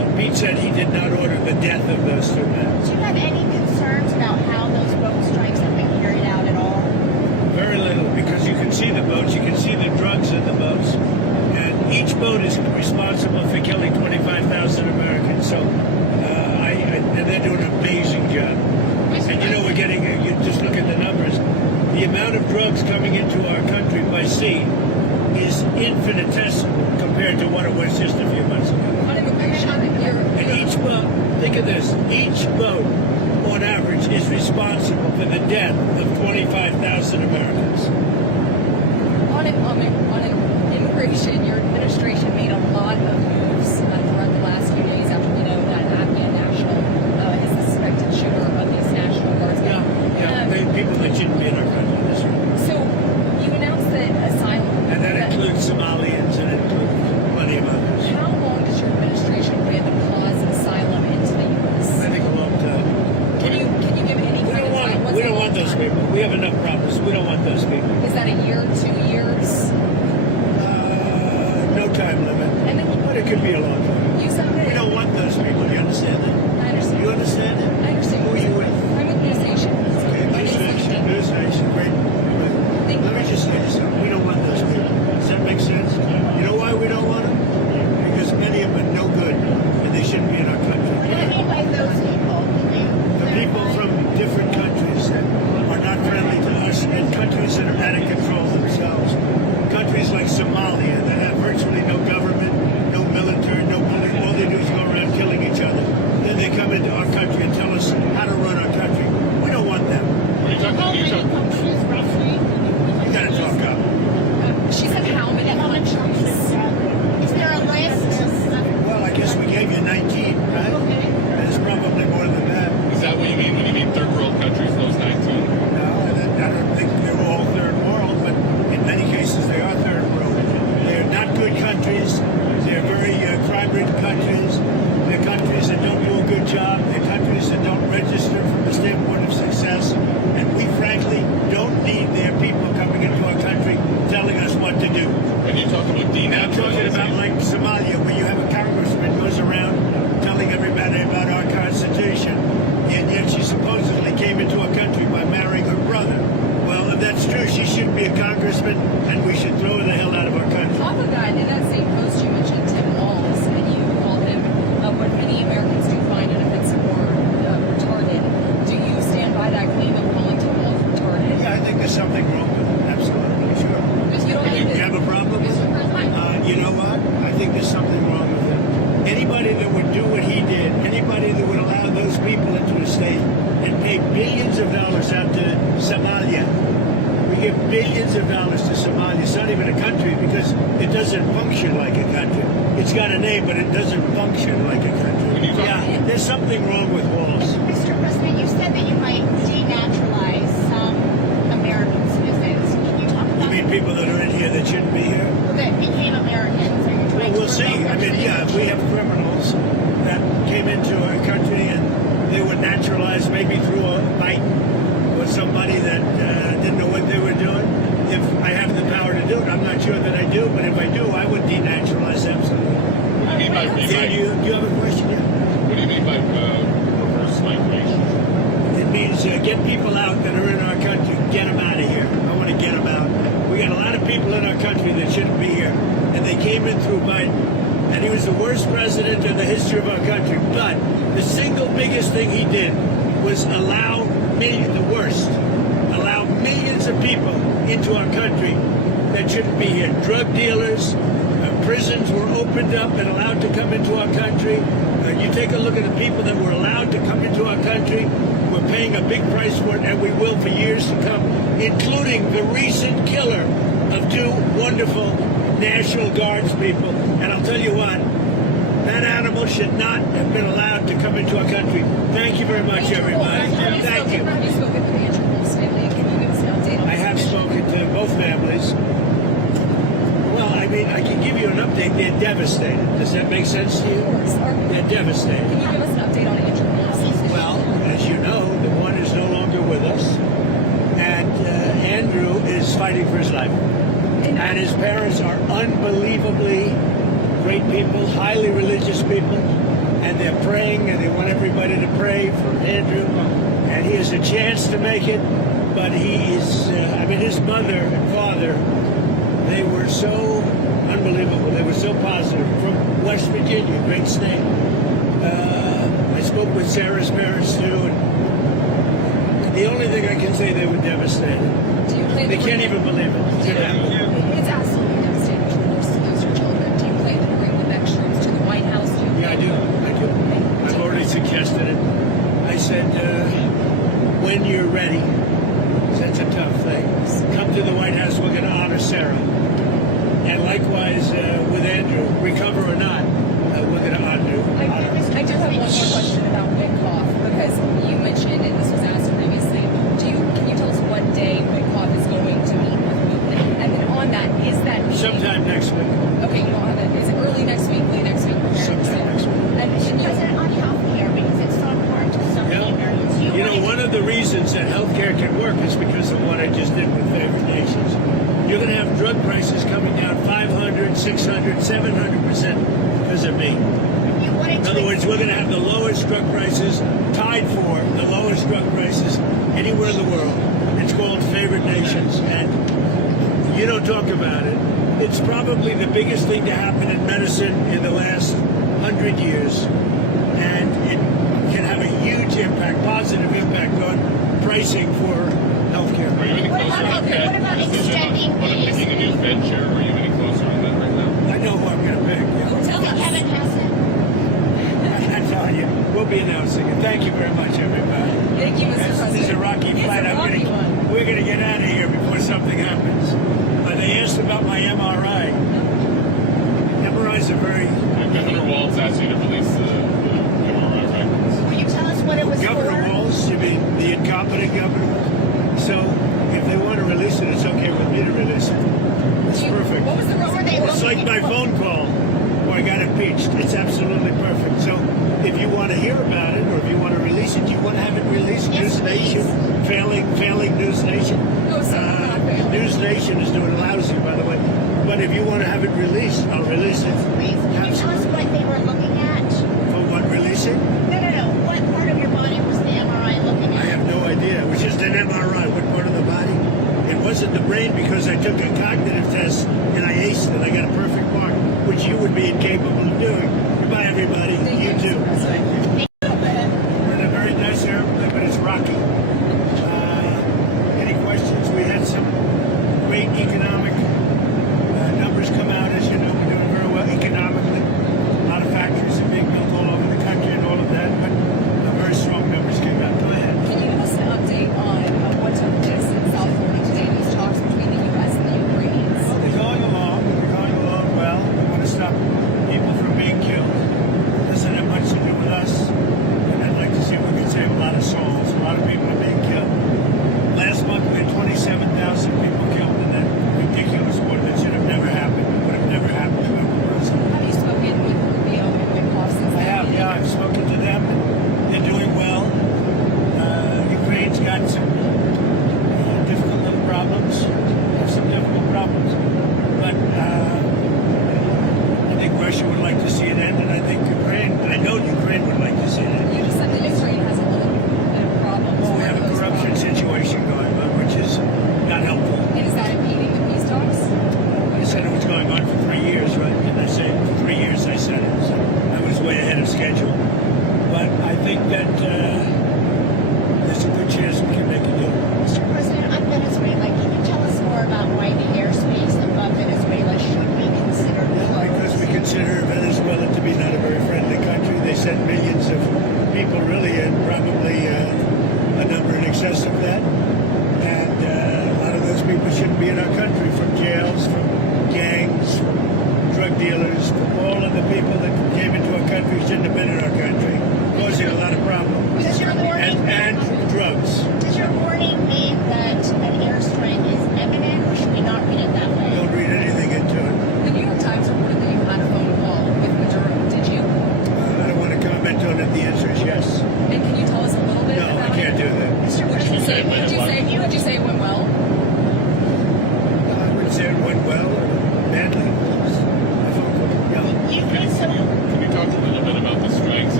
not order the death of those two men. Do you have any concerns about how those boat strikes have been carried out at all? Very little, because you can see the boats, you can see the drugs in the boats, and each boat is responsible for killing 25,000 Americans. So, and they're doing an amazing job. And you know, we're getting, you just look at the numbers, the amount of drugs coming into our country by sea is infinitesimal compared to what it was just a few months ago. On immigration, And each boat, think of this, each boat on average is responsible for the death of 25,000 Americans. on immigration, your administration made a lot of moves throughout the last few days after we know that Afghan national is the suspected shooter of these National Guardsmen. People that shouldn't be in our country. That's right. So you announced that asylum, And that includes Somalians and it includes plenty of others. how long does your administration plan to pause asylum into the U.S.? I think a long time. Can you give any kind of time? What's We the don't long want those time? people. We have enough problems. We don't want those people. Is that a year, 2 years? No time limit. And then But it could be a long time. you said that. We don't want those people. You understand that? I understand. You understand that? I understand. Who are you with? I'm with News Nation. Okay, News Nation. News Nation. Great. Thank Let me just say this. We don't want those people. Does that make sense? You know why we don't want them? Because many of them are no good and they shouldn't be in our country. What do you mean by those people? The people from different countries that are not friendly to us and countries that are out of control themselves. Countries like Somalia that have virtually no government, no military, no police. All they do is go around killing each other. Then they come into our country and tell us how to run our country. We don't want them. What are you talking How about? many countries roughly? You gotta talk up. She said how many countries? Is there a list? Well, I guess we gave you 19, right? Okay. There's probably more than that. Is that what you mean when you mean third world countries, those 19? No, I don't think they're all third world, but in many cases they are third world. They're not good countries. They're very crime-ridden countries. They're countries that don't do a good job. They're countries that don't register from the standpoint of success. And we frankly don't need their people coming into our country telling us what to do. When you talk about I'm talking about denaturalization, like Somalia, where you have a congressman goes around telling everybody about our Constitution, and yet she supposedly came into our country by marrying her brother. Well, if that's true, she shouldn't be a congressman, and we should throw her the hell out of our country. Off of that, in that same post, you mentioned Tim Walz, and you called him what many Americans do find inoffensive or retarded. Do you stand by that claim of calling Tim Walz retarded? Yeah, I think there's something wrong with it. Absolutely, sure. Because you don't You have a problem with it? You know what? I think there's something wrong with it. Anybody that would do what he did, anybody that would allow those people into a state and pay billions of dollars out to Somalia. We give billions of dollars to Somalia. It's not even a country because it doesn't function like a country. It's got a name, but it doesn't function like a When you country. talk- Yeah, there's something wrong with Walls. Mr. President, you said that you might denaturalize some American citizens. Can you talk You about mean people that are in here that shouldn't be here? that became Americans? Are you Well, trying we'll to see. revoke I their mean, yeah, we have criminals that came into our country and they were naturalized maybe through a fight or somebody that didn't know what they were doing. If I have the power to do it, I'm not sure that I do, but if I do, I would denaturalize absolutely. what do you mean by Yeah, do you have a question? Yeah. what do you mean by reverse migration? It means get people out that are in our country, get them out of here. I want to get them out. We got a lot of people in our country that shouldn't be here, and they came in through Biden, and he was the worst president in the history of our country. But the single biggest thing he did was allow millions of people into our country that shouldn't be here. Drug dealers, prisons were opened up and allowed to come into our country. You take a look at the people that were allowed to come into our country. We're paying a big price for it, and we will for years to come, including the recent killer of two wonderful National Guards people. And I'll tell you what, that animal should not have been allowed to come into our country. Thank you very much, everybody. Thank you. Have you spoken to the Andrew Walz family? Can you give us an update on I this have issue? spoken to both families. Well, I mean, I can give you an update. They're devastated. Does that make sense to Of you? course. They're devastated. Can you give us an update on Andrew Walz? Well, as you know, the one is no longer with us, and Andrew is fighting for his life. And his parents are unbelievably great people, highly religious people. and they're praying, and they want everybody to pray for Andrew, and he has a chance to make it, but he is, his mother and father, they were so unbelievable, they were so positive, from West Virginia, great state. I spoke with Sarah's parents too, and the only thing I can say, they were devastated. Do you plan They to can't bring even believe it. It's absolutely devastating to lose your children. Do you plan to bring the extras to the White House? Yeah, I do. I've already suggested it. I said, when you're ready, that's a tough thing. Come to the White House, we're going to honor Sarah. And likewise with Andrew, recover or not, we're going to honor. I do have one more question about Witkoff, because you mentioned, and this was asked previously, can you tell us what day Witkoff is going to meet with you? And then on that, is that meeting... Sometime next week. Okay, you don't have it. Is it early next week, late next week? Sometime next week. And President, on health care, because it's so important to so many Americans. You know, one of the reasons that healthcare can work is because of what I just did with favored nations. You're going to have drug prices coming down 500, 600, 700% because of me. In other words, we're going to have the lowest drug prices, tied for the lowest drug prices anywhere in the world. It's called favored nations, and you don't talk about it. It's probably the biggest thing to happen in medicine in the last 100 years, and it can have a huge impact, positive impact on pricing for healthcare. Are you any closer on that? What about extending What I'm picking a new Fed chair? Are you any closer on that right now? I know who I'm going to pick. tell us. Kevin Hassett? I'm telling you, we'll be announcing it. Thank you very much, everybody. Thank you, Mr. President. This is a rocky flight. We're going to get out of here before something happens. They asked about my MRI. MRIs are very... Governor Walz asked you to release the MRI records. Will you tell us what it was Governor for? Walz, you mean the incompetent governor? So if they want to release it, it's okay with me to release it. It's perfect. What was the What were they It's like my phone call where I got impeached. It's absolutely perfect. So if you want to hear about it, or if you want to release it, you want to have it released. Yes, News Nation, failing News Nation. No, sir, not failing. News Nation is doing lousy, by the way. But if you want to have it released, I'll release it. Please, can you tell us what they were looking at? For what, releasing? No. What part of your body was the MRI looking I at? have no idea. It was just an MRI. What part of the body? It wasn't the brain because I took a cognitive test and I aced it. I got a perfect mark, which you would be incapable of doing. Goodbye, everybody. You too. We're in a very nice airplane, but it's rocky. Any questions? We had some great economic numbers come out. As you know, we're doing very well economically. A lot of factories are being built all over the country and all of that, but very strong numbers came out. Go ahead. Can you give us an update on what took place in South Florida today, these talks between the U.S. and the Ukrainians? Well, they're going along. They're going along well. They want to stop people from being killed. Doesn't have much to do with us. And I'd like to see if we can save a lot of souls. A lot of people are being killed. Last month we had 27,000 people killed in that ridiculous war that should have never happened. It would have never happened to every person. Have you spoken with Rubio and Witkoff since I have, yeah. I've spoken to them. They're doing well. Ukraine's got some difficult little problems. Have some difficult problems. But I think Russia would like to see it end, and I think Ukraine, I know Ukraine would like to see it end. You just said that Ukraine has a little bit of problems. Well, we have a corruption situation going on, which is not helpful. And is that impeding the peace talks? I said it was going on for 3 years, right? Didn't I say 3 years? I said it. So I was way ahead of schedule. But I think that there's a good chance we can make a deal. Mr. President, on Venezuela, can you tell us more about why the airspace above Venezuela should be considered closed? Because we consider Venezuela to be not a very friendly country. They send millions of people, really, and probably a number in excess of that. And a lot of those people shouldn't be in our country, from jails, from gangs, from drug dealers, from all of the people that came into our country shouldn't have been in our country, causing a lot of problems. Does your warning, And drugs. does your warning mean that an airstrike is imminent, or should we not read it that way? Don't read anything into it. The New York Times reported that you had a phone call with Maduro. Did you? I don't want to comment on it. The answer is yes. And can you tell us a little bit No, about I can't do that. Mr. Would you say, President, would you say it went well? I wouldn't say it went well or badly. you think so? Can you talk a little bit about the strikes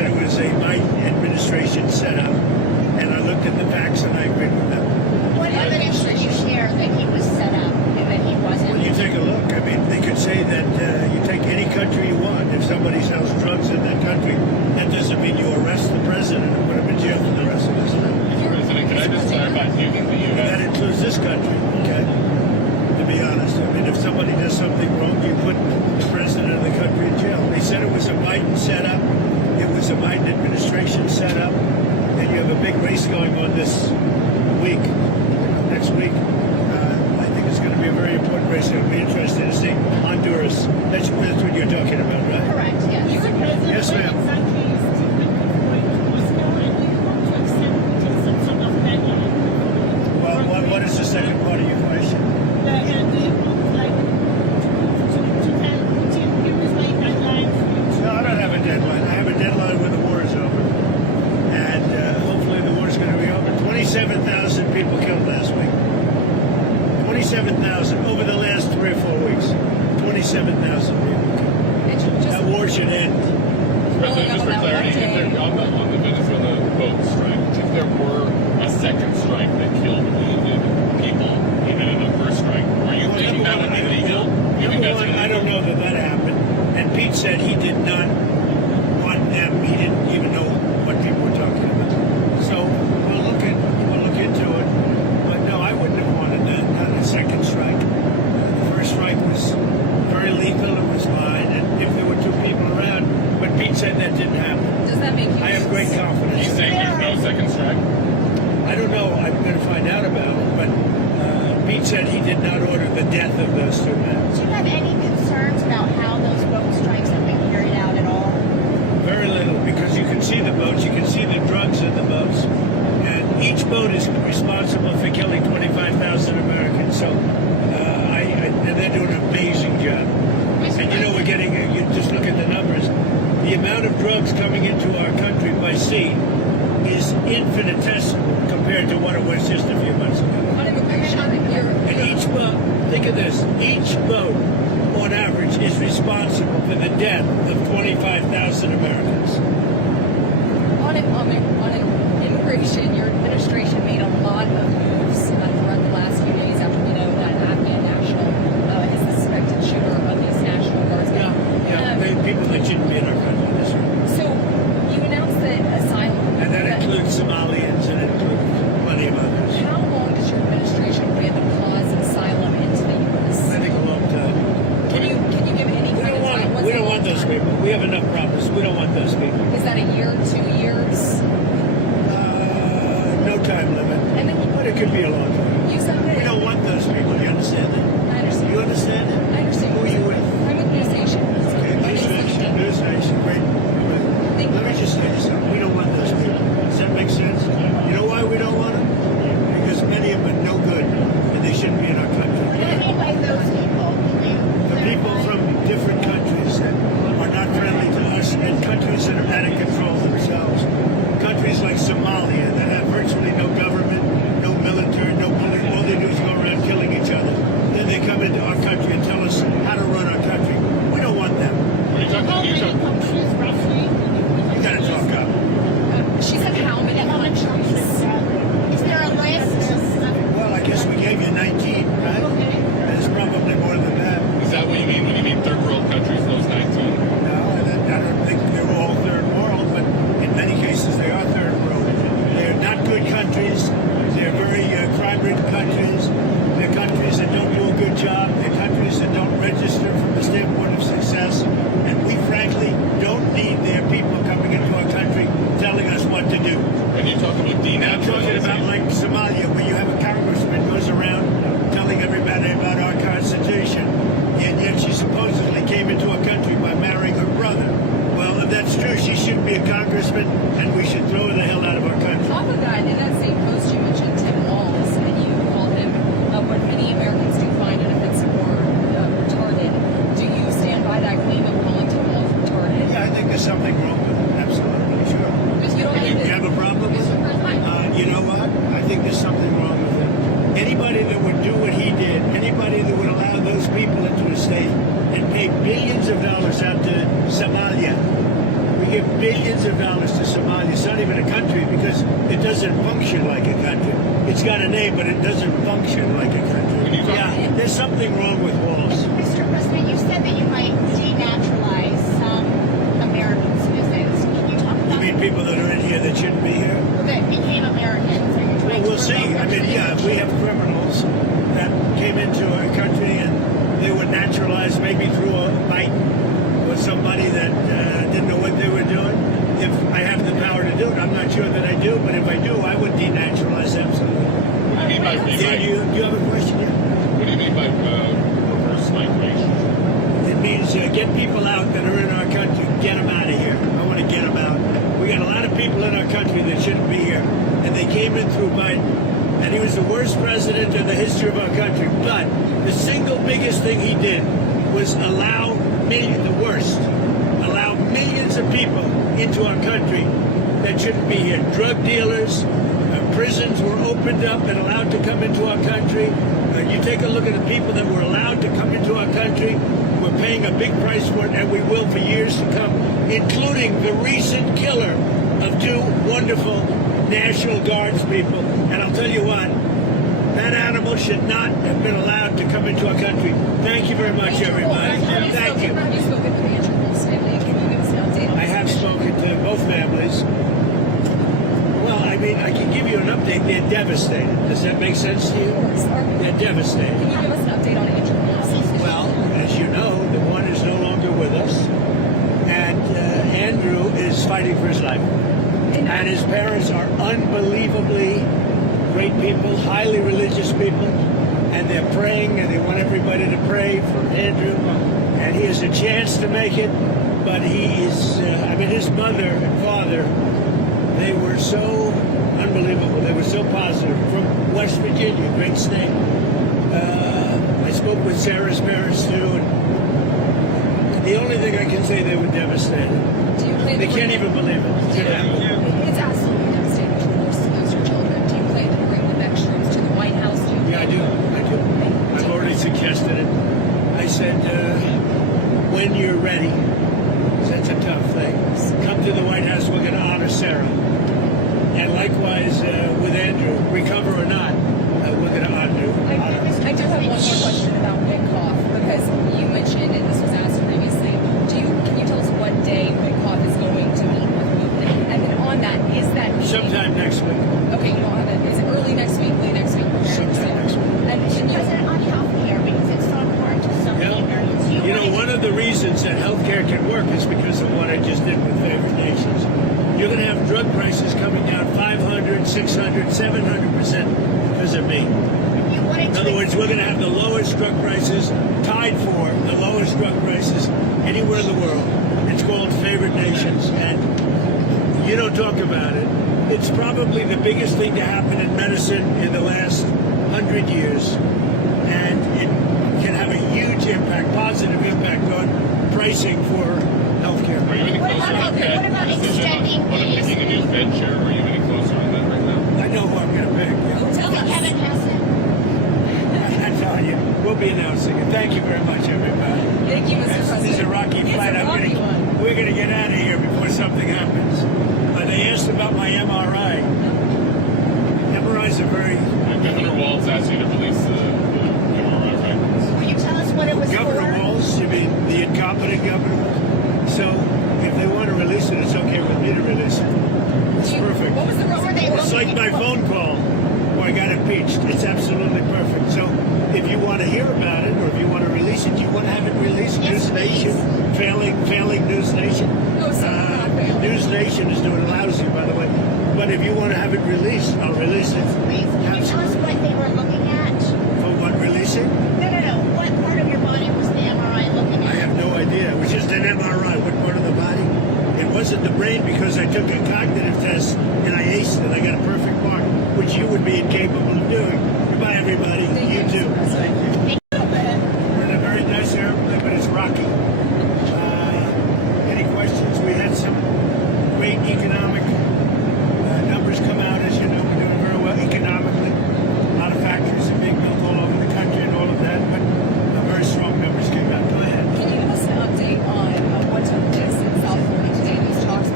said it was a Biden administration setup, and I looked at the facts and I agreed with them. What evidence did you share that he was set up and that he wasn't? Well, you take a look. I mean, they could say that you take any country you want. If somebody sells drugs in that country, that doesn't mean you arrest the president and put him in jail for the rest of his life. President, can I just clarify? Do you think the U.S. That includes this country, okay? To be honest, I mean, if somebody does something wrong, you put the president of the country in jail. They said it was a Biden setup. It was a Biden administration setup. And you have a big race going on this week, next week. I think it's going to be a very important race. It'll be interesting to see Honduras. That's what you're talking about, right? Correct, yes. Yes, ma'am. Well, what is the second part of your question? No, I don't have a deadline. I have a deadline when the war is over. And hopefully the war is going to be over. 27,000 people killed last week. 27,000 over the last 3 or 4 weeks. 27,000 people killed. That war should end. President, just for clarity, if there, on the Venezuela boat strike, if there were a second strike that killed wounded people, even in the first strike, are you thinking that would be legal? You think that's illegal? I don't know that happened. And Pete said he did not want them. He didn't even know what people were talking about. So we'll look into it. But no, I wouldn't have wanted not a second strike. The first strike was very lethal. It was fine. And if there were 2 people around, but Pete said that didn't happen. Does that make you? I have great Are confidence. you saying there's no second strike? I don't know. I'm going to find out about it. But Pete said he did not order the death of those 2 men. Do you have any concerns about how those boat strikes have been carried out at all? Very little, because you can see the boats, you can see the drugs in the boats, and each boat is responsible for killing 25,000 Americans. So, and they're doing an amazing job. And you know, we're getting, you just look at the numbers. The amount of drugs coming into our country by sea is infinitesimal compared to what it was just a few months ago. On immigration, And each boat, think of this, each boat, on average, is responsible for the death of 25,000 Americans. on immigration, your administration made a lot of moves throughout the last few days after we know that Afghan national is the suspected shooter of these National Guards. People that shouldn't be in our country. That's right. So you announced that Asylum. And that includes Somalians and it includes plenty of others. How long does your administration plan to pause Asylum into the U.S.? I think a long time. Can you give any kind of time? What's We a don't long want those time? people. We have enough problems. We don't want those people. Is that a year, 2 years? No time limit. And then But it could be a long time. you said that. We don't want those people. You understand that? I understand. You understand that? I understand. Who are you with? I'm with News Nation. Okay, News Nation. News Nation. Great. Let me just say this. We don't want those people. Does that make sense? You know why we don't want them? Because many of them are no good and they shouldn't be in our country. What do you mean by those people? The people from different countries that are not friendly to us and countries that are out of control themselves. Countries like Somalia that have virtually no government, no military, no police. All they do is go around killing each other. Then they come into our country and tell us how to run our country. We don't want them. Are you talking? You gotta talk up. She said how many countries? Is there a list? Well, I guess we gave you 19, right? There's probably more than that. Is that what you mean when you mean third world countries? Those 19? No, I don't think they're all third world, but in many cases they are third world. They're not good countries. They're very crime-ridden countries. They're countries that don't do a good job. They're countries that don't register from the standpoint of success. And we frankly don't need their people coming into our country telling us what to do. When you talk about I'm talking about denaturalization, like Somalia, where you have a congressman goes around telling everybody about our Constitution, and yet she supposedly came into our country by marrying her brother. Well, if that's true, she shouldn't be a congressman, and we should throw her the hell out of our country. Off of that, in that same post, you mentioned Tim Walz, and you called him what many Americans do find an offensive word, retarded. Do you stand by that claim of calling Tim Walz retarded? Yeah, I think there's something wrong with it. Absolutely, sure. Because you don't You have a problem with it? You know what? I think there's something wrong with it. Anybody that would do what he did, anybody that would allow those people into a state and pay billions of dollars out to Somalia, give billions of dollars to Somalia. It's not even a country because it doesn't function like a country. It's got a name, but it doesn't function like a country. Yeah, there's something wrong with walls. Mr. President, you said that you might denaturalize some American citizens. Can you talk You about mean people that are in here that shouldn't be here? that became Americans? Are you Well, trying we'll to see. revoke I their mean, yeah, we have criminals that came into our country and they were naturalized maybe through a fight with somebody that didn't know what they were doing. If I have the power to do it, I'm not sure that I do, but if I do, I would denaturalize absolutely. What do you mean by Yeah, do you have a question? Yeah. What do you mean by reverse migration? It means get people out that are in our country, get them out of here. I want to get them out. We got a lot of people in our country that shouldn't be here, and they came in through Biden, and he was the worst president in the history of our country. But the single biggest thing he did was allow millions of people into our country that shouldn't be here. Drug dealers, prisons were opened up and allowed to come into our country. You take a look at the people that were allowed to come into our country. We're paying a big price for it, and we will for years to come, including the recent killer of two wonderful National Guards people. And I'll tell you what, that animal should not have been allowed to come into our country. Thank you very much, everybody. Thank you. Have you spoken to the Andrews family? Can you give us an update on I have spoken to both families. Well, I mean, I can give you an update. They're devastated. Does that make sense to you? Of course. They're devastated. Can you give us an update on Andrews? Well, as you know, the one is no longer with us, and Andrew is fighting for his life. And his parents are unbelievably great people, highly religious people, and they're praying, and they want everybody to pray for Andrew. And he has a chance to make it, but he is, his mother and father, they were so unbelievable. They were so positive. From West Virginia, great state. I spoke with Sarah's parents too, and the only thing I can say, they were devastated. Do you plan They to can't bring- even believe it. It's gonna happen. It's absolutely devastating to force to lose your children. Do you plan to bring the next troops to the White House? Do you Yeah, I do. I've already suggested it. I said, when you're ready, 'cause that's a tough thing, come to the White House. We're going to honor Sarah. And likewise with Andrew, recover or not, we're going to honor you. I do have one more question about Witkoff, because you mentioned, and this was asked previously, can you tell us what day Witkoff is going to meet with Putin? And then on that, is that meeting... Sometime next week. Okay, you don't have it. Is it early next week, late next week? Sometime next week. And can you... President, on health care, because it's so important to so many Americans. You know, one of the reasons that healthcare can work is because of what I just did with favored nations. You're going to have drug prices coming down 500, 600, 700% because of me. In other words, we're going to have the lowest drug prices, tied for the lowest drug prices anywhere in the world. It's called favored nations, and you don't talk about it. It's probably the biggest thing to happen in medicine in the last 100 years, and it can have a huge impact, positive impact on pricing for healthcare. Are you any closer on that what about decision extending on these- picking a new Fed chair? Are you any closer on that right now? I know who I'm going to pick. Tell us. Kevin Hegseth. I'm telling you, we'll be announcing it. Thank you very much, everybody. Thank you, Mr. President. This is a rocky It's flight. a rocky one. We're going to get out of here before something happens. They asked about my MRI. MRIs are very... Governor Walz asked you to release the MRI records. Will you tell us what it was Governor for? Walz, you mean the incompetent governor? So if they want to release it, it's okay with me to release it. It's perfect. What was the What were they It's like my phone call where I got impeached. It's absolutely perfect. So if you want to hear about it or if you want to release it, you want to have it released. Yes, News Nation, failing News Nation. No, sir, not failing. News Nation is doing lousy, by the way. But if you want to have it released, I'll release it. Please, can you tell us what they were looking at? For what, releasing? No. What part of your body was the MRI looking I at? have no idea. It was just an MRI. What part of the body? It wasn't the brain because I took a cognitive test and I aced it. I got a perfect mark, which you would be incapable of doing. Goodbye, everybody. Thank You you, too. Mr. President. We're in a very nice airplane, but it's rocky. Any questions? We had some great economic numbers come out. As you know, we're doing very well economically. A lot of factories are being built all over the country and all of that, but very strong numbers came out. Go ahead. Can you give us an update on what took place in South Florida today? These talks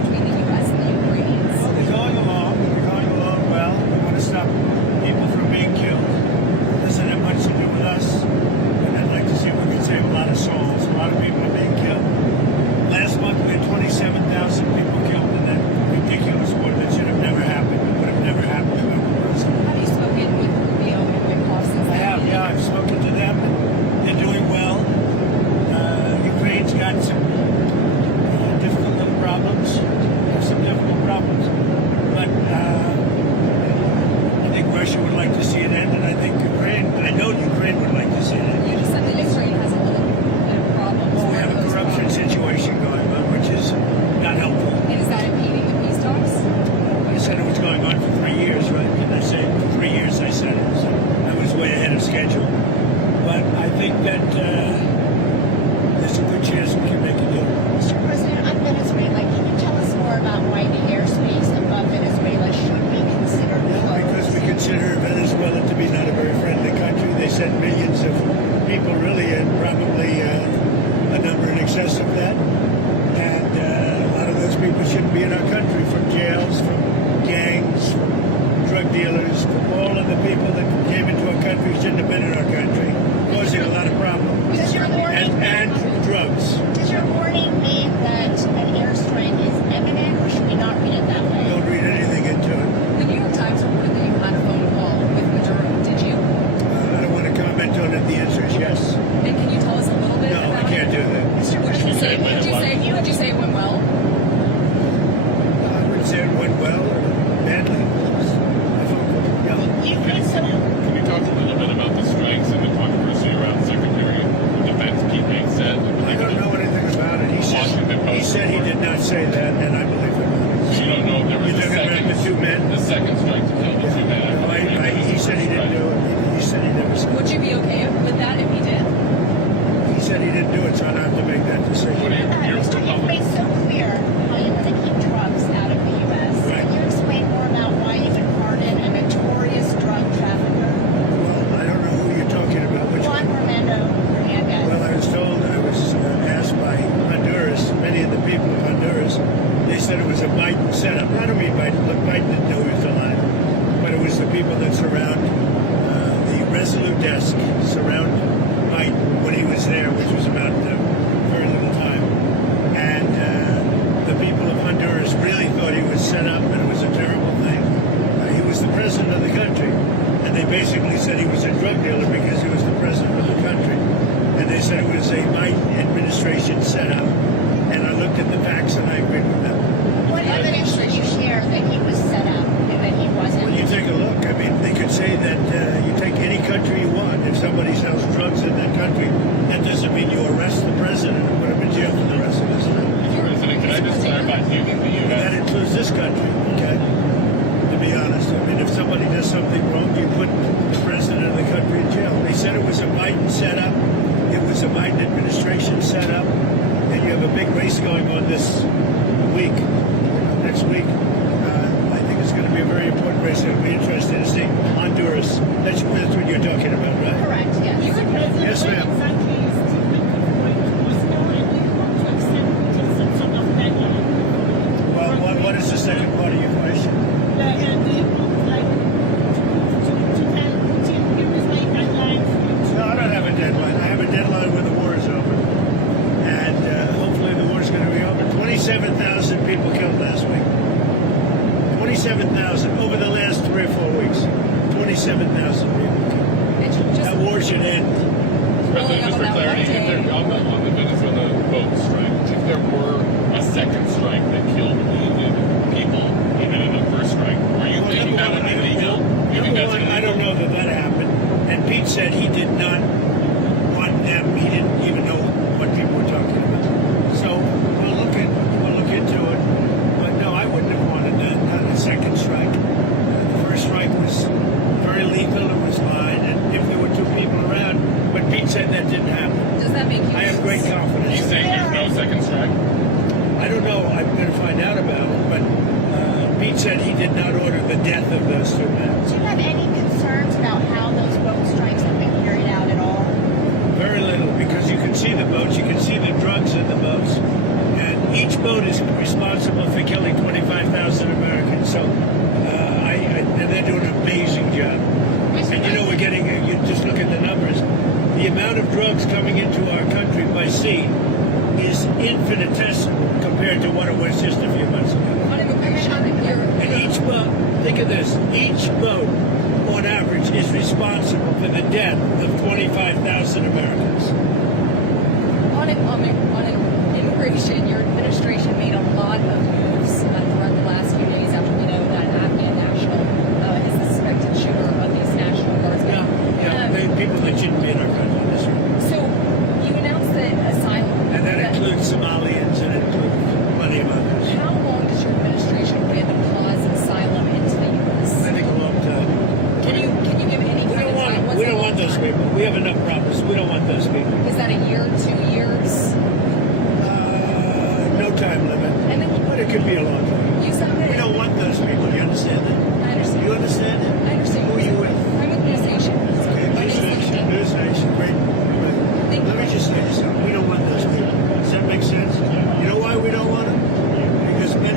people shouldn't be in our country, from jails, from gangs, from drug dealers, from all of the people that came into our country shouldn't have been in our country, causing a lot of problems. Does your warning, And drugs. does your warning mean that an airstrike is imminent, or should we not read it that way? Don't read anything into it. The New York Times reported that you had a phone call with Maduro. Did you? I don't want to comment on it. The answer is yes. And can you tell us a little bit No, about I can't do that. Would you say it went well? I wouldn't say it went well or badly. You think so? Can you talk a little bit about the strikes and the controversy around Secretary of Defense Pete Hegseth? I don't know anything about it. He said he did not say that, and I believe him. So you don't know if there was You're a talking about the two men? the second strike to kill the two men. He said he didn't do it. He said he never said Would you be okay with that if he did? He said he didn't do it, so I don't have to make that decision. What are your Mr. You've made so clear how you want to keep drugs out of the U.S. Right. Can you explain more about why you would pardon a notorious drug trafficker, Well, I don't know who you're talking about. Which Juan one? Romando Hernandez? Well, I was told, I was asked by Honduras, many of the people of Honduras, they said it was a Biden setup. I don't mean Biden. Look, Biden didn't know he was alive. But it was the people that surround the Resolute desk, surround Biden when he was there, which was about very little time. And the people of Honduras really thought he was set up and it was a terrible thing. He was the president of the country. And they basically said he was a drug dealer because he was the president of the country. And they said it was a Biden administration setup. And I looked at the facts and I agreed with them. What evidence did you share that he was set up and that he wasn't? Well, you take a look. I mean, they could say that you take any country you want. If somebody sells drugs in that country, that doesn't mean you arrest the president and put him in jail for the rest of his life. President, can I just clarify? Do you think the That U.S. includes this country, okay? To be honest, I mean, if somebody does something wrong, you put the president of the country in jail. They said it was a Biden setup. It was a Biden administration setup. And you have a big race going on this week, next week. I think it's going to be a very important race. It'll be interesting to see Honduras. That's what you're talking about, right? Correct, yes. Yes, ma'am. Well, what is the second part of your question? No, I don't have a deadline. I have a deadline when the war is over. And hopefully the war is going to be over. 27,000 people killed last week. 27,000 over the last 3 or 4 weeks. 27,000 people killed. That war should end. President, just for clarity, if there, on the Venezuela boat strike, if there were a second strike that killed wounded people, even in the first strike, are you thinking that would be legal? You think that's illegal? I don't know that happened. And Pete said he did not want them. He didn't even know what people were talking about. So we'll look into it. But no, I wouldn't have wanted a second strike. The first strike was very lethal. It was fine. And if there were 2 people around, but Pete said that didn't happen. Does that make you? I have great confidence. He's saying there's no second strike? I don't know. I'm going to find out about it. But Pete said he did not order the death of those 2 men. Do you have any concerns about how those boat strikes have been carried out at all? Very little, because you can see the boats, you can see the drugs in the boats, and each boat is responsible for killing 25,000 Americans. So, and they're doing an amazing job. And you know, you just look at the numbers. The amount of drugs coming into our country by sea is infinitesimal compared to what it was just a few months ago. On immigration, And each boat, think of this, each boat on average is responsible for the death of 25,000 Americans. on immigration, your administration made a lot of moves throughout the last few days after we know that an Afghan national is the suspected shooter of these National Guardsmen. People that shouldn't be in our country. That's right. So you announced that Asylum. And that includes Somalians and it includes plenty of others. How long does your administration plan to pause Asylum into the U.S.? I think a long time. Can you give any kind of time? What's We a don't long want those time? people. We have enough problems. We don't want those people. Is that a year, 2 years? No time limit. And then But it could be a long time. you said that. We don't want those people. You understand that? I understand. You understand that? I understand. Who are you with? I'm with News Nation. Okay, My News name's Nation. News Nation. Great. Thank Let me you. just say this. We don't want those people. Does that make sense? You know why we don't want them? Because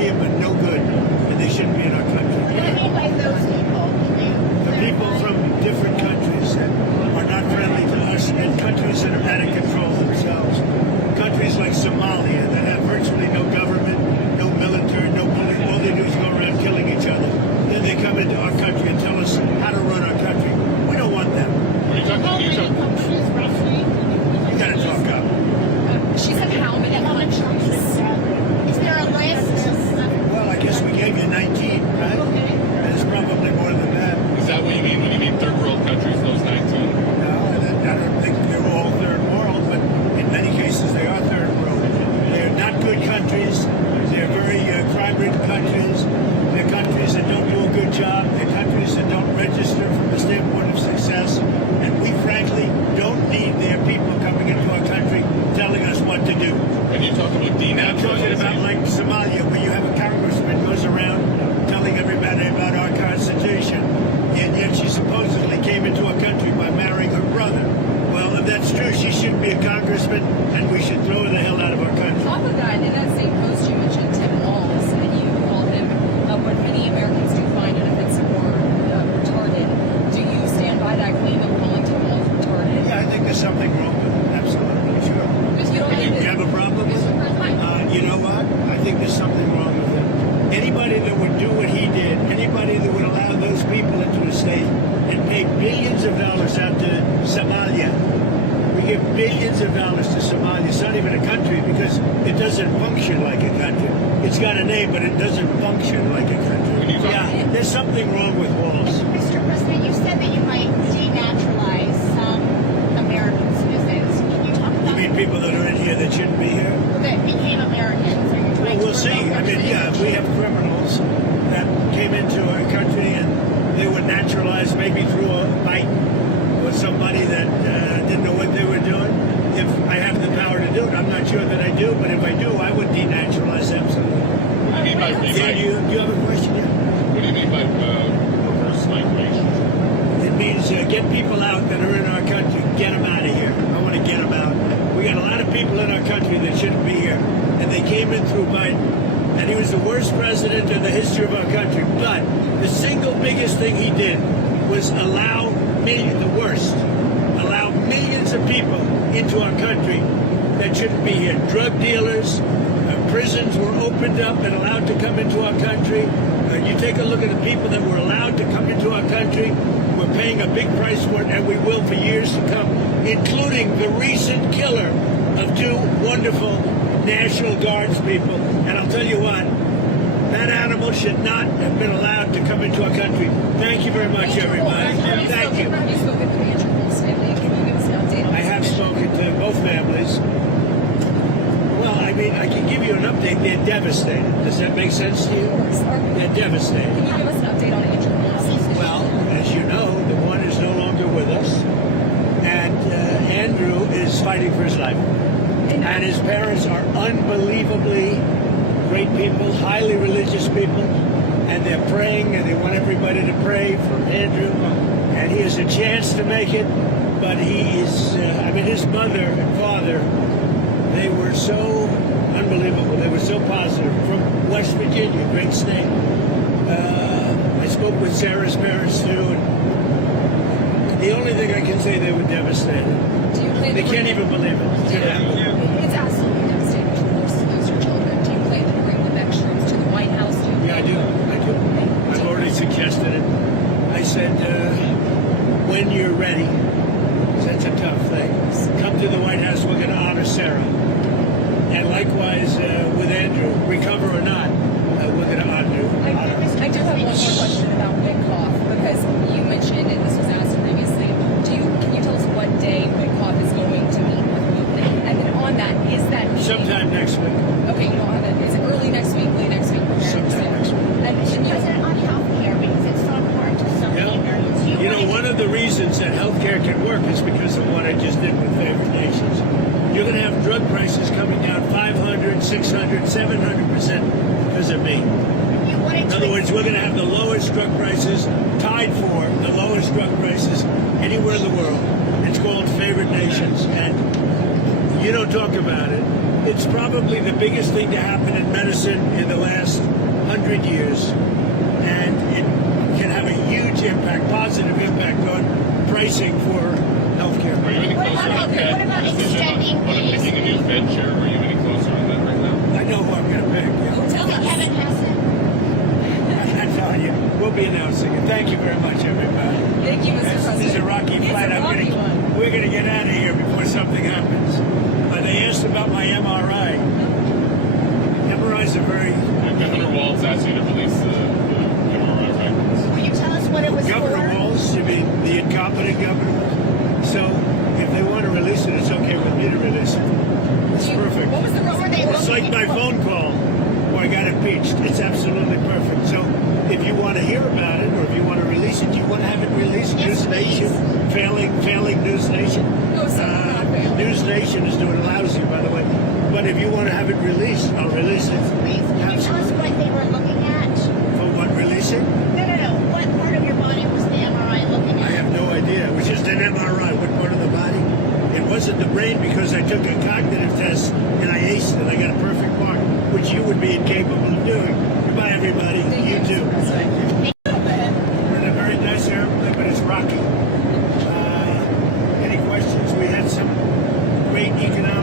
anybody that would do what he did, anybody that would allow those people into a state and pay billions of dollars out to Somalia. We give billions of dollars to Somalia. It's not even a country because it doesn't function like a country. It's got a name, but it doesn't function like a country. Yeah, there's something wrong with walls. Mr. President, you said that you might denaturalize some American citizens. Can you talk You about mean people that are in here that shouldn't be here? that became Americans? Are you Well, trying we'll to see. revoke I their mean, yeah, we have criminals that came into our country and they were naturalized maybe through a fight or somebody that didn't know what they were doing. If I have the power to do it, I'm not sure that I do, but if I do, I would denaturalize absolutely. What do you mean by Yeah, do you have a question? Yeah. What do you mean by reverse migration? It means get people out that are in our country. Get them out of here. I want to get them out. We got a lot of people in our country that shouldn't be here, and they came in through Biden, and he was the worst president in the history of our country. But the single biggest thing he did was allow millions of people into our country that shouldn't be here. Drug dealers, prisons were opened up and allowed to come into our country. You take a look at the people that were allowed to come into our country. We're paying a big price for it, and we will for years to come, including the recent killer of two wonderful National Guards people. And I'll tell you what, that animal should not have been allowed to come into our country. Thank you very much, everybody. Thank you. Have you spoken to the Andrews family? Can you give us an update on I have spoken to both families. Well, I mean, I can give you an update. They're devastated. Does that make sense to you? Of course. They're devastated. Can you give us an update on Andrews? Well, as you know, the one is no longer with us, and Andrew is fighting for his life. And his parents are unbelievably great people, highly religious people, and they're praying, and they want everybody to pray for Andrew. And he has a chance to make it, but he is, his mother and father, they were so unbelievable. They were so positive. From West Virginia, great state. I spoke with Sarah's parents too, and the only thing I can say, they were devastated. Do you plan They to can't bring even believe it. It's absolutely devastating to force to lose your children. Do you plan to bring them extras to the White House? Yeah, I do. I've already suggested it. I said, when you're ready, 'cause that's a tough thing, come to the White House. We're going to honor Sarah. And likewise with Andrew, recover or not, we're going to honor you. I do have one more question about Witkoff, because you mentioned, and this was asked previously, can you tell us what day Witkoff is going to meet with Putin? And then on that, is that meeting... Sometime next week. Okay, you don't have it. Is it early next week, late next week? Sometime next week. And you... President, on health care, because it's so important to so many Americans. You know, one of the reasons that healthcare can work is because of what I just did with favored nations. You're going to have drug prices coming down 500, 600, 700% because of me. In other words, we're going to have the lowest drug prices, tied for the lowest drug prices anywhere in the world. It's called favored nations, and you don't talk about it. It's probably the biggest thing to happen in medicine in the last 100 years, and it can have a huge impact, positive impact on pricing for healthcare. Are you any closer on that what about decision extending on picking a new Fed chair? Are you any closer on that right now? I know who I'm going to pick. Yeah. Tell us. Kevin Hassan. I'm telling you, we'll be announcing it. Thank you very much, everybody. Thank you, Mr. President. This is a rocky flight. We're going to get out of here before something happens. They asked about my MRI. MRIs are very... Governor Walz asked you to release the MRI records. Will you tell us what it was Governor for? Walz, you mean the incompetent governor? So if they want to release it, it's okay with me to release it. It's perfect. What was the What were they It's like my phone call where I got impeached. It's absolutely perfect. So if you want to hear about it or if you want to release it, do you want to have it released? Yes, News Nation, failing News Nation. No, sir, not failing. News Nation is doing lousy, by the way. But if you want to have it released, I'll release it. Please, can you tell us what they were looking at? For what, releasing? No. What part of your body was the MRI looking I at? have no idea. It was just an MRI. What part of the body? It wasn't the brain because I took a cognitive test and I aced it. I got a perfect mark, which you would be incapable of doing. Goodbye, everybody. You too. We're in a very nice airplane, but it's rocky. Any questions? We had some great economic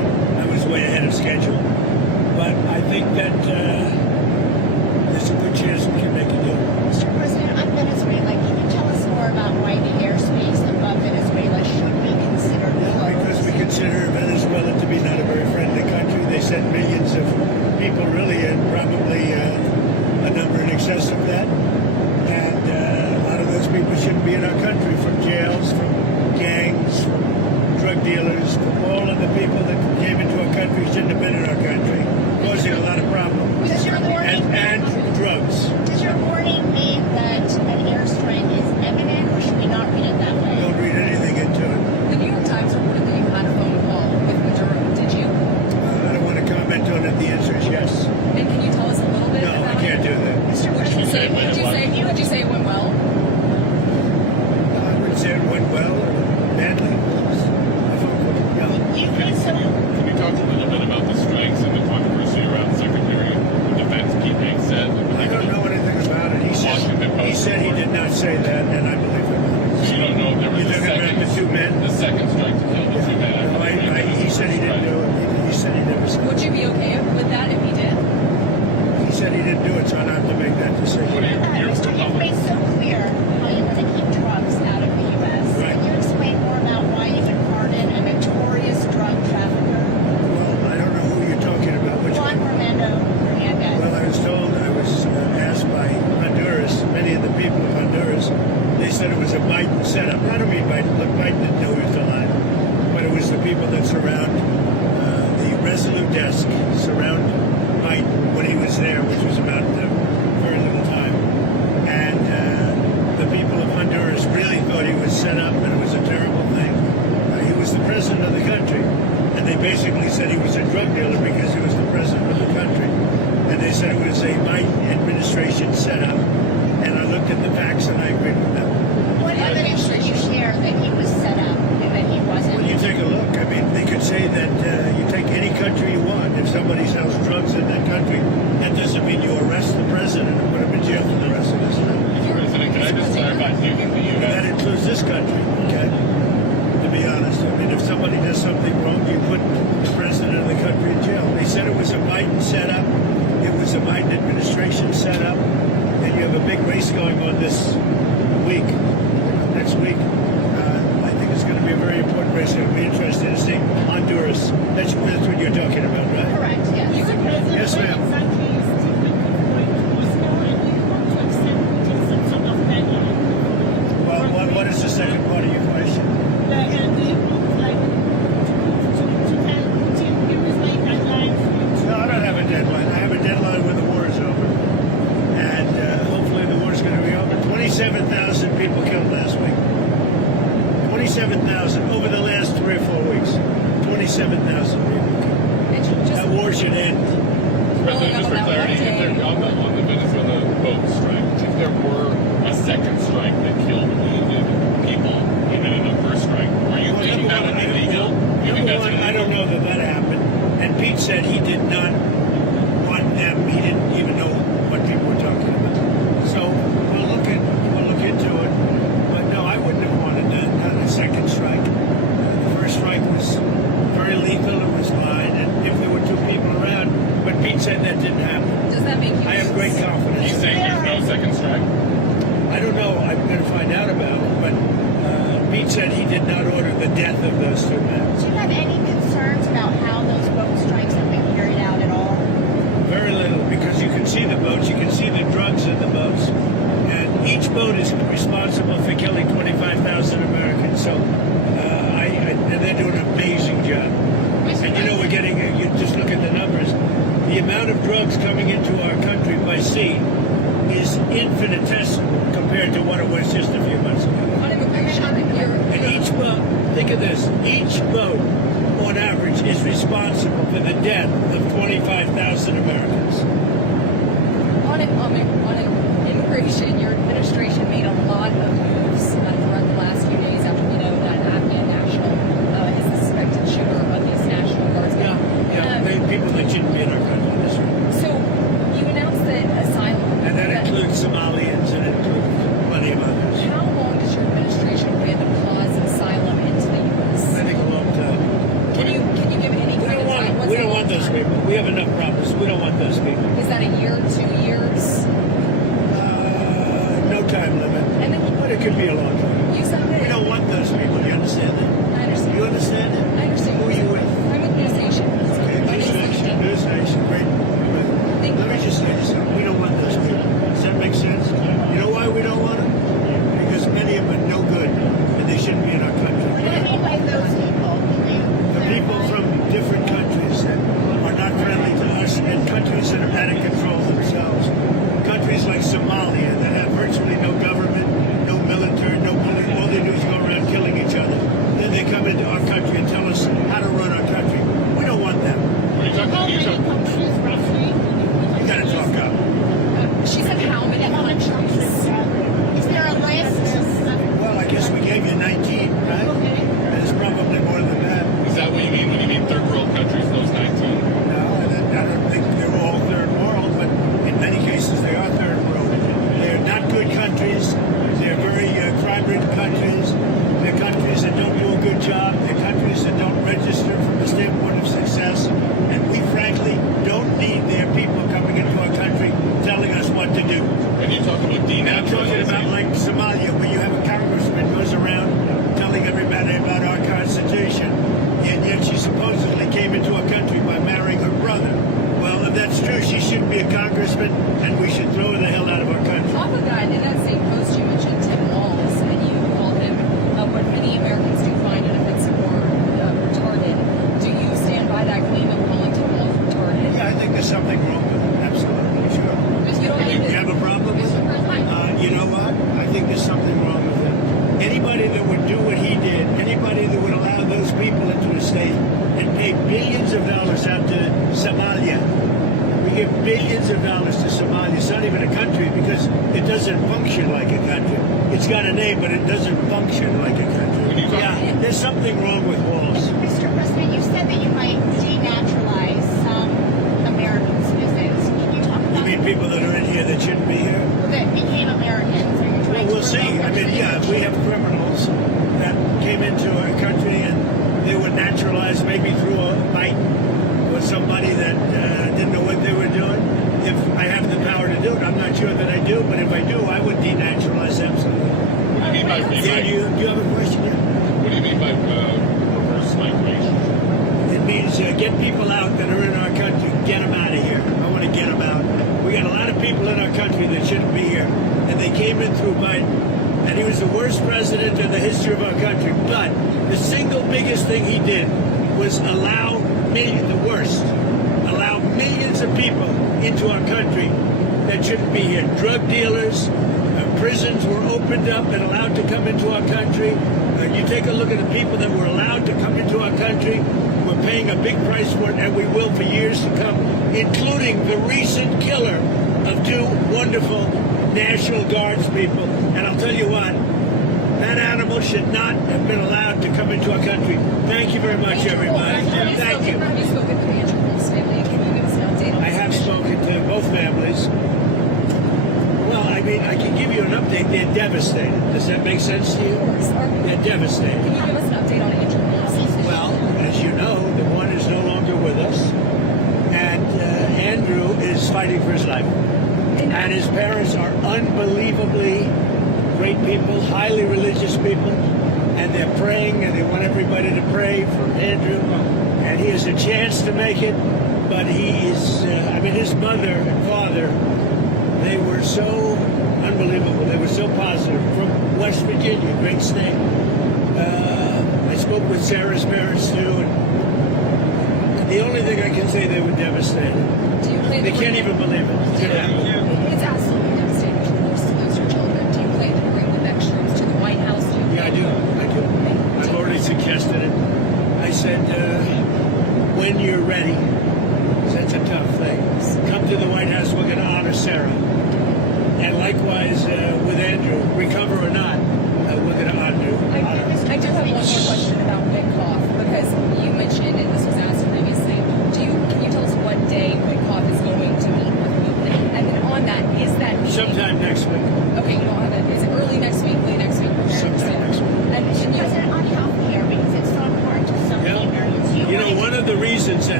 schedule. But I think that there's a good chance we can make a deal. Mr. President, on Venezuela, can you tell us more about why the airspace above Venezuela should be considered closed? Because we consider Venezuela to be not a very friendly country. They sent millions of people, really, and probably a number in excess of that. And a lot of those people shouldn't be in our country, from jails, from gangs, from drug dealers, from all of the people that came into our country shouldn't have been in our country, causing a lot of problems. Does your warning, And drugs. does your warning mean that an airstrike is imminent, or should we not read it that way? Don't read anything into it. The New York Times reported that you had a phone call with Maduro. Did you? I don't want to comment on it. The answer is yes. And can you tell us a little bit No, about I can't do that. Mr. Would you say? President, Would you say it went well? I wouldn't say it went well or badly. you've been so Can you talk a little bit about the strikes and the controversy around Secretary of Defense Pete Hegseth? I don't know anything about it. He said he did not say that, and I believe him. So you don't know if there was You're a talking about second, the two men? the second strike to kill the two men. He said he didn't do it. He said he never said Would you be okay with that if he did? it. He said he didn't do it, so I don't have to make that decision. What do you- Mr. You've made so clear how you want to keep drugs out of the U.S. Right. Can you explain more about why you would pardon a notorious drug trafficker, Well, I don't know who you're talking about. Which Juan one? Fernando Hernandez? Well, I was told, I was asked by Honduras, many of the people of Honduras, they said it was a Biden setup. I don't mean Biden, look, Biden didn't know he was alive, but it was the people that surround the Resolute desk, surround Biden when he was there, which was about very little time. And the people of Honduras really thought he was set up and it was a terrible thing. He was the president of the country, and they basically said he was a drug dealer because he was the president of the country. And they said it was a Biden administration setup. And I looked at the facts and I agreed with them. What evidence did you share that he was set up and that he wasn't? When you take a look, I mean, they could say that you take any country you want. If somebody sells drugs in that country, that doesn't mean you arrest the president and put him in jail for the rest of his life. Mr. President, can I just clarify, do you think the That U.S. includes this country, okay? To be honest, I mean, if somebody does something wrong, you put the president of the country in jail. They said it was a Biden setup. It was a Biden administration setup. And you have a big race going on this week, next week. I think it's going to be a very important race. It'll be interesting to see Honduras. That's what you're talking about, right? Correct, yes. Yes, ma'am. Well, what is the second part of your question? No, I don't have a deadline. I have a deadline when the war is over. And hopefully the war is going to be over. 27,000 people killed last week. 27,000 over the last 3 or 4 weeks. 27,000 people killed. And just That war should end. President, just for clarity, if there, on the Venezuela boat strike, if there were a second strike that killed wounded people, even in the first strike, are you thinking that would be legal? You think Number that's one, illegal? I don't know that happened. And Pete said he did not want them. He didn't even know what people were talking about. So we'll look into it. But no, I wouldn't have wanted that. Not a second strike. The first strike was very lethal. It was fine. And if there were 2 people around, but Pete said that didn't happen. does that make you? I have great confidence. He's saying there's no second strike? I don't know. I'm going to find out about it. But Pete said he did not order the death of those 2 men. Do you have any concerns about how those boat strikes have been carried out at all? Very little, because you can see the boats, you can see the drugs in the boats, and each boat is responsible for killing 25,000 Americans. So, and they're doing an amazing job. And you know, we're getting, you just look at the numbers, the amount of drugs coming into our country by sea is infinitesimal compared to what it was just a few months ago. On immigration, And each boat, think of this, each boat on average is responsible for the death of 25,000 Americans. on immigration, your administration made a lot of moves throughout the last few days after we know that Afghan national is the suspected shooter of these National Guardsmen. People that shouldn't be in our country. That's right. So you announced that Asylum. And that includes Somalians and it includes plenty of others. How long does your administration plan to cause asylum into the U.S.? I think a long time. Can you give any We kind don't of time? want those people. We have enough problems. We don't want those people. Is that a year, 2 years? No time limit. And then But it could be a long time. you said that. We don't want those people. You understand that? I understand. You understand that? I understand. Who are you with? I'm with News Nation. Okay, My News name's Nation. Lisa. News Nation. Great. Thank Let you. me just say this. We don't want those people. Does that make sense? You know why we don't want them? Because many of them are no good, and they shouldn't be in our country. What do you mean by those people? Can you The people clarify? from different countries that are not friendly to us, and countries that are out of control themselves. Countries like Somalia that have virtually no government, no military, no police. All they do is go around killing each other. Then they come into our country and tell us how to run our country. We don't want them. What are you talking How about? many countries roughly? You got to talk up. She said how many countries? Is there a list? Well, I guess we gave you 19, right? Okay. There's probably more than that. Is that what you mean when you mean third world countries, those 19? No, I don't think they're all third world, but in many cases they are third world. They're not good countries. They're very crime-ridden countries. They're countries that don't do a good job. They're countries that don't register from the standpoint of success. And we frankly don't need their people coming into our country telling us what to do. And you talk about And I'm talking about denaturalization. like Somalia, where you have a congressman goes around telling everybody about our Constitution, and yet she supposedly came into our country by marrying her brother. Well, if that's true, she shouldn't be a congressman, and we should throw her the hell out of our country. Off of that, in that same post, you mentioned Tim Walz, and you called him what many Americans do find inoffensive or retarded. Do you stand by that claim of calling Tim Walz retarded? Yeah, I think there's something wrong with it. Absolutely, sure. Because you don't You have a problem with it? You know what? I think there's something wrong with it. Anybody that would do what he did, anybody that would allow those people into a state and pay billions of dollars out to Somalia. We give billions of dollars to Somalia. It's not even a country because it doesn't function like a country. It's got a name, but it doesn't function like a country. Yeah, there's something wrong with walls. Mr. President, you said that you might denaturalize some American citizens. Can you talk You about mean people that are in here that shouldn't be here? that became Americans? Are you Well, trying we'll to see. revoke I their mean, yeah, if we have criminals that came into our country and they were naturalized maybe through a fight or somebody that didn't know what they were doing. If I have the power to do it, I'm not sure that I do, but if I do, I would denaturalize absolutely. What do you mean by Yeah, do you have a question? Yeah? What do you mean by reverse migration? It means get people out that are in our country, get them out of here. I want to get them out. We got a lot of people in our country that shouldn't be here, and they came in through Biden, and he was the worst president in the history of our country. But the single biggest thing he did was allow millions of people into our country that shouldn't be here. Drug dealers, prisons were opened up and allowed to come into our country. You take a look at the people that were allowed to come into our country. We're paying a big price for it, and we will for years to come, including the recent killer of two wonderful National Guards people. And I'll tell you what, that animal should not have been allowed to come into our country. Thank you very much, everybody. Thank you. Have you spoken to Andrew Wolf's family? Can you give us an update on I have spoken to both families. Well, I mean, I can give you an update. They're devastated. Does that make sense to you? They're devastated. Can you give us an update on Andrew Wolf's? Well, as you know, the one is no longer with us, and Andrew is fighting for his life. And his parents are unbelievably great people, highly religious people, and they're praying, and they want everybody to pray for Andrew. And he has a chance to make it, but he is, his mother and father, they were so unbelievable. They were so positive. From West Virginia, great state. I spoke with Sarah's parents, too, and the only thing I can say, they were devastated. Do you plan They to can't bring- even believe it. It's absolutely devastating to lose your children. Do you plan to bring the next troops to the White House? Yeah, I do. I've already suggested it. I said, when you're ready, that's a tough thing. Come to the White House, we're going to honor Sarah. And likewise with Andrew, recover or not, we're going to honor I do have one more question about Witkoff, because you mentioned, and this was asked previously, can you tell us what day Witkoff is going to meet with you? And then on that, is that meeting... sometime next week. Okay, you don't have it. Is it early next week, late next week? Sometime next week. And can you... President, on health care, because it's so important to so many Americans. You know, one of the reasons that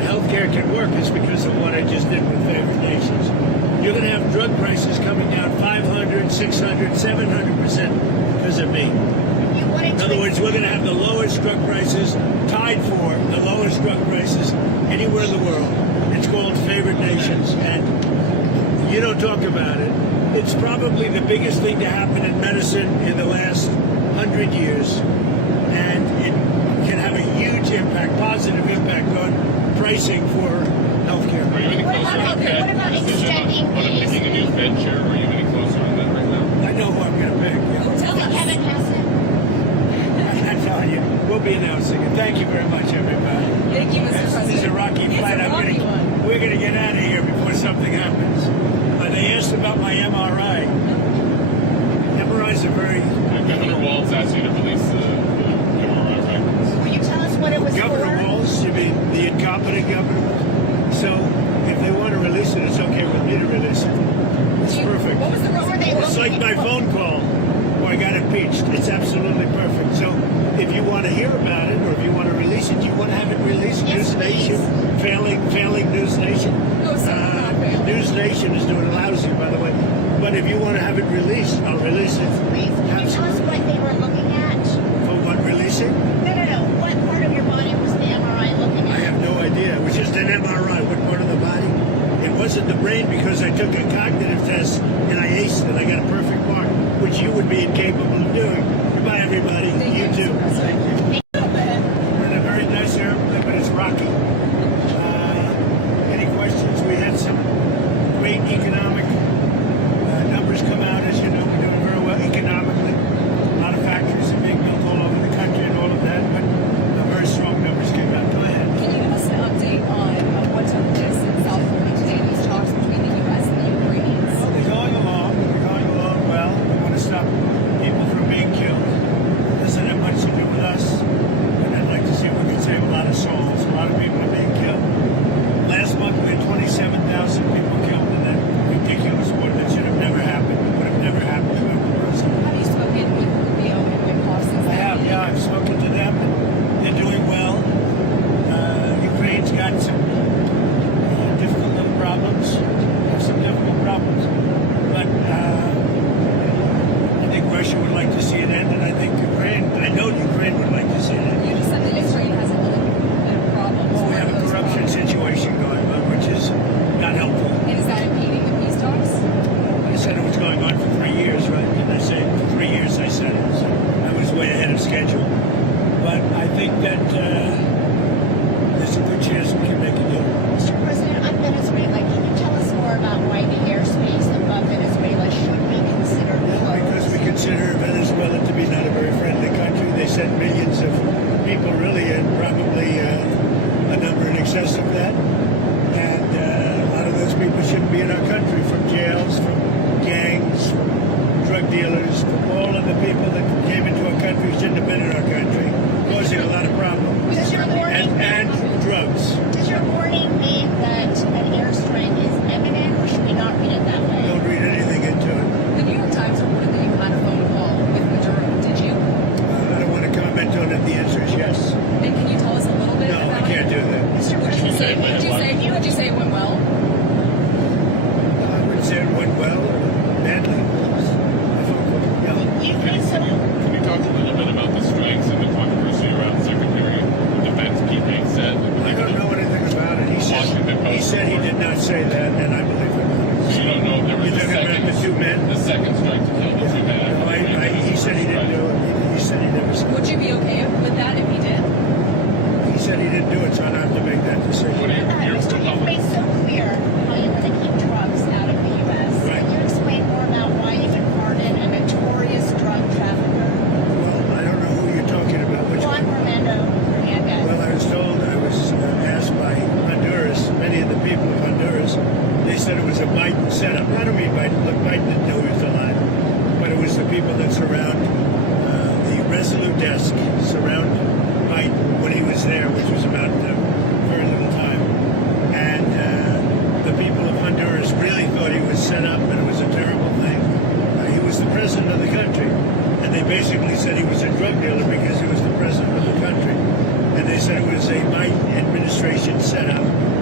healthcare can work is because of what I just did with favored nations. You're going to have drug prices coming down 500, 600, 700% because of me. You wanted In to other words, we're going to have the lowest drug prices, tied for the lowest drug prices anywhere in the world. It's called favored nations, and you don't talk about it. It's probably the biggest thing to happen in medicine in the last 100 years, and it can have a huge impact, positive impact on pricing for healthcare. Are you any What closer about- to that what about decision extending on picking a new Fed chair? Are you any closer to that right now? I know who I'm going to pick. Tell us. Kevin Hassett? I'm telling you, we'll be announcing it. Thank you very much, everybody. Thank you, Mr. President. This is a rocky It's flight. a rocky one. We're going to get out of here before something happens. They asked about my MRI. MRIs are very... Governor Walz asked you to release the MRI records. Will you tell us what it was Governor for? Walz, you mean the incompetent governor? So if they want to release it, it's okay with me to release it. It's perfect. What was the What were they It's like my phone call where I got impeached. It's absolutely perfect. So if you want to hear about it or if you want to release it, do you want to have it released? Yes, News Nation, failing News Nation. No, sir, not failing. News Nation is doing lousy, by the way. But if you want to have it released, I'll release it. Please, can you tell us what they were looking at? For what releasing? No. What part of your body was the MRI looking I at? have no idea. It was just an MRI. What part of the body? It wasn't the brain because I took a cognitive test and I aced it. I got a perfect mark, which you would be incapable of doing. Goodbye, everybody. Thank You too. Mr. President. We're in a very nice airplane, but it's rocky. Any questions? We had some great economic numbers come out. As you know, we're doing very well economically. A lot of factories are being built all over the country and all of that, but very strong numbers came out. Go ahead. Can you give us an update on what took place in South Florida today, these talks between the U.S. and the Ukrainians? Well, they're going along. They're going along well. We want to stop people from being killed. It doesn't have much to do with us. And I'd like to see if we can save a lot of souls. A lot of people are being killed. Last month we had 27,000 people killed in that ridiculous war that should have never happened. It would have never happened to everyone. Have you spoken with Rubio and Wyckoff since I that have, meeting? yeah. I've spoken to them. They're doing well. Ukraine's got some difficult little problems. They have some difficult problems. But I think Russia would like to see it end, and I think I know Ukraine would like to see it end. You just said that Ukraine has a little bit of problems. Well, we What have are a those corruption problems? situation going on, which is not helpful. And is that impeding the peace talks? I said it was going on for 3 years, right? Didn't I say 3 years? I said it. So I was way ahead of schedule. But I think that there's a good chance we can make a deal. Mr. President, on Venezuela, can you tell us more about why the airspace above Venezuela should be considered closed? Because we consider Venezuela to be not a very friendly country. They send millions of people, really, and probably a number in excess of that. And a lot of those people shouldn't be in our country, from jails, from gangs, from drug dealers, from all of the people that came into our country shouldn't have been in our country, causing a lot of problems. Does your warning, And drugs. does your warning mean that an airstrike is imminent, or should we not read it that way? Don't read anything into it. The New York Times reported that you had a phone call with Maduro. Did you? I don't want to comment on it. The answer is yes. And can you tell us a little bit No, about I can't do that. Mr. Would you President, say it went well? I would say it went well or badly. Yeah. you think so? Can you talk a little bit about the strikes and the controversy around Secretary of Defense Pete Hegseth? I don't know anything about it. He said he did not say that, and I believe it. So you don't know if there was You're talking about the two men? the second strike to kill the two men. He said he didn't do it. He said he never said Would you be okay with that if he did? it. He said he didn't do it, so I don't have to make that What decision. are your Mr. You've made so clear how you want to keep drugs out of the U.S. Right. Can you explain more about why you would pardon a notorious drug trafficker, Well, I don't know who you're talking about. Which Juan one? Romando Hernandez? Well, I was told, I was asked by Honduras, many of the people of Honduras, they said it was a Biden setup. I don't mean Biden. Look, Biden didn't know he was alive. But it was the people that surround the Resolute desk, surround Biden when he was there, which was about very little time. And the people of Honduras really thought he was set up and it was a terrible thing. He was the president of the country. And they basically said he was a drug dealer because he was the president of the country. And they said it was a Biden administration setup.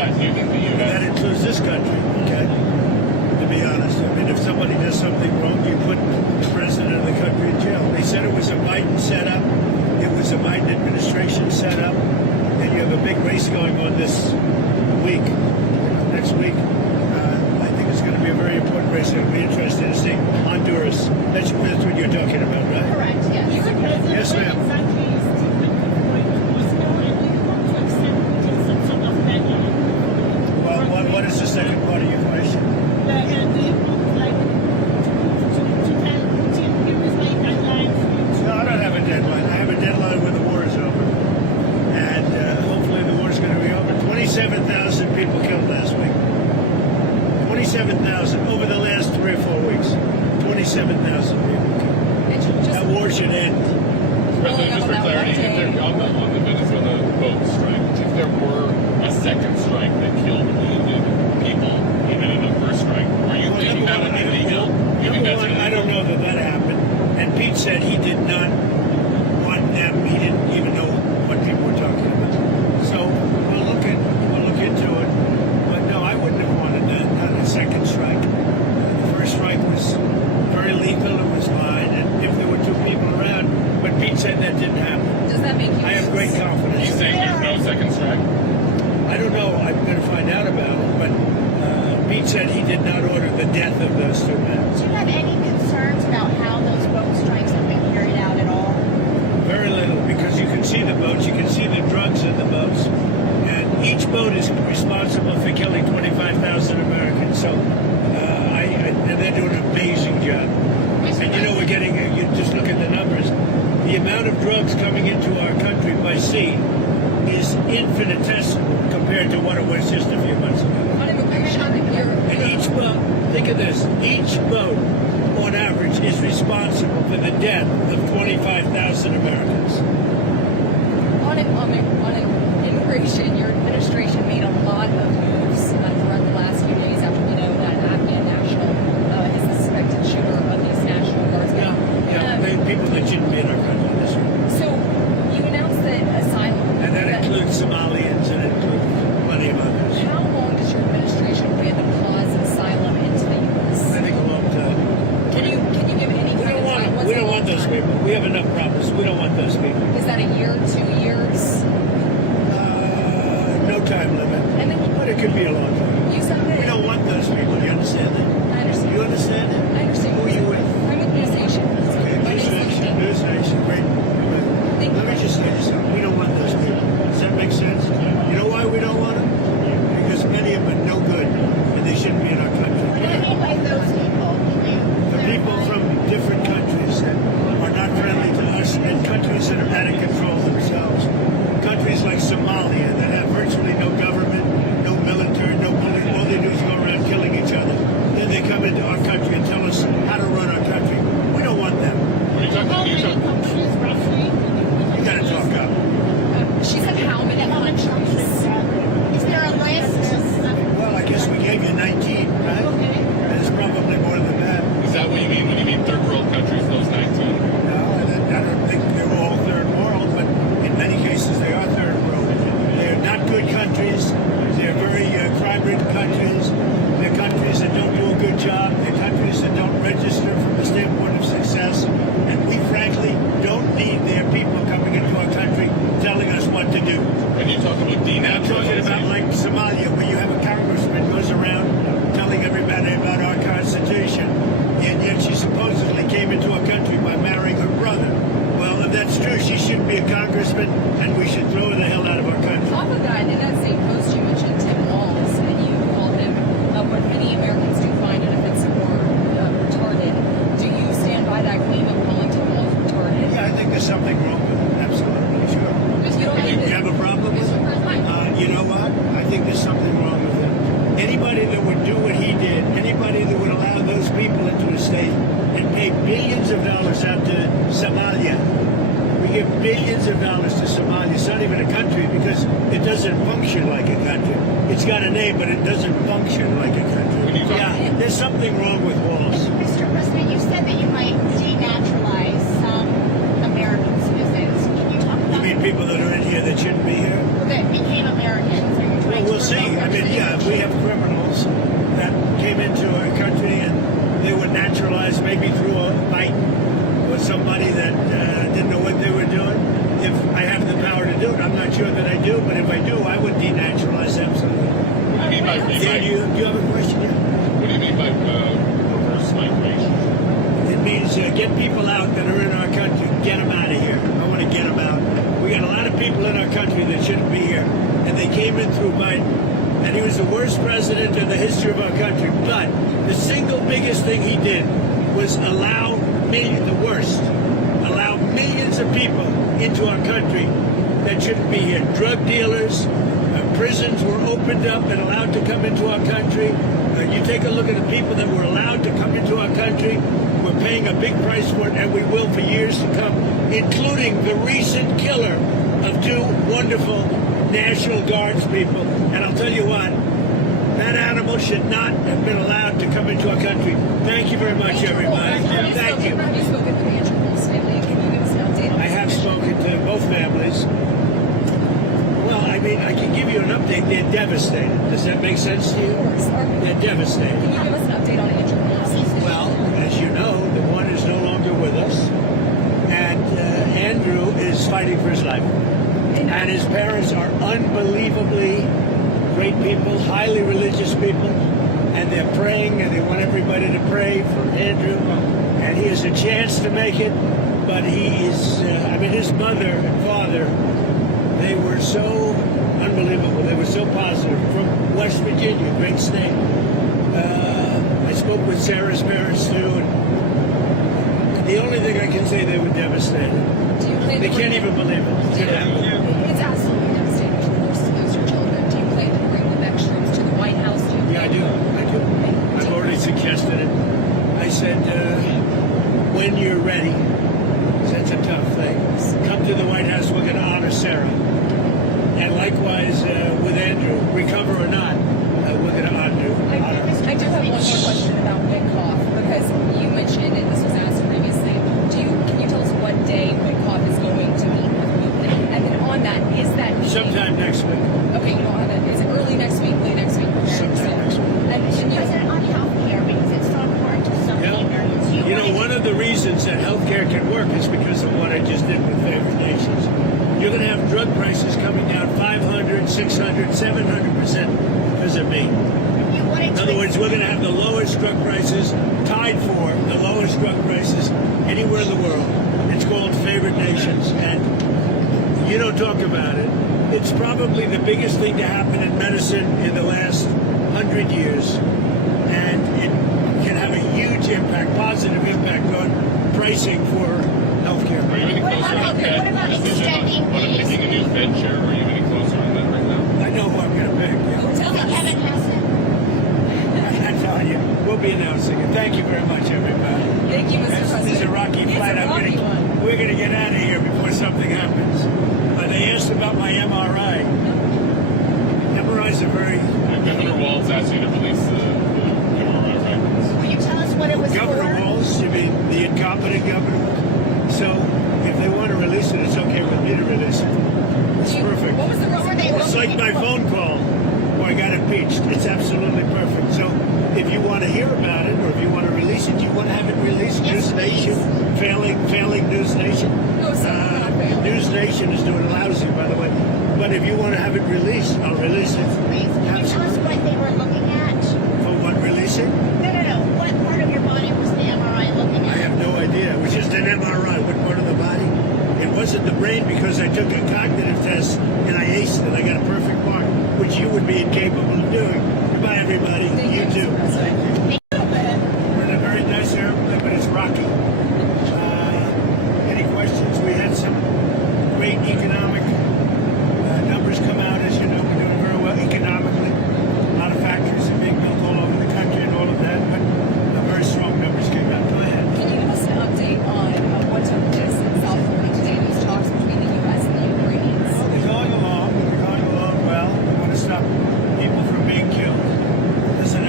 fact, do you think the That U.S. includes this country, okay? To be honest, I mean, if somebody does something wrong, you put the president of the country in jail. They said it was a Biden setup. It was a Biden administration setup. And you have a big race going on this week, next week. I think it's going to be a very important race. It'll be interesting to see Honduras. That's what you're talking about, right? Correct, yes. Yes, ma'am. Well, what is the second part of your question? No, I don't have a deadline. I have a deadline when the war is over. And hopefully the war is going to be over. 27,000 people killed last week. 27,000 over the last 3 or 4 weeks. 27,000 people killed. That war should end. President, just for clarity, if there, on the Venezuela boat strike, if there were a second strike that killed wounded people, even in the first strike, are you thinking that would be legal? You think Number that's one, illegal? I don't know that happened. And Pete said he did not want them. He didn't even know what people were talking about. So we'll look into it. But no, I wouldn't have wanted that. Not a second strike. The first strike was very lethal. It was fine, and if there were 2 people around, but Pete said that didn't happen. Does that make you? I have great Are you confidence. saying there's no second strike? I don't know. I'm going to find out about it. But Pete said he did not order the death of those 2 men. Do you have any concerns about how those boat strikes have been carried out at all? Very little, because you can see the boats, you can see the drugs in the boats, and each boat is responsible for killing 25,000 Americans. So, and they're doing an amazing job. And you know, we're getting, you just look at the numbers, the amount of drugs coming into our country by sea is infinitesimal compared to what it was just a few months ago. On immigration, And each boat, think of this, each boat on average is responsible for the death of 25,000 Americans. on immigration, your administration made a lot of moves throughout the last few days after we know that Afghan national is the suspected shooter of these National Guardsmen. People that shouldn't be in our country. That's right. So you announced that asylum. And that includes Somalians and it includes plenty of others. How long does your administration plan to pause asylum into the U.S.? I think a long time. Can you give any We kind don't of want time? them. What's We a don't long want those time? people. We have enough problems. We don't want those people. Is that a year, 2 years? No time limit. And then But it could be a long time. you said that. We don't want those people. Do you understand that? I understand. You understand that? I understand. Who are you with? I'm with News Nation. Okay, News Nation. News Nation. Great. Thank Let me just say this. We don't want those people. Does that make sense? You know why we don't want them? Because many of them are no good and they shouldn't be in our country. What do you mean by those people? The people from different countries that are not friendly to us and countries that are out of control themselves. Countries like Somalia that have virtually no government, no military, no police. All they do is go around killing each other. Then they come into our country and tell us how to run our country. We don't want them. Are you talking? countries roughly? You gotta talk up. She said how many countries? Is there a list? Well, I guess we gave you 19, right? There's probably more than that. Is that what you mean when you mean third world countries, those 19? No, I don't think they're all third world, but in many cases they are third world. They're not good countries. They're very crime-ridden countries. They're countries that don't do a good job. They're countries that don't register from the standpoint of success. And we frankly don't need their people coming into our country telling us what to do. When you talk about I'm talking about denaturalization, like Somalia, where you have a congressman goes around telling everybody about our Constitution, and yet she supposedly came into our country by marrying her brother. Well, if that's true, she shouldn't be a congressman, and we should throw her the hell out of our country. Off of that, in that same post, you mentioned Tim Walz, and you called him what many Americans do find inoffensive or retarded. Do you stand by that claim of calling Tim Walz retarded? Yeah, I think there's something wrong with it. Absolutely, sure. Because you don't You have a problem with it? You know what? I think there's something wrong with it. Anybody that would do what he did, anybody that would allow those people into a state and pay billions of dollars out to Somalia. We give billions of dollars to Somalia. It's not even a country because it doesn't function like a country. It's got a name, but it doesn't function like a country. When you talk- Yeah, there's something wrong with Walls. Mr. President, you said that you might denaturalize some American citizens. Can you talk You about mean people that are in here that shouldn't be here? that became Americans? Are you Well, trying we'll see. I mean, yeah, we have criminals that came into our country and they were naturalized maybe through a fight with somebody that didn't know what they were doing. If I have the power to do it, I'm not sure that I do, but if I do, I would denaturalize absolutely. What do you mean by Do you have a question? Yeah. What do you mean by reverse migration? It means get people out that are in our country, get them out of here. I want to get them out. We got a lot of people in our country that shouldn't be here, and they came in through Biden, and he was the worst president in the history of our country. But the single biggest thing he did was allow millions of people into our country that shouldn't be here. Drug dealers, prisons were opened up and allowed to come into our country. You take a look at the people that were allowed to come into our country. We're paying a big price for it, and we will for years to come, including the recent killer of two wonderful National Guards people. And I'll tell you what, that animal should not have been allowed to come into our country. Thank you very much, everybody. Thank you. Have you spoken to the Andrews family? Can you give us an update on I have spoken to both families. Well, I mean, I can give you an update. They're devastated. Does that make sense to you? They're devastated. Can you give us an update on Andrew? Well, as you know, the one is no longer with us, and Andrew is fighting for his life. And his parents are unbelievably great people, highly religious people, and they're praying, and they want everybody to pray for Andrew, and he has a chance to make it, but he is, his mother and father, they were so unbelievable, they were so positive, from West Virginia, great state. I spoke with Sarah's parents too, and the only thing I can say, they were devastated. They can't even believe it. It's absolutely devastating. Of course, those are children. Do you plan to bring the next troops to the White House? Yeah, I do. I've already suggested it. I said, when you're ready, that's a tough thing. Come to the White House. We're going to honor Sarah. And likewise with Andrew, recover or not, we're going to honor. I do have one more question about Witkoff, because you mentioned, and this was asked previously, can you tell us what day Witkoff is going to meet with you? And then on that, is that meeting... Sometime next week. Okay, you don't have it. Is it early next week, late next week? Sometime next week. And can you... President, on health care, because it's so important to so many Americans. You know, one of the reasons that healthcare can work is because of what I just did with favored nations. You're going to have drug prices coming down 500, 600, 700% because of me. In other words, we're going to have the lowest drug prices, tied for the lowest drug prices anywhere in the world. It's called favored nations, and you don't talk about it. It's probably the biggest thing to happen in medicine in the last 100 years, and it can have a huge impact, positive impact on pricing for healthcare. Are you any closer on the what about extending What I'm picking a new Fed chair? Are you any closer on that right now? I know who I'm going to pick. Tell us. Kevin Hegseth. I'm telling you, we'll be announcing it. Thank you very much, everybody. Thank you, Mr. President. This is a rocky flight. We're going to get out of here before something happens. They asked about my MRI. MRIs are very... Governor Walz asked you to release the MRI records. Will you tell us what it was Governor for? Walz, you mean the incompetent governor? So if they want to release it, it's okay with me to release it. It's perfect. What was the What were they It's like my phone call where I got impeached. It's absolutely perfect. So if you want to hear about it, or if you want to release it, do you want to have it released? Yes, News Nation, failing News Nation. No, sir, not failing. News Nation is doing lousy, by the way. But if you want to have it released, I'll release it. Please, can you tell us what they were looking at? For what, releasing? No. What part of your body was the MRI looking I at? have no idea. It was just an MRI. What part of the body? It wasn't the brain because I took a cognitive test and I aced it. I got a perfect mark, which you would be incapable of doing. Goodbye, everybody. Thank You too. Mr. President. We're in a very nice airplane, but it's rocky. Any questions? We had some great economic numbers come out. As you know, we're doing very well economically. A lot of factories are being built all over the country and all of that, but very strong numbers came out. Go ahead. Can you give us an update on what took place in South Florida today, those talks between the U.S. and the Ukrainians? They're going along well. We want to stop people from being killed. The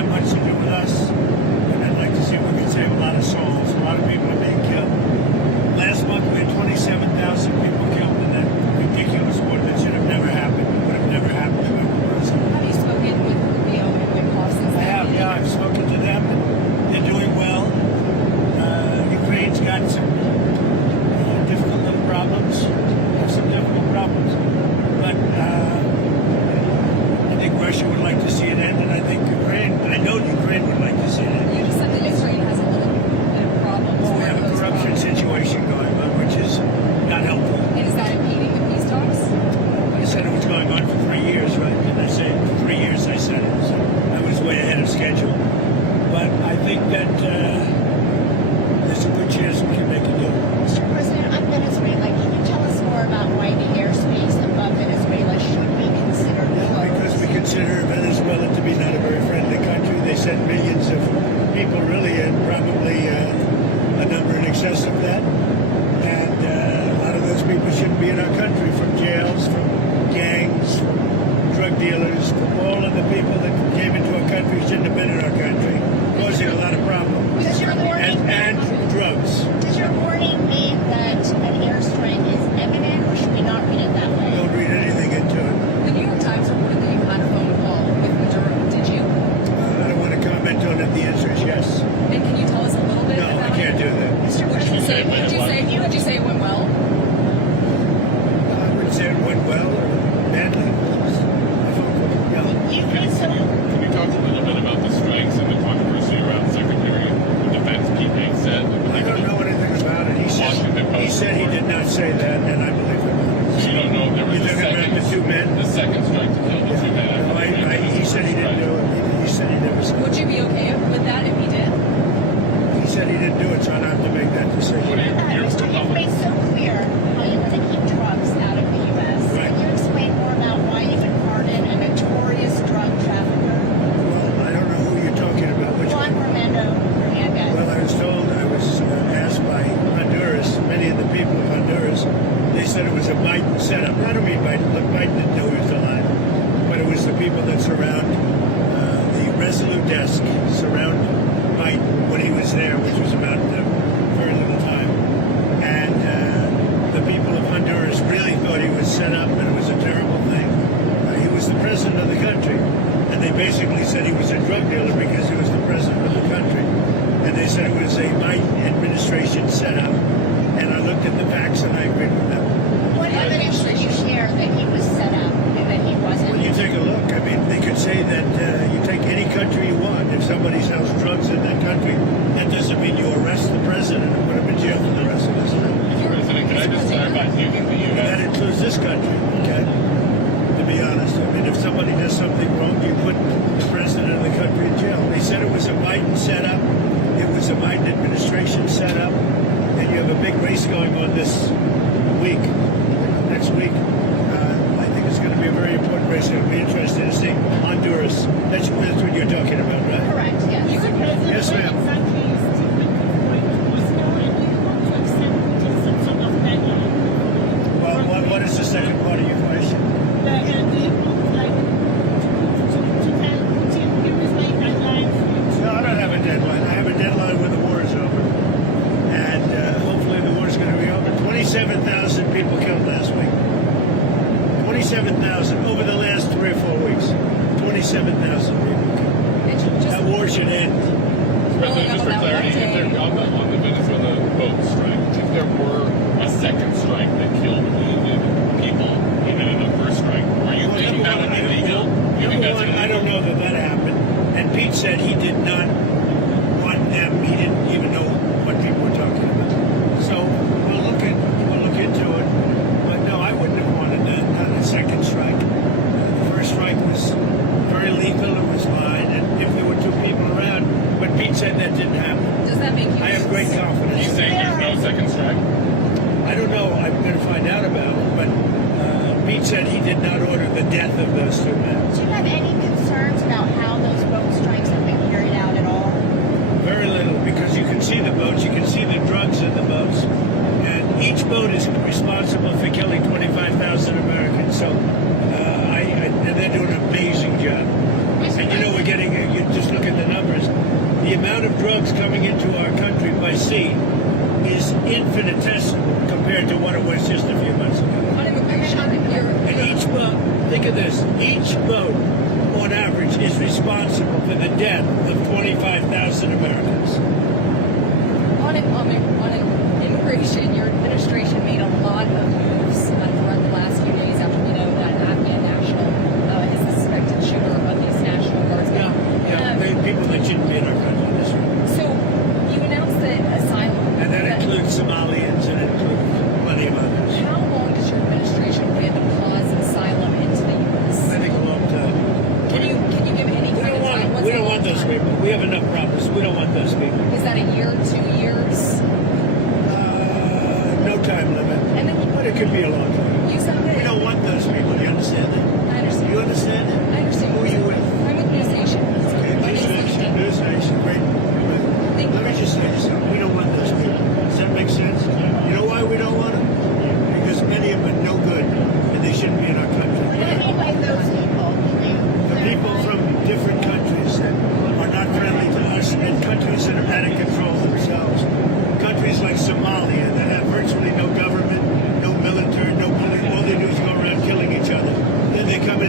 consider Venezuela to be not a very friendly country. They sent millions of people, really, and probably a number in excess of that. And a lot of those people shouldn't be in our country, from jails, from gangs, from drug dealers, from all of the people that came into our country shouldn't have been in our country, causing a lot of problems. Does your warning, And drugs. does your warning mean that an airstrike is imminent, or should we not read it that way? Don't read anything into it. The New York Times reported that you had a phone call with Maduro. Did you? I don't want to comment on it. The answer is yes. And can you tell us a little bit No, about I can't do that. Mr. Would you President, say? Would you say it went well? I would say it went well or badly. Yeah. you think so? Can you talk a little bit about the strikes and the controversy around Secretary of Defense Pete Hegseth? I don't know anything about it. He said he did not say that, and I believe him. So you don't know if there was You're a talking about second, the two men? the second strike to kill the two men. He said he didn't do it. He said he never said Would it. you be okay with that if he did? He said he didn't do it, so I don't have to make that decision. What do you, you're Mr. You've made so clear how you want to keep drugs out of the U.S. Right. Can you explain more about why you would pardon a notorious drug trafficker, Well, I don't know who you're talking about. Which Juan one? Hernandez? Well, I was told, I was asked by Honduras, many of the people of Honduras, they said it was a Biden setup. I don't mean Biden. Look, Biden didn't know he was alive. But it was the people that surround the Resolute desk, surround Biden when he was there, which was about very little time. And the people of Honduras really thought he was set up and it was a terrible thing. He was the president of the country. And they basically said he was a drug dealer because he was the president of the country. And they said it was a Biden administration setup. And I looked at the facts and I agreed with them. What evidence did you share that he was set up and that he wasn't? Well, you take a look. I mean, they could say that you take any country you want. If somebody sells drugs in that country, that doesn't mean you arrest the president and put him in jail for the rest of his life. President, can I just clarify? Do you think the That U.S. includes this country, okay? To be honest, I mean, if somebody does something wrong, you put the president of the country in jail. They said it was a Biden setup. It was a Biden administration setup. And you have a big race going on this week, next week. I think it's going to be a very important race. It'll be interesting to see Honduras. That's what you're talking about, right? Correct, yes. Yes, ma'am. Well, what is the second part of your question? No, I don't have a deadline. I have a deadline when the war is over. And hopefully the war is going to be over. 27,000 people killed last week. 27,000 over the last 3 or 4 weeks. 27,000 people killed. That war should end. President, just for clarity, if there, on the Venezuela boat strike, if there were a second strike that killed wounded people, even in the first strike, are you thinking that would be legal? You think that's I don't know that happened. And Pete said he did not want them. He didn't even know what people were talking about. So we'll look into it. But no, I wouldn't have wanted a second strike. The first strike was very lethal. It was fine, and if there were 2 people around, but Pete said that didn't happen. Does that make you? I have great Are confidence. you saying there's no second strike? I don't know. I'm going to find out about it. But Pete said he did not order the death of those 2 men. Do you have any concerns about how those boat strikes have been carried out at all? Very little, because you can see the boats, you can see the drugs in the boats, and each boat is responsible for killing 25,000 Americans. So, and they're doing an amazing job. And you know, you just look at the numbers. The amount of drugs coming into our country by sea is infinitesimal compared to what it was just a few months ago. On immigration, And each boat, think of this, each boat on average is responsible for the death of 25,000 Americans. on immigration, your administration made a lot of moves throughout the last few days after we know that Afghan national is the suspected shooter of these National Guardsmen. People that shouldn't be in our country. That's right. So you announced that Asylum. And that includes Somalians and it includes plenty of others. How long does your administration plan to pause Asylum into the U.S.? I think a long time. Can you give any kind of time? What's We a don't long want those time? people. We have enough problems. We don't want those people. Is that a year, 2 years? No time limit. And then But it could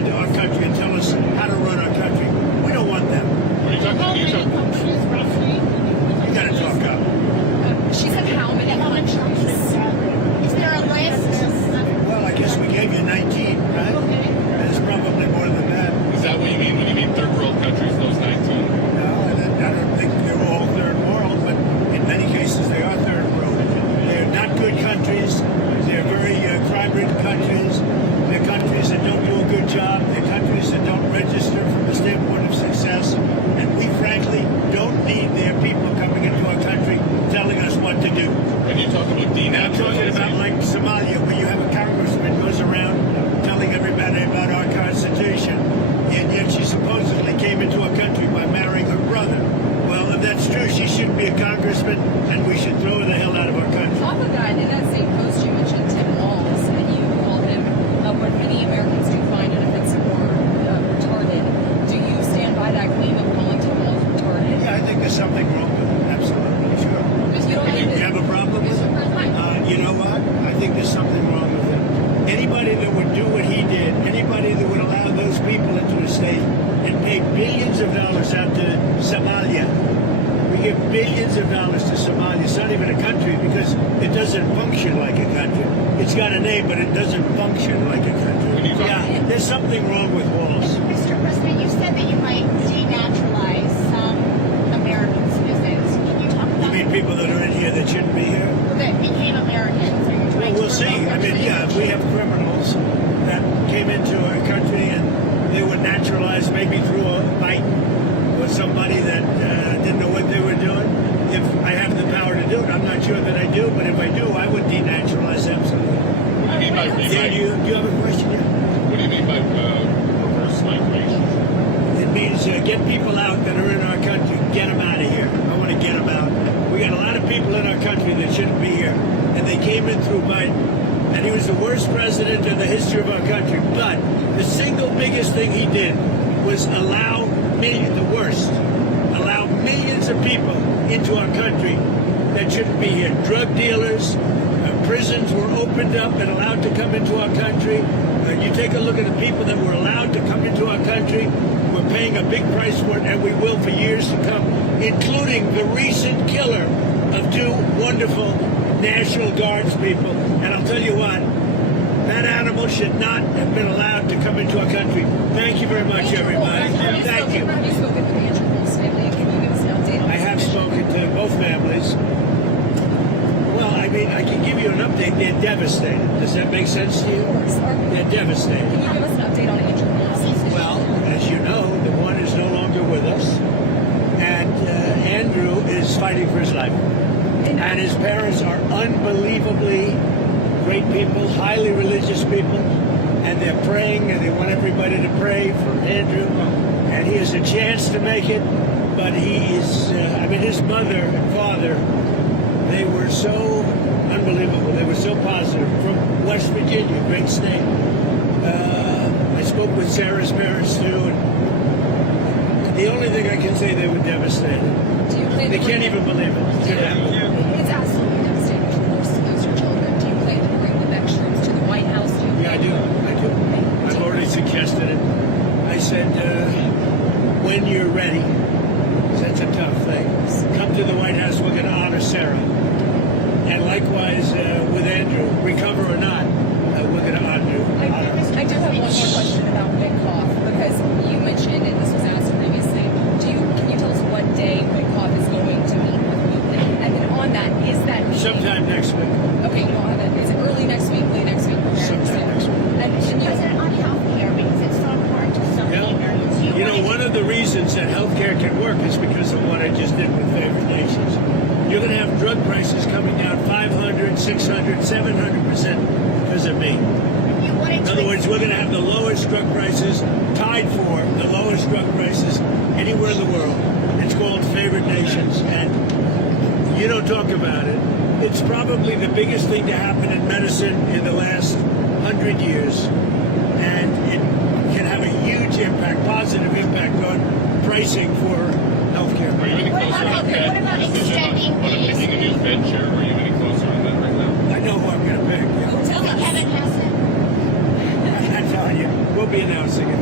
into our country and tell us how to run our country. We don't want them. Are you talking? How You many talking? countries roughly? You got to talk up. She said how many countries? Is there a list? Well, I guess we gave you 19, right? Okay. There's probably more than that. Is that what you mean when you mean third world countries? Those 19. No, I don't think they're all third world, but in many cases they are third world. They're not good countries. They're very crime-ridden countries. They're countries that don't do a good job. They're countries that don't register from the standpoint of success. And we, frankly, don't need their people coming into our country telling us what to do. When you talk about And I'm talking about denaturalization, like Somalia, where you have a congressman goes around telling everybody about our constitution, and yet she supposedly came into our country by marrying her brother. Well, if that's true, she shouldn't be a congressman, and we should throw her the hell out of our country. Top of that, in that same post, you mentioned Tim Walz, and you called him what many Americans do find inoffensive or retarded. Do you stand by that claim of calling Tim Walz retarded? Yeah, I think there's something wrong with it. Absolutely, sure. Because you don't You have a problem with it? You know what? I think there's something wrong with it. Anybody that would do what he did, anybody that would allow those people into a state and pay billions of dollars out to Somalia. We give billions of dollars to Somalia. It's not even a country because it doesn't function like a country. It's got a name, but it doesn't function like a country. Yeah, there's something wrong with Walls. Mr. President, you said that you might denaturalize some American citizens. Can you talk I about mean, people that are in here that shouldn't be here. that became Americans? Are you Well, trying to we'll see. revoke I their mean, yeah, if we have criminals that came into our country and they were naturalized maybe through a fight or somebody that didn't know what they were doing. If I have the power to do it, I'm not sure that I do, but if I do, I would denaturalize absolutely. what do you mean by Yeah, do you have a question? Yeah. what do you mean by reverse migration? It means get people out that are in our country. Get them out of here. I want to get them out. We got a lot of people in our country that shouldn't be here, and they came in through Biden, and he was the worst president in the history of our country. But the single biggest thing he did was allow millions of people into our country that shouldn't be here. Drug dealers, prisons were opened up and allowed to come into our country. You take a look at the people that were allowed to come into our country. We're paying a big price for it, and we will for years to come, including the recent killer of two wonderful National Guards people. And I'll tell you what, that animal should not have been allowed to come into our country. Thank you very much, everybody. Thank you. Have you spoken to the Andrew Walz family? Can you give us an update on I have spoken to both families. Well, I mean, I can give you an update. They're devastated. Does that make sense to you? They're devastated. Can you give us an update on Andrew Walz? Well, as you know, the one is no longer with us, and Andrew is fighting for his life. And his parents are unbelievably great people, highly religious people, and they're praying, and they want everybody to pray for Andrew. And he has a chance to make it, but he is, his mother and father, they were so unbelievable. They were so positive. From West Virginia, great state. I spoke with Sarah's parents, too, and the only thing I can say, they were devastated. Do you plan They to can't bring even believe it. It's absolutely devastating to lose your children. Do you plan to bring the extras to the White House? Yeah, I do. I've already suggested it. I said, when you're ready, 'cause that's a tough thing, come to the White House, we're going to honor Sarah. And likewise with Andrew, recover or not, we're going to honor you. I do have one more question about Witkoff, because you mentioned, and this was asked previously, can you tell us what day Witkoff is going to meet with you? And then on that, is that meeting... Sometime next week. Okay, you don't have it. Is it early next week, late next week? Sometime next week. And you... President, on health care, because it's so important to so many Americans. You know, one of the reasons that healthcare can work is because of what I just did with favored nations. You're going to have drug prices coming down 500, 600, 700% because of me. In other words, we're going to have the lowest drug prices, tied for the lowest drug prices anywhere in the world. It's called favored nations, and you don't talk about it. It's probably the biggest thing to happen in medicine in the last 100 years, and it can have a huge impact, positive impact on pricing for healthcare. Are you any What closer about- on that what about decision extending on these- picking a new Fed chair? Are you any closer on that right now? I know who I'm going to pick. Yeah. Tell us. Kevin Hegseth. I'm telling you, we'll be announcing it.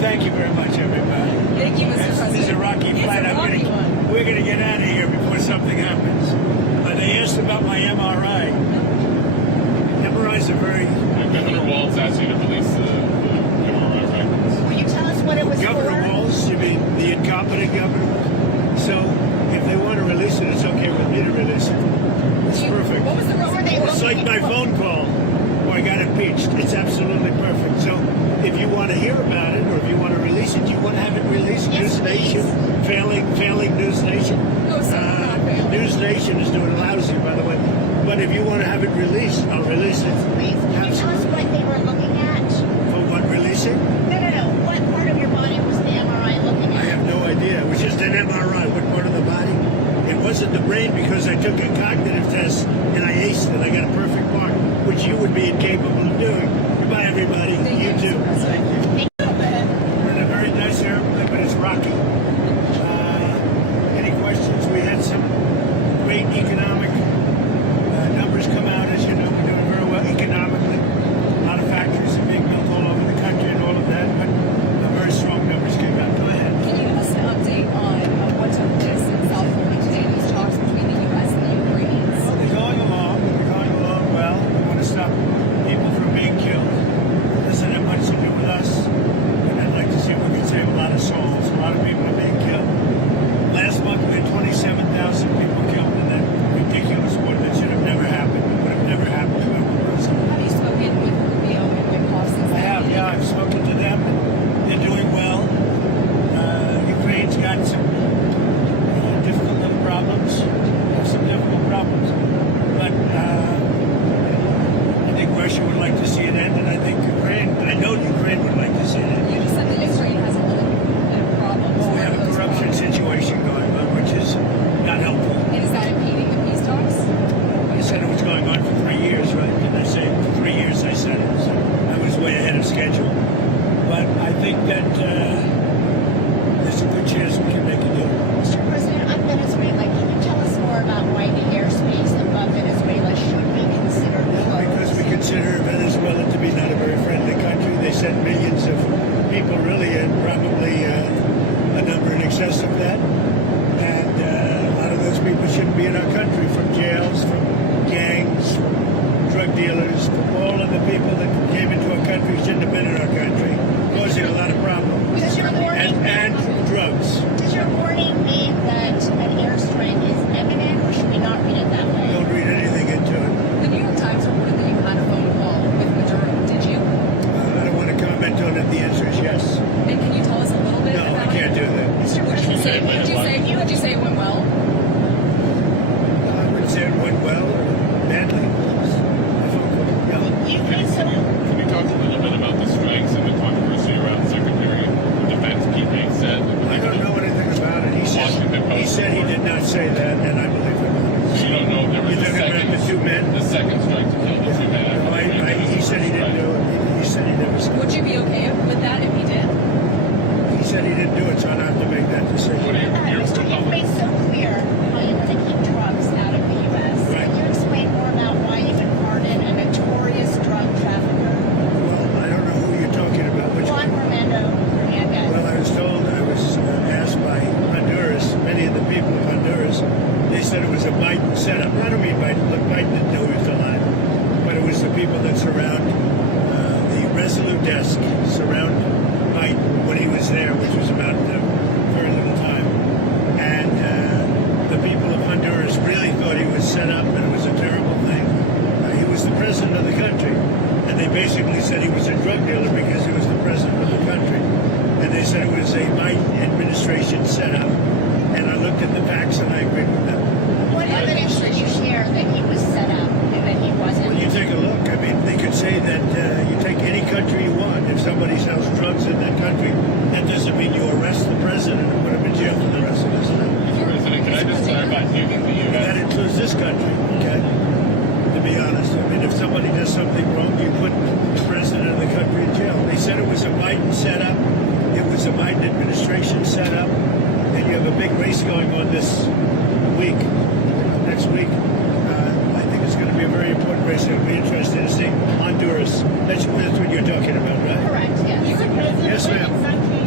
thank you very much, everybody. Thank you, Mr. President. This is a rocky It's flight. a rocky one. We're going to get out of here before something happens. They asked about my MRI. MRIs are very... Governor Walz asked you to release the MRI records. Will you tell us what it was Governor for? Walz, you mean the incompetent governor? So if they want to release it, it's okay with me to release it. It's perfect. What was the What were they It's like my phone call where I got impeached. It's absolutely perfect. So if you want to hear about it or if you want to release it, you want to have it released. Yes, News Nation, failing News Nation. No, sir, not failing. News Nation is doing lousy, by the way. But if you want to have it released, I'll release it. Please, can you tell us what they were looking at? For what, releasing? No. What part of your body was the MRI looking I at? have no idea. It was just an MRI. What part of the body? It wasn't the brain because I took a cognitive test and I aced it. I got a perfect mark, which you would be incapable of doing. Goodbye, everybody. Thank You too. Mr. President. Thank you. We're in a very nice airplane, but it's rocky. Any questions? We had some great economic numbers come out. As you know, we're doing very well economically. A lot of factories are being built all over the country and all of that, but very strong numbers came out. Go ahead. Can you give us an update on what took place in South Florida today, these talks between the U.S. and the Ukrainians? Well, they're going along. They're going along well. We want to stop people from being killed. It doesn't have much to do with us. And I'd like to see if we can save a lot of souls. A lot of people are being killed. Last month, we had 27,000 people killed in that ridiculous war that should have never happened. It would have never happened to everyone else. Have you spoken with Rubio and Witkoff since I have, yeah. I've spoken to them. They're doing well. Ukraine's got some difficult little problems. Some difficult problems. But I think Russia would like to see it end, and I think Ukraine, I know Ukraine would like to see it end. You just said that Ukraine has a little bit of problems. Well, we have a corruption situation going on, which is not helpful. And is that impeding the peace talks? You said it was going on for 3 years, right? Didn't I say 3 years? I said it. So I was way ahead of schedule. But I think that there's a good chance we can make a deal. Mr. President, on Venezuela, can you tell us more about why the airspace above Venezuela should be considered closed? Because we consider Venezuela to be not a very friendly country. They sent millions of people really in, probably a number in excess of that. And a lot of those people shouldn't be in our country, from jails, from gangs, from drug dealers, from all of the people that came into our country shouldn't have been in our country, causing a lot of problems. Does your warning And drugs. Does your warning mean that an airstrike is imminent, or should we not read it that way? Don't read anything into it. The New York Times reported that you had a phone call with Maduro. Did you? I don't want to comment on it. The answer is yes. And can you tell us a little bit No, about I can't do that. Mr. Would you say President, would you say it went well? I wouldn't say it went well or badly. you've been so Can we talk a little bit about the strikes and the controversy around Secretary of Defense Pete Hegseth? I don't know anything about it. He said he did not say that, and I believe him. You don't know if there was You're a talking about second, the two men? the second strike to kill the two men. He said he didn't do it. He said he never said it. Would you be okay with that if he did? He said he didn't do it, so I don't have to make that What decision. do you, Mr. You've made so clear how you want to keep drugs out of the U.S. Right. Can you explain more about why you would pardon a notorious drug trafficker, Well, I don't know who you're talking about. Which Juan Fernando Hernandez? Well, I was told, I was asked by Honduras, many of the people of Honduras, they said it was a Biden setup. I don't mean Biden, look, Biden didn't know he was alive, but it was the people that surround the Resolute desk, surround Biden when he was there, which was about very little time. And the people of Honduras really thought he was set up and it was a terrible thing. He was the president of the country, and they basically said he was a drug dealer because he was the president of the country. And they said it was a Biden administration setup. And I looked at the facts and I agreed with them. What evidence did you share that he was set up and that he wasn't? When you take a look, I mean, they could say that you take any country you want. If somebody sells drugs in that country, that doesn't mean you arrest the president and put him in jail for the rest of his life. Mr. President, can I just clarify, do you think the That U.S. includes this country, okay? To be honest, I mean, if somebody does something wrong, you put the president of the country in jail. They said it was a Biden setup. It was a Biden administration setup. And you have a big race going on this week, next week. I think it's going to be a very important race. It'll be interesting to see Honduras. That's what you're talking about, right? Correct, yes. Yes, ma'am.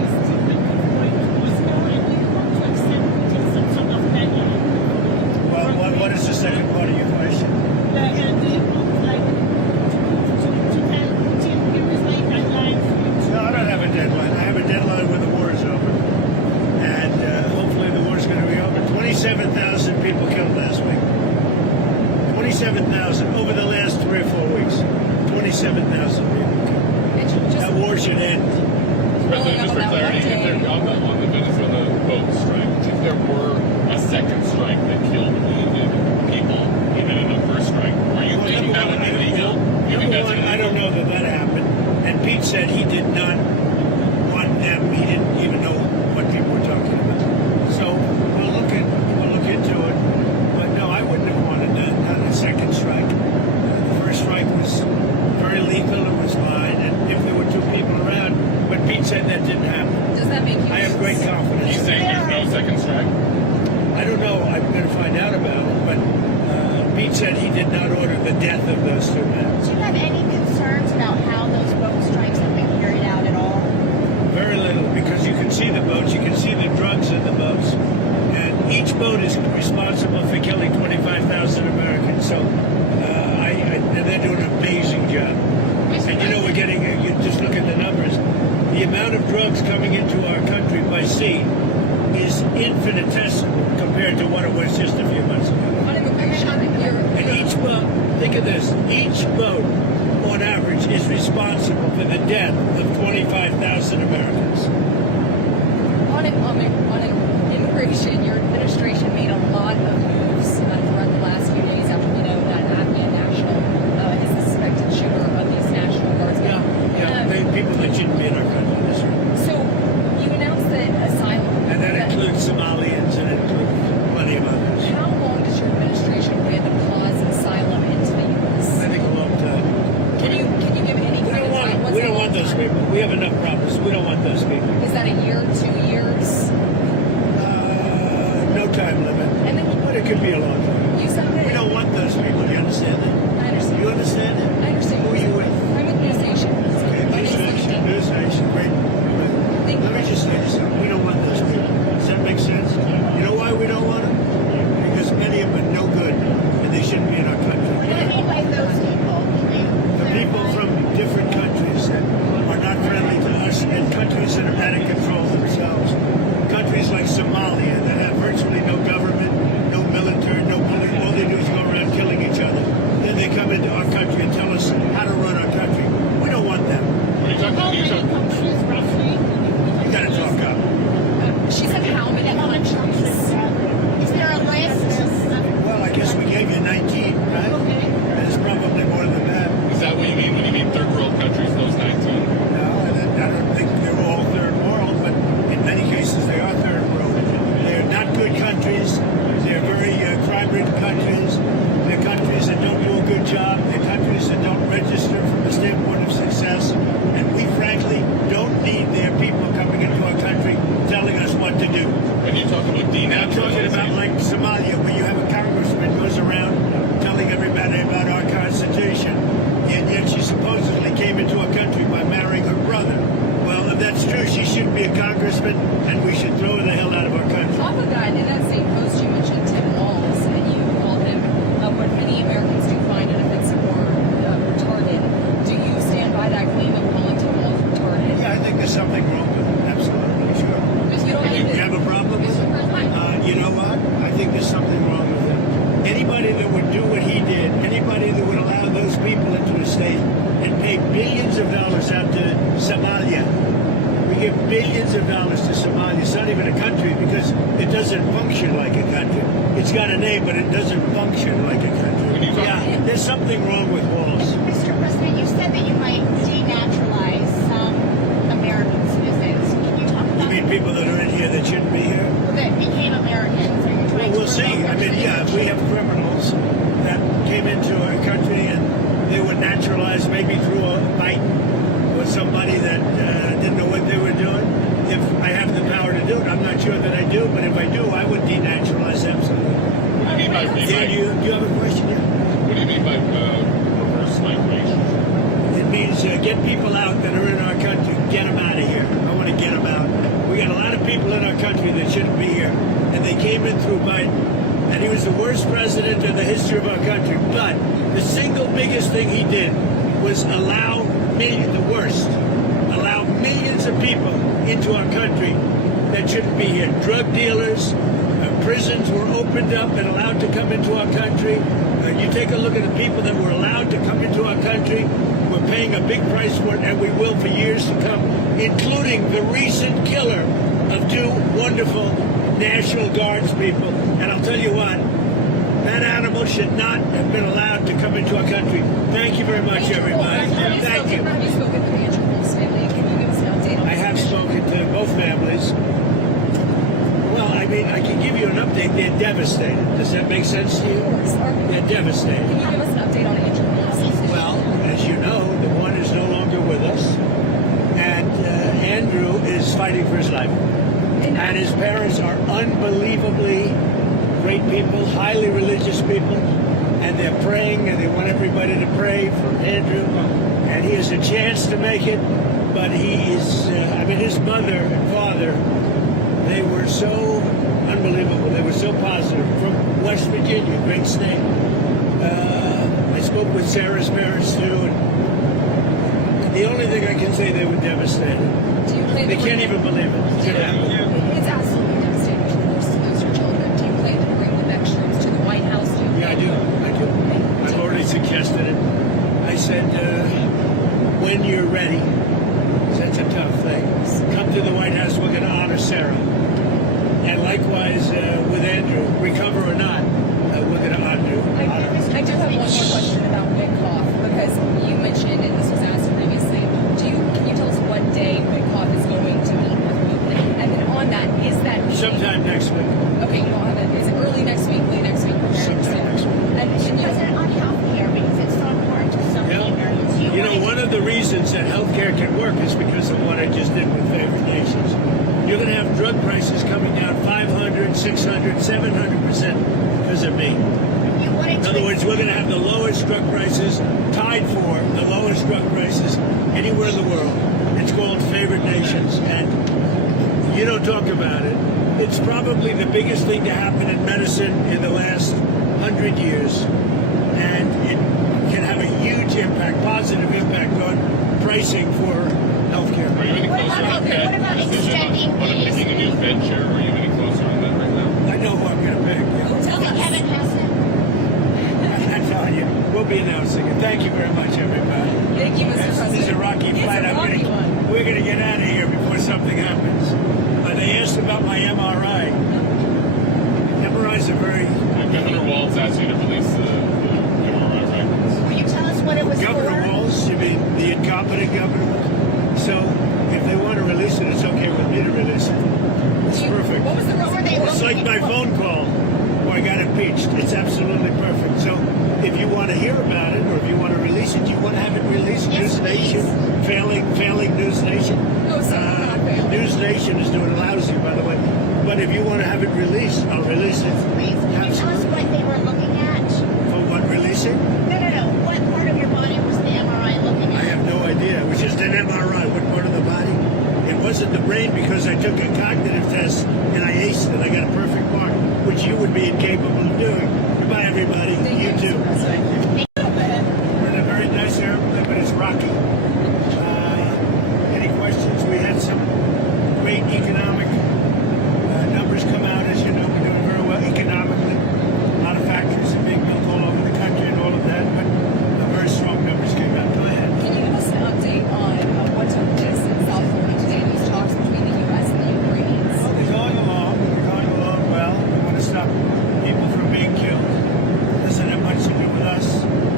Does that make you? I have great confidence. He's saying there's no second strike. I don't know. I'm going to find out about it. But Pete said he did not order the death of those two men. Do you have any concerns about how those boat strikes have been carried out at all? Very little, because you can see the boats, you can see the drugs in the boats, and each boat is responsible for killing 25,000 Americans. So, and they're doing an amazing job. And you know, we're getting, you just look at the numbers, the amount of drugs coming into our country by sea is infinitesimal compared to what it was just a few months ago. On immigration, And each boat, think of this, each boat on average is responsible for the death of 25,000 Americans. on immigration, your administration made a lot of moves throughout the last few days after we know that Afghan national is the suspected shooter of these National Guardsmen. People that shouldn't be in our country. That's right. So you announced that Asylum, And that includes Somalians and it includes plenty of others. How long does your administration plan to pause Asylum into the U.S.? I think a long time. Can you give any We kind don't of want, time? What's we a don't long want those time? people. We have enough problems. We don't want those people. Is that a year, 2 years? No time limit. And then But it could be a long time. you said that. We don't want those people. You understand that? I understand. You understand that? I understand. Who are you with? I'm with News Nation. Okay, News Nation, News Nation, great. Thank Let me you. just say this, we don't want those people. Does that make sense? You know why we don't want them? Because many of them are no good, and they shouldn't be in our What do you country. mean by those people? Can you The people clarify? from different countries that are not friendly to us, and countries that are out of control themselves. Countries like Somalia that have virtually no government, no military, no police. All they do is go around killing each other. Then they come into our country and tell us how to run our country. We don't want them. What are you talking How about? many countries roughly? You gotta talk up. She said how many countries? Is there a list? Well, I guess we gave you 19, right? Okay. There's probably more than that. Is that what you mean when you mean third world countries, those 19? No, I don't think they're all third world, but in many cases they are third world. They're not good countries. They're very crime-ridden countries. They're countries that don't do a good job. They're countries that don't register from the standpoint of success. And we frankly don't need their people coming into our country telling us what to do. When you talk about And I'm talking about denaturalization, like Somalia, where you have a congressman goes around telling everybody about our Constitution, and yet she supposedly came into our country by marrying her brother. Well, if that's true, she shouldn't be a congressman, and we should throw her the hell out of our country. Off of that, in that same post, you mentioned Tim Walz, and you called him what many Americans do find inoffensive or retarded. Do you stand by that claim of calling Tim Walz retarded? Yeah, I think there's something wrong with it. Absolutely, sure. Because you don't You have a problem with it? You know what? I think there's something wrong with it. Anybody that would do what he did, anybody that would allow those people into a state and pay billions of dollars out to Somalia. We give billions of dollars to Somalia. It's not even a country because it doesn't function like a country. It's got a name, but it doesn't function like a country. When you talk- Yeah, there's something wrong with Walls. Mr. President, you said that you might denaturalize some American citizens. Can you talk You about mean people that are in here that shouldn't be here? that became Americans? Are you Well, trying to we'll see. revoke I their mean, yeah, if we have criminals that came into our country and they were naturalized maybe through a Biden or somebody that didn't know what they were doing. If I have the power to do it, I'm not sure that I do, but if I do, I would denaturalize absolutely. what do you mean by Yeah, do you have a question? Yeah. what do you mean by reverse migration? It means get people out that are in our country, get them out of here. I want to get them out. We got a lot of people in our country that shouldn't be here, and they came in through Biden, and he was the worst president in the history of our country. But the single biggest thing he did was allow millions of people into our country that shouldn't be here. Drug dealers, prisons were opened up and allowed to come into our country. You take a look at the people that were allowed to come into our country. We're paying a big price for it, and we will for years to come, including the recent killer of two wonderful National Guards people. And I'll tell you what, that animal should not have been allowed to come into our country. Thank you very much, everybody. Thank you. Have you spoken to Andrew Wolf's family? Can you give us an update on I have spoken to both families. Well, I mean, I can give you an update. They're devastated. Does that make sense to you? They're devastated. Can you give us an update on Andrew Wolf's? Well, as you know, the one is no longer with us. And Andrew is is fighting for his life. And his parents are unbelievably great people, highly religious people, and they're praying, and they want everybody to pray for Andrew. And he has a chance to make it, but he is, his mother and father, they were so unbelievable. They were so positive. From West Virginia, great state. I spoke with Sarah's parents, too, and the only thing I can say, they were devastated. Do you plan They to can't bring even believe it. It's absolutely devastating to lose your children. Do you plan to bring the Beckströms to the White House? Yeah, I do. I've already suggested it. I said, when you're ready, that's a tough thing. Come to the White House, we're going to honor Sarah. And likewise with Andrew, recover or not, we're going to honor you. I do have one more question about Witkoff, because you mentioned, and this was asked previously, can you tell us what day Witkoff is going to meet with Putin? And then on that, is that meeting... Sometime next week. Okay, you don't have it. Is it early next week, late next week? Sometime next week. And President, on healthcare, because it's so important to so many Americans. You know, one of the reasons that healthcare can work is because of what I just did with favored nations. You're going to have drug prices coming down 500, 600, 700% because of me. In other words, we're going to have the lowest drug prices, tied for the lowest drug prices anywhere in the world. It's called favored nations, and you don't talk about it. It's probably the biggest thing to happen in medicine in the last 100 years, and it can have a huge impact, positive impact on pricing for healthcare. Are you any closer on what about extending on picking a new venture? Are you any closer on that right now? I know who I'm going to pick. tell us. Kevin Hegseth. I'm telling you, we'll be announcing it. Thank you very much, everybody. Thank you, Mr. President. This is a rocky It's flight. a rocky one. We're going to get out of here before something happens. They asked about my MRI. MRIs are very... Governor Walz asked you to release the MRI records. Will you tell us what it was Governor for? Walz, you mean the incompetent governor? So if they want to release it, it's okay with me to release it. It's perfect. What was the What were they It's like looking my for? phone call where I got impeached. It's absolutely perfect. So if you want to hear about it or if you want to release it, you want to have it released. Yes, News Nation, failing News Nation. No, sir, not failing. News Nation is doing lousy, by the way. But if you want to have it released, I'll release it. Please, can you tell us what they were looking at? For what releasing? No. What part of your body was the MRI looking I at? have no idea. It was just an MRI. What part of the body? It wasn't the brain because I took a cognitive test and I aced it. I got a perfect mark, which you would be incapable of doing. Goodbye, everybody. Thank You too. Mr. President. We're in a very nice airplane, but it's rocky. Any questions? We had some great economic numbers come out. As you know, we're doing very well economically. A lot of factories are being built all over the country and all of that, but very strong numbers came out. Go ahead. Can you give us an update on what took place in South Florida today, these talks between the U.S. and the Ukrainians? Well, they're going along. They're going along well. We want to stop people from being killed. Doesn't have much to do with us.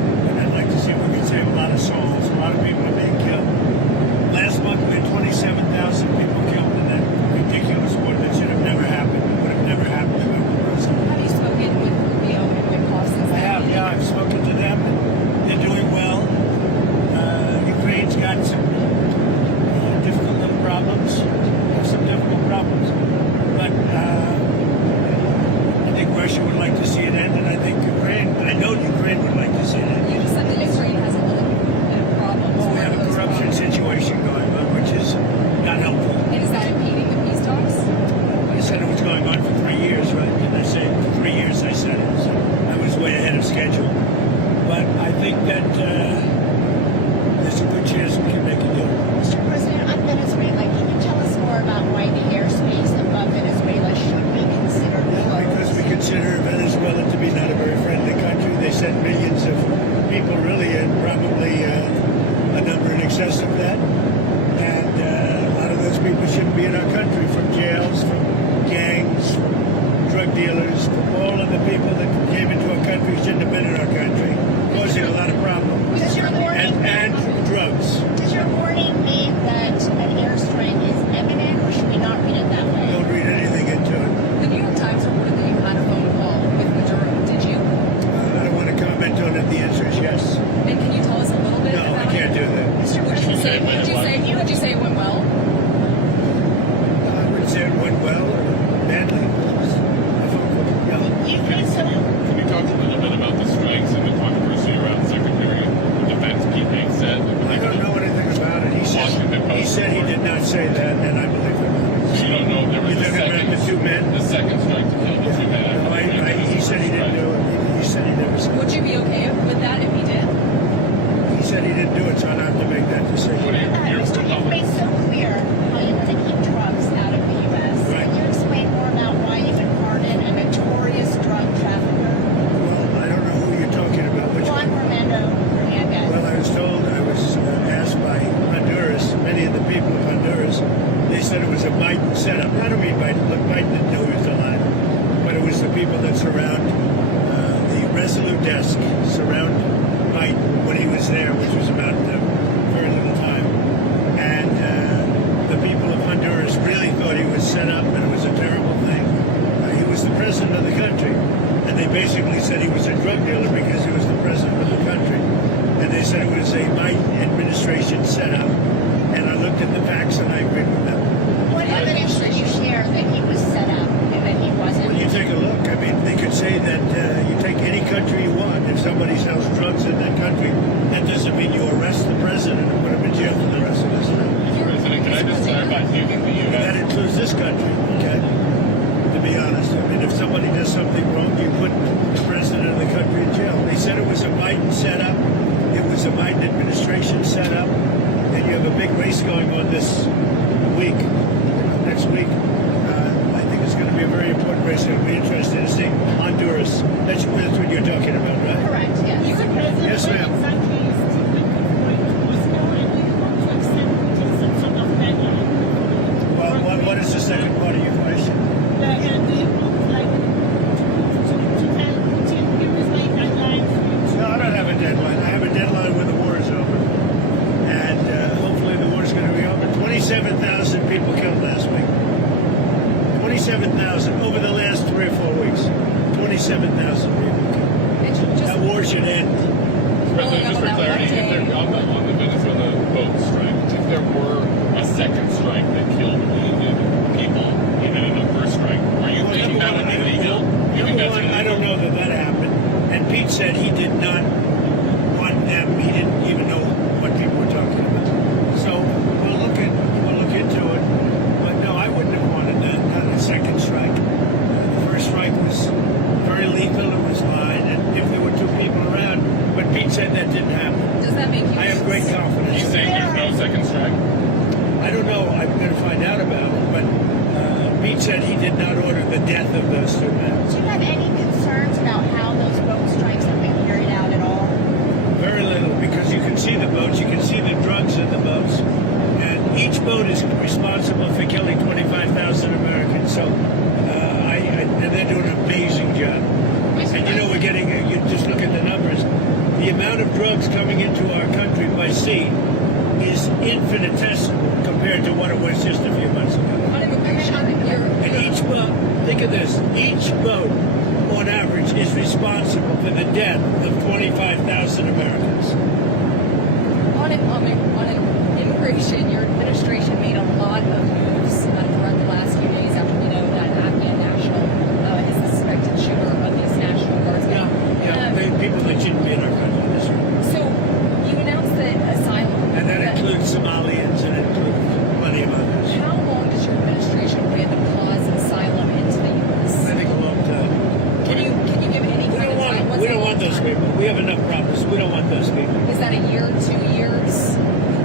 two men. The second strike to kill the two men. He said he didn't do it. He said he never said Would you be okay with that if he did? He said he didn't do it, so I'd have to make that decision. What do you, you're Mr. You've made so clear how you want to keep drugs out of the U.S. Right. Can you explain more about why you would pardon a notorious drug trafficker, Well, I don't know who you're talking about. Which Juan one? Hernandez? Well, I was told, I was asked by Honduras, many of the people of Honduras, they said it was a Biden setup. I don't mean Biden. Look, Biden didn't know he was alive, but it was the people that surround the Resolute desk, surround Biden when he was there, which was about very little time. And the people of Honduras really thought he was set up and it was a terrible thing. He was the president of the country. And they basically said he was a drug dealer because he was the president of the country. And they said it was a Biden administration setup. And I looked at the facts and I agreed with them. What evidence did you share that he was set up and that he wasn't? Well, you take a look. I mean, they could say that you take any country you want. If somebody sells drugs in that country, that doesn't mean you arrest the president and put him in jail for the rest of his life. President, can I just clarify? Do you think the That U.S. includes this country, okay? To be honest, I mean, if somebody does something wrong, you put the president of the country in jail. They said it was a Biden setup. It was a Biden administration setup. And you have a big race going on this week, next week. I think it's going to be a very important race. It'll be interesting to see Honduras. That's what you're talking about, right? Correct, yes. Yes, ma'am. Well, what is the second part of your question? No, I don't have a deadline. I have a deadline when the war is over. And hopefully the war is going to be over. 27,000 people killed last week. 27,000 over the last 3 or 4 weeks. 27,000 people killed. That war should end. President, just for clarity, if there, on the Venezuela boat strike, if there were a second strike that killed wounded people, even in the first strike, are you thinking that would be legal? You think that's illegal? I don't know that happened. And Pete said he did not want them. He didn't even know what people were talking about. So we'll look into it. But no, I wouldn't have wanted a second strike. The first strike was very lethal. It was fine. And if there were 2 people around, but Pete said that didn't happen. Does that make you? I have great confidence. He's saying there's no second strike? I don't know. I'm going to find out about it. But Pete said he did not order the death of those 2 men. Do you have any concerns about how those boat strikes have been carried out at all? Very little, because you can see the boats, you can see the drugs in the boats, and each boat is responsible for killing 25,000 Americans. So, and they're doing an amazing job. And you know, we're getting, you just look at the numbers, the amount of drugs coming into our country by sea is infinitesimal compared to what it was just a few months ago. On immigration, And each boat, think of this, each boat on average is responsible for the death of 25,000 Americans. on immigration, your administration made a lot of moves throughout the last few days after we know that Afghan national is the suspected shooter of these National Guardsmen. People that shouldn't be in our country. That's right. So you announced that Asylum. And that includes Somalians and it includes plenty of others. How long does your administration plan to pause Asylum into the U.S.? I think a long time. Can you give any kind of time? What's We a don't long want those time? people. We have enough problems. We don't want those people. Is that a year, 2 years?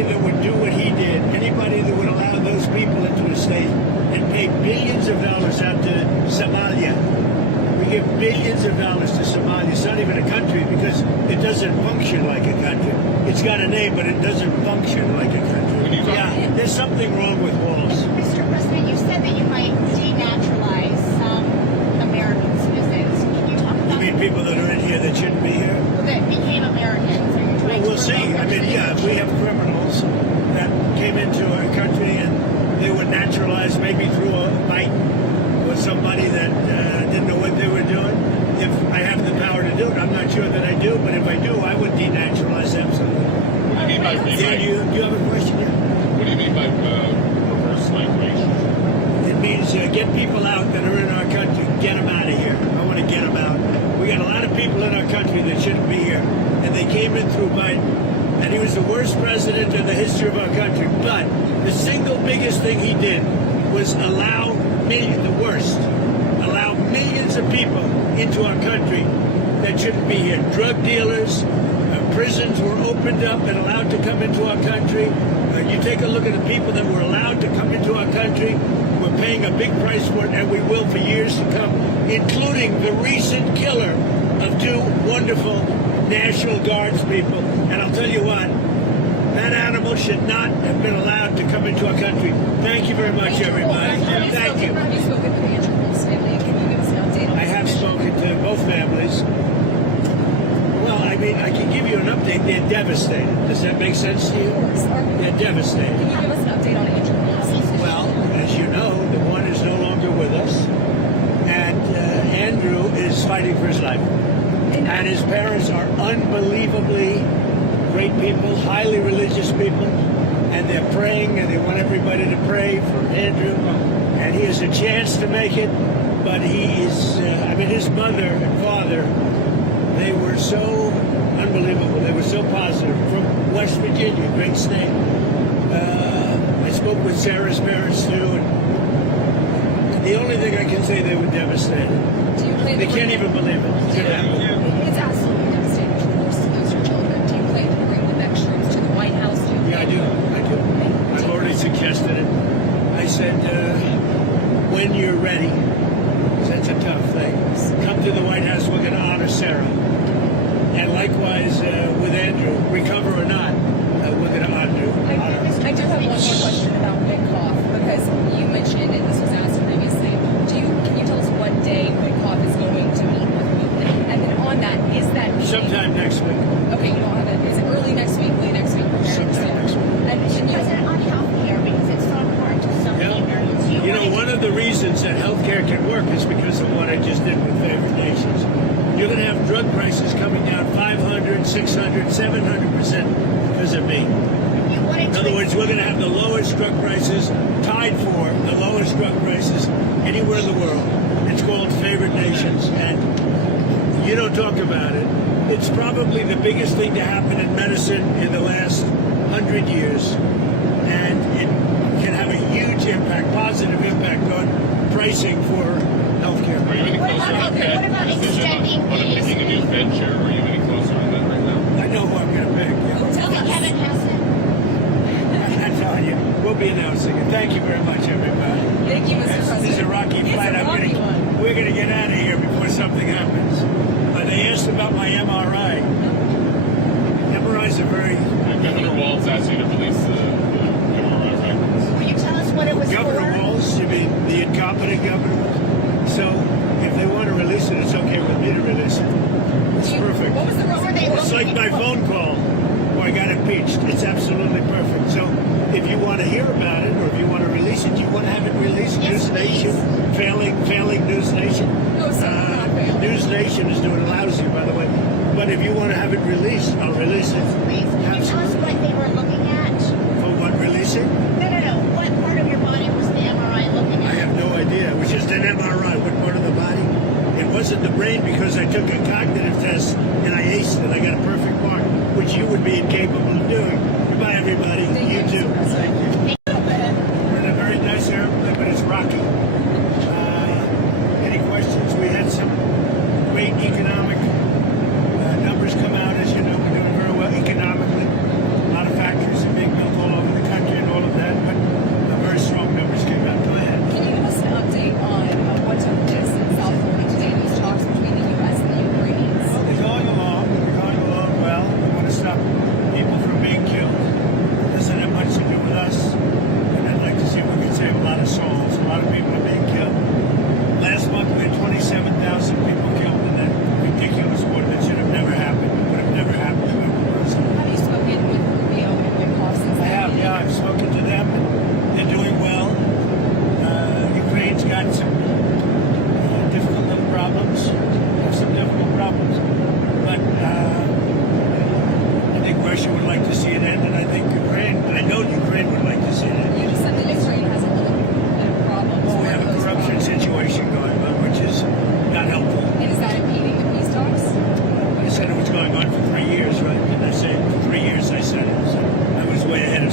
anybody that would do what he did, anybody that would allow those people into a state and pay billions of dollars out to Somalia. We give billions of dollars to Somalia. It's not even a country because it doesn't function like a country. It's got a name, but it doesn't function like a country. Yeah, there's something wrong with walls. Mr. President, you said that you might denaturalize some American citizens. Can you talk You about mean people that are in here that shouldn't be here? that became Americans? Are you Well, trying we'll to see. revoke I their mean, yeah, we have criminals that came into our country and they were naturalized maybe through a fight with somebody that didn't know what they were doing. If I have the power to do it, I'm not sure that I do, but if I do, I would denaturalize absolutely. What do you mean by Yeah, do you have a question? Yeah. What do you mean by reverse migration? It means get people out that are in our country. Get them out of here. I want to get them out. We got a lot of people in our country that shouldn't be here, and they came in through Biden, and he was the worst president in the history of our country. But the single biggest thing he did was allow millions of people into our country that shouldn't be here. Drug dealers, prisons were opened up and allowed to come into our country. You take a look at the people that were allowed to come into our country. We're paying a big price for it, and we will for years to come, including the recent killer of two wonderful National Guards people. And I'll tell you what, that animal should not have been allowed to come into our country. Thank you very much, everybody. Thank you. Have you spoken with Andrew Wolf's family? Can you give us an update on I have spoken to both families. Well, I mean, I can give you an update. They're devastated. Does that make sense to you? Of course. They're devastated. Can you give us an update on Andrew Wolf's? Well, as you know, the one is no longer with us, and Andrew is fighting for his life. And his parents are unbelievably great people, highly religious people, and they're praying, and they want everybody to pray for Andrew. And he has a chance to make it, but he is, his mother and father, they were so unbelievable. They were so positive. From West Virginia, great state. I spoke with Sarah's parents too, and the only thing I can say, they were devastated. Do you plan They to can't bring- even believe it. It's gonna happen. It's absolutely devastating to lose your children. Do you plan to bring the next troops to the White House? Do you Yeah, I do. I've already suggested it. I said, when you're ready, 'cause that's a tough thing, come to the White House. We're going to honor Sarah. And likewise with Andrew, recover or not, we're going to honor I do have one more question about Witkoff, because you mentioned, and this was asked previously, can you tell us what day Witkoff is going to meet with me? And then on that, is that meeting... sometime next week. Okay, you don't have it. Is it early next week, late next week? Sometime next week. And you... President, on health care, because it's so important to so many Americans. You know, one of the reasons that healthcare can work is because of what I just did with favored nations. You're going to have drug prices coming down 500, 600, 700% because of me. In other words, we're going to have the lowest drug prices, tied for the lowest drug prices anywhere in the world. It's called favored nations, and you don't talk about it. It's probably the biggest thing to happen in medicine in the last 100 years, and it can have a huge impact, positive impact on pricing for healthcare. Are you any closer on that what about decision extending on these? picking a new Fed chair? Are you any closer on that right now? I know who I'm going to pick. Yeah. Oh, tell us. Kevin Hegseth. I'm telling you, we'll be announcing it. Thank you very much, everybody. Thank you, Mr. President. This is a rocky It's flight. a rocky one. We're going to get out of here before something happens. They asked about my MRI. MRIs are very... Governor Walz asked you to release the MRI records. Will you tell us what it was Governor for? Walz, you mean the incompetent governor? So if they want to release it, it's okay with me to release it. It's perfect. What was the What were they It's like my phone call where I got impeached. It's absolutely perfect. So if you want to hear about it, or if you want to release it, you want to have it released. Yes, News Nation, failing News Nation. No, sir, not failing. News Nation is doing lousy, by the way. But if you want to have it released, I'll release it. Please, can you tell us what they were looking at? For what, releasing? No. What part of your body was the MRI looking I at? have no idea. It was just an MRI. What part of the body? It wasn't the brain because I took a cognitive test and I aced it. I got a perfect mark, which you would be incapable of doing. Goodbye, everybody. Thank You you, too. Mr. President. We're in a very nice airplane, but it's rocky. Any questions? We had some great economic numbers come out. As you know, we're doing very well economically.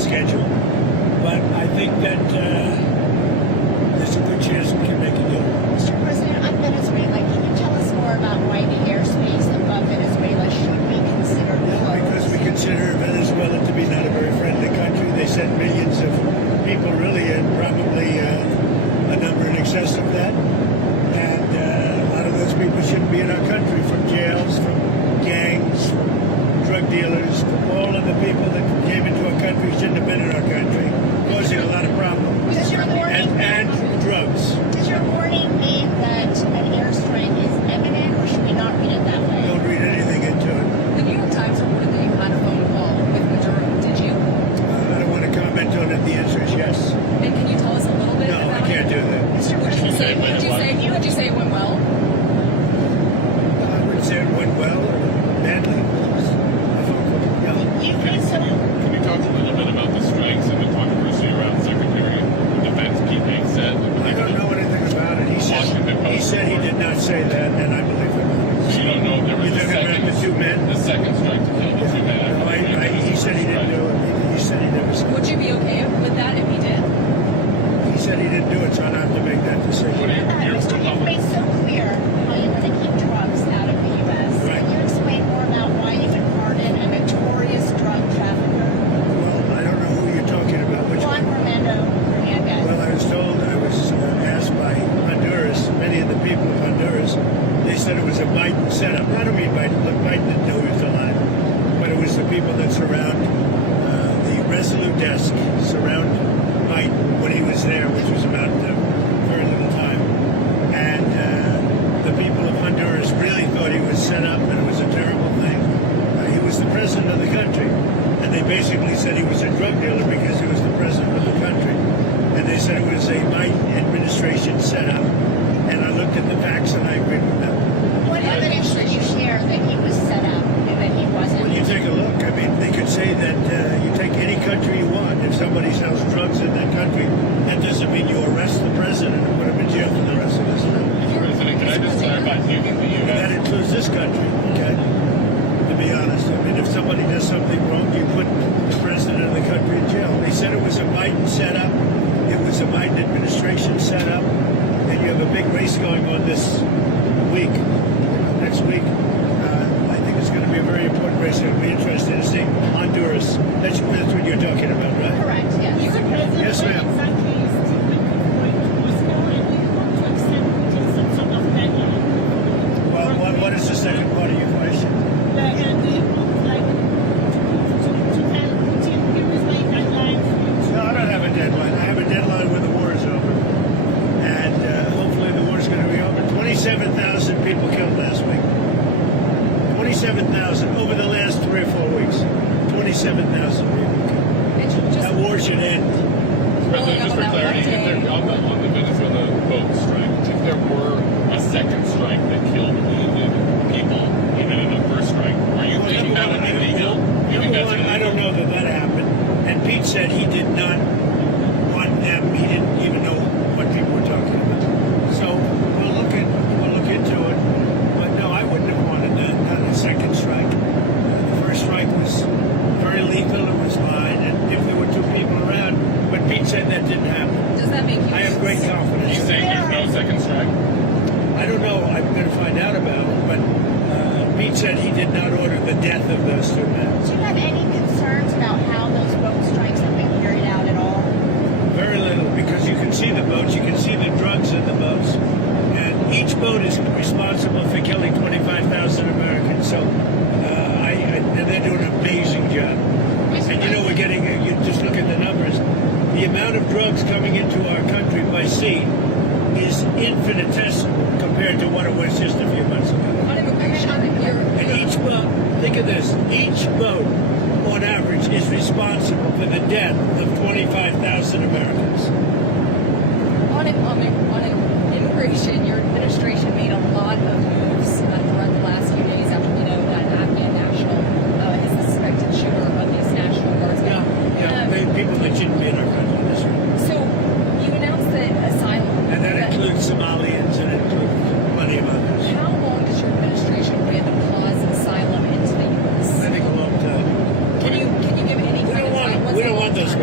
schedule. But I think that there's a good chance we can make a deal. Mr. President, on Venezuela, can you tell us more about why the airspace above Venezuela should be considered closed? Because we consider Venezuela to be not a very friendly country. They sent millions of people, really, and probably a number in excess of that. And a lot of those people shouldn't be in our country, from jails, from gangs, from drug dealers, from all of the people that came into our country shouldn't have been in our country, causing a lot of problems. Does your warning, And drugs. does your warning mean that an airstrike is imminent, or should we not read it that way? Don't read anything into it. The New York Times reported that you had a phone call with Maduro. Did you? I don't want to comment on it. The answer is yes. And can you tell us a little bit No, about I can't it? do that. What did you say? What did you say? Would you say it went well? I would say it went well or badly. You think so? Can you talk a little bit about the strikes and the controversy around Secretary of Defense Pete Hegseth? I don't know anything about it. He said he did not say that, and I believe him. So you don't know if there was You're talking about the two men? the second strike to kill the two men. No, he said he didn't do it. He said he never said Would you be okay with that if he did? it. He said he didn't do it, so I don't have to make that decision. What do you, Mr. You've made so clear how you want to keep drugs out of the U.S. Right. Can you explain more about why you would pardon a notorious drug trafficker, Well, I don't know who you're talking about. Which Juan one? Romando Hernandez? Well, I was told, I was asked by Honduras, many of the people of Honduras, they said it was a Biden setup. I don't mean Biden. Look, Biden didn't know he was alive. But it was the people that surround the Resolute desk, surround Biden when he was there, which was about very little time. And the people of Honduras really thought he was set up and it was a terrible thing. He was the president of the country. And they basically said he was a drug dealer because he was the president of the country. And they said it was a Biden administration setup. And I looked at the facts and I agreed with them. What evidence did you share that he was set up and that he wasn't? Well, you take a look. I mean, they could say that you take any country you want. If somebody sells drugs in that country, that doesn't mean you arrest the president and put him in jail for the rest of his life. President, can I just clarify? Do you think the That U.S. includes this country, okay? To be honest. I mean, if somebody does something wrong, you put the president of the country in jail. They said it was a Biden setup. It was a Biden administration setup. And you have a big race going on this week, next week. I think it's going to be a very important race. It'll be interesting to see Honduras. That's what you're talking about, right? Correct, yes. Yes, ma'am. Well, what is the second part of your question? No, I don't have a deadline. I have a deadline when the war is over. And hopefully the war is going to be over. 27,000 people killed last week. 27,000 over the last 3 or 4 weeks. 27,000 people killed. That war should end. President, just for clarity, if there, on the Venezuela boat strike, if there were a second strike that killed wounded people, even in the first strike, are you thinking that would be legal? You think Number that's one, illegal? I don't know that happened. And Pete said he did not want them. He didn't even know what people were talking about. So we'll look into it. But no, I wouldn't have wanted that. Not a second strike. The first strike was very lethal. It was fine. And if there were 2 people around, but Pete said that didn't happen. Does that make you? I have great Are you confidence. saying there's no second strike? I don't know. I'm going to find out about it. But Pete said he did not order the death of those 2 men. Do you have any concerns about how those boat strikes have been carried out at all? Very little, because you can see the boats, you can see the drugs in the boats, and each boat is responsible for killing 25,000 Americans. So, and they're doing an amazing job. And you know, we're getting, you just look at the numbers, the amount of drugs coming into our country by sea is infinitesimal compared to what it was just a few months ago. On immigration, And each boat, think of this, each boat on average is responsible for the death of 25,000 Americans. on immigration, your administration made a lot of moves throughout the last few days after we know that Afghan national is the suspected shooter of these National Guardsmen. People that shouldn't be in our country. That's right. So you announced that Asylum. And that includes Somalians and it includes plenty of others. How long does your administration plan to pause asylum into the U.S.? I think a long time. Can you give any We kind don't of time? want, What's we the don't long want those time?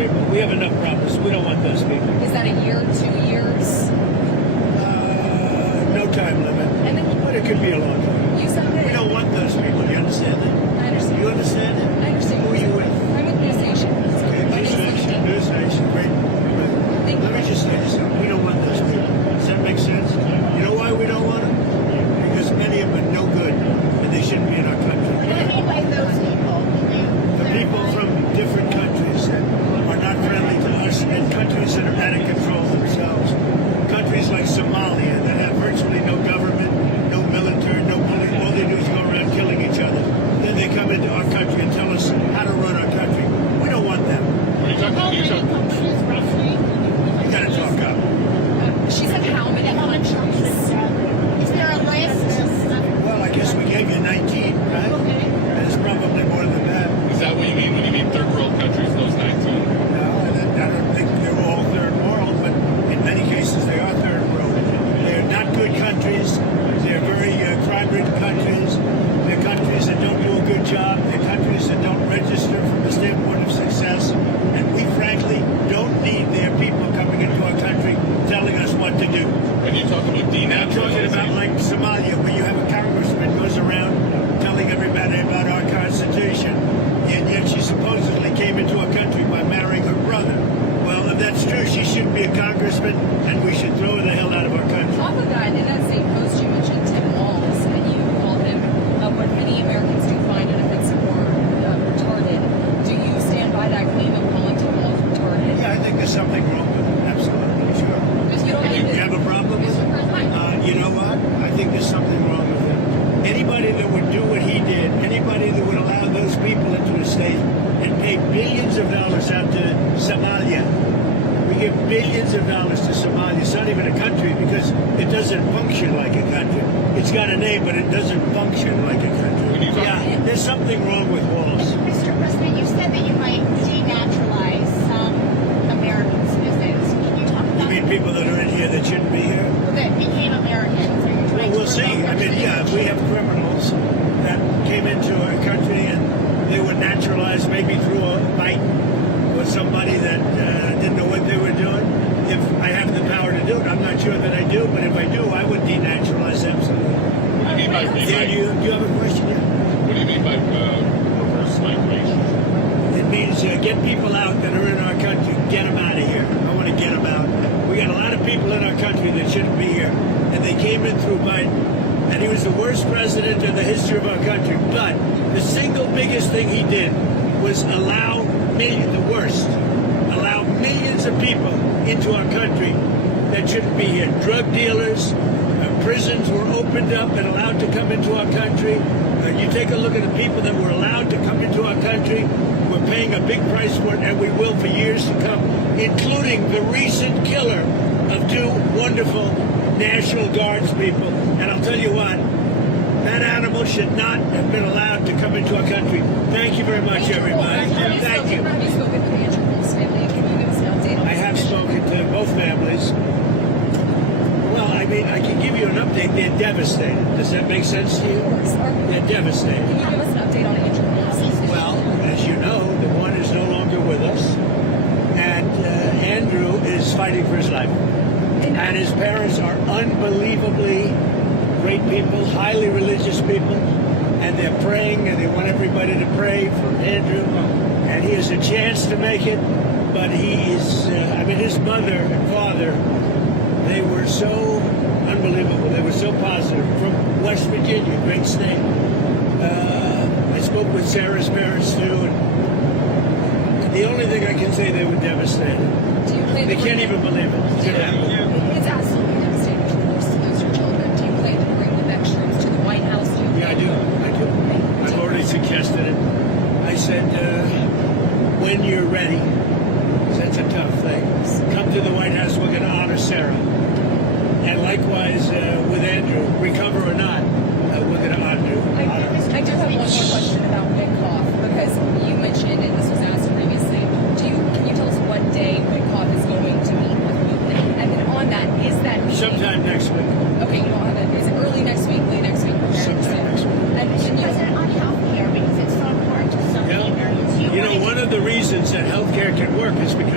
people. We have enough problems. We don't want those people. Is that a year, 2 years? No time limit. And then But it could be a long time. you said We that. don't want those people. You understand that? I understand. You understand it? I understand. Who are you with? I'm with News Nation. Okay, My News name is Nation. News Nation. Great. Thank Let me you. just say this. We don't want those people. Does that make sense? You know why we don't want them? Because many of them are no good, and they shouldn't be in our country. What do you mean by those people? Can you The people clarify? from different countries that are not friendly to us, and countries that are out of control themselves. Countries like Somalia that have virtually no government, no military, no police. All they do is go around killing each other. Then they come into our country and tell us how to run our country. We don't want them. Are you How talking? many countries roughly? You got to talk up. She said how many countries? Is there a list? Well, I guess we gave you 19, right? Okay. There's probably more than that. Is that what you mean when you mean third world countries? Those 19. No, I don't think they're all third world, but in many cases they are third world. They're not good countries. They're very crime-ridden countries. They're countries that don't do a good job. They're countries that don't register from the standpoint of success. And we frankly don't need their people coming into our country telling us what to do. When you talk about I'm talking about denaturalization, like Somalia, where you have a congressman goes around telling everybody about our Constitution, and yet she supposedly came into our country by marrying her brother. Well, if that's true, she shouldn't be a congressman, and we should throw her the hell out of our country. Off of that, in that same post, you mentioned Tim Walz, and you called him what many Americans do find inoffensive or retarded. Do you stand by that claim of calling Tim Walz retarded? Yeah, I think there's something wrong with it. Absolutely, sure. Because you don't You have a problem with it? You know what? I think there's something wrong with it. Anybody that would do what he did, anybody that would allow those people into a state and pay billions of dollars out to Somalia. We give billions of dollars to Somalia. It's not even a country because it doesn't function like a country. It's got a name, but it doesn't function like a country. When you talk- Yeah, there's something wrong with Walls. Mr. President, you said that you might denaturalize some American citizens. Can you talk You about mean people that are in here that shouldn't be here? that became Americans? Are you Well, trying to we'll see. revoke I their mean, yeah, we have criminals that came into our country and they were naturalized maybe through a fight with somebody that didn't know what they were doing. If I have the power to do it, I'm not sure that I do, but if I do, I would denaturalize absolutely. what do you mean by Yeah, do you have a question? Yeah? what do you mean by reverse migration? It means get people out that are in our country. Get them out of here. I want to get them out. We got a lot of people in our country that shouldn't be here, and they came in through Biden. And he was the worst president in the history of our country. But the single biggest thing he did was allow millions of people into our country that shouldn't be here. Drug dealers, prisons were opened up and allowed to come into our country. You take a look at the people that were allowed to come into our country. We're paying a big price for it, and we will for years to come, including the recent killer of two wonderful National Guards people. And I'll tell you what, that animal should not have been allowed to come into our country. Thank you very much, everybody. Thank you. Have you spoken to the Andrew Walz family? Can you give us an update on I have spoken to both families. Well, I mean, I can give you an update. They're devastated. Does that make sense to you? They're devastated. Can you give us an update on Andrew Walz? Well, as you know, the one is no longer with us. And Andrew is fighting for his life. And his parents are unbelievably great people, highly religious people, and they're praying, and they want everybody to pray for Andrew. And he has a chance to make it, but he is, his mother and father, they were so unbelievable. They were so positive. From West Virginia, great state. I spoke with Sarah's parents, too, and the only thing I can say, they were devastated. Do you plan They to can't bring even believe it. It's absolutely devastating to lose your children. Do you plan to bring the next troops to the White House? Yeah, I do. I've already suggested it. I said, when you're ready, that's a tough thing. Come to the White House, we're going to honor Sarah. And likewise with Andrew, recover or not, we're going to honor you. I do have one more question about Witkoff, because you mentioned, and this was asked previously, can you tell us what day Witkoff is going to meet with Putin? And then on that, is that meeting... Sometime next week. Okay, you don't have it. Is it early next week, late next week? Sometime next week. And you President, on health care, because it's so important to so many Americans. You know, one of the reasons that healthcare can work is because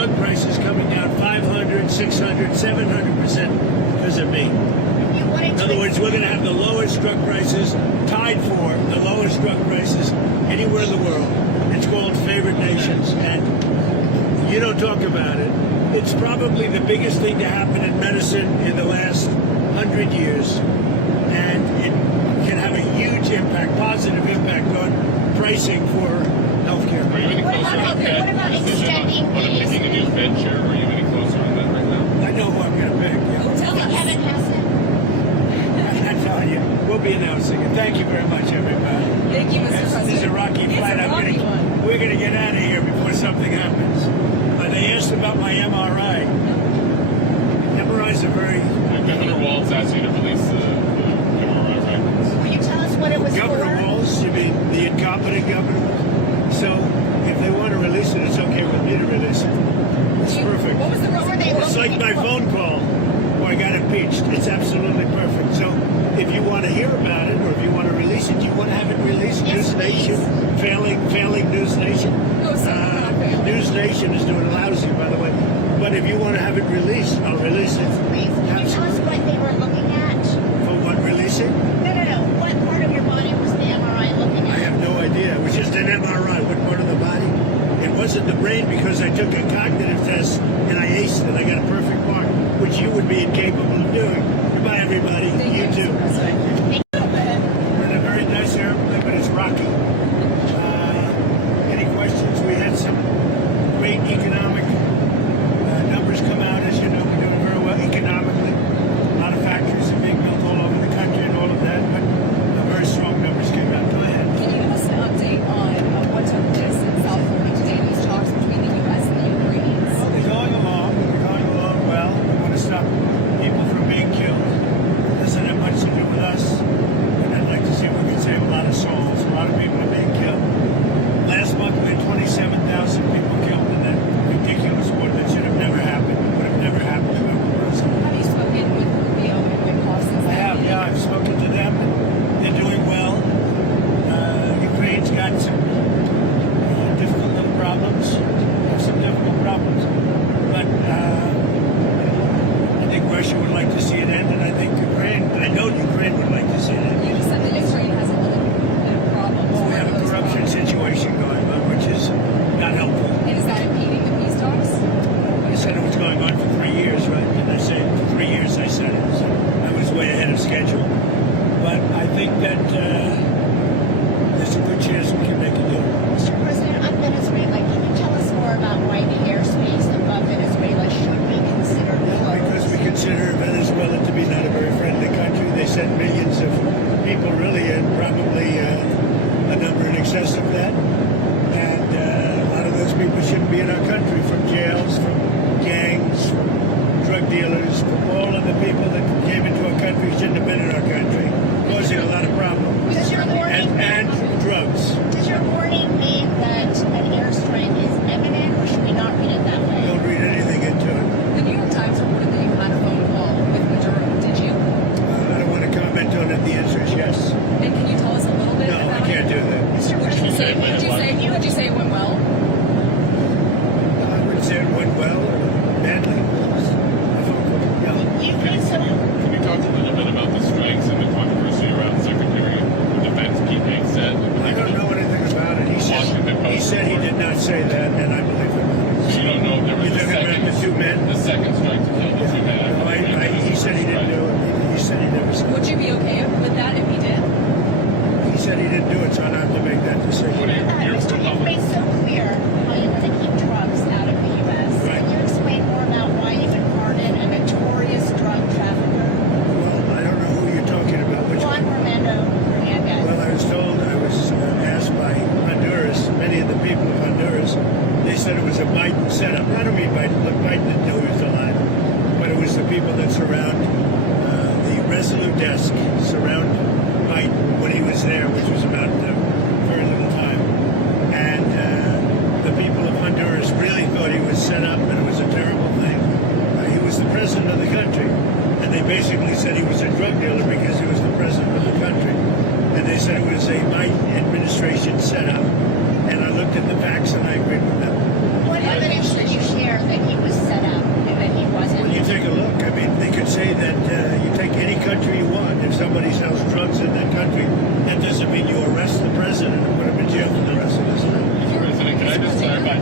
drug prices coming down 500, 600, 700% because of me. You wanted In to other words, we're going to have the lowest drug prices, tied for the lowest drug prices anywhere in the world. It's called favored nations, and you don't talk about it. It's probably the biggest thing to happen in medicine in the last 100 years, and it can have a huge impact, positive impact on pricing for healthcare. Are you any What closer about- on Fed what about decision extending on picking a new Fed chair? Are you any closer on that right now? I know who I'm going to pick. Tell us. Kevin Hegseth? I'm telling you, we'll be announcing it. Thank you very much, everybody. Thank you, Mr. President. This is a rocky It's flight. a rocky one. We're going to get out of here before something happens. They asked about my MRI. MRIs are very... Governor Walz asked you to release the MRI records. Will you tell us what it was Governor for? Walz, you mean the incompetent governor? So if they want to release it, it's okay with me to release it. It's perfect. What was the What were they It's like my phone call where I got impeached. It's absolutely perfect. So if you want to hear about it, or if you want to release it, you want to have it released. Yes, News Nation, failing News Nation. No, sir, not failing. News Nation is doing lousy, by the way. But if you want to have it released, I'll release it. Please, can you tell us what they were looking at? For what, releasing? No. What part of your body was the MRI looking I at? have no idea. It was just an MRI. What part of the body? It wasn't the brain because I took a cognitive test and I aced it. I got a perfect mark, which you would be incapable of doing. Goodbye, everybody. Thank You too. Mr. President. Thank you. We're in a very nice airplane, but it's rocky. Any questions? We had some great economic numbers come out. As you know, we're doing very well economically. A lot of factories are being built all over the country and all of that, but very strong numbers came out. Go ahead. Can you give us an update on what took place in South Florida today, these talks between the U.S. and the Ukrainians? Well, they're going along. They're going along well. We want to stop people from being killed. It doesn't have much to do with us. And I'd like to see if we can save a lot of souls. A lot of people are being killed. Last month, we had 27,000 people killed in that ridiculous war that should have never happened. It would have never happened to whoever was. Have you spoken with Rubio and Witkoff since I have, yeah. I've spoken to them. They're doing well. Ukraine's got some difficult little problems. Some difficult problems. But I think Russia would like to see it end, and I think I know Ukraine would like to see it end. You just said that Ukraine has a little bit of problems. Well, we have a corruption situation going on, which is not helpful. And is that impeding the peace talks? I said it was going on for 3 years, right? Didn't I say 3 years? I said it. So I was way ahead of schedule. But I think that there's a good chance we can make a deal. Mr. President, on Venezuela, can you tell us more about why the airspace above Venezuela should be considered closed? Because we consider Venezuela to be not a very friendly country. They send millions of people, really, and probably a number in excess of that. And a lot of those people shouldn't be in our country, from jails, from gangs, from drug dealers, from all of the people that came into our country shouldn't have been in our country, causing a lot of problems. Does your warning, And drugs. does your warning mean that an airstrike is imminent, or should we not read it that way? Don't read anything into it. The New York Times reported that you had a phone call with Maduro. Did you? I don't want to comment on it. The answer is yes. And can you tell us a little bit No, about I can't do that. Mr. Would you President, say would you say it went well? I wouldn't say it went well or badly. Yeah. Ukraine so Can you talk a little bit about the strikes and the controversy around Secretary of Defense Pete Hegseth? I don't know anything about it. He said he did not say that, and I believe him. So you don't know if there was You're a talking about the two men? the second strike to kill the two men. He said he didn't do it. He said he never said Would you be okay with that if he did? it. He said he didn't do it, so I don't have to make that What decision. are your Mr. You've made so clear how you want to keep drugs out of the U.S. Right. Can you explain more about why you would pardon a notorious drug trafficker, Well, I don't know who you're talking about. Which Juan Romando Hernandez? Well, I was told, I was asked by Honduras, many of the people of Honduras, they said it was a Biden setup. I don't mean Biden. Look, Biden didn't know he was alive. But it was the people that surround the Resolute desk, surround Biden when he was there, which was about very little time. And the people of Honduras really thought he was set up and it was a terrible thing. He was the president of the country. And they basically said he was a drug dealer because he was the president of the country. And they said it was a Biden administration setup. And I looked at the facts and I agreed with them. What evidence did you share that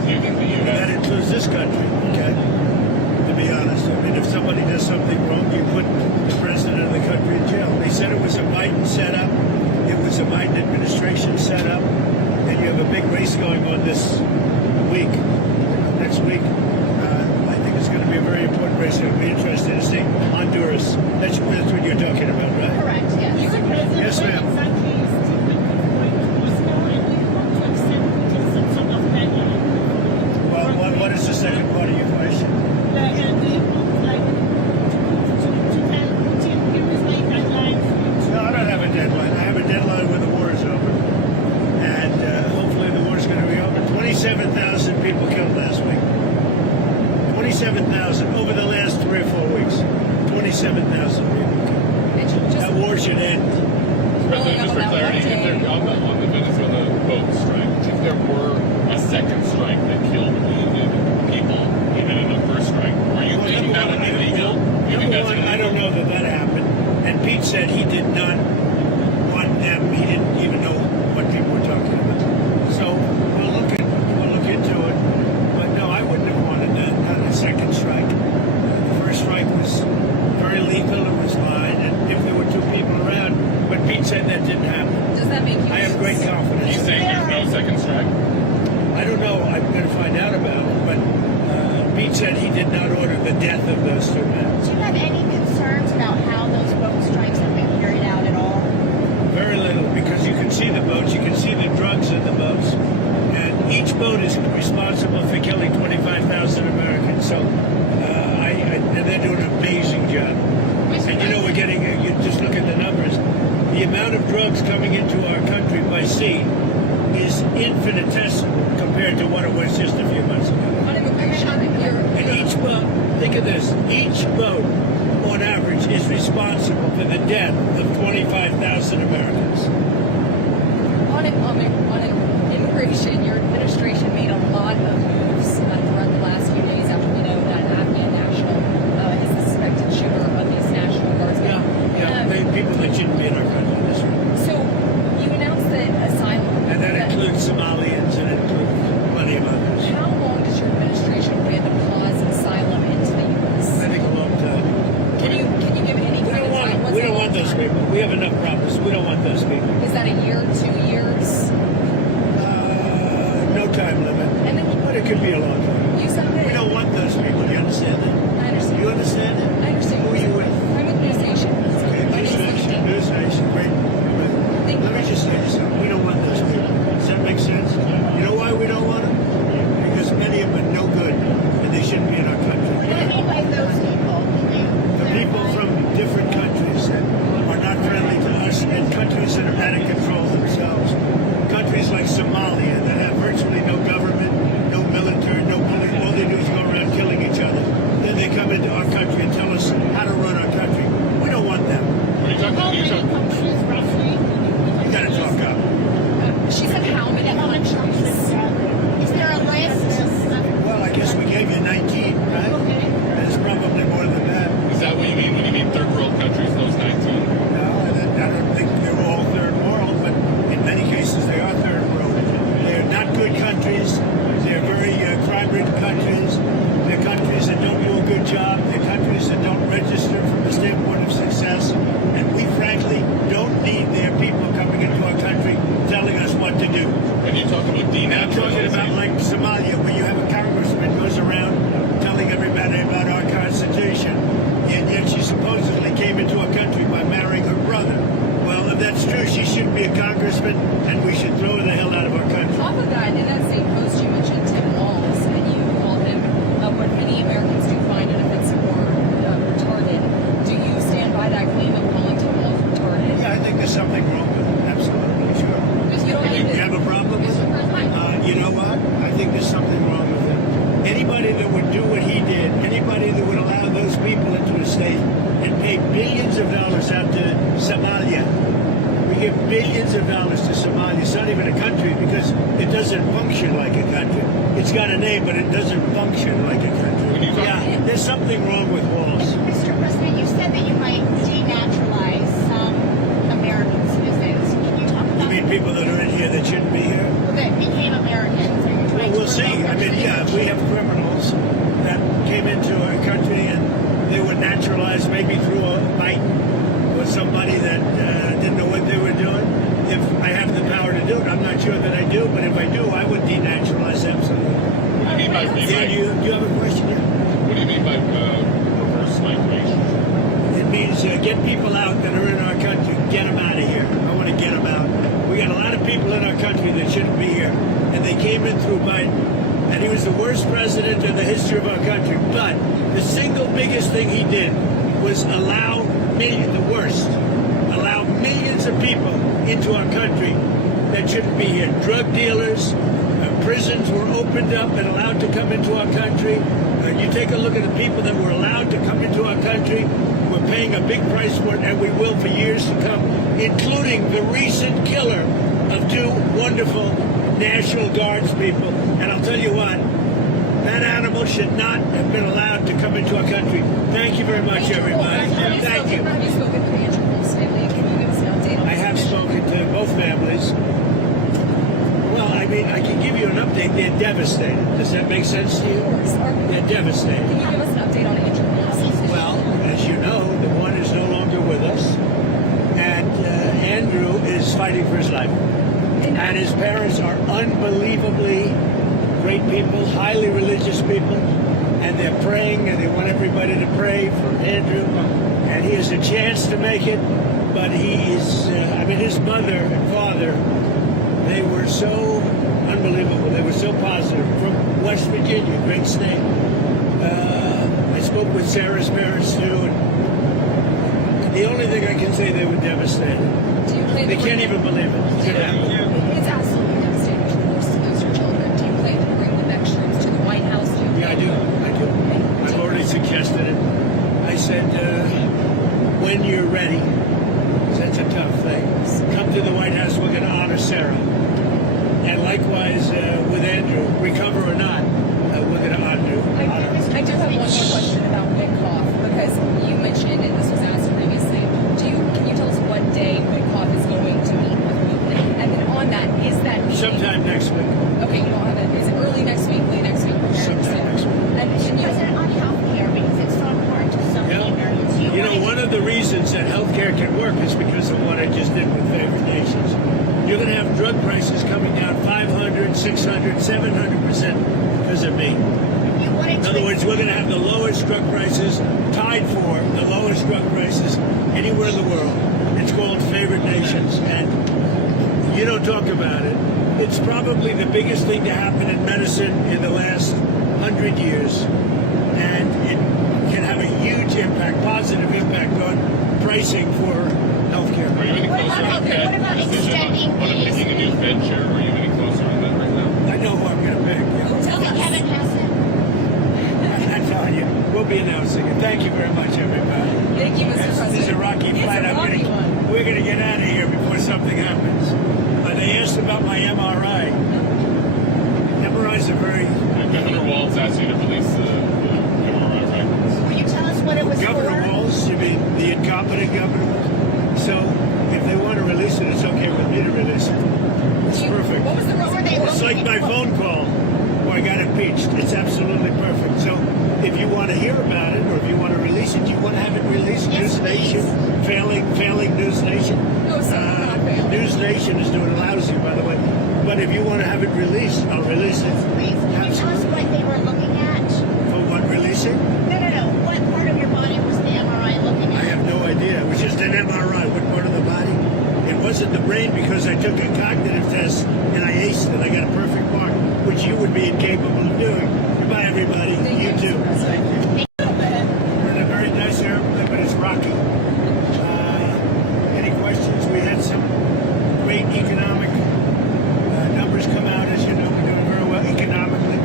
Do you think the That U.S. includes this country, okay? To be honest, I mean, if somebody does something wrong, you put the president of the country in jail. They said it was a Biden setup. It was a Biden administration setup. And you have a big race going on this week, next week. I think it's going to be a very important race. It'll be interesting to see Honduras. That's what you're talking about, right? Correct, yes. Yes, ma'am. Well, what is the second part of your question? No, I don't have a deadline. I have a deadline when the war is over. And hopefully the war is going to be over. 27,000 people killed last week. 27,000 over the last 3 or 4 weeks. 27,000 people killed. That war should end. President, just for clarity, if there, on the Venezuela boat strike, if there were a second strike that killed wounded people, even in the first strike, are you thinking that would be legal? You think that's illegal? I don't know that happened. And Pete said he did not want them. He didn't even know what people were talking about. So we'll look into it. But no, I wouldn't have wanted a second strike. The first strike was very lethal. It was fine. And if there were 2 people around, but Pete said that didn't happen. Does that make you? I have great Are confidence. you saying there's no second strike? I don't know. I'm going to find out about it. But Pete said he did not order the death of those 2 men. Do you have any concerns about how those boat strikes have been carried out at all? Very little, because you can see the boats, you can see the drugs in the boats, and each boat is responsible for killing 25,000 Americans. So, and they're doing an amazing job. And you know, we're getting, you just look at the numbers. The amount of drugs coming into our country by sea is infinitesimal compared to what it was just a few months ago. On immigration, And each boat, think of this, each boat on average is responsible for the death of 25,000 Americans. on immigration, your administration made a lot of moves throughout the last few days after we know that Afghan national is the suspected shooter of these National Guardsmen. People that shouldn't be in our country. That's right. So you announced that Asylum. And that includes Somalians and it includes plenty of others. How long does your administration plan to pause Asylum into the U.S.? I think a long time. Can you give any kind of time? What's We a don't long want those time? people. We have enough problems. We don't want those people. Is that a year, 2 years? No time limit. And then But it could be a long time. you said that. We don't want those people. You understand that? I understand. You understand that? I understand. Who are you with? I'm with News Nation. Okay, My News name is Nation. Nation. News Nation. Great. Thank Let me you. just say this. We don't want those people. Does that make sense? You know why we don't want them? Because many of them are no good and they shouldn't be in our What do you country. mean by those people? The people from different countries that are not friendly to us and countries that are out of control themselves. Countries like Somalia that have virtually no government, no military, no police. All they do is go around killing each other. Then they come into our country and tell us how to run our country. We don't want them. Are you talking How about many countries roughly? You gotta talk up. She said how many countries? Is there a list? Well, I guess we gave you 19, right? Okay. There's probably more than that. Is that what you mean when you mean third world countries, those 19? No, I don't think they're all third world, but in many cases they are third world. They're not good countries. They're very crime-ridden countries. They're countries that don't do a good job. They're countries that don't register from the standpoint of success. And we frankly don't need their people coming into our country telling us what to do. And you talk about I'm talking about denaturalizing. like Somalia, where you have a congressman goes around telling everybody about our Constitution, and yet she supposedly came into our country by marrying her brother. Well, if that's true, she shouldn't be a congressman, and we should throw her the hell out of our country. Off of that, in that same post, you mentioned Tim Walz, and you called him what many Americans do find inoffensive or retarded. Do you stand by that claim of calling Tim Walz retarded? Yeah, I think there's something wrong with it. Absolutely, sure. Because you don't You need to. have a problem with it? You know what? I think there's something wrong with it. Anybody that would do what he did, anybody that would allow those people into a state and pay billions of dollars out to Somalia. We give billions of dollars to Somalia. It's not even a country because it doesn't function like a country. It's got a name, but it doesn't function like a country. Yeah, there's something wrong with Walls. Mr. President, you said that you might denaturalize some American citizens. Can you talk You about mean people that are in here that shouldn't be here? that became Americans? Are you trying to We'll see. revoke I mean, yeah, we have criminals that came into our country and they were naturalized maybe through a Biden or somebody that didn't know what they were doing. If I have the power to do it, I'm not sure that I do, but if I do, I would denaturalize absolutely. What do you mean by Yeah, do you have a question? Yeah. What do you mean by reverse migration? It means get people out that are in our country, get them out of here. I want to get them out. We got a lot of people in our country that shouldn't be here, and they came in through Biden, and he was the worst president in the history of our country. But the single biggest thing he did was allow millions of people into our country that shouldn't be here. Drug dealers, prisons were opened up and allowed to come into our country. You take a look at the people that were allowed to come into our country. We're paying a big price for it, and we will for years to come, including the recent killer of two wonderful National Guards people. And I'll tell you what, that animal should not have been allowed to come into our country. Thank you very much, everybody. Thank you. Have you spoken to the Andrew Wolf's family? Can you give us an update on I have spoken to both families. Well, I mean, I can give you an update. They're devastated. Does that make sense to you? Of course. They're devastated. Can you give us an update on Andrew Wolf's? Well, as you know, the one is no longer with us, and Andrew is fighting for his life. And his parents are unbelievably great people, highly religious people, and they're praying, and they want everybody to pray for Andrew. And he has a chance to make it, but he is, his mother and father, they were so unbelievable. They were so positive. From West Virginia, great state. I spoke with Sarah's parents too, and the only thing I can say, they were devastated. Do you plan They to can't bring- even believe it. It's gonna happen. It's absolutely devastating. Of course, to lose your children. Do you plan to bring the next troops to the White House? Do you Yeah, I do. I've already suggested it. I said, when you're ready, 'cause that's a tough thing, come to the White House. We're going to honor Sarah. And likewise with Andrew, recover or not, we're going to honor I do have one more question about Witkoff, because you mentioned, and this was asked previously, can you tell us what day Witkoff is going to meet with you? And then on that, is that meeting... sometime next week. Okay, you don't have it. Is it early next week, late next week? Okay, Sometime next week. And can you... President, on healthcare, because it's so important to so many Americans. You know, one of the reasons that healthcare can work is because of what I just did with favored nations. You're going to have drug prices coming down 500, 600, 700% because of me. In other words, we're going to have the lowest drug prices, tied for the lowest drug prices anywhere in the world. It's called favored nations, and you don't talk about it. It's probably the biggest thing to happen in medicine in the last 100 years, and it can have a huge impact, positive impact on pricing for healthcare. Are you any What closer about- on that what about decision extending on these- picking a new Fed chair? Are you any closer on that right now? I know who I'm going to pick. Tell us. Kevin Hegseth. I'm telling you, we'll be announcing it. Thank you very much, everybody. Thank you, Mr. President. This is a rocky It's flight. a rocky one. We're going to get out of here before something happens. They asked about my MRI. MRIs are very... Governor Walz asked you to release the MRI records. Will you tell us what it was Governor for? Walz, you mean the incompetent governor? So if they want to release it, it's okay with me to release it. It's perfect. What was the What were they It's like my phone call where I got impeached. It's absolutely perfect. So if you want to hear about it, or if you want to release it, you want to have it released. Yes, News Nation, failing News Nation. No, sir, not failing. News Nation is doing lousy, by the way. But if you want to have it released, I'll release it. Please, can you tell us what they were looking at? For what, releasing? No. What part of your body was the MRI looking I at? have no idea. It was just an MRI. What part of the body? It wasn't the brain because I took a cognitive test and I aced it. I got a perfect mark, which you would be incapable of doing. Goodbye, everybody. Thank You you, too. Mr. President. We're in a very nice airplane, but it's rocky. Any questions? We had some great economic numbers come out. As you know, we're doing very well economically.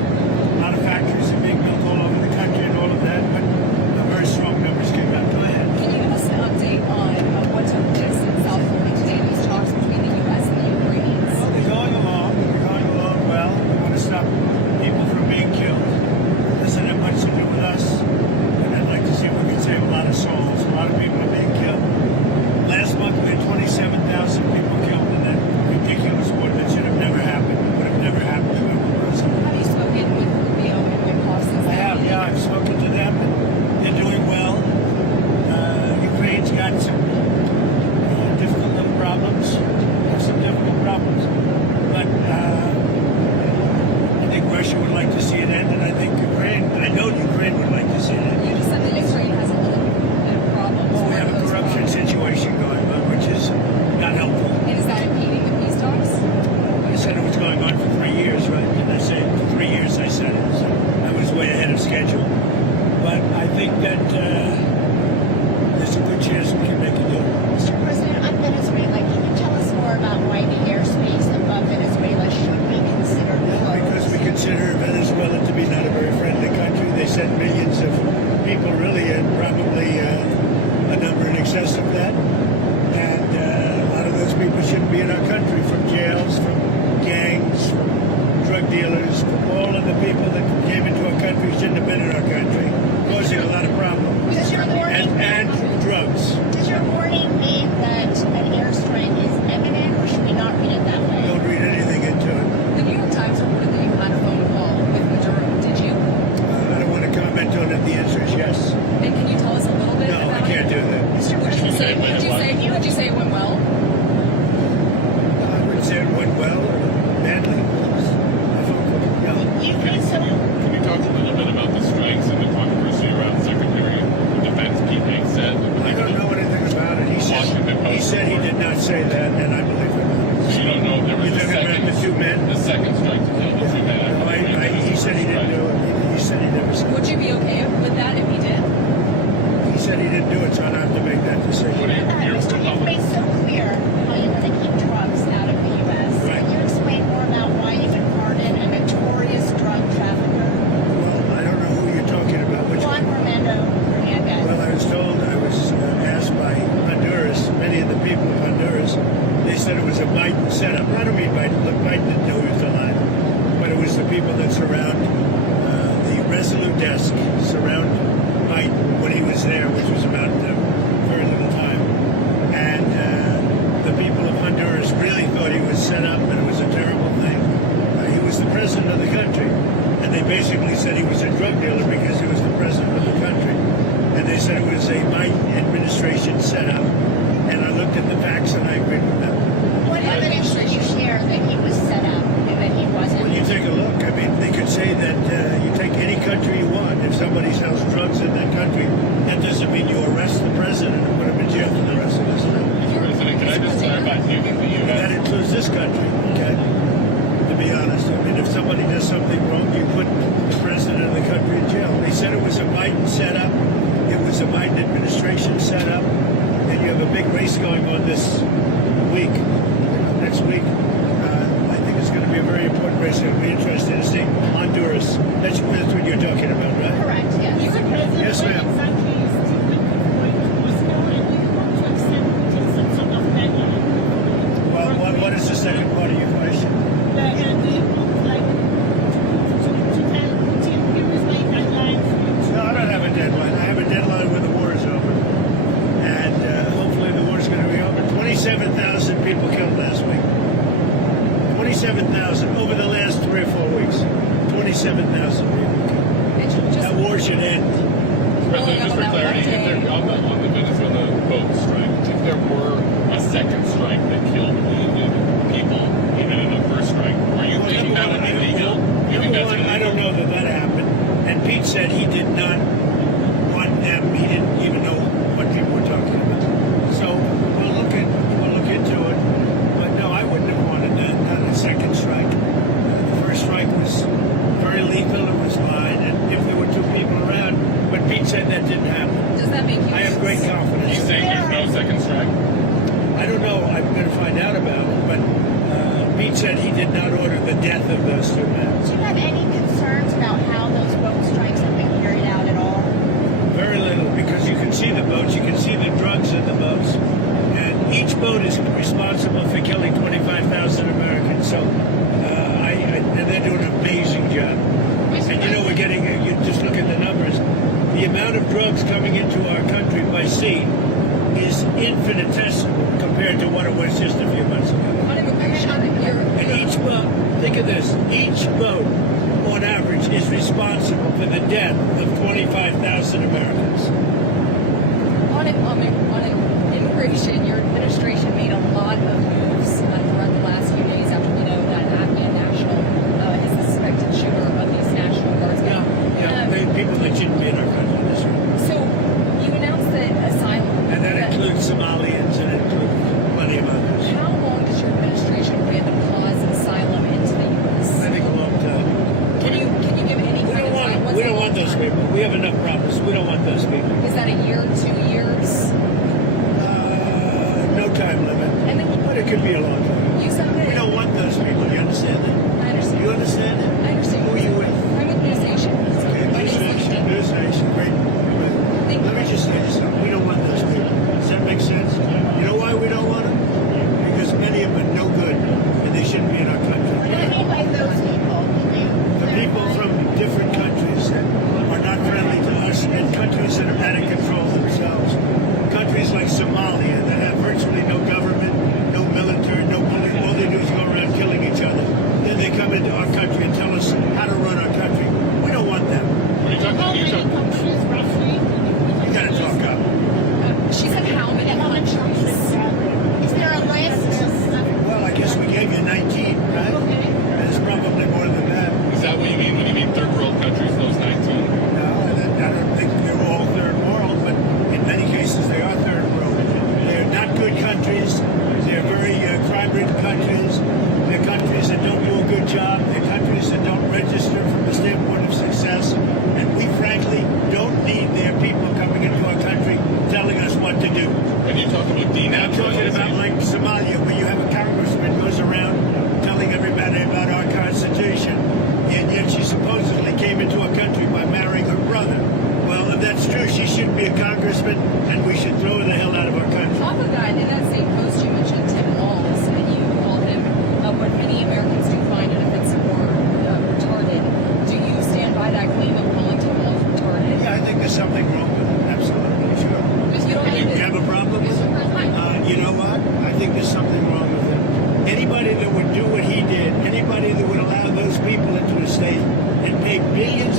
consider Venezuela to be not a very friendly country. They sent millions of people, really, and probably a number in excess of that. And a lot of those people shouldn't be in our country, from jails, from gangs, from drug dealers, from all of the people that came into our country shouldn't have been in our country, causing a lot of problems. Does your warning, And drugs. does your warning mean that an airstrike is imminent, or should we not read it that way? Don't read anything into it. The New York Times reported that you had a phone call with Maduro. Did you? I don't want to comment on it. The answer is yes. And can you tell us a little bit No, about I can't it? do that. Mr. Would you say? President, Would you say it went well? I wouldn't say it went well or badly. No. you think so? Can you talk a little bit about the strikes and the controversy around Secretary of Defense Pete Hegseth? I don't know anything about it. He said he did not say that, and I believe it. So you don't know if there was You're a talking about second, the two men? the second strike to kill the two men. He said he didn't do it. He said he never said Would it. you be okay with that if he did? He said he didn't do it, so I don't have to make that What decision. do you, Mr. You've made so clear how you want to keep drugs out of the U.S. Right. Can you explain more about why you would pardon a notorious drug trafficker, Well, I don't know who you're talking about. Which Juan one? Romando Hernandez? Well, I was told, I was asked by Honduras, many of the people of Honduras, they said it was a Biden setup. I don't mean Biden. Look, Biden didn't know he was alive. But it was the people that surround the Resolute desk, surround Biden when he was there, which was about very little time. And the people of Honduras really thought he was set up, and it was a terrible thing. He was the president of the country. And they basically said he was a drug dealer because he was the president of the country. And they said it was a Biden administration setup. And I looked at the facts and I agreed with them. What evidence did you share that he was set up and that he wasn't? Well, you take a look. I mean, they could say that you take any country you want. If somebody sells drugs in that country, that doesn't mean you arrest the president and put him in jail for the rest of his life. Mr. President, can I just clarify? Do you think the That U.S. includes this country, okay? To be honest, I mean, if somebody does something wrong, you put the president of the country in jail. They said it was a Biden setup. It was a Biden administration setup. And you have a big race going on this week, next week. I think it's going to be a very important race. It'll be interesting to see Honduras. That's what you're talking about, right? Correct, yes. Yes, ma'am. Well, what is the second part of your question? No, I don't have a deadline. I have a deadline when the war is over. And hopefully the war is going to be over. 27,000 people killed last week. 27,000 over the last 3 or 4 weeks. 27,000 people killed. That war should end. President, just for clarity, if there, on the Venezuela boat strike, if there were a second strike that killed wounded people, even in the first strike, are you thinking that would be legal? You think that's illegal? I don't know that happened. And Pete said he did not want them. He didn't even know what people were talking about. So we'll look into it. But no, I wouldn't have wanted that. Not a second strike. The first strike was very lethal. It was fine. And if there were 2 people around, but Pete said that didn't happen. Does that make you? I have great confidence. He's saying there's no second strike? I don't know. I'm going to find out about it. But Pete said he did not order the death of those 2 men. Do you have any concerns about how those boat strikes have been carried out at all? Very little, because you can see the boats, you can see the drugs in the boats, and each boat is responsible for killing 25,000 Americans. So, and they're doing an amazing job. And you know, we're getting, you just look at the numbers, the amount of drugs coming into our country by sea is infinitesimal compared to what it was just a few months ago. On immigration, And each boat, think of this, each boat on average is responsible for the death of 25,000 Americans. on immigration, your administration made a lot of moves throughout the last few days after we know that Afghan national is the suspected shooter of these National Guards. People that shouldn't be in our country. That's right. So you announced that Asylum. And that includes Somalians and it includes plenty of others. How long does your administration plan to pause Asylum into the U.S.? I think a long time. Can you give any kind of time? What's We a don't long want those time? people. We have enough problems. We don't want those people. Is that a year, 2 years? No time limit. And then But it could be a long time. you said that. We don't want those people. You understand that? I understand. You understand that? I understand. Who you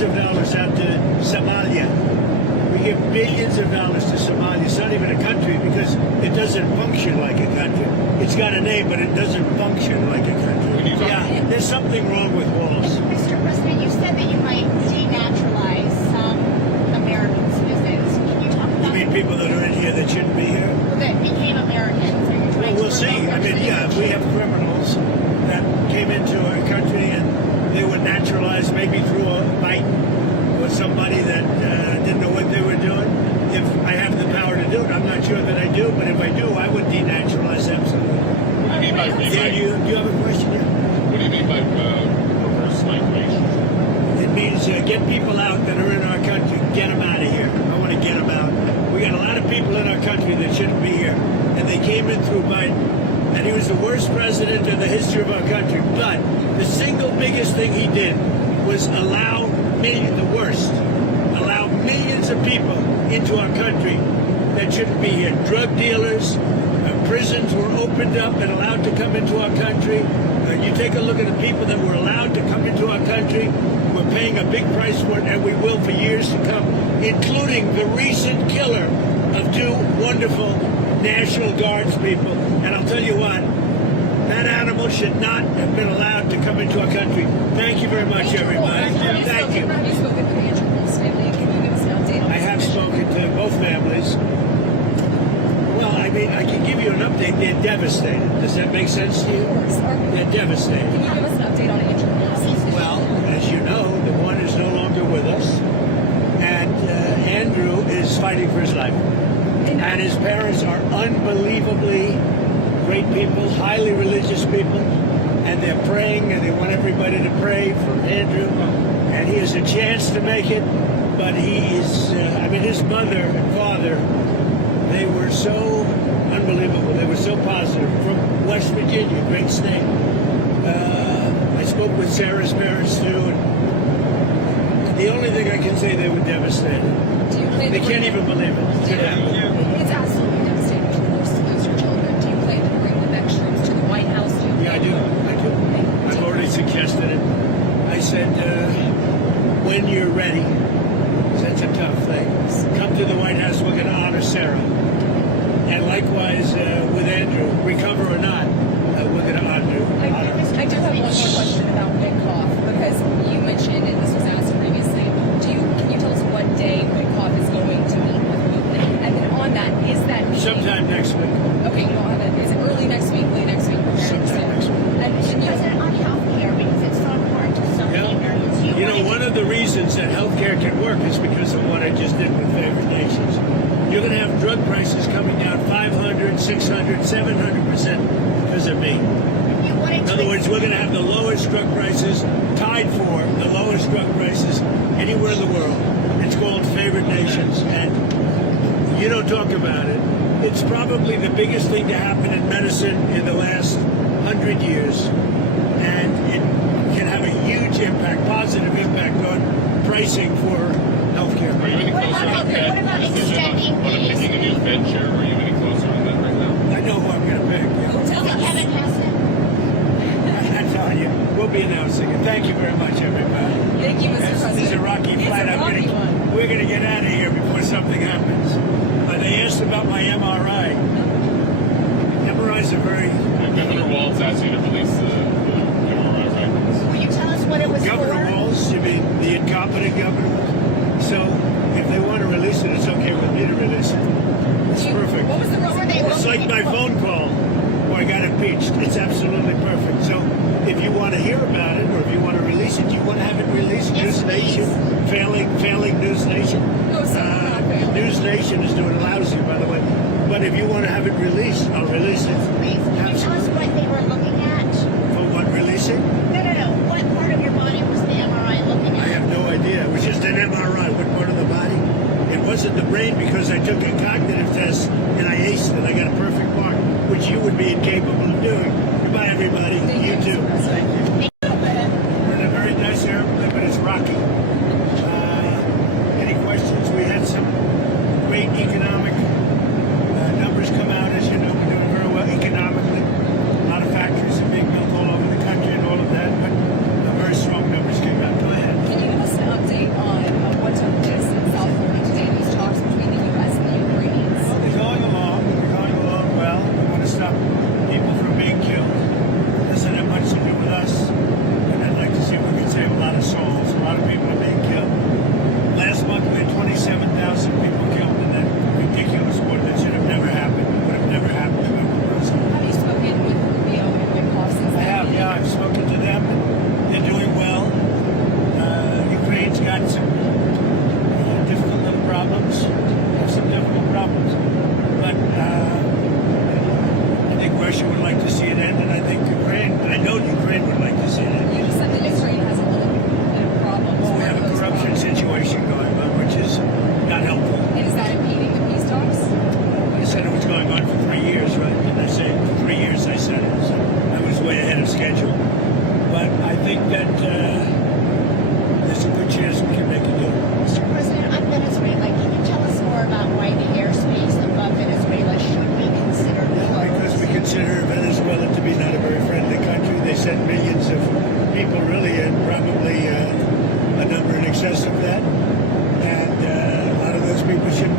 of dollars out to Somalia. We give billions of dollars to Somalia. It's not even a country because it doesn't function like a country. It's got a name, but it doesn't function like a country. Yeah, there's something wrong with walls. Mr. President, you said that you might denaturalize some American citizens. Can you talk You about mean people that are in here that shouldn't be here? that became Americans? Are you trying We'll to see. revoke I their mean, yeah, if we have criminals that came into our country and they were naturalized maybe through a fight or somebody that didn't know what they were doing. If I have the power to do it, I'm not sure that I do, but if I do, I would denaturalize absolutely. What do you mean by Yeah, do you have a question? Yeah. What do you mean by reverse migration? It means get people out that are in our country, get them out of here. I want to get them out. We got a lot of people in our country that shouldn't be here, and they came in through Biden, and he was the worst president in the history of our country. But the single biggest thing he did was allow millions of people into our country that shouldn't be here. Drug dealers, prisons were opened up and allowed to come into our country. You take a look at the people that were allowed to come into our country. We're paying a big price for it, and we will for years to come, including the recent killer of two wonderful National Guards people. And I'll tell you what, that animal should not have been allowed to come into our country. Thank you very much, everybody. Thank you. Have you spoken to the Andrew Wolf's family? Can you give us an update on I have spoken to both families. Well, I mean, I can give you an update. They're devastated. Does that make sense to you? They're devastated. Can you give us an update on Andrew Wolf's? Well, as you know, the one is no longer with us, and Andrew is fighting for his life. And his parents are unbelievably great people, highly religious people, and they're praying, and they want everybody to pray for Andrew. And he has a chance to make it, but he is, his mother and father, they were so unbelievable. They were so positive. From West Virginia, great state. I spoke with Sarah's parents, too, and the only thing I can say, they were devastated. Do you plan They to can't bring even believe it. It's absolutely devastating to force to lose your children. Do you plan to bring the next troops to the White House? Yeah, I do. I've already suggested it. I said, when you're ready, that's a tough thing. Come to the White House, we're going to honor Sarah. And likewise with Andrew, recover or not, we're going to honor you. I do have one more question about Witkoff, because you mentioned, and this was asked previously, can you tell us what day Witkoff is going to meet with Putin? And then on that, is that meeting... Sometime next week. Okay, you don't have it. Is it early next week, late next week? Sometime next week. And President, on health care, because it's so important to so many Americans. You know, one of the reasons that healthcare can work is because of what I just did with favored nations. You're going to have drug prices coming down 500, 600, 700% because of me. In other words, we're going to have the lowest drug prices, tied for the lowest drug prices anywhere in the world. It's called favored nations, and you don't talk about it. It's probably the biggest thing to happen in medicine in the last 100 years, and it can have a huge impact, positive impact on pricing for healthcare. Are you any closer on that? What about extending On picking a new Fed chair? Are you any closer on that right now? I know who I'm going to pick. Kevin Hegseth? I'm telling you, we'll be announcing it. Thank you very much, everybody. Thank you, Mr. President. This is a rocky flight. We're going to get out of here before something happens. They asked about my MRI. MRIs are very... Governor Walz asked you to release the MRI records. Will you tell us what it was Governor for? Walz, you mean the incompetent governor? So if they want to release it, it's okay with me to release it. It's perfect. What was the reason they were It's like my phone call where I got impeached. It's absolutely perfect. So if you want to hear about it, or if you want to release it, you want to have it released. Yes, News Nation, failing News Nation. No, sir, not failing. News Nation is doing lousy, by the way. But if you want to have it released, I'll release it. Please, can you tell us what they were looking at? For what, releasing? No. What part of your body was the MRI looking I at? have no idea. It was just an MRI. What part of the body? It wasn't the brain because I took a cognitive test and I aced it. I got a perfect mark, which you would be incapable of doing. Goodbye, everybody. Thank You too. Thank you. We're in a very nice airplane, but it's rocky. Any questions? We had some great economic numbers come out. As you know, we're doing very well economically. A lot of factories are being built all over the country and all of that, but very strong numbers came out. Go ahead. Can you give us an update on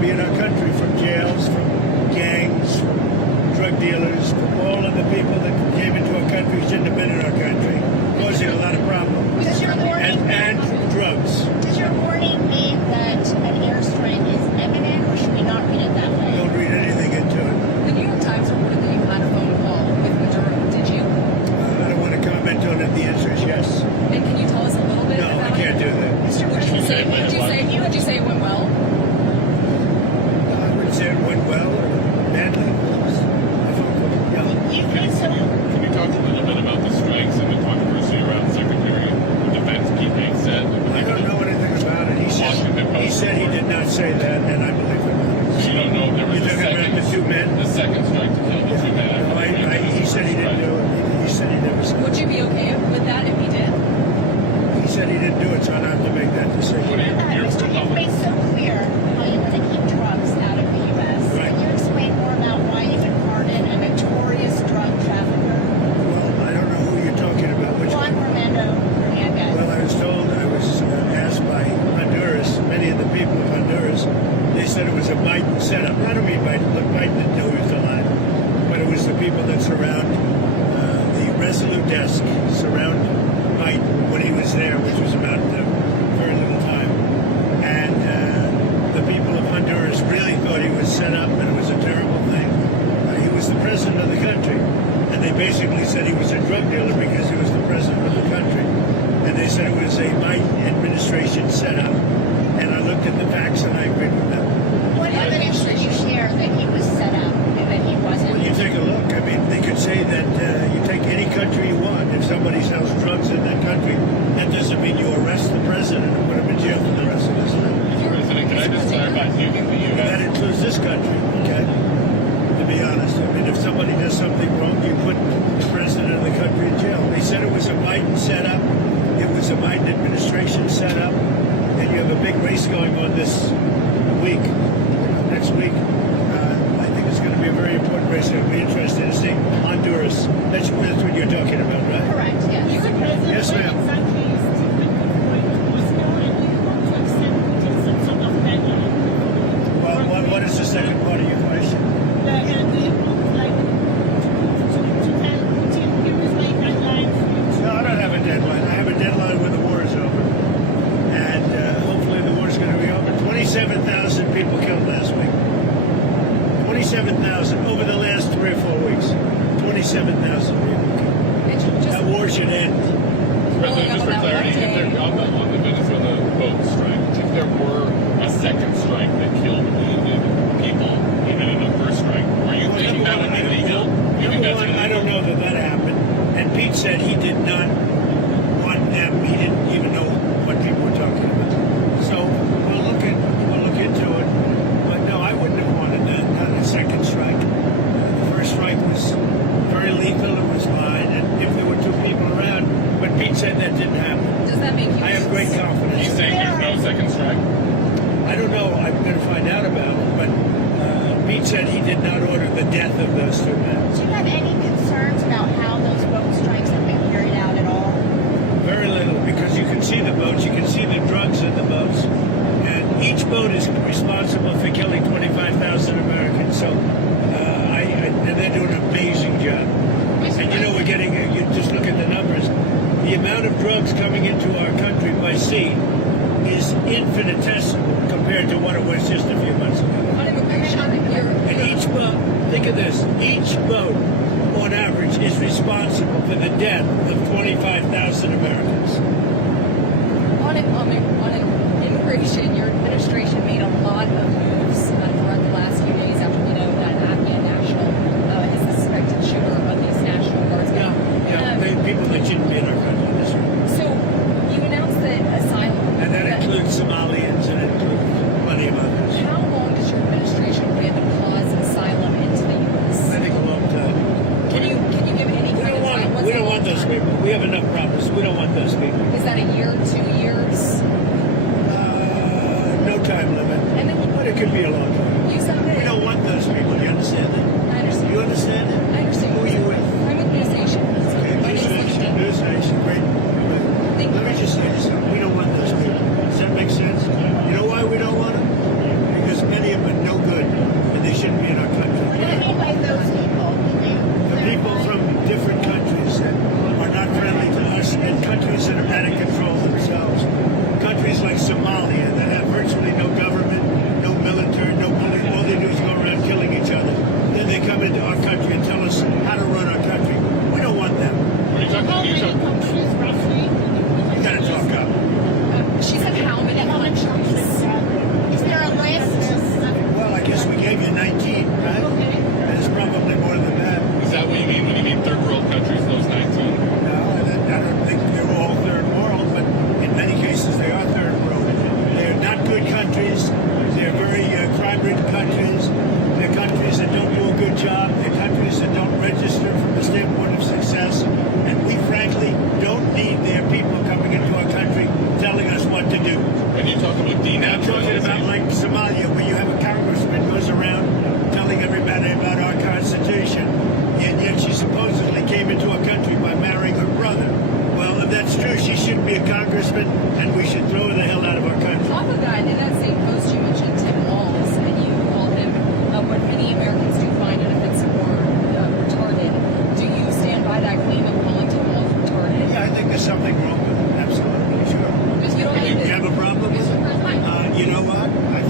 be in our country, from jails, from gangs, from drug dealers, from all of the people that came into our country shouldn't have been in our country, causing a lot of problems. Does your warning And drugs. Does your warning mean that an airstrike is imminent, or should we not read it that way? Don't read anything into it. The New York Times reported that you had a phone call with Maduro. Did you? I don't want to comment on it. The answer is yes. And can you tell us a little bit No, about I can't it? do that. What did you say? What did you say? Would you say it went well? I wouldn't say it went well or badly. Yeah. You think so? Can you talk a little bit about the strikes and the controversy around Secretary of Defense Pete Hegseth? I don't know anything about it. He said he did not say that, and I believe it. So you don't know if there was You're talking about the two men? the second strike to kill the two men. No, he said he didn't do it. He said he never said Would it. you be okay with that if he did? He said he didn't do it, so I don't have to make that What decision. do you, Mr. You've made so clear how you want to keep drugs out of the U.S. Right. Can you explain more about why you would pardon a notorious drug trafficker, Well, I don't know who you're talking about. Which Juan Romando Hernandez? Well, I was told, I was asked by Honduras, many of the people of Honduras, they said it was a Biden setup. I don't mean Biden, look, Biden didn't know he was alive, but it was the people that surround the Resolute desk, surround Biden when he was there, which was about very little time. And the people of Honduras really thought he was set up and it was a terrible thing. He was the president of the country. And they basically said he was a drug dealer because he was the president of the country. And they said it was a Biden administration setup. And I looked at the facts and I agreed with them. What evidence did you share that he was set up and that he wasn't? Well, you take a look. I mean, they could say that you take any country you want. If somebody sells drugs in that country, that doesn't mean you arrest the president and put him in jail for the rest of his life. President, can I just clarify? Do you think the That U.S. includes this country, okay? To be honest, I mean, if somebody does something wrong, you put the president of the country in jail. They said it was a Biden setup. It was a Biden administration setup. And you have a big race going on this week, next week. I think it's going to be a very important race. It'll be interesting to see Honduras. That's what you're talking about, right? Correct, yes. Yes, ma'am. Well, what is the second part of your question? No, I don't have a deadline. I have a deadline when the war is over. And hopefully the war is going to be over. 27,000 people killed last week. 27,000 over the last 3 or 4 weeks. 27,000 people killed. That war should end. President, just for clarity, if there, on the Venezuela boat strike, if there were a second strike that killed wounded people, even in the first strike, are you thinking that would be legal? You think Number that's one, illegal? I don't know that happened. And Pete said he did not want them. He didn't even know what people were talking about. So we'll look into it. But no, I wouldn't have wanted that. Not a second strike. The first strike was very lethal. It was fine. And if there were 2 people around, but Pete said that didn't happen. Does that make you? I have great Are confidence. you saying there's no second strike? I don't know. I'm going to find out about it. But Pete said he did not order the death of those 2 men. Do you have any concerns about how those boat strikes have been carried out at all? Very little, because you can see the boats, you can see the drugs in the boats, and each boat is responsible for killing 25,000 Americans. So, and they're doing an amazing job. And you know, we're getting, you just look at the numbers, the amount of drugs coming into our country by sea is infinitesimal compared to what it was just a few months ago. And each boat, think of this, each boat on average is responsible for the death of 25,000 Americans. On immigration, your administration made a lot of moves throughout the last few days after we know that Afghan national is the suspected shooter of these National Guardsmen. People that shouldn't be in our country. That's right. So you announced that Asylum. And that includes Somalians and it includes plenty of others. How long does your administration plan to pause Asylum into the U.S.? I think a long time. Can you give any kind of time? What's We a don't long want those time? people. We have enough problems. We don't want those people. Is that a year, 2 years? No time limit. And then But it could be a long time. you said that. We don't want those people. You understand that? I understand. You understand that? I understand. Who are you with? I'm with News Nation. Okay, My News name's Nation. News Nation. Great. Thank Let me you. just say this. We don't want those people. Does that make sense? You know why we don't want them? Because many of them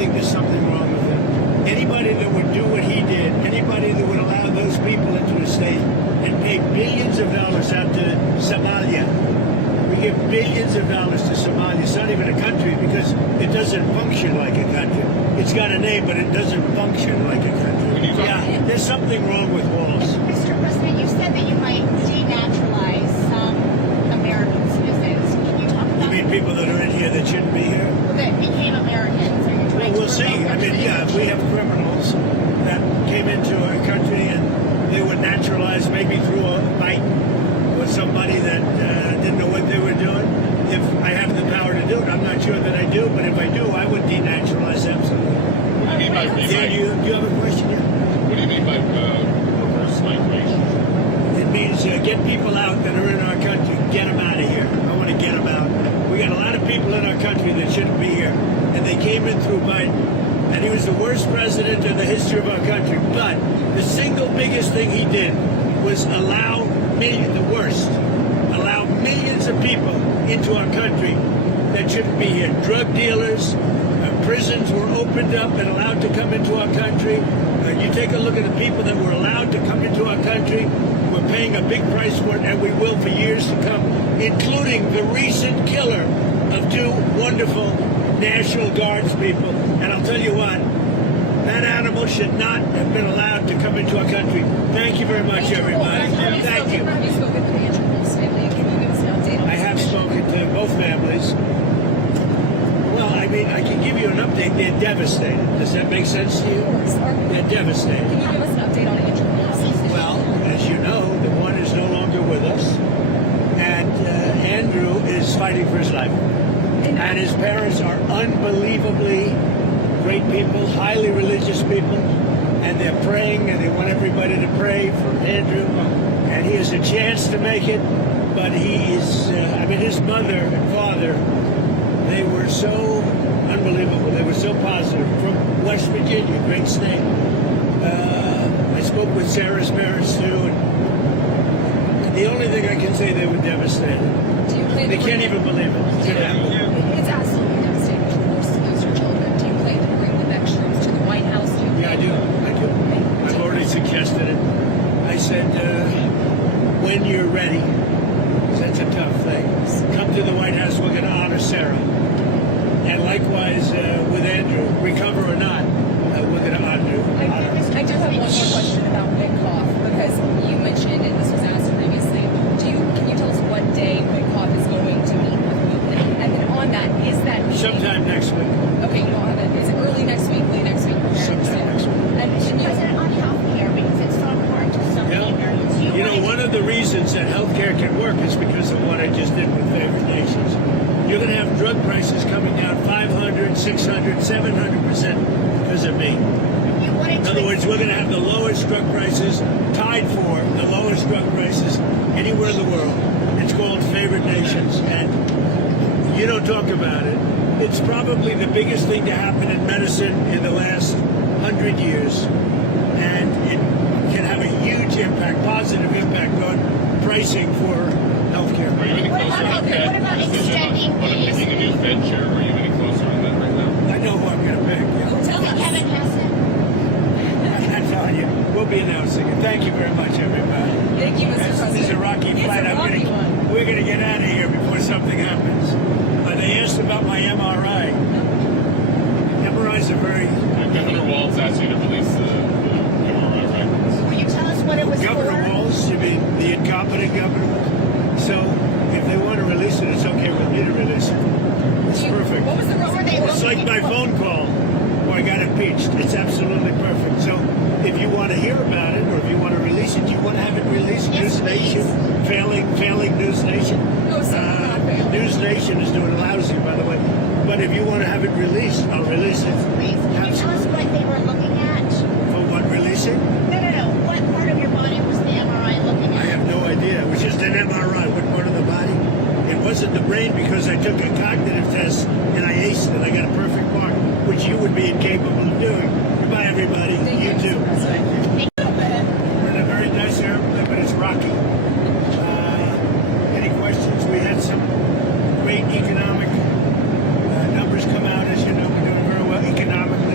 think there's something wrong with him. Anybody that would do what he did, anybody that would allow those people into a state and pay billions of dollars out to Somalia. We give billions of dollars to Somalia. It's not even a country because it doesn't function like a country. It's got a name, but it doesn't function like a country. Yeah, there's something wrong with walls. Mr. President, you said that you might denaturalize some American citizens. Can you talk You about mean people that are in here that shouldn't be here? that became Americans? Are you trying Well, we'll to see. revoke I their mean, yeah, we have criminals that came into our country and they were naturalized maybe through a fight with somebody that didn't know what they were doing. If I have the power to do it, I'm not sure that I do, but if I do, I would denaturalize absolutely. What do you mean by Yeah, do you have a question? Yeah? What do you mean by reverse migration? It means get people out that are in our country, get them out of here. I want to get them out. We got a lot of people in our country that shouldn't be here, and they came in through Biden, and he was the worst president in the history of our country. But the single biggest thing he did was allow millions of people into our country that shouldn't be here. Drug dealers, prisons were opened up and allowed to come into our country. You take a look at the people that were allowed to come into our country. We're paying a big price for it, and we will for years to come, including the recent killer of two wonderful National Guards people. And I'll tell you what, that animal should not have been allowed to come into our country. Thank you very much, everybody. Thank you. Have you spoken to the Andrew Wolf's family? Can you give us an update on I have spoken to both families. Well, I mean, I can give you an update. They're devastated. Does that make sense to you? They're devastated. Can you give us an update on Andrew Wolf's? Well, as you know, the one is no longer with us, and Andrew is fighting for his life. And his parents are unbelievably great people, highly religious people, and they're praying, and they want everybody to pray for Andrew. And he has a chance to make it, but he is, his mother and father, they were so unbelievable. They were so positive. From West Virginia, great state. I spoke with Sarah's parents, too, and the only thing I can say, they were devastated. They can't even believe it. It's absolutely devastating to lose your children. Do you plan to bring the next troops to the White House? Yeah, I do. I've already suggested it. I said, when you're ready, that's a tough thing. Come to the White House, we're going to honor Sarah. And likewise with Andrew, recover or not, we're going to honor. I do have one more question about Witkoff, because you mentioned, and this was asked previously, can you tell us what day Witkoff is going to meet with you? And then on that, is that meeting... Sometime next week. Okay, you don't have it. Is it early next week, late next week? Sometime next week. And President, on health care, because it's so important to so many Americans. You know, one of the reasons that healthcare can work is because of what I just did with favored nations. You're going to have drug prices coming down 500, 600, 700% because of me. In other words, we're going to have the lowest drug prices, tied for the lowest drug prices anywhere in the world. It's called favored nations, and you don't talk about it. It's probably the biggest thing to happen in medicine in the last 100 years, and it can have a huge impact, positive impact on pricing for healthcare. Are you any closer on what about extending on picking a new Fed chair? Are you any closer on that right now? I know who I'm going to pick. Tell me Kevin Hegseth. I'm telling you, we'll be announcing it. Thank you very much, everybody. Thank you, Mr. President. This is a rocky flight. We're going to get out of here before something happens. They asked about my MRI. MRIs are very... Governor Walz asked you to release the MRI records. Will you tell us what it was Governor for? Walz, you mean the incompetent governor? So if they want to release it, it's okay with me to release it. It's perfect. What was the What were they It's like my phone call where I got impeached. It's absolutely perfect. So if you want to hear about it, or if you want to release it, you want to have it released. Yes, News Nation, failing News Nation. No, sir, not failing. News Nation is doing lousy, by the way. But if you want to have it released, I'll release it. Please, can you tell us what they were looking at? For what, releasing? No. What part of your body was the MRI looking I at? have no idea. It was just an MRI. What part of the body? It wasn't the brain because I took a cognitive test and I aced it. I got a perfect mark, which you would be incapable of doing. Goodbye, everybody. Thank You too. Mr. President. We're in a very nice airplane, but it's rocky. Any questions? We had some great economic numbers come out. As you know, we're doing very well economically.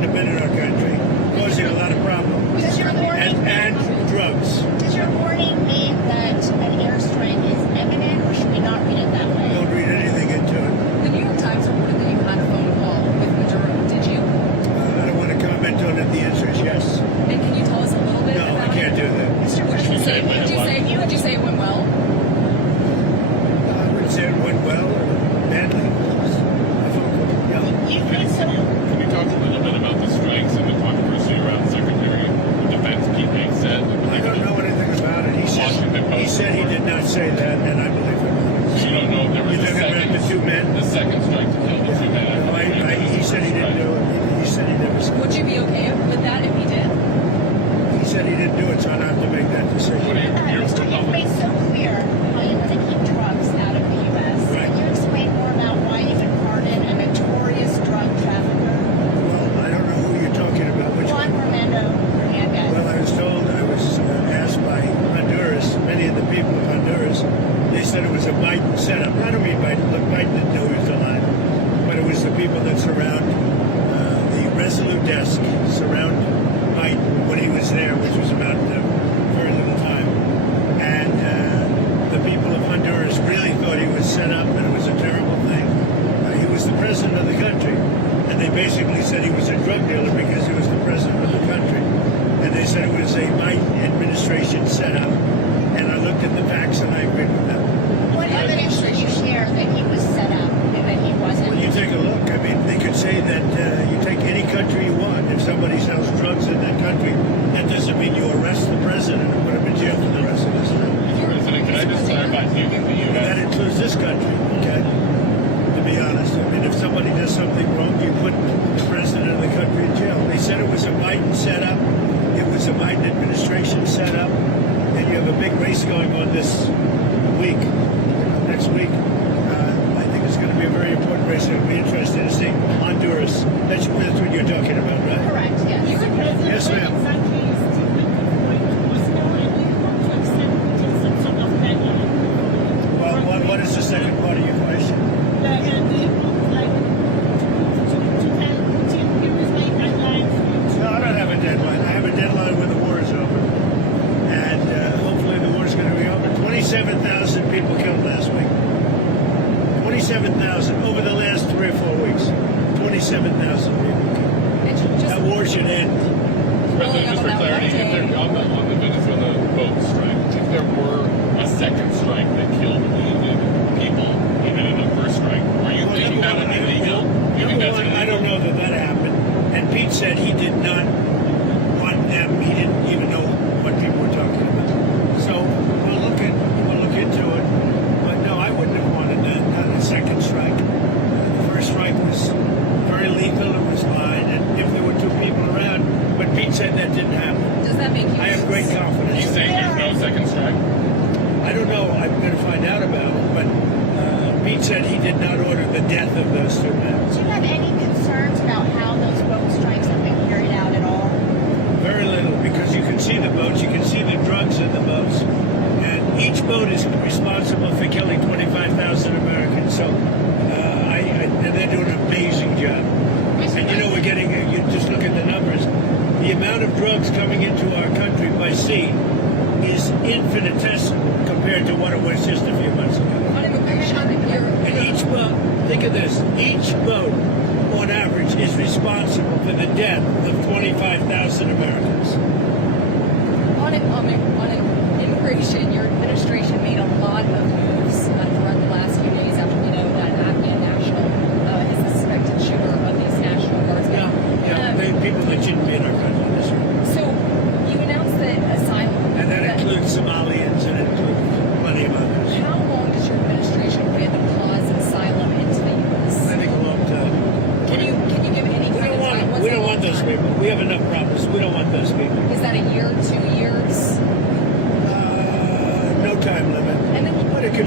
shouldn't have been in our country, causing a lot of problems. Does your warning And drugs. does your warning mean that an airstrike is imminent, or should we not read it that way? Don't read anything into it. The New York Times reported that you had a phone call with Maduro. Did you? I don't want to comment on it. The answer is yes. And can you tell us a little bit No, about I can't do that. Mr. Would you President, say? Would you say it went well? I wouldn't say it went well or badly. Yeah. you think so? Can you talk a little bit about the strikes and the controversy around Secretary of Defense Pete Hegseth? I don't know anything about it. He said he did not say that, and I believe him. So you don't know if there was You're a talking about second, the two men? the second strike to kill the two men. He said he didn't do it. He said he never said Would you be okay with that if he did? He said he didn't do it, so I don't have to make that decision. What do you, you're Mr. You've made so clear how you want to keep drugs out of the U.S. Right. Can you explain more about why you would pardon a notorious drug trafficker, Well, I don't know who you're talking about. Which Juan one? Fernando Hernandez? Well, I was told, I was asked by Honduras, many of the people of Honduras, they said it was a Biden setup. I don't mean Biden. Look, Biden didn't know he was alive. But it was the people that surround the Resolute desk, surround Biden when he was there, which was about very little time. And the people of Honduras really thought he was set up and it was a terrible thing. He was the president of the country. And they basically said he was a drug dealer because he was the president of the country. And they said it was a Biden administration setup. And I looked at the facts and I agreed with them. What evidence did you share that he was set up and that he wasn't? Well, you take a look. I mean, they could say that you take any country you want. If somebody sells drugs in that country, that doesn't mean you arrest the president and put him in jail for the rest of his life. Mr. President, can I just clarify? Do you think the That U.S. includes this country, okay? To be honest. I mean, if somebody does something wrong, you put the president of the country in jail. They said it was a Biden setup. It was a Biden administration setup. And you have a big race going on this week, next week. I think it's going to be a very important race. It'll be interesting to see Honduras. That's what you're talking about, right? Correct, yes. Yes, ma'am. Well, what is the second part of your question? No, I don't have a deadline. I have a deadline when the war is over. And hopefully the war is going to be over. 27,000 people killed last week. 27,000 over the last 3 or 4 weeks. 27,000 people killed. And That war should end. President, just for clarity, if there, on the Venezuela boat strike, if there were a second strike that killed wounded people, even in the first strike, are you thinking that would be legal? You think that's illegal? I don't know that happened. And Pete said he did not want them. He didn't even know what people were talking about. So we'll look into it. But no, I wouldn't have wanted a second strike. The first strike was very lethal. It was fine, and if there were 2 people around, but Pete said that didn't happen. does that make you? I have great confidence. He's saying there's no second strike? I don't know. I'm going to find out about it. But Pete said he did not order the death of those 2 men. Do you have any concerns about how those boat strikes have been carried out at all? Very little, because you can see the boats, you can see the drugs in the boats, and each boat is responsible for killing 25,000 Americans. So, and they're doing an amazing job. And you know, we're getting, you just look at the numbers, the amount of drugs coming into our country by sea is infinitesimal compared to what it was just a few months ago. On immigration, And each boat, think of this, each boat on average is responsible for the death of 25,000 Americans. on immigration, your administration made a lot of moves throughout the last few days after we know that Afghan national is the suspected shooter of these National Guardsmen. People that shouldn't be in our country. That's right. So you announced that Asylum. And that includes Somalians and it includes plenty of others. How long does your administration plan to pause Asylum into the U.S.? I think a long time. Can you give any kind of time? What's We a don't long want those time? people. We have enough problems. We don't want those people. Is that a year, 2 years? No time limit. And then But it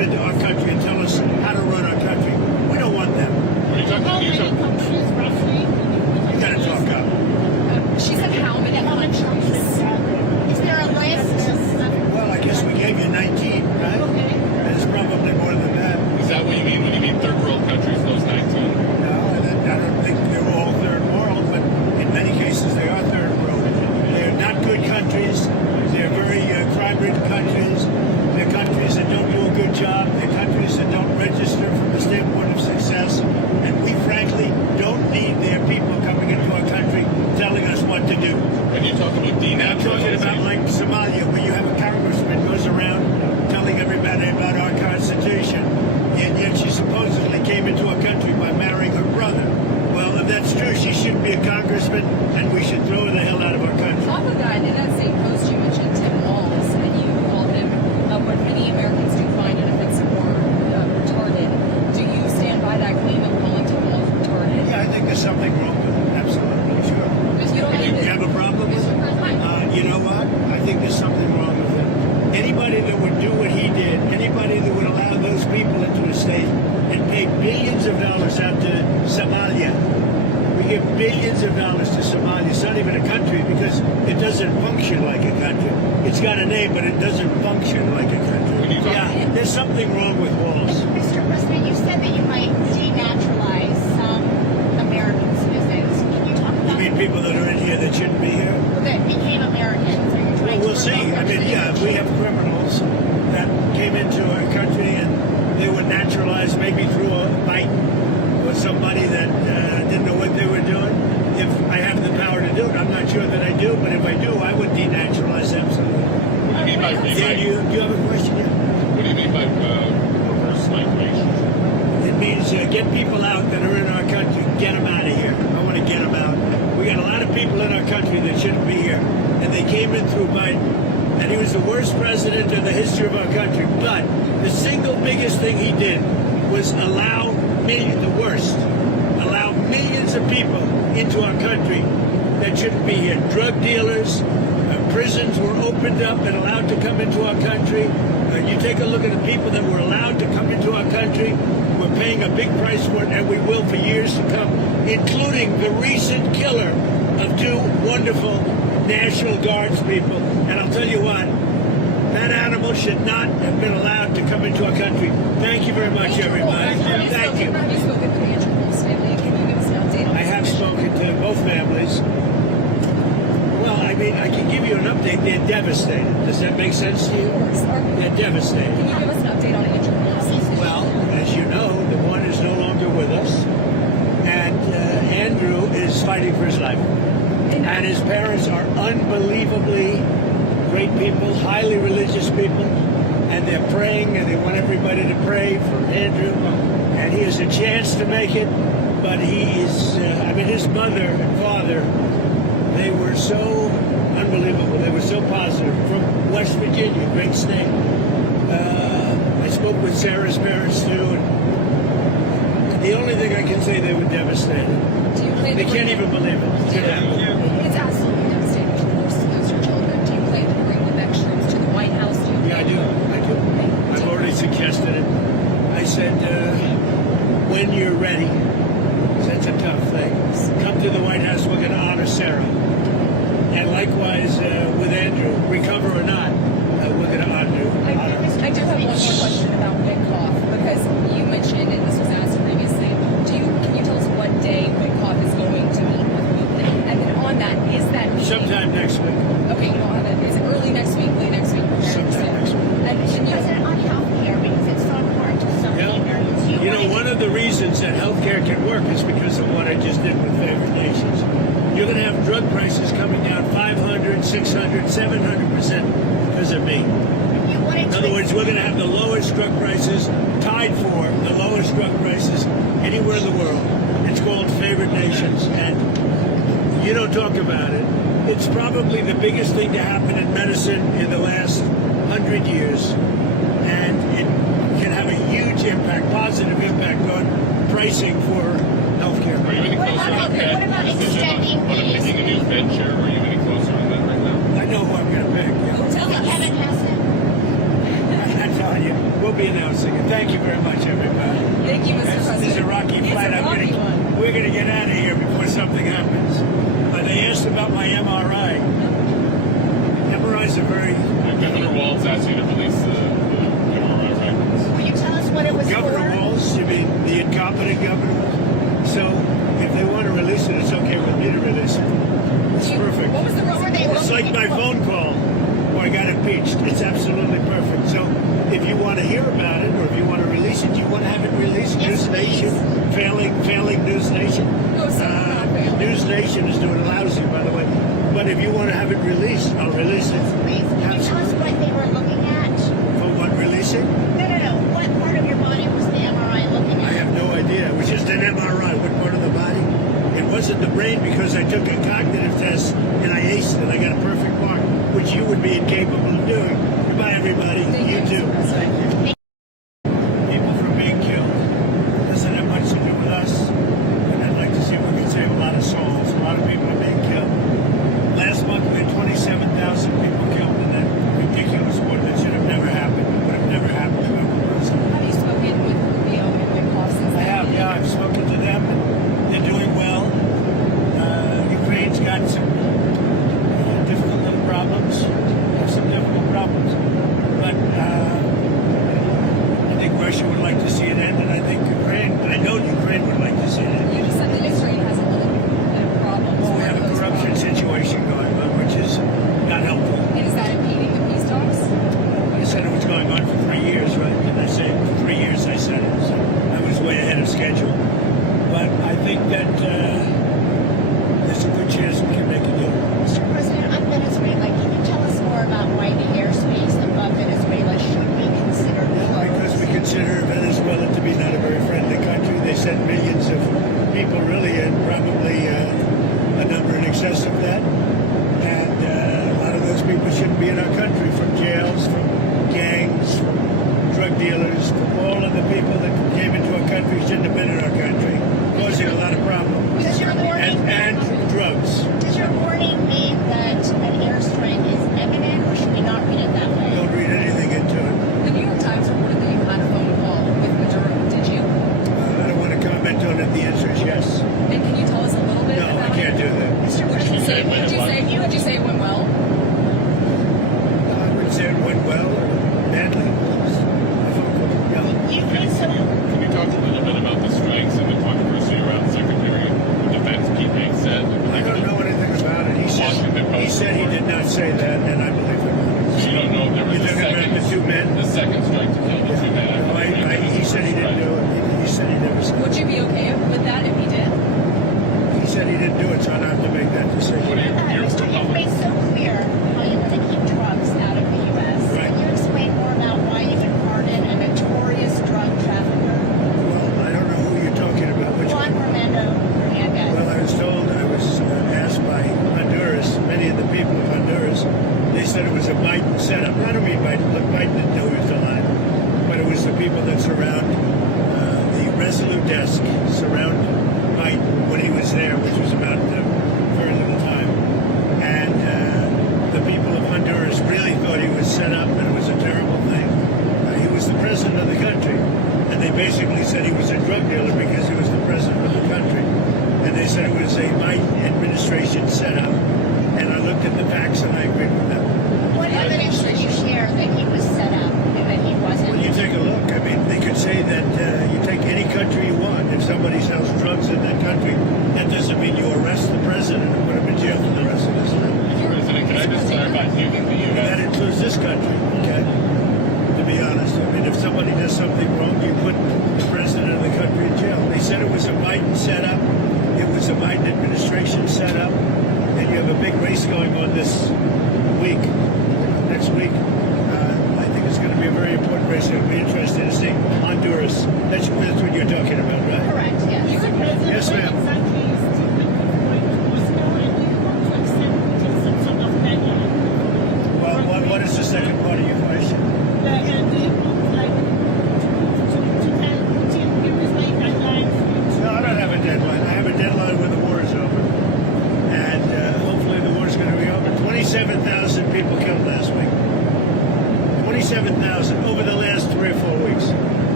into our country and tell us how to run our country. We don't want them. Are you talking? How many countries roughly? You got to talk up. She said how many countries? Is there a list? Well, I guess we gave you 19, right? Okay. There's probably more than that. Is that what you mean when you mean third world countries? Those 19. No, I don't think they're all third world, but in many cases they are third world. They're not good countries. They're very crime-ridden countries. They're countries that don't do a good job. They're countries that don't register from the standpoint of success. And we, frankly, don't need their people coming into our country telling us what to do. When you talk about I'm talking about denaturalization, like Somalia, where you have a congressman goes around telling everybody about our Constitution, and yet she supposedly came into our country by marrying her brother. Well, if that's true, she shouldn't be a congressman, and we should throw her the hell out of our country. Top of that, in that same post, you mentioned Tim Walz, and you called him what many Americans do find inoffensive or retarded. Do you stand by that claim of calling Tim Walz retarded? Yeah, I think there's something wrong with it. Absolutely, sure. Because you don't You think have a problem with it? You know what? I think there's something wrong with it. Anybody that would do what he did, anybody that would allow those people into a state and pay billions of dollars out to Somalia. We give billions of dollars to Somalia. It's not even a country because it doesn't function like a country. It's got a name, but it doesn't function like a country. Yeah, there's something wrong with Walls. Mr. President, you said that you might denaturalize some American citizens. Can you talk You about mean people that are in here that shouldn't be here? that became Americans? Are you Well, trying we'll to see. revoke I their mean, yeah, if we have criminals that came into our country and they were naturalized maybe through a fight or somebody that didn't know what they were doing. If I have the power to do it, I'm not sure that I do, but if I do, I would denaturalize absolutely. what do you mean by Yeah, you have a question? Yeah. what do you mean by reverse migration? It means get people out that are in our country, get them out of here. I want to get them out. We got a lot of people in our country that shouldn't be here, and they came in through Biden, and he was the worst president in the history of our country. But the single biggest thing he did was allow millions of people into our country that shouldn't be here. Drug dealers, prisons were opened up and allowed to come into our country. You take a look at the people that were allowed to come into our country. We're paying a big price for it, and we will for years to come, including the recent killer of two wonderful National Guards people. And I'll tell you what, that animal should not have been allowed to come into our country. Thank you very much, everybody. Thank you. Have you spoken to Andrew Wolf's family? Can you give us an update on I have spoken to both families. Well, I mean, I can give you an update. They're devastated. Does that make sense to you? They're devastated. Can you give us an update on Andrew Wolf's? Well, as you know, the one is no longer with us, and Andrew is fighting for his life. And his parents are unbelievably great people, highly religious people, and they're praying, and they want everybody to pray for Andrew. And he has a chance to make it, but he is, his mother and father, they were so unbelievable. They were so positive. From West Virginia, great state. I spoke with Sarah's parents, too, and the only thing I can say, they were devastated. Do you plan They to can't bring- even believe it. It's absolutely devastating to lose your children. Do you plan to bring the next troops to the White House? Yeah, I do. I've already suggested it. I said, when you're ready, 'cause that's a tough thing, come to the White House, we're going to honor Sarah. And likewise with Andrew, recover or not, we're going to honor him. I do have one more question about Witkoff, because you mentioned, and this was asked previously, can you tell us what day Witkoff is going to meet with Putin? And then on that, is that meeting... Sometime next week. Okay, you don't have it. Is it early next week, late next week? Sometime next week. And can you... President, on health care, because it's so important to so many Americans. You know, one of the reasons that healthcare can work is because of what I just did with favored nations. You're going to have drug prices coming down 500, 600, 700% because of me. In other words, we're going to have the lowest drug prices, tied for the lowest drug prices anywhere in the world. It's called favored nations, and you don't talk about it. It's probably the biggest thing to happen in medicine in the last 100 years, and it can have a huge impact, positive impact on pricing for healthcare. Are you any What closer about- on that what about decision extending on picking a new Fed chair? Are you any closer on that right now? I know who I'm going to pick. Tell us. Kevin Hegseth. I'm telling you, we'll be announcing. blessing. And thank you very much, everybody. Thank you, Mr. President. This is a rocky It's flight. a rocky one. We're going to get out of here before something happens. They asked about my MRI. MRIs are very... Governor Walz asked you to release the MRI records. Will you tell us what it was Governor for? Walz, you mean the incompetent governor? So if they want to release it, it's okay with me to release it. It's perfect. What was the reason they were It's like my phone call where I got impeached. It's absolutely perfect. So if you want to hear about it or if you want to release it, do you want to have it released? Yes, News Nation, failing News Nation. No, sir, not failing. News Nation is doing lousy, by the way. But if you want to have it released, I'll release it. Please, can you tell us what they were looking at? For what, releasing? No. What part of your body was the MRI looking I at? have no idea. It was just an MRI. What part of the body? It wasn't the brain because I took a cognitive test and I aced it. I got a perfect mark, which you would be incapable of doing. Goodbye, everybody. Thank You you, too. Mr. President. People from being killed doesn't have much to do with us. And I'd like to see if we can save a lot of souls. A lot of people are being killed. Last month we had 27,000 people killed in that ridiculous war that should have never happened. It would have never happened to whoever was. Have you spoken with Rubio and Wyckoff since I have, yeah. I've spoken to them. They're doing well. Ukraine's got some difficult little problems. Some difficult problems. But I think Russia would like to see it end, and I think Ukraine, I know Ukraine would like to see it end. You just said that Israel has a little bit of problems. Well, we What have are a those corruption problems? situation going on, which is not helpful. And is that impeding the peace talks? I said it was going on for 3 years, right? Didn't I say 3 years? I said it. So I was way ahead of schedule. But I think that there's a good chance we can make a deal. Mr. President, on Venezuela, can you tell us more about why the airspace above Venezuela should be considered closed? Because we consider Venezuela to be not a very friendly country. They send millions of people, really, and probably a number in excess of that. And a lot of those people shouldn't be in our country, from jails, from gangs, from drug dealers, from all of the people that came into our country shouldn't have been in our country, causing a lot of problems. Does your warning, And drugs. does your warning mean that an airstrike is imminent, or should we not read it that way? Don't read anything into it. The New York Times reported that you had a phone call with Maduro. Did you? I don't want to comment on it. The answer is yes. And can you tell us a little bit No, about I can't do that. Mr. Would you President, say, would you say it went well? I would say it went well or badly. Yeah. you think so? Can you talk a little bit about the strikes and the controversy around Secretary of Defense Pete Hegseth? I don't know anything about it. He said he did not say that, and I believe him. So you don't know if there was You're a talking about the two men? the second strike to kill the two men. He said he didn't do it. He said he never said Would you be okay with that if he did? He said he didn't do it, so I don't have to make that decision. What are your Mr. You've made so clear how you want to keep drugs out of the U.S. Right. Can you explain more about why you would pardon a notorious drug trafficker, Well, I don't know who you're talking about. Which Juan one? Romando Hernandez? Well, I was told, I was asked by Honduras, many of the people of Honduras, they said it was a Biden setup. I don't mean Biden. Look, Biden didn't know he was alive. But it was the people that surround the Resolute desk, surround Biden when he was there, which was about very little time. And the people of Honduras really thought he was set up and it was a terrible thing. He was the president of the country. And they basically said he was a drug dealer because he was the president of the country. And they said it was a Biden administration setup. And I looked at the facts and I agreed with them. What evidence did you share that he was set up and that he wasn't? Well, you take a look. I mean, they could say that you take any country you want. If somebody sells drugs in that country, that doesn't mean you arrest the president and put him in jail for the rest of his life. President, can I just clarify, do you think the That U.S. includes this country, okay? To be honest, I mean, if somebody does something wrong, you put the president of the country in jail. They said it was a Biden setup. It was a Biden administration setup. And you have a big race going on this week, next week. I think it's going to be a very important race. It'll be interesting to see Honduras. That's what you're talking about, right? Correct, yes. Yes, ma'am. Well, what is the second part of your question? No, I don't have a deadline. I have a deadline when the war is over. And hopefully the war is going to be over. 27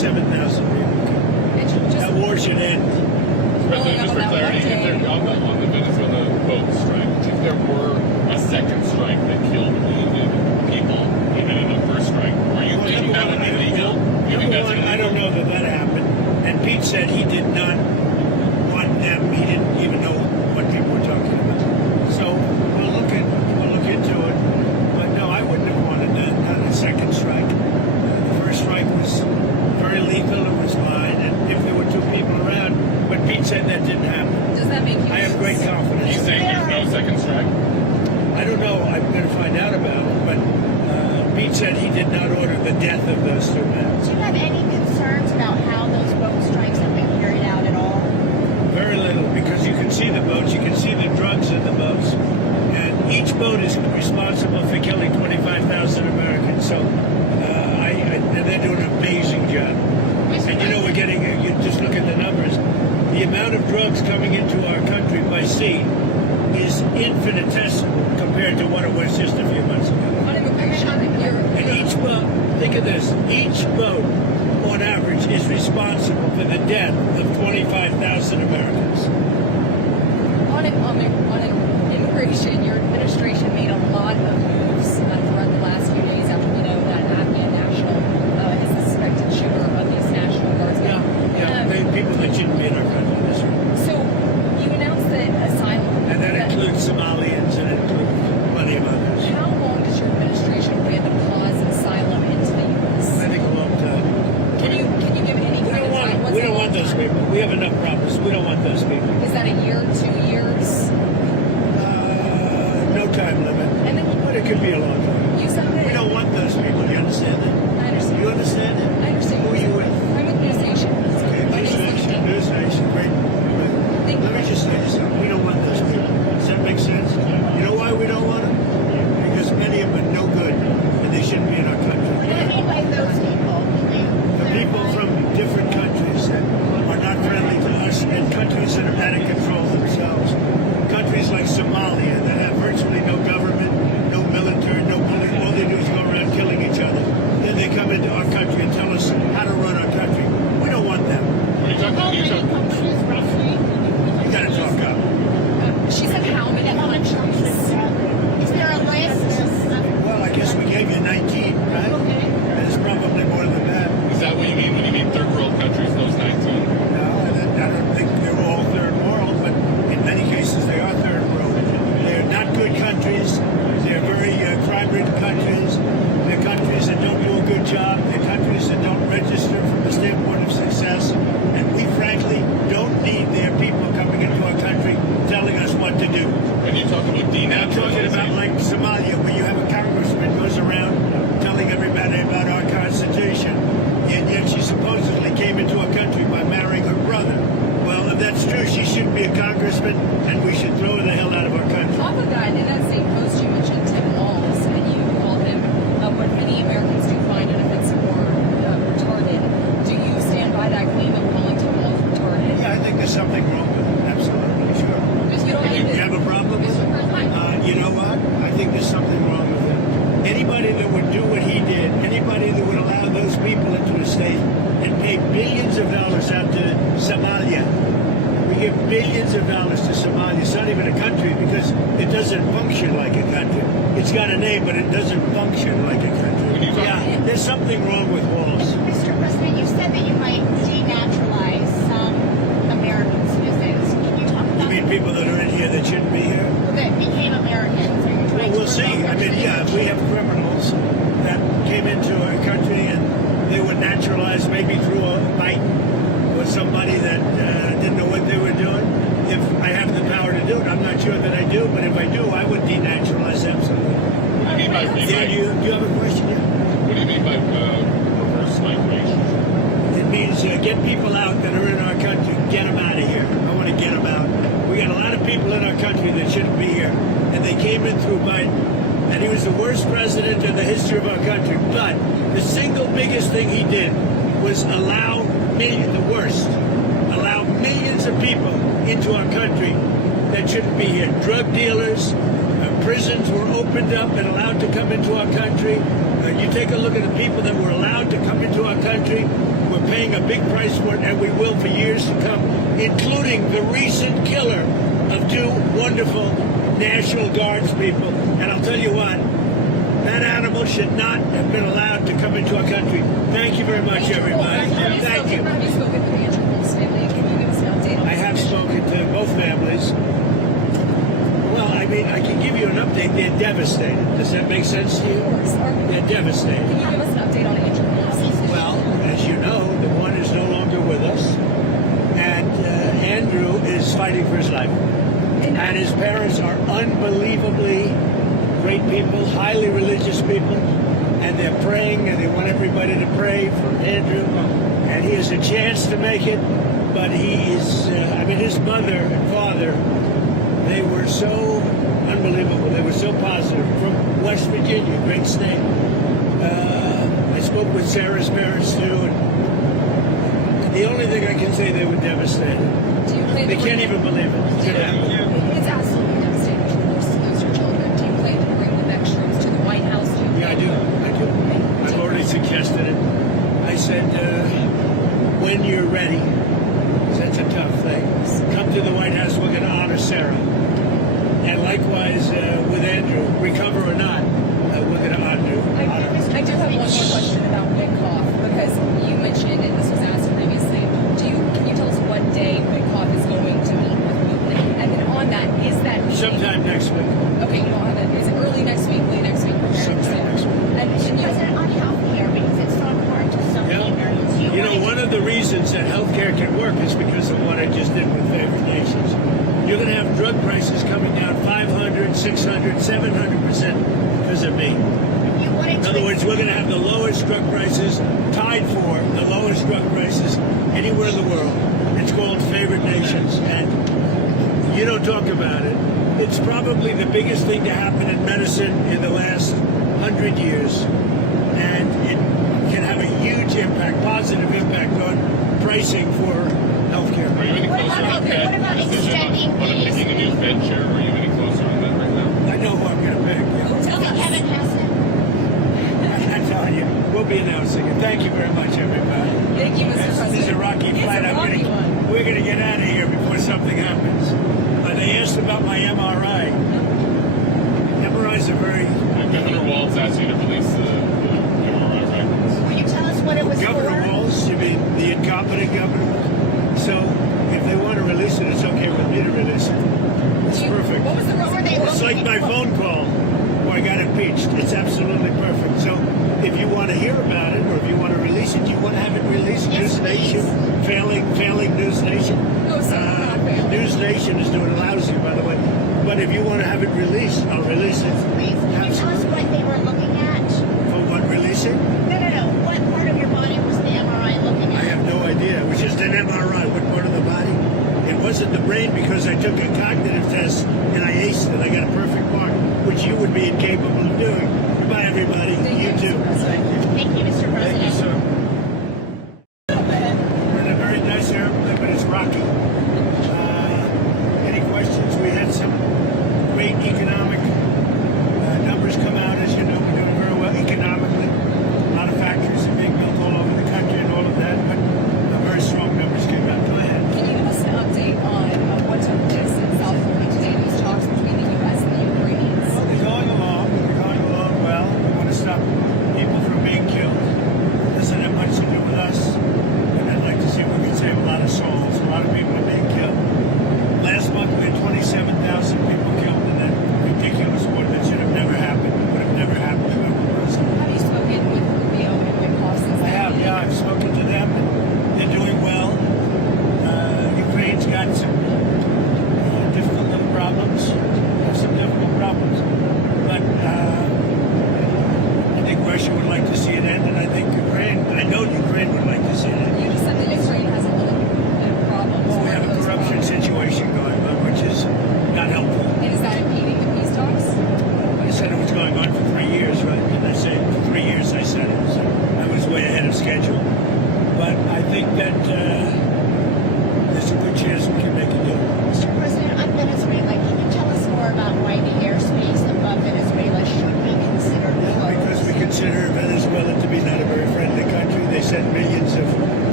7,000 people. That war should end. President, just for clarity, if there, on the Venezuela boat strike, if there were a second strike that killed wounded people, even in the first strike, are you thinking that would be legal? You think that's illegal? I don't know that happened. And Pete said he did not want them. He didn't even know what people were talking about. So we'll look into it. But no, I wouldn't have wanted a second strike. The first strike was very lethal. It was fine. And if there were two people around, but Pete said that didn't happen. Does that make you? I have great confidence. He's saying there's no second strike? I don't know. I'm going to find out about it. But Pete said he did not order the death of those two men. Do you have any concerns about how those boat strikes have been carried out at all? Very little, because you can see the boats, you can see the drugs in the boats, and each boat is responsible for killing 25,000 Americans. So, and they're doing an amazing job. And you know, you just look at the numbers. The amount of drugs coming into our country by sea is infinitesimal compared to what it was just a few months ago. On immigration, And each boat, think of this, each boat on average is responsible for the death of 25,000 Americans. on immigration, your administration made a lot of moves throughout the last few days after we know that Afghan national is the suspected shooter of these National Guardsmen. People that shouldn't be in our country. That's right. So you announced that Asylum, And that includes Somalians and it includes plenty of others. how long does your administration plan to pause Asylum into the U.S.? I think a long time. Can you give any kind of time? What's We a don't long want those time? people. We have enough problems. We don't want those people. Is that a year, 2 years? No time limit. And then But it could be a long time. you said that. We don't want those people. Do you understand that? I understand. You understand that? I understand. Who are you with? I'm with News Nation. Okay, News Nation. News Nation. Great. Thank Let me you. just say this. We don't want those people. Does that make sense? You know why we don't want them? Because many of them are no good and they shouldn't be in our What do you country. mean by those people? The people from different countries that are not friendly to us and countries that are out of control themselves. Countries like Somalia that have virtually no government, no military, no police. All they do is go around killing each other. Then they come into our country and tell us how to run our country. We don't want them. Are you talking? How many countries roughly? You gotta talk up. She said how many countries? Is there a list? Well, I guess we gave you 19, right? Okay. There's probably more than that. Is that what you mean when you mean third world countries, those 19? No, I don't think they're all third world, but in many cases they are third world. They're not good countries. They're very crime-ridden countries. They're countries that don't do a good job. They're countries that don't register from the standpoint of success. And we, frankly, don't need their people coming into our country telling us what to do. When you talk about I'm talking about denaturalization, like Somalia, where you have a congressman goes around telling everybody about our Constitution, and yet she supposedly came into our country by marrying her brother. Well, if that's true, she shouldn't be a congressman, and we should throw her the hell out of our country. Off of that, in that same post, you mentioned Tim Walz, and you called him what many Americans do find inoffensive or retarded. Do you stand by that claim of calling Tim Walz retarded? Yeah, I think there's something wrong with it. Absolutely, sure. Because you don't You even. have a problem with it? You know what? I think there's something wrong with it. Anybody that would do what he did, anybody that would allow those people into a state and pay billions of dollars out to Somalia. We give billions of dollars to Somalia. It's not even a country because it doesn't function like a country. It's got a name, but it doesn't function like a country. Yeah, there's something wrong with walls. Mr. President, you said that you might denaturalize some American citizens. Can you talk You about mean people that are in here that shouldn't be here? that became Americans? Are you Well, trying to we'll see. revoke I their mean, yeah, we have criminals that came into our country and they were naturalized maybe through a fight with somebody that didn't know what they were doing. If I have the power to do it, I'm not sure that I do, but if I do, I would denaturalize absolutely. what do you mean by Yeah, do you have a question? Yeah. what do you mean by reverse migration? It means get people out that are in our country, get them out of here. I want to get them out. We got a lot of people in our country that shouldn't be here, and they came in through Biden, and he was the worst president in the history of our country. But the single biggest thing he did was allow millions of people into our country that shouldn't be here. Drug dealers, prisons were opened up and allowed to come into our country. You take a look at the people that were allowed to come into our country were paying a big price for it, and we will for years to come, including the recent killer of two wonderful National Guards people. And I'll tell you what, that animal should not have been allowed to come into our country. Thank you very much, everybody. Thank you. Have you spoken to the Andrew Wolf's family? Can you give us an update on I have spoken to both families. Well, I mean, I can give you an update. They're devastated. Does that make sense to you? Of course. They're devastated. Can you give us an update on Andrew Wolf's? Well, as you know, the one is no longer with us, and Andrew is fighting for his life. And his parents are unbelievably great people, highly religious people, and they're praying, and they want everybody to pray for Andrew. And he has a chance to make it, but he is, I mean, his mother and father, they were so unbelievable. They were so positive. From West Virginia, great state. I spoke with Sarah's parents, too, and the only thing I can say, they were devastated. Do you plan They to can't bring even believe it. It's gonna happen. It's absolutely devastating, of course, to lose your children. Do you plan to bring them extras to the White House? Yeah, I do. I've already suggested it. I said, when you're ready, 'cause that's a tough thing, come to the White House, we're going to honor Sarah. And likewise with Andrew, recover or not, we're going to honor him. I do have one more question about Witkoff, because you mentioned, and this was asked previously, can you tell us what day Witkoff is going to meet with Putin? And then on that, is that meeting... Sometime next week. Okay, you don't have it. Is it early next week, late next week? Sometime next week. And you... President, on health care, because it's so important to so many Americans. You know, one of the reasons that healthcare can work is because of what I just did with favored nations. You're going to have drug prices coming down 500, 600, 700% because of me. In other words, we're going to have the lowest drug prices, tied for the lowest drug prices anywhere in the world. It's called favored nations, and you don't talk about it. It's probably the biggest thing to happen in medicine in the last 100 years, and it can have a huge impact, positive impact on pricing for healthcare. Are you any closer on that what about decision extending on these? picking a new Fed chair? Are you any closer on that right now? I know who I'm going to pick. Kevin Hegseth. I'm telling you, we'll be announcing it. Thank you very much, everybody. Thank you, Mr. President. This is a rocky It's a flight. rocky one. We're going to get out of here before something happens. They asked about my MRI. MRIs are very... Governor Walz asked you to release the MRI records. Will you tell us what it was Governor for? Walz, you mean the incompetent governor? So if they want to release it, it's okay with me to release it. It's perfect. What was the reason they were It's like my phone call where I got impeached. It's absolutely perfect. So if you want to hear about it, or if you want to release it, you want to have it released. Yes, News Nation, failing News Nation. No, sir, not failing. News Nation is doing lousy, by the way. But if you want to have it released, I'll release it. Please, can you tell us what they were looking at? For what, releasing? No. What part of your body was the MRI looking I at? have no idea. It was just an MRI. What part of the body? It wasn't the brain because I took a cognitive test and I aced it. I got a perfect mark, which you would be incapable of doing. Goodbye, everybody. You too. Thank you, Mr. President. Thank you, sir. We're in a very nice airplane, but it's rocky. Any questions? We had some great economic numbers come out. As you know, we're doing very well economically. A lot of factories are being built all over the country and all of that, but very strong numbers came out. Go ahead. Can you give us an update on what took place in South Korea today, these talks between the U.S. and the Ukrainians? Well, they're going along. They're going along well. We want to stop people from being killed. It doesn't have much to do with us. And I'd like to see if we can save a lot of souls. A lot of people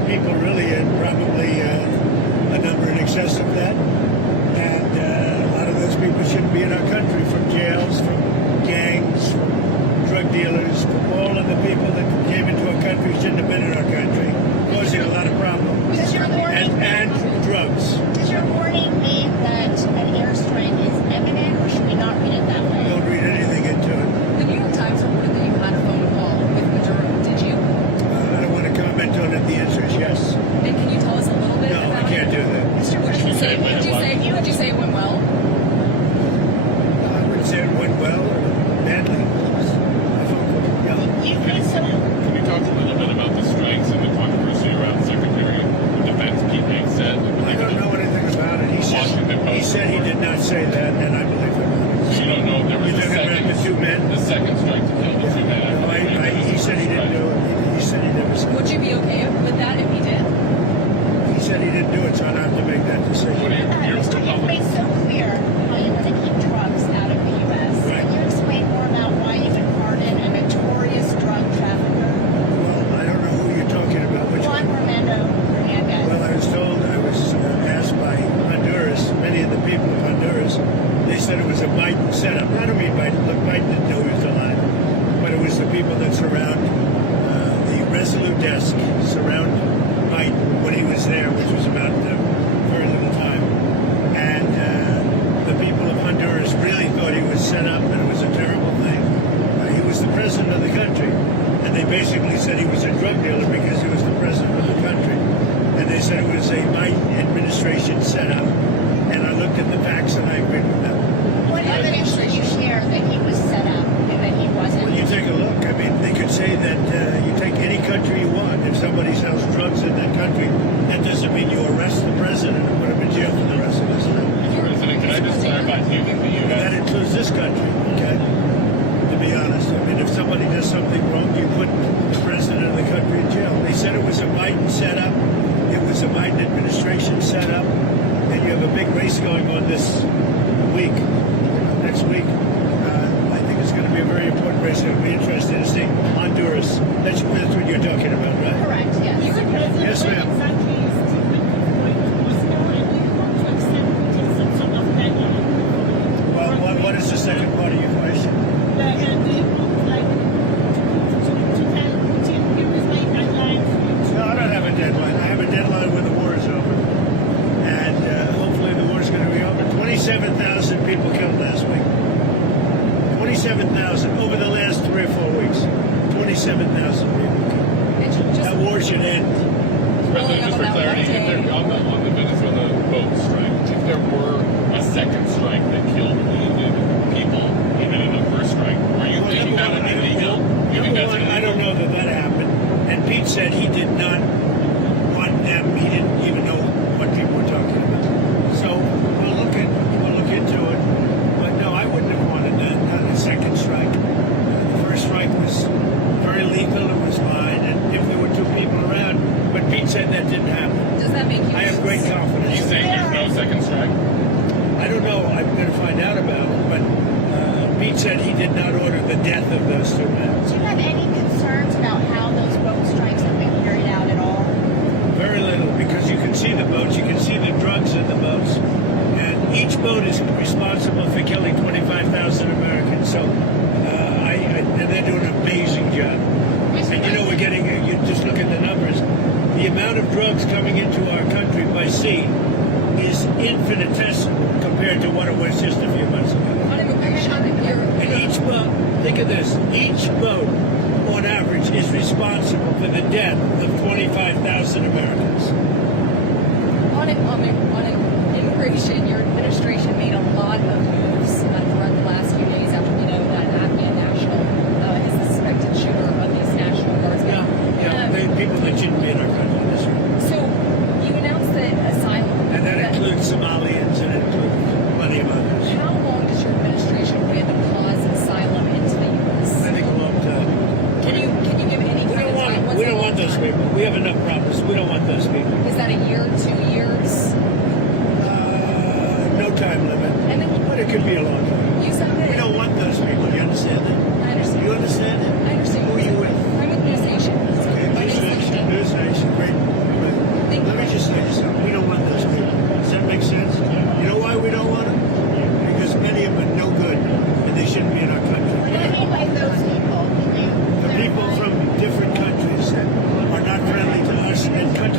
people really, and probably a number in excess of that. And a lot of those people shouldn't be in our country, from jails, from gangs, from drug dealers, from all of the people that came into our country shouldn't have been in our country, causing a lot of problems. Does your warning, And drugs. does your warning mean that an airstrike is imminent, or should we not read it that way? Don't read anything into it. The New York Times reported that you had a phone call with Maduro. Did you? I don't want to comment on it. The answer is yes. And can you tell us a little bit No, about I can't do that. Mr. Would you say? President, Would you say it went well? I wouldn't say it went well or badly. you could so Can we talk a little bit about the strikes and the controversy around Secretary of Defense Pete Hegseth? I don't know anything about it. He said he did not say that, and I believe him. So you don't know if there was You're a talking about second, the two men? the second strike to kill the two men. He said he didn't do it. He said he never said Would you be okay with that if he did? it. He said he didn't do it, so I don't have to make that What decision. do you, you're Mr. You've made so clear how you want to keep drugs out of the U.S. Right. Can you explain more about why you would pardon a notorious drug trafficker, Well, I don't know who you're talking about. Which Juan one? Fernando Hernandez? Well, I was told, I was asked by Honduras, many of the people of Honduras, they said it was a Biden setup. I don't mean Biden. Look, Biden didn't know he was alive. But it was the people that surround the Resolute desk, surround Biden when he was there, which was about very little time. And the people of Honduras really thought he was set up and it was a terrible thing. He was the president of the country. And they basically said he was a drug dealer because he was the president of the country. And they said it was a Biden administration setup. And I looked at the facts and I agreed with them. What evidence did you share that he was set up and that he wasn't? Well, you take a look. I mean, they could say that you take any country you want. If somebody sells drugs in that country, that doesn't mean you arrest the president and put him in jail for the rest of his life. Mr. President, can I just clarify, do you think the That U.S. includes this country, okay? To be honest. I mean, if somebody does something wrong, you put the president of the country in jail. They said it was a Biden setup. It was a Biden administration setup. And you have a big race going on this week, next week. I think it's going to be a very important race. It'll be interesting to see Honduras. That's what you're talking about, right? Correct, yes. Yes, ma'am. Well, what is the second part of your question? No, I don't have a deadline. I have a deadline when the war is over. And hopefully the war is going to be over. 27,000 people killed last week. 27,000 over the last 3 or 4 weeks. 27,000 people killed. And just That war should end. President, just for clarity, if there, on the Venezuela boat strike, if there were a second strike that killed wounded people, even in the first strike, are you thinking that would be legal? You think that's I don't know that that happened. And Pete said he did not want them. He didn't even know what people were talking about. So we'll look into it. But no, I wouldn't have wanted that. Not a second strike. The first strike was very lethal. It was fine. And if there were 2 people around, but Pete said that didn't happen. does that make you? I have great Are you confidence. saying there's no second strike? I don't know. I'm going to find out about it. But Pete said he did not order the death of those 2 men. Do you have any concerns about how those boat strikes have been carried out at all? Very little, because you can see the boats, you can see the drugs in the boats, and each boat is responsible for killing 25,000 Americans. So, and they're doing an amazing job. And you know, we're getting, you just look at the numbers, the amount of drugs coming into our country by sea is infinitesimal compared to what it was just a few months ago. On immigration, And each boat, think of this, each boat on average is responsible for the death of 25,000 Americans. on immigration, your administration made a lot of moves throughout the last few days after we know that Afghan national is the suspected shooter of these National Guardsmen. People that shouldn't be in our country. That's right. So you announced that Asylum. And that includes Somalians and it includes plenty of others. How long does your administration plan to pause asylum into the U.S.? I think a long time. Can you give any kind of time? What's We a don't long want those time? people. We have enough problems. We don't want those people. Is that a year, 2 years? No time limit. And then But it could be a long time. you said that. We don't want those people. You understand that? I understand. You understand that? I understand. Who are you with? I'm with News Nation. Okay, My News name is Nation. News Nation. Great.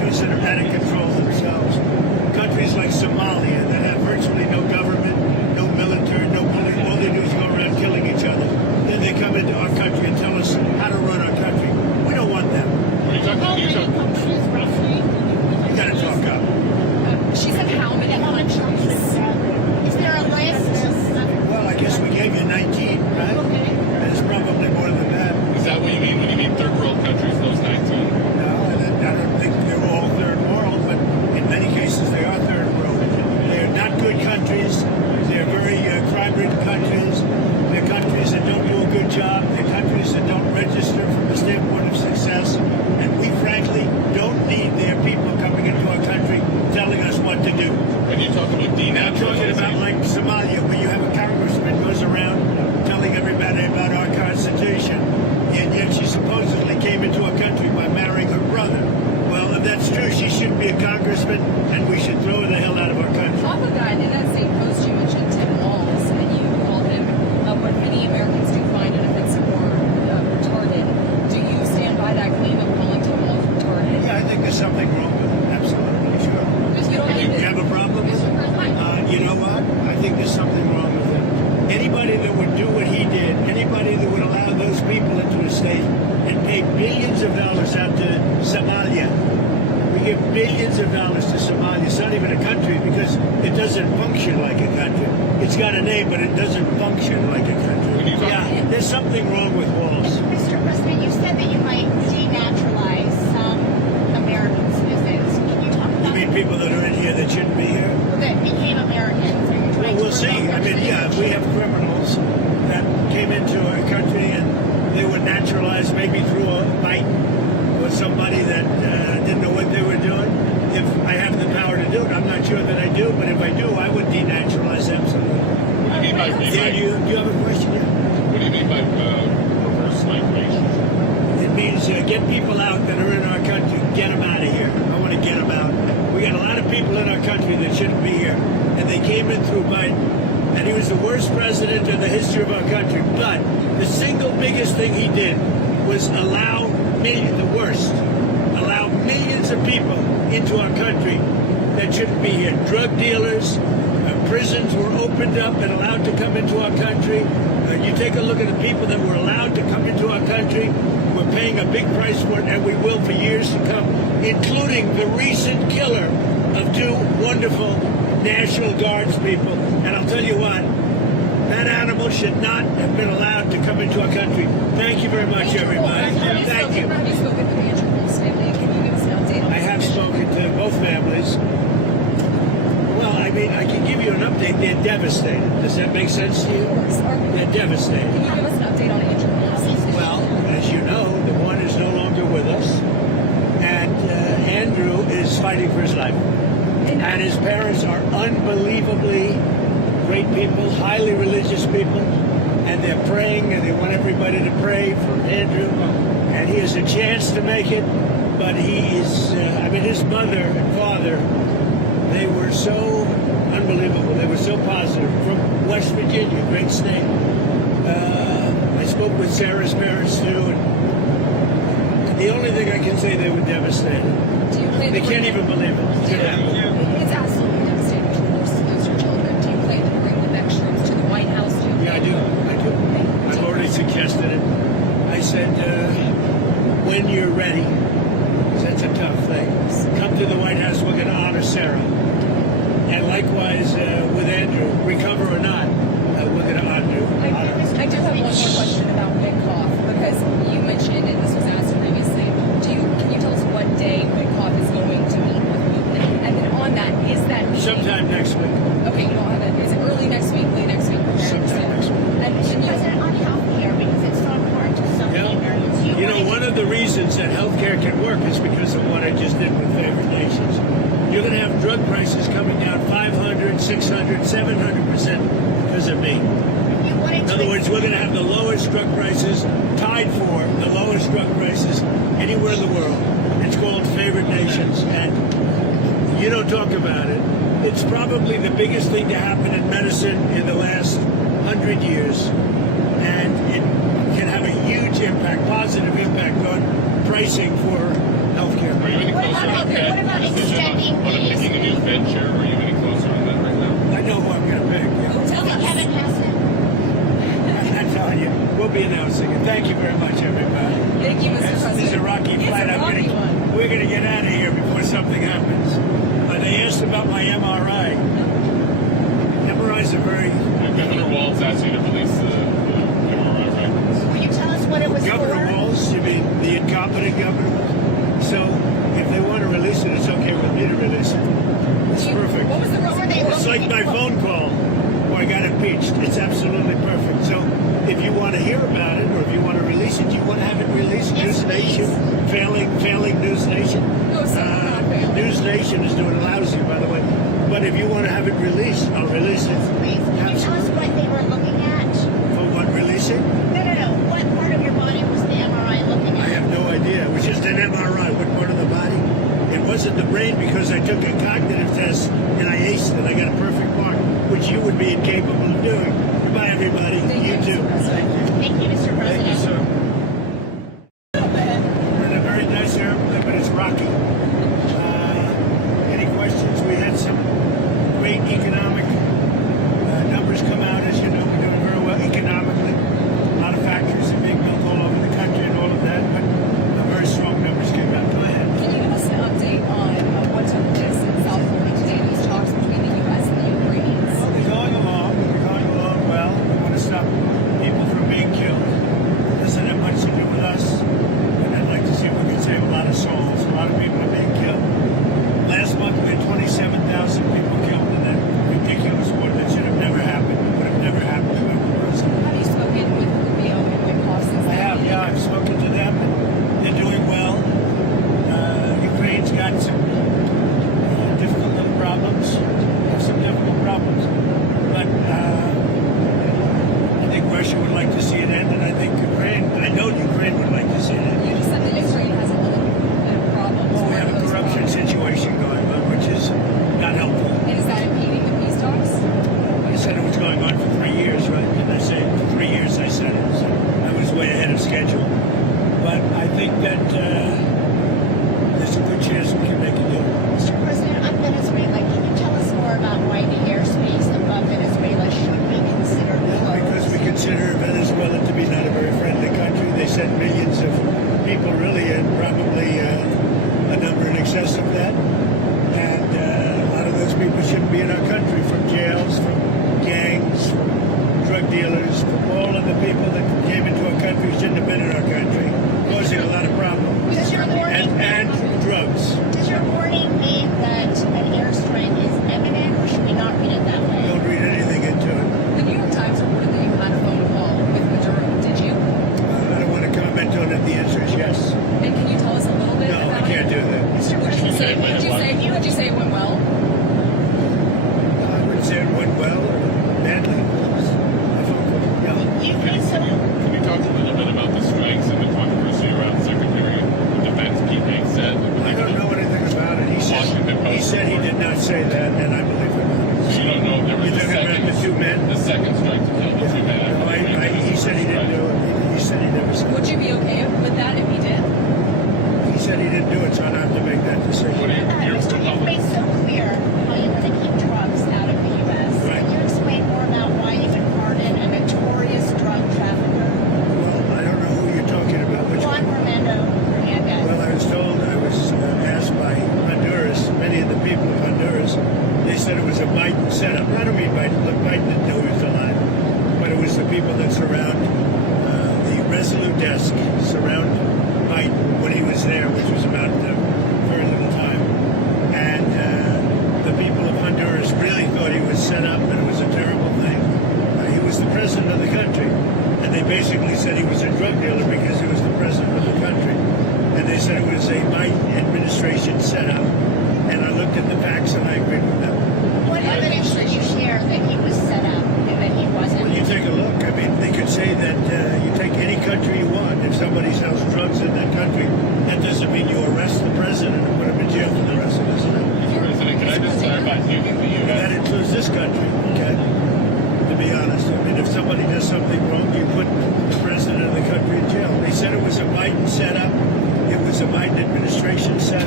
countries that are out of control themselves. Countries like Somalia that have virtually no government, no military, no police. All they do is go around killing each other. Then they come into our country and tell us how to run our country. We don't want them. What are you talking How about? many countries roughly? You got to talk up. She said how many countries? Is there a list? Well, I guess we gave you 19, right? Okay. And it's probably more than that. Is that what you mean when you mean third world countries, those 19? No, I don't think they're all third world, but in many cases they are third world. They're not good countries. They're very crime-ridden countries. They're countries that don't do a good job. They're countries that don't register from the standpoint of success. And we, frankly, don't need their people coming into our country telling us what to do. When you talk about I'm talking about denaturalizing, like Somalia, where you have a congressman goes around telling everybody about our Constitution, and yet she supposedly came into our country by marrying her brother. Well, if that's true, she shouldn't be a congressman, and we should throw her the hell out of our country. Off of that, in that same post, you mentioned Tim Walz, and you called him what many Americans do find offensive or retarded. Do you stand by that claim of calling Tim Walz retarded? Yeah, I think there's something wrong with it. Absolutely, sure. Because you don't You need have a problem with it? You know what? I think there's something wrong with it. Anybody that would do what he did, anybody that would allow those people into a state and pay billions of dollars out to Somalia. We give billions of dollars to Somalia. It's not even a country because it doesn't function like a country. It's got a name, but it doesn't function like a country. Yeah, there's something wrong with Walls. Mr. President, you said that you might denaturalize some American citizens. Can you talk You about mean people that are in here that shouldn't be here? that became Americans? Are you Well, trying we'll to see. revoke I their mean, yeah, we have criminals that came into our country and they were naturalized maybe through a fight with somebody that didn't know what they were doing. If I have the power to do it, I'm not sure that I do, but if I do, I would denaturalize absolutely. what do you mean by, Yeah, do you have a question? Yeah? what do you mean by reverse migration? It means get people out that are in our country. Get them out of here. I want to get them out. We got a lot of people in our country that shouldn't be here, and they came in through Biden, and he was the worst president in the history of our country. But the single biggest thing he did was allow millions of people into our country that shouldn't be here. Drug dealers, prisons were opened up and allowed to come into our country. You take a look at the people that were allowed to come into our country. We're paying a big price for it, and we will for years to come, including the recent killer of two wonderful National Guards people. And I'll tell you what, that animal should not have been allowed to come into our country. Thank you very much, everybody. Thank you. Have you spoken with Andrew Wolf's family? Can you give us an update on I have spoken to both families. Well, I mean, I can give you an update. They're devastated. Does that make sense to you? They're devastated. Can you give us an update on Andrew Wolf's situation? Well, as you know, the one is no longer with us, and Andrew is fighting for his life. And his parents are unbelievably great people, highly religious people, and they're praying, and they want everybody to pray for Andrew. And he has a chance to make it, but he is, his mother and father, they were so unbelievable. They were so positive. From West Virginia, great state. I spoke with Sarah's parents, too, and the only thing I can say, they were devastated. Do you plan They to can't bring- even believe it. It's absolutely devastating to lose your children. Do you plan to bring the next troops to the White House? Yeah, I do. I've already suggested it. I said, when you're ready, that's a tough thing. Come to the White House, we're going to honor Sarah. And likewise with Andrew, recover or not, we're going to honor you. I do have one more question about Witkoff, because you mentioned, and this was asked previously, can you tell us what day Witkoff is going to meet with Putin? And then on that, is that meeting... Sometime next week. Okay, you don't have it. Is it early next week, late next week? Sometime next week. And can you... President, on health care, because it's so important to so many Americans. You know, one of the reasons that healthcare can work is because of what I just did with favored nations. You're going to have drug prices coming down 500, 600, 700% because of me. In other words, we're going to have the lowest drug prices, tied for the lowest drug prices anywhere in the world. It's called favored nations, and you don't talk about it. It's probably the biggest thing to happen in medicine in the last 100 years, and it can have a huge impact, positive impact on pricing for health care. Are you any What closer about- to that what about decision extending on the- picking a new Fed chair? Are you any closer on that right now? I know who I'm going to pick. Yeah. Oh, tell us. Kevin Hegseth? I'm telling you, we'll be announcing it. Thank you very much, everybody. Thank you, Mr. President. This is a rocky It's flight. a rocky one. We're going to get out of here before something happens. They asked about my MRI. MRIs are very... Governor Walz asked you to release the MRI records. Will you tell us what it was Governor for? Walz, you mean the incompetent governor? So if they want to release it, it's okay with me to release it. It's perfect. What was the What were they It's like my phone call where I got impeached. It's absolutely perfect. So if you want to hear about it or if you want to release it, you want to have it released? Yes, News Nation, failing News Nation. No, sir, not failing. News Nation is doing lousy, by the way. But if you want to have it released, I'll release it. Please, can you tell us what they were looking at? For what, releasing? No. What part of your body was the MRI looking I at? have no idea. It was just an MRI. What part of the body? It wasn't the brain because I took a cognitive test and I aced it. I got a perfect mark, which you would be incapable of doing. Goodbye, everybody. Thank you, too. Mr. President. Thank you, Mr. Thank you, President. sir. We're in a very nice airplane, but it's rocky. Any questions? We had some great economic numbers come out. As you know, we're doing very well economically. A lot of factories are being built all over the country and all of that, but very strong numbers came out. Go ahead. Can you give us an update on what took place in South Florida today, these talks between the U.S. and the Ukrainians? Well, they're going along. They're going along well. We want to stop people from being killed. It doesn't have much to do with us. And I'd like to see if we can save a lot of souls. A lot of people are being killed. Last month we had 27,000 people killed in that ridiculous war that should have never happened. It would have never happened to anyone else. Have you spoken with Rubio and Wyckoff since I have, yeah. I've spoken to them. And they're doing well. Ukraine's got some difficult little problems. They have some difficult problems. But I think Russia would like to see it end, and I think I know Ukraine would like to see it end. You just said that Ukraine has a little bit of problems. Well, we What have are a those corruption problems? situation going on, which is not helpful. And is that impeding the peace talks? I said it was going on for 3 years, right? Didn't I say 3 years? I said it. So I was way ahead of schedule. But I think that there's a good chance we can make a deal. Mr. President, on Venezuela, can you tell us more about why the airspace above Venezuela should be considered closed? Because we consider Venezuela to be not a very friendly country. They sent millions of people, really, and probably a number in excess of that. And a lot of those people shouldn't be in our country, from jails, from gangs, from drug dealers, from all of the people that came into our country shouldn't have been in our country, causing a lot of problems. Does your warning And drugs. Does your warning mean that an airstrike is imminent, or should we not read it that way? Don't read anything into it. The New York Times reported that you had a phone call with Maduro. Did you? I don't want to comment on it. The answer is yes. And can you tell us a little bit No, about I can't it? do that. Mr. Would you President, say it went well? I wouldn't say it went well or badly. you made some. Can you talk a little bit about the strikes and the controversy around Secretary of Defense Pete Hegseth? I don't know anything about it. He said he did not say that, and I believe him. So you don't know if there was You're talking about the two men? the second strike to kill the two men. No, he said he didn't do it. He said he never said Would you be okay with that if he did? it. He said he didn't do it, so I don't have to make that decision. What do you, you're Mr. You've made so clear how you want to keep drugs out of the U.S. Right. Can you explain more about why you would pardon a notorious drug trafficker, Well, I don't know who you're talking about. Which Juan one? Fernando Hernandez? Well, I was told, I was asked by Honduras, many of the people of Honduras, they said it was a Biden setup. I don't mean Biden. Look, Biden didn't know he was alive. But it was the people that surround the Resolute desk, surround Biden when he was there, which was about very little time. And the people of Honduras really thought he was set up and it was a terrible thing. He was the president of the country. And they basically said he was a drug dealer because he was the president of the country. And they said it was a Biden administration setup. And I looked at the facts and I agreed with them. What evidence did you share that he was set up and that he wasn't? Well, you take a look. I mean, they could say that you take any country you want. If somebody sells drugs in that country, that doesn't mean you arrest the president and put him in jail for the rest of his life. President, can I just clarify? Do you think the That U.S. includes this country, okay? To be honest, I mean, if somebody does something wrong, you put the president of the country in jail. They said it was a Biden setup. It was a Biden administration setup.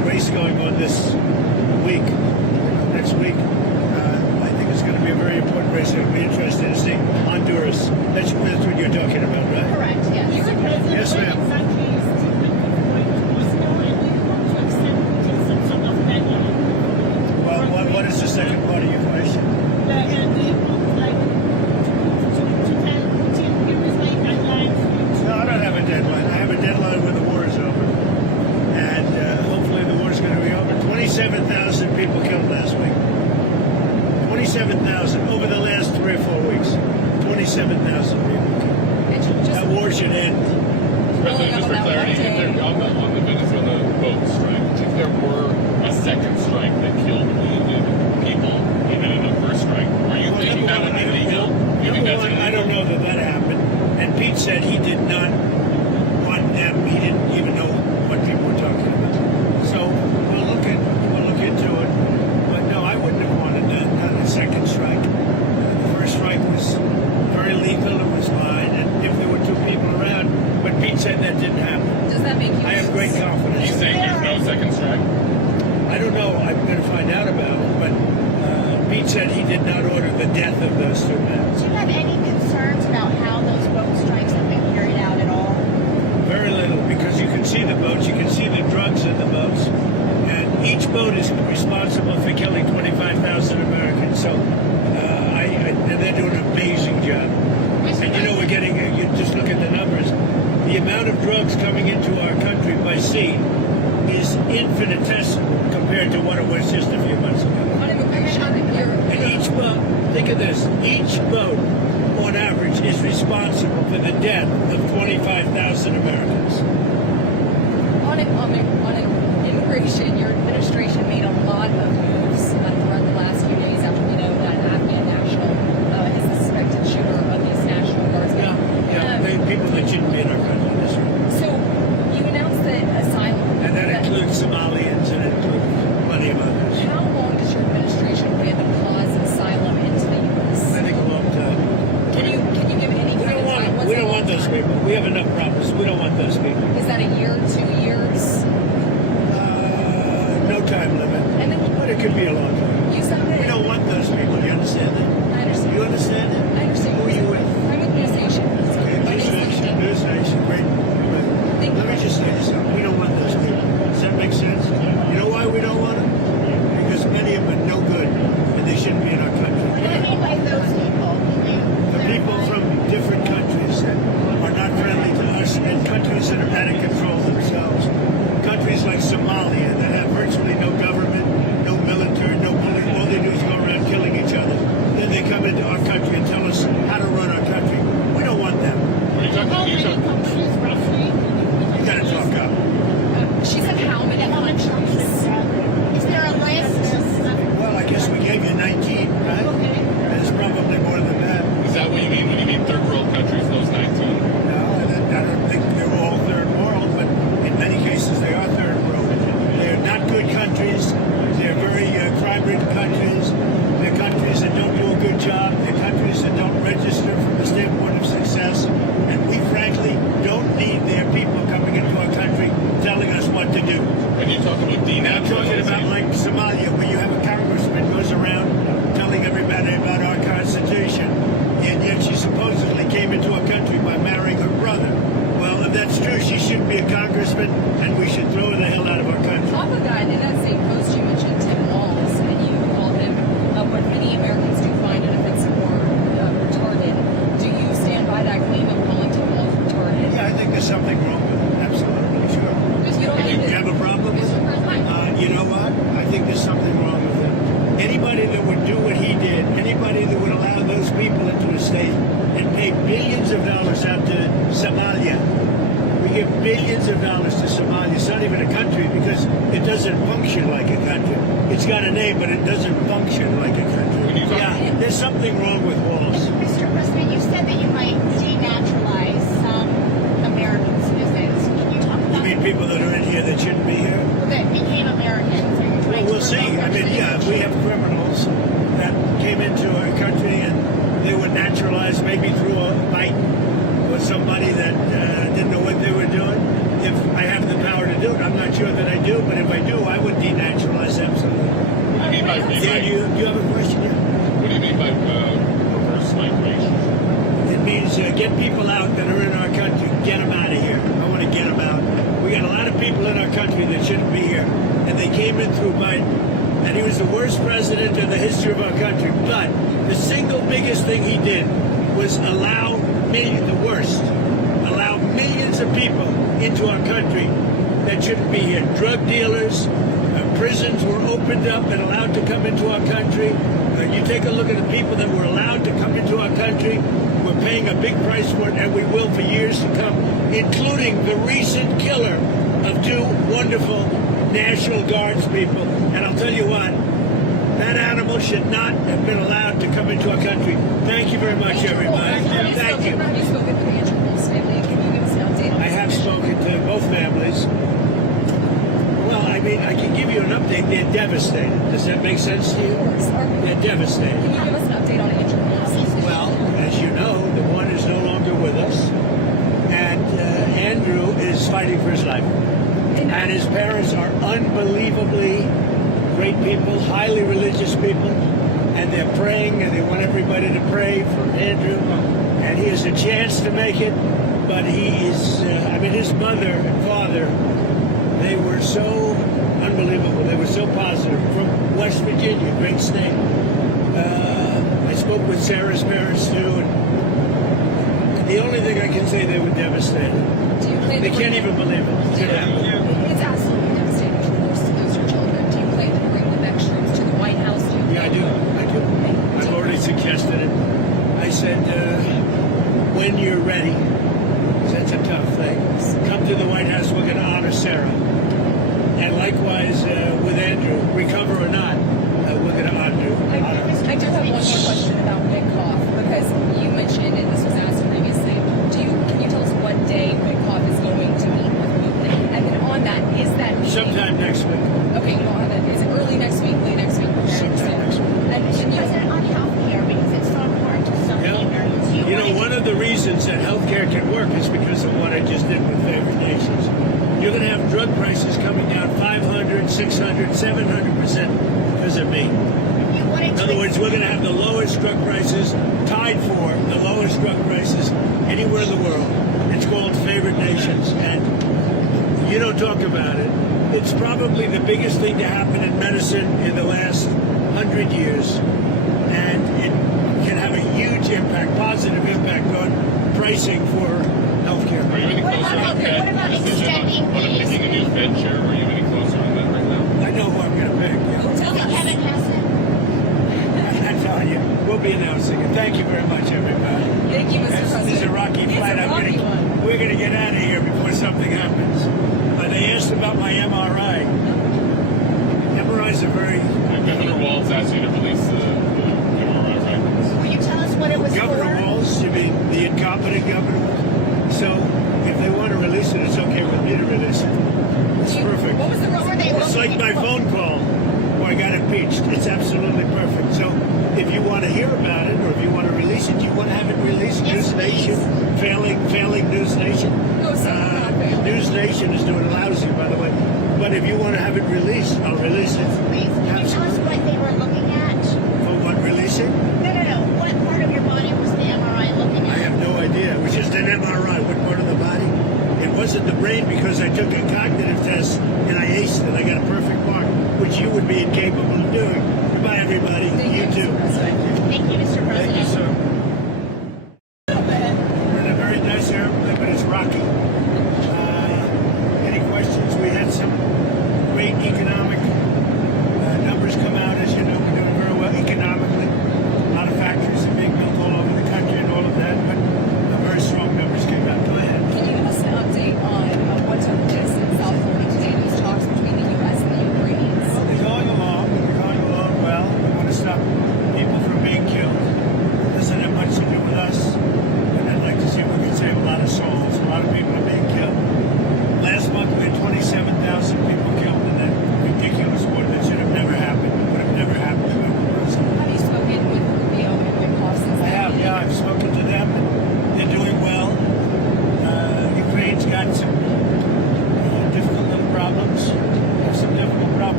race going on this week, next week. I think it's going to be a very important race. It'll be interesting to see Honduras. That's what you're talking about, right? Correct, yes. Yes, ma'am. Well, what is the second part of your question? No, I don't have a deadline. I have a deadline when the war is over. And hopefully the war is going to be over. 27,000 people killed last week. 27,000 over the last 3 or 4 weeks. 27,000 people killed. That war should end. President, just for clarity, if there, on the Venezuela boat strike, if there were a second strike that killed wounded people, even in the first strike, are you thinking that would be legal? You think that's illegal? I don't know that happened. And Pete said he did not want them. He didn't even know what people were talking about. So we'll look into it. But no, I wouldn't have wanted not a second strike. The first strike was very lethal. It was fine. And if there were 2 people around, but Pete said that didn't happen. Does that make you? I have great confidence. He's saying there's no second strike? I don't know. I'm going to find out about it. But Pete said he did not order the death of those 2 men. Do you have any concerns about how those boat strikes have been carried out at all? Very little, because you can see the boats, you can see the drugs in the boats, and each boat is responsible for killing 25,000 Americans. So, and they're doing an amazing job. And you know, we're getting, you just look at the numbers. The amount of drugs coming into our country by sea is infinitesimal compared to what it was just a few months ago. And each boat, think of this, each boat on average is responsible for the death of 25,000 Americans. On immigration, your administration made a lot of moves throughout the last few days after we know that Afghan national is the suspected shooter of these National Guardsmen. People that shouldn't be in our country. That's right. So you announced that Asylum. And that includes Somalians and it includes plenty of others. How long does your administration plan to pause Asylum into the U.S.? I think a long time. Can you give any kind of time? We don't want those people. We have enough problems. We don't want those people. Is that a year, 2 years? No time limit. And then But it could be a long time. you said that. We don't want those people. You understand that? I understand. You understand that? I understand. Who are you with? I'm with News Nation. News Nation, great. Let me just say this. We don't want those people. Does that make sense? You know why we don't want them? Because many of them are no good and they shouldn't be in our country. What do you mean by those people? The people from different countries that are not friendly to us and countries that are out of control themselves. Countries like Somalia that have virtually no government, no military, no police. All they do is go around killing each other. Then they come into our country and tell us how to run our country. We don't want them. Are you talking? You gotta talk up. She said how many countries? Is there a list? Well, I guess we gave you 19, right? There's probably more than that. Is that what you mean when you mean third world countries, those 19? No, I don't think they're all third world, but in many cases they are third world. They're not good countries. They're very crime-ridden countries. They're countries that don't do a good job. They're countries that don't register from the standpoint of success. And we frankly don't need their people coming into our country telling us what to do. When you talk about I'm talking about denaturalization, like Somalia, where you have a congressman goes around telling everybody about our Constitution, and yet she supposedly came into our country by marrying her brother. Well, if that's true, she shouldn't be a congressman, and we should throw her the hell out of our country. Off of that, in that same post, you mentioned Tim Walz, and you called him what many Americans do find an offensive or retarded. Do you stand by that claim of calling Tim Walz retarded? Yeah, I think there's something wrong with it. Absolutely, sure. You don't You have a problem? You know what? I think there's something wrong with him. Anybody that would do what he did, anybody that would allow those people into a state and pay billions of dollars out to Somalia. We give billions of dollars to Somalia. It's not even a country because it doesn't function like a country. It's got a name, but it doesn't function like a country. Yeah, there's something wrong with Walls. Mr. President, you said that you might denaturalize some American citizens. Can you talk You about mean people that are in here that shouldn't be here? that became Americans? Are you trying to We'll see. revoke I their mean, yeah, we have criminals that came into our country and they were naturalized maybe through a fight with somebody that didn't know what they were doing. If I have the power to do it. I'm not sure that I do, but if I do, I would denaturalize absolutely. What do you mean by Dan, do you have a question here? What do you mean by reverse migration? It means get people out that are in our country. Get them out of here. I want to get them out. We got a lot of people in our country that shouldn't be here, and they came in through Biden, and he was the worst president in the history of our country. But the single biggest thing he did was allow millions of people into our country that shouldn't be here. Drug dealers, prisons were opened up and allowed to come into our country. You take a look at the people that were allowed to come into our country. We're paying a big price for it, and we will for years to come, including the recent killer of two wonderful National Guards people. And I'll tell you what, that animal should not have been allowed to come into our country. Thank you very much, everybody. Thank you. Have you spoken to the Andrews family? Can you give us an update on I have spoken to both families. Well, I mean, I can give you an update. They're devastated. Does that make sense to you? They're devastated. Can you give us an update on Andrew? Well, as you know, the one is no longer with us. And Andrew is fighting for his life. And his parents are unbelievably great people, highly religious people. And they're praying, and they want everybody to pray for Andrew. And he has a chance to make it. But he is, his mother and father, they were so unbelievable. They were so positive. From West Virginia, great state. I spoke with Sarah's parents too, and the only thing I can say, they were devastated. They can't even believe it. It's absolutely devastating. Of course, those are children. Do you plan to bring the extras to the White House? Yeah, I do. I've already suggested it. I said, when you're ready, that's a tough thing. Come to the White House. We're going to honor Sarah. And likewise with Andrew, recover or not, we're going to honor. I do have one more question about Witkoff, because you mentioned, and this was asked previously, can you tell us what day Witkoff is going to meet with Putin? And then on that, is that meeting... Sometime next week. Okay, you don't have it. Is it early next week, late next week? Sometime next week. And President, on health care, because it's so important to so many Americans. You know, one of the reasons that healthcare can work is because of what I just did with favored nations. You're going to have drug prices coming down 500, 600, 700% because of me. In other words, we're going to have the lowest drug prices, tied for the lowest drug prices anywhere in the world. It's called favored nations, and you don't talk about it. It's probably the biggest thing to happen in medicine in the last 100 years, and it can have a huge impact, positive impact on pricing for healthcare. Are you any closer on what about extending on picking a new Fed chair? Are you any closer on that right now? I know who I'm going to pick. Tell me, Kevin Hegseth. I'm telling you, we'll be announcing it. Thank you very much, everybody. Thank you, Mr. President. This is a rocky flight. We're going to get out of here before something happens. They asked about my MRI. MRIs are very... Governor Walz asked you to release the MRI records. Will you tell us what it was Governor for? Walz, you mean the incompetent governor? So if they want to release it, it's okay with me to release it. It's perfect. What was the What were they It's like my phone call where I got impeached. It's absolutely perfect. So if you want to hear about it, or if you want to release it, you want to have it released. Yes, News Nation, failing News Nation. No, sir, not failing. News Nation is doing lousy, by the way. But if you want to have it released, I'll release it. Please, can you tell us what they were looking at? For what, releasing? No. What part of your body was the MRI looking I at? have no idea. It was just an MRI. What part of the body? It wasn't the brain, because I took a cognitive test and I aced it. I got a perfect mark, which you would be incapable of doing. Goodbye, everybody. Thank you, too. Mr. President. Thank you, Mr. Thank you, President. sir. We're in a very nice airplane, but it's rocky. Any questions? We had some great economic numbers come out. As you know, we're doing very well economically. A lot of factories are being built all over the country and all of that, but very strong numbers came out. Go ahead. Can you give us an update on what took place in South Florida today, those talks between the U.S. and the Ukrainians? They're going along well. We want to stop people from being killed. There's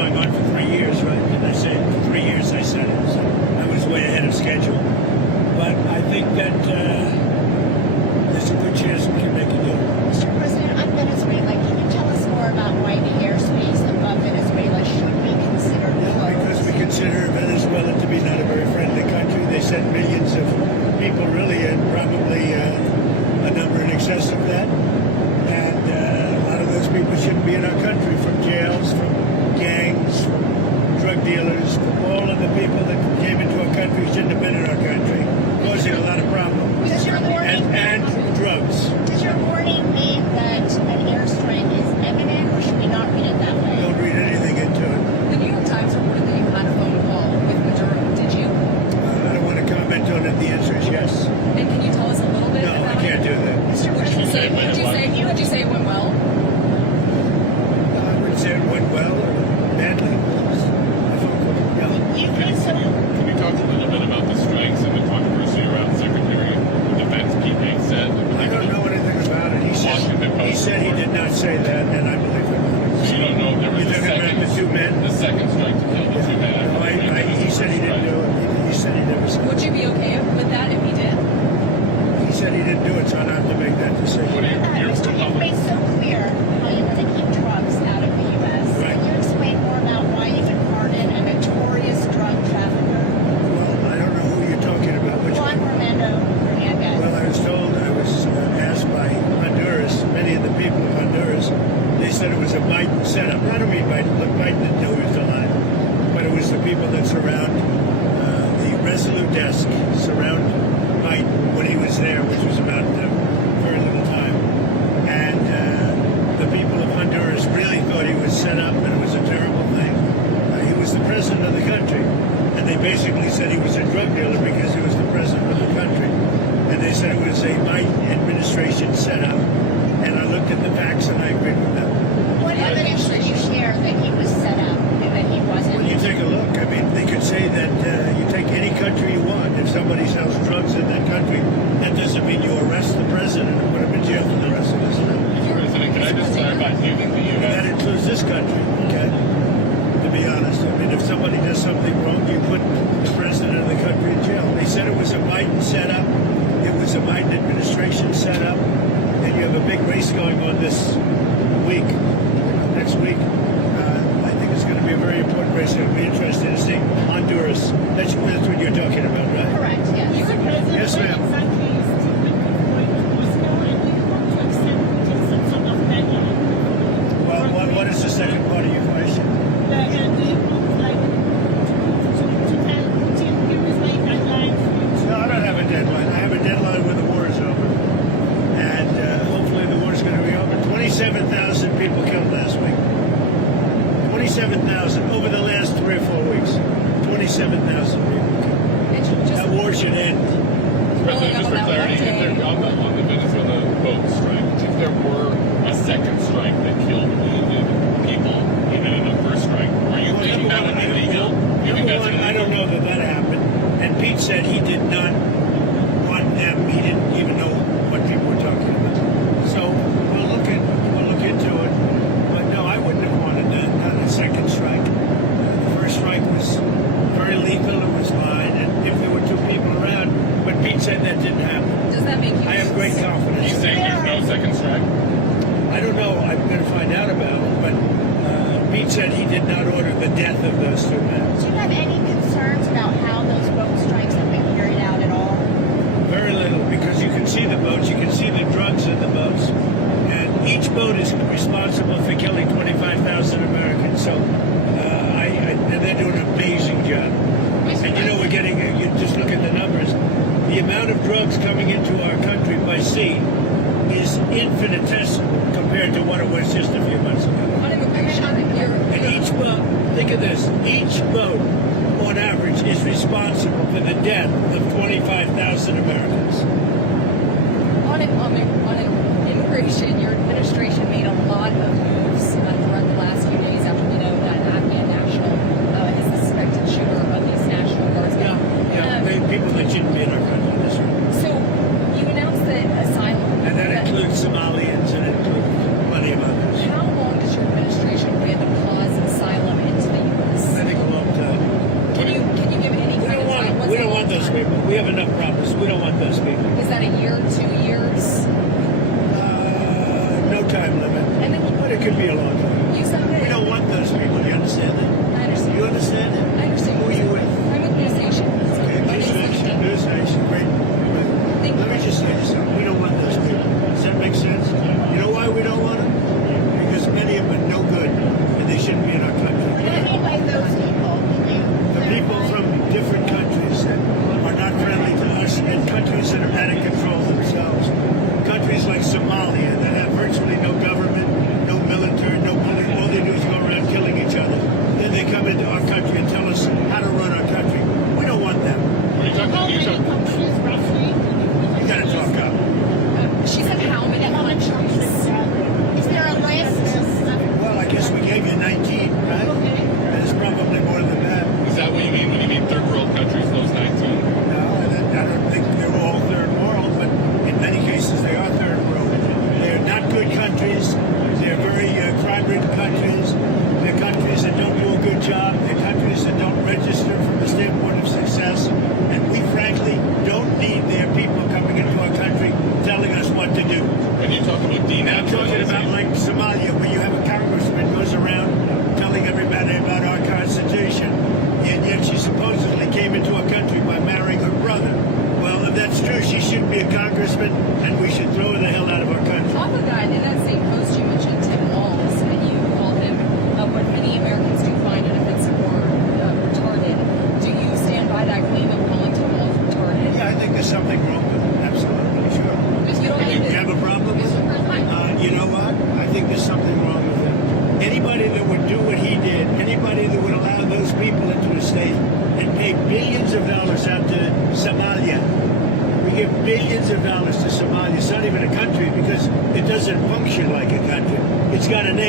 going on for 3 years, right? Didn't I say 3 years? I said it. So I was way ahead of schedule. But I think that there's a good chance we can make a deal. Mr. President, on Venezuela, can you tell us more about why the airspace above Venezuela should be considered closed? Because we consider Venezuela to be not a very friendly country. They sent millions of people, really, and probably a number in excess of that. And a lot of those people shouldn't be in our country, from jails, from gangs, from drug dealers, from all of the people that came into our country shouldn't have been in our country, causing a lot of problems. Does your warning, And drugs. does your warning mean that an airstrike is imminent, or should we not read it that way? Don't read anything into it. The New York Times reported that you had a phone call with Maduro. Did you? I don't want to comment on it. The answer is yes. And can you tell us a little bit No, about I can't do that. Mr. Would you say? President, Would you say it went well? I wouldn't say it went well or badly. you could so Can you talk a little bit about the strikes and the controversy around Secretary of Defense Pete Hegseth? I don't know anything about it. He said he did not say that, and I believe it. So you don't know if there was You're a talking about second, the two men? the second strike to kill the two men. He said he didn't do it. He said he never said Would it. you be okay with that if he did? He said he didn't do it, so I don't have to make that What decision. do you, Mr. You've made so clear how you want to keep drugs out of the U.S. Right. Can you explain more about why you would pardon a notorious drug trafficker, Well, I don't know who you're talking about. Which Juan one? Romando Hernandez? Well, I was told, I was asked by Honduras, many of the people of Honduras, they said it was a Biden setup. I don't mean Biden. Look, Biden didn't know he was alive. But it was the people that surround the Resolute desk, surround Biden when he was there, which was about very little time. And the people of Honduras really thought he was set up, and it was a terrible thing. He was the president of the country. And they basically said he was a drug dealer because he was the president of the country. And they said it was a Biden administration setup. And I looked at the facts and I agreed with them. What evidence did you share that he was set up and that he wasn't? When you take a look, I mean, they could say that you take any country you want. If somebody sells drugs in that country, that doesn't mean you arrest the president and put him in jail for the rest of his life. Mr. President, can I just clarify, do you think the That U.S. includes this country, okay? To be honest, I mean, if somebody does something wrong, you put the president of the country in jail. They said it was a Biden setup. It was a Biden administration setup. And you have a big race going on this week, next week. I think it's going to be a very important race. It'll be interesting to see Honduras. That's what you're talking about, right? Correct, yes. Yes, ma'am. Well, what is the second part of your question? No, I don't have a deadline. I have a deadline when the war is over. And hopefully the war is going to be over. 27,000 people killed last week. 27,000 over the last 3 or 4 weeks. 27,000 people killed. That war should end. President, just for clarity, if there, on the Venezuela boat strike, if there were a second strike that killed wounded people, even in the first strike, are you thinking that would be legal? You think that's I don't know that that happened. And Pete said he did not want them. He didn't even know what people were talking about. So we'll look into it. But no, I wouldn't have wanted that. Not a second strike. The first strike was very lethal. It was fine. And if there were 2 people around, but Pete said that didn't happen. Does that make you? I have great confidence. He's saying there's no second strike? I don't know. I'm going to find out about it. But Pete said he did not order the death of those 2 men. Do you have any concerns about how those boat strikes have been carried out at all? Very little, because you can see the boats, you can see the drugs in the boats, and each boat is responsible for killing 25,000 Americans. So, and they're doing an amazing job. And you know, we're getting, you just look at the numbers. The amount of drugs coming into our country by sea is infinitesimal compared to what it was just a few months ago. And each boat, think of this, each boat on average is responsible for the death of 25,000 Americans. On immigration, your administration made a lot of moves throughout the last few days after we know that Afghan national is the suspected shooter of these National Guardsmen. People that shouldn't be in our country. That's right. So you announced that Asylum. And that includes Somalians and it includes plenty of others. How long does your administration plan to pause Asylum into the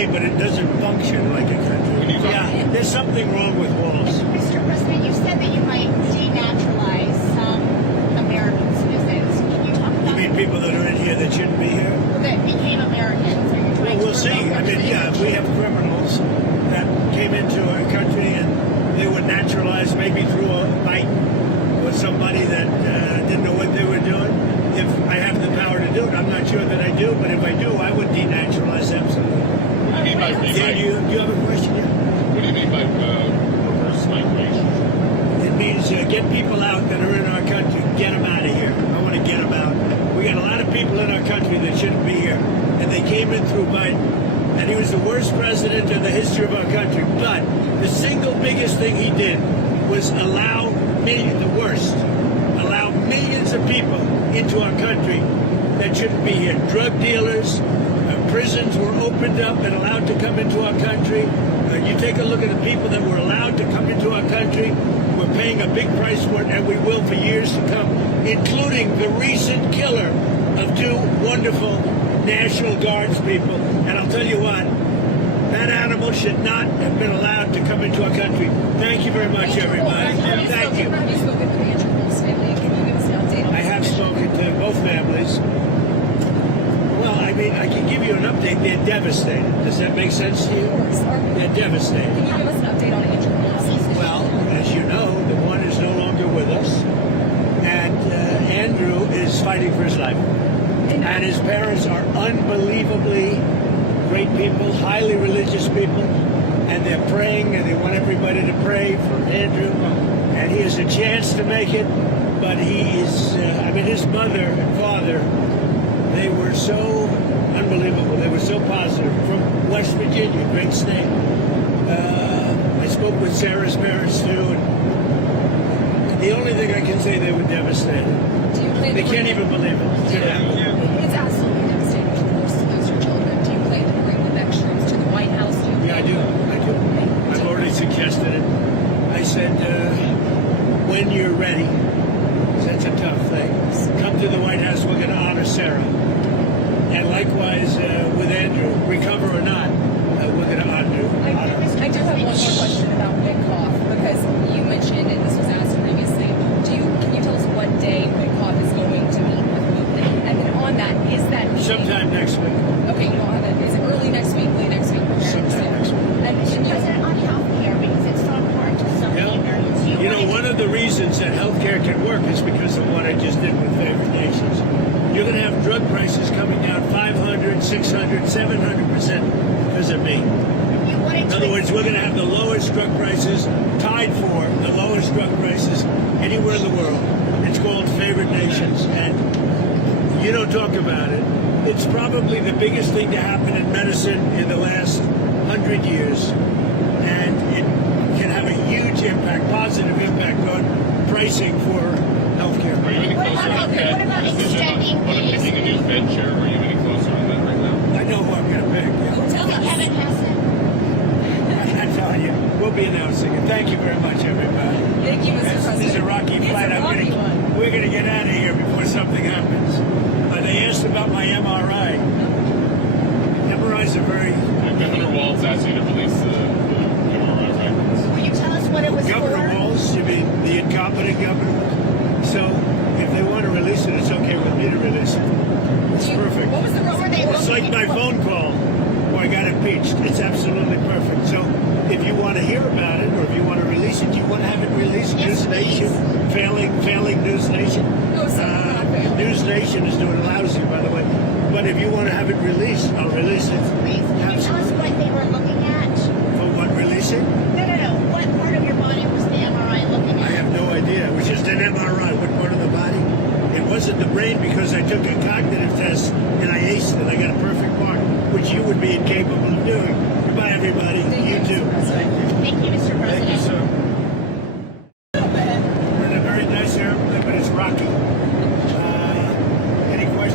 okay, but it doesn't function like a country. Yeah, there's something wrong with walls. Mr. President, you said that you might denaturalize some American citizens. Can you talk You about mean people that are in here that shouldn't be here? that became Americans? Are you Well, trying to we'll see. revoke I their mean, yeah, if we have criminals that came into our country and they were naturalized maybe through a fight or somebody that didn't know what they were doing. If I have the power to do it, I'm not sure that I do, but if I do, I would denaturalize absolutely. What do you mean by Yeah, do you have a question? Yeah. What do you mean by reverse migration? It means get people out that are in our country, get them out of here. I want to get them out. We got a lot of people in our country that shouldn't be here, and they came in through Biden, and he was the worst president in the history of our country. But the single biggest thing he did was allow millions of people into our country that shouldn't be here. Drug dealers, prisons were opened up and allowed to come into our country. You take a look at the people that were allowed to come into our country. We're paying a big price for it, and we will for years to come, including the recent killer of two wonderful National Guards people. And I'll tell you what, that animal should not have been allowed to come into our country. Thank you very much, everybody. Thank you. Have you spoken to the Andrews family? Can you give us an update on I have spoken to both families. Well, I mean, I can give you an update. They're devastated. Does that make sense to you? They're devastated. Can you give us an update on Andrew? Well, as you know, the one is no longer with us, and Andrew is fighting for his life. And his parents are unbelievably great people, highly religious people, and they're praying, and they want everybody to pray for Andrew. And he has a chance to make it, but he is, his mother and father, they were so unbelievable. They were so positive. From West Virginia, great state. I spoke with Sarah's parents, too, and the only thing I can say, they were devastated. They can't even believe it. It's absolutely devastating to lose your children. Do you plan to bring the next troops to the White House? Yeah, I do. I've already suggested it. I said, when you're ready, that's a tough thing. Come to the White House, we're going to honor Sarah. And likewise with Andrew, recover or not, we're going to honor I do have one more question about Wickoff, because you mentioned, and this was asked previously, can you tell us what day Wickoff is going to meet with Putin? And then on that, is that meeting... Sometime next week. Okay, you don't have it. Is it early next week, late next week? Sometime next week. And Mr. President, on health care, because it's so important to so many Americans. You know, one of the reasons that healthcare can work is because of what I just did with favored nations. You're going to have drug prices coming down 500, 600, 700% because of me. In other words, we're going to have the lowest drug prices, tied for the lowest drug prices anywhere in the world. It's called favored nations, and you don't talk about it. It's probably the biggest thing to happen in medicine in the last 100 years, and it can have a huge impact, positive impact on pricing for healthcare. Are you any closer on what about extending on picking a new Fed chair? Are you any closer on that right now? I know who I'm going to pick. Tell us. Kevin Hegseth. I'm telling you, we'll be announcing it. Thank you very much, everybody. Thank you, Mr. President. This is a rocky flight. We're going to get out of here before something happens. They asked about my MRI. MRIs are very... Governor Walz asked you to release the MRI records. Will you tell us what it was Governor for? Walz, you mean the incompetent governor? So if they want to release it, it's okay with me to release it. It's perfect. What was the What were they It's like my phone call where I got impeached. It's absolutely perfect. So if you want to hear about it, or if you want to release it, you want to have it released. Yes, News Nation, failing News Nation. No, sir, not failing. News Nation is doing lousy, by the way. But if you want to have it released, I'll release it. Please, can you tell us what they were looking at? For what, releasing? No. What part of your body was the MRI looking I at? have no idea. It was just an MRI. What part of the body? It wasn't the brain, because I took a cognitive test and I aced it. I got a perfect mark, which you would be incapable of doing. Goodbye, everybody. Thank You too. Mr. President. Thank you, Mr. President. Thank you, sir. We're in a very nice airplane, but it's rocky. Any questions?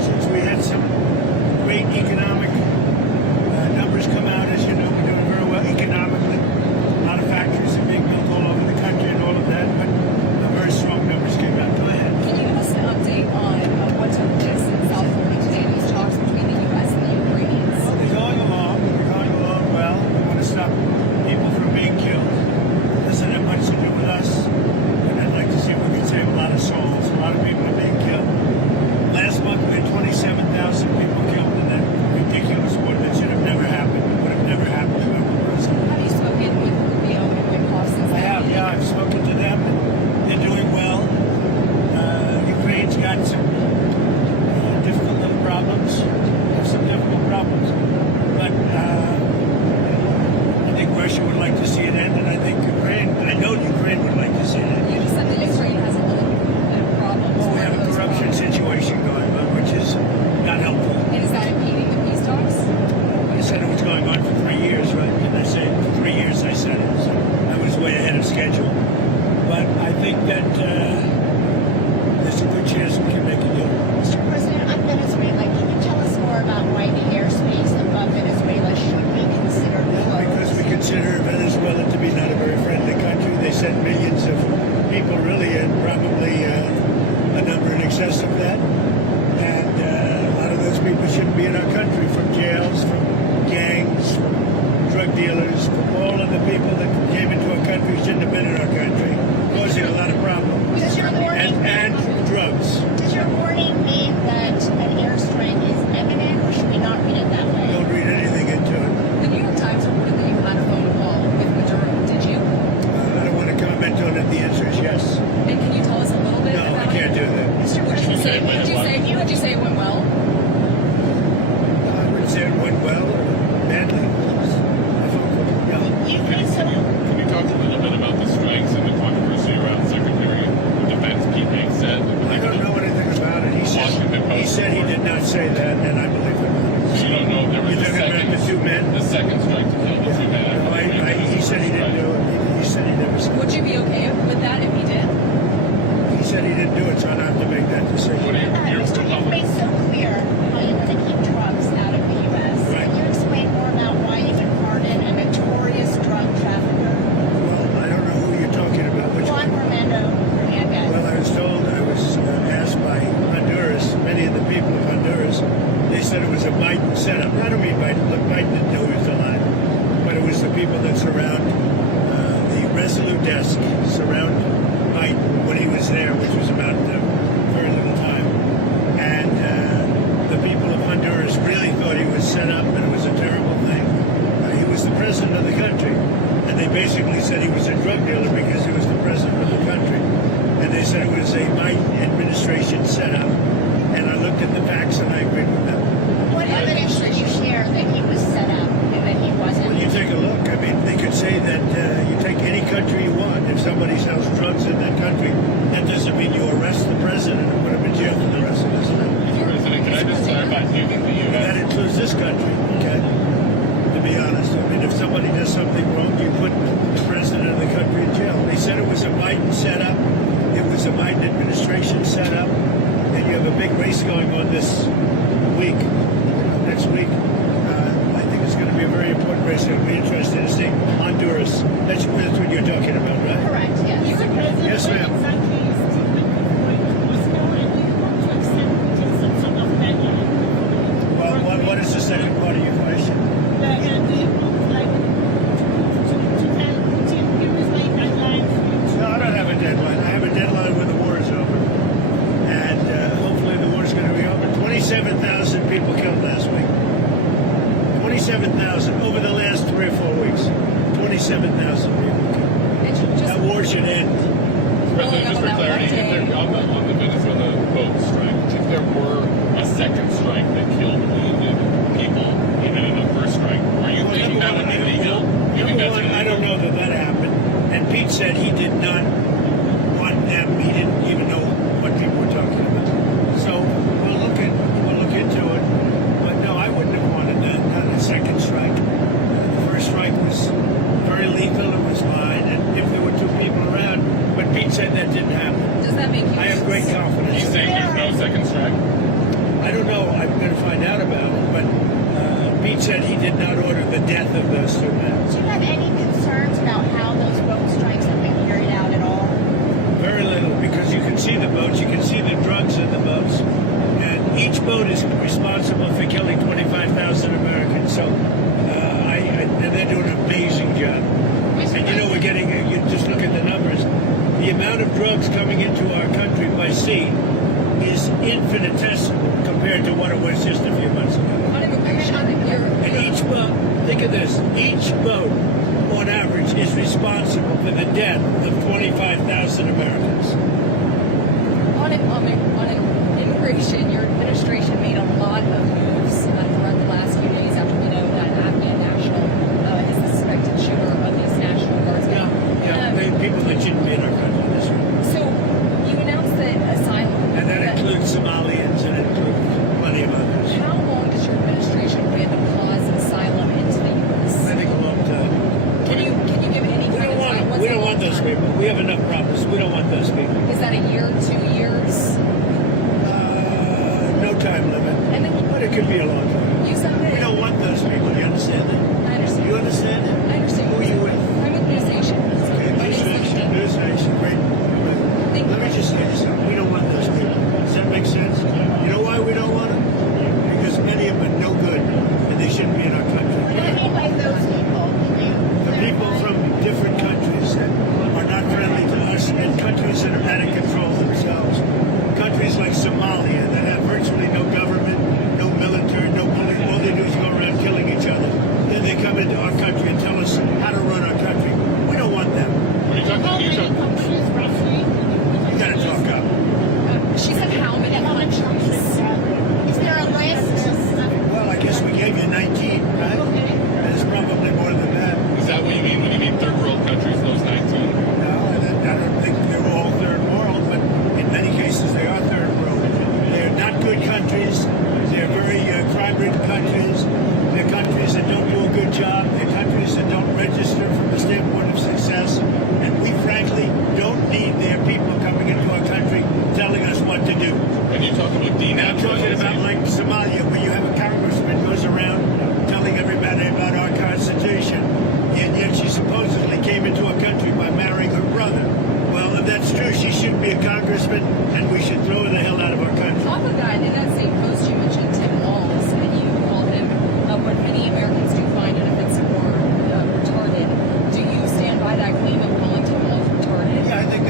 consider Venezuela to be not a very friendly country. They sent millions of people, really, and probably a number in excess of that. And a lot of those people shouldn't be in our country, from jails, from gangs, from drug dealers, from all of the people that came into our country shouldn't have been in our country, causing a lot of problems. Does your warning, And drugs. does your warning mean that an airstrike is imminent, or should we not read it that way? Don't read anything into it. The New York Times reported that you had a phone call with Maduro. Did you? I don't want to comment on it. The answer is yes. And can you tell us a little bit No, I about can't it? do that. Would you say? Would you say it went well? I wouldn't say it went well or badly. You think so? Can you talk a little bit about the strikes and the controversy around Secretary of Defense Pete Hegseth? I don't know anything about it. He said he did not say that, and I believe him. So you don't know if there was You're talking about the two men? the second strike to kill the two men. He said he didn't do it. He said he never said Would you be okay with that if he did? it. He said he didn't do it, so I don't have to make that decision. What are your Mr. You've made so clear how you're going to keep drugs out of the U.S. Right. Can you explain more about why you can pardon a notorious drug trafficker, Well, I don't know who you're talking about. Which Juan Romando Hernandez? Well, I was told, I was asked by Honduras, many of the people of Honduras, they said it was a Biden setup. I don't mean Biden. Look, Biden didn't know he was alive. But it was the people that surround the Resolute desk, surround Biden when he was there, which was about very little time. And the people of Honduras really thought he was set up and it was a terrible thing. He was the president of the country. And they basically said he was a drug dealer because he was the president of the country. And they said it was a Biden administration setup. And I looked at the facts and I agreed with them. What evidence did you share that he was set up and that he wasn't? Well, you take a look. I mean, they could say that you take any country you want. If somebody sells drugs in that country, that doesn't mean you arrest the president and put him in jail for the rest of his life. President, can I just clarify? Do you think the That U.S. includes this country, okay? To be honest. I mean, if somebody does something wrong, you put the president of the country in jail. They said it was a Biden setup. It was a Biden administration setup. And you have a big race going on this week, next week. I think it's going to be a very important race. It'll be interesting to see Honduras. That's what you're talking about, right? Correct, yes. Yes, ma'am. Well, what is the second part of your question? No, I don't have a deadline. I have a deadline when the war is over. And hopefully the war is going to be over. 27,000 people killed last week. 27,000 over the last 3 or 4 weeks. 27,000 people killed. That war should end. President, just for clarity, if there, on the Venezuela boat strike, if there were a second strike that killed wounded people, even in the first strike, are you thinking that would be legal? You think that's illegal? I don't know that happened. And Pete said he did not want them. He didn't even know what people were talking about. So we'll look into it. But no, I wouldn't have wanted that. Not a second strike. The first strike was very lethal. It was fine. And if there were 2 people around, but Pete said that didn't happen. Does that make you? I have great Are confidence. you saying there's no second strike? I don't know. I'm going to find out about it. But Pete said he did not order the death of those 2 men. Do you have any concerns about how those boat strikes have been carried out at all? Very little, because you can see the boats, you can see the drugs in the boats, and each boat is responsible for killing 25,000 Americans. So, and they're doing an amazing job. And you know, we're getting, you just look at the numbers. The amount of drugs coming into our country by sea is infinitesimal compared to what it was just a few months ago. On immigration, And each boat, think of this, each boat, on average, is responsible for the death of 25,000 Americans. on immigration, your administration made a lot of moves throughout the last few days after we know that Afghan national is the suspected shooter of these National Guardsmen. People that shouldn't be in our country. That's right. So you announced that Asylum. And that includes Somalians and it includes plenty of others. How long does your administration plan to pause asylum into the U.S.? I think a long time. Can you give any kind of time? What's We the don't long want those time? people. We have enough problems. We don't want those people. Is that a year, 2 years? No time limit. And then But it could be a long time. you said that. We don't want those people. You understand that? I understand. You understand that? I understand.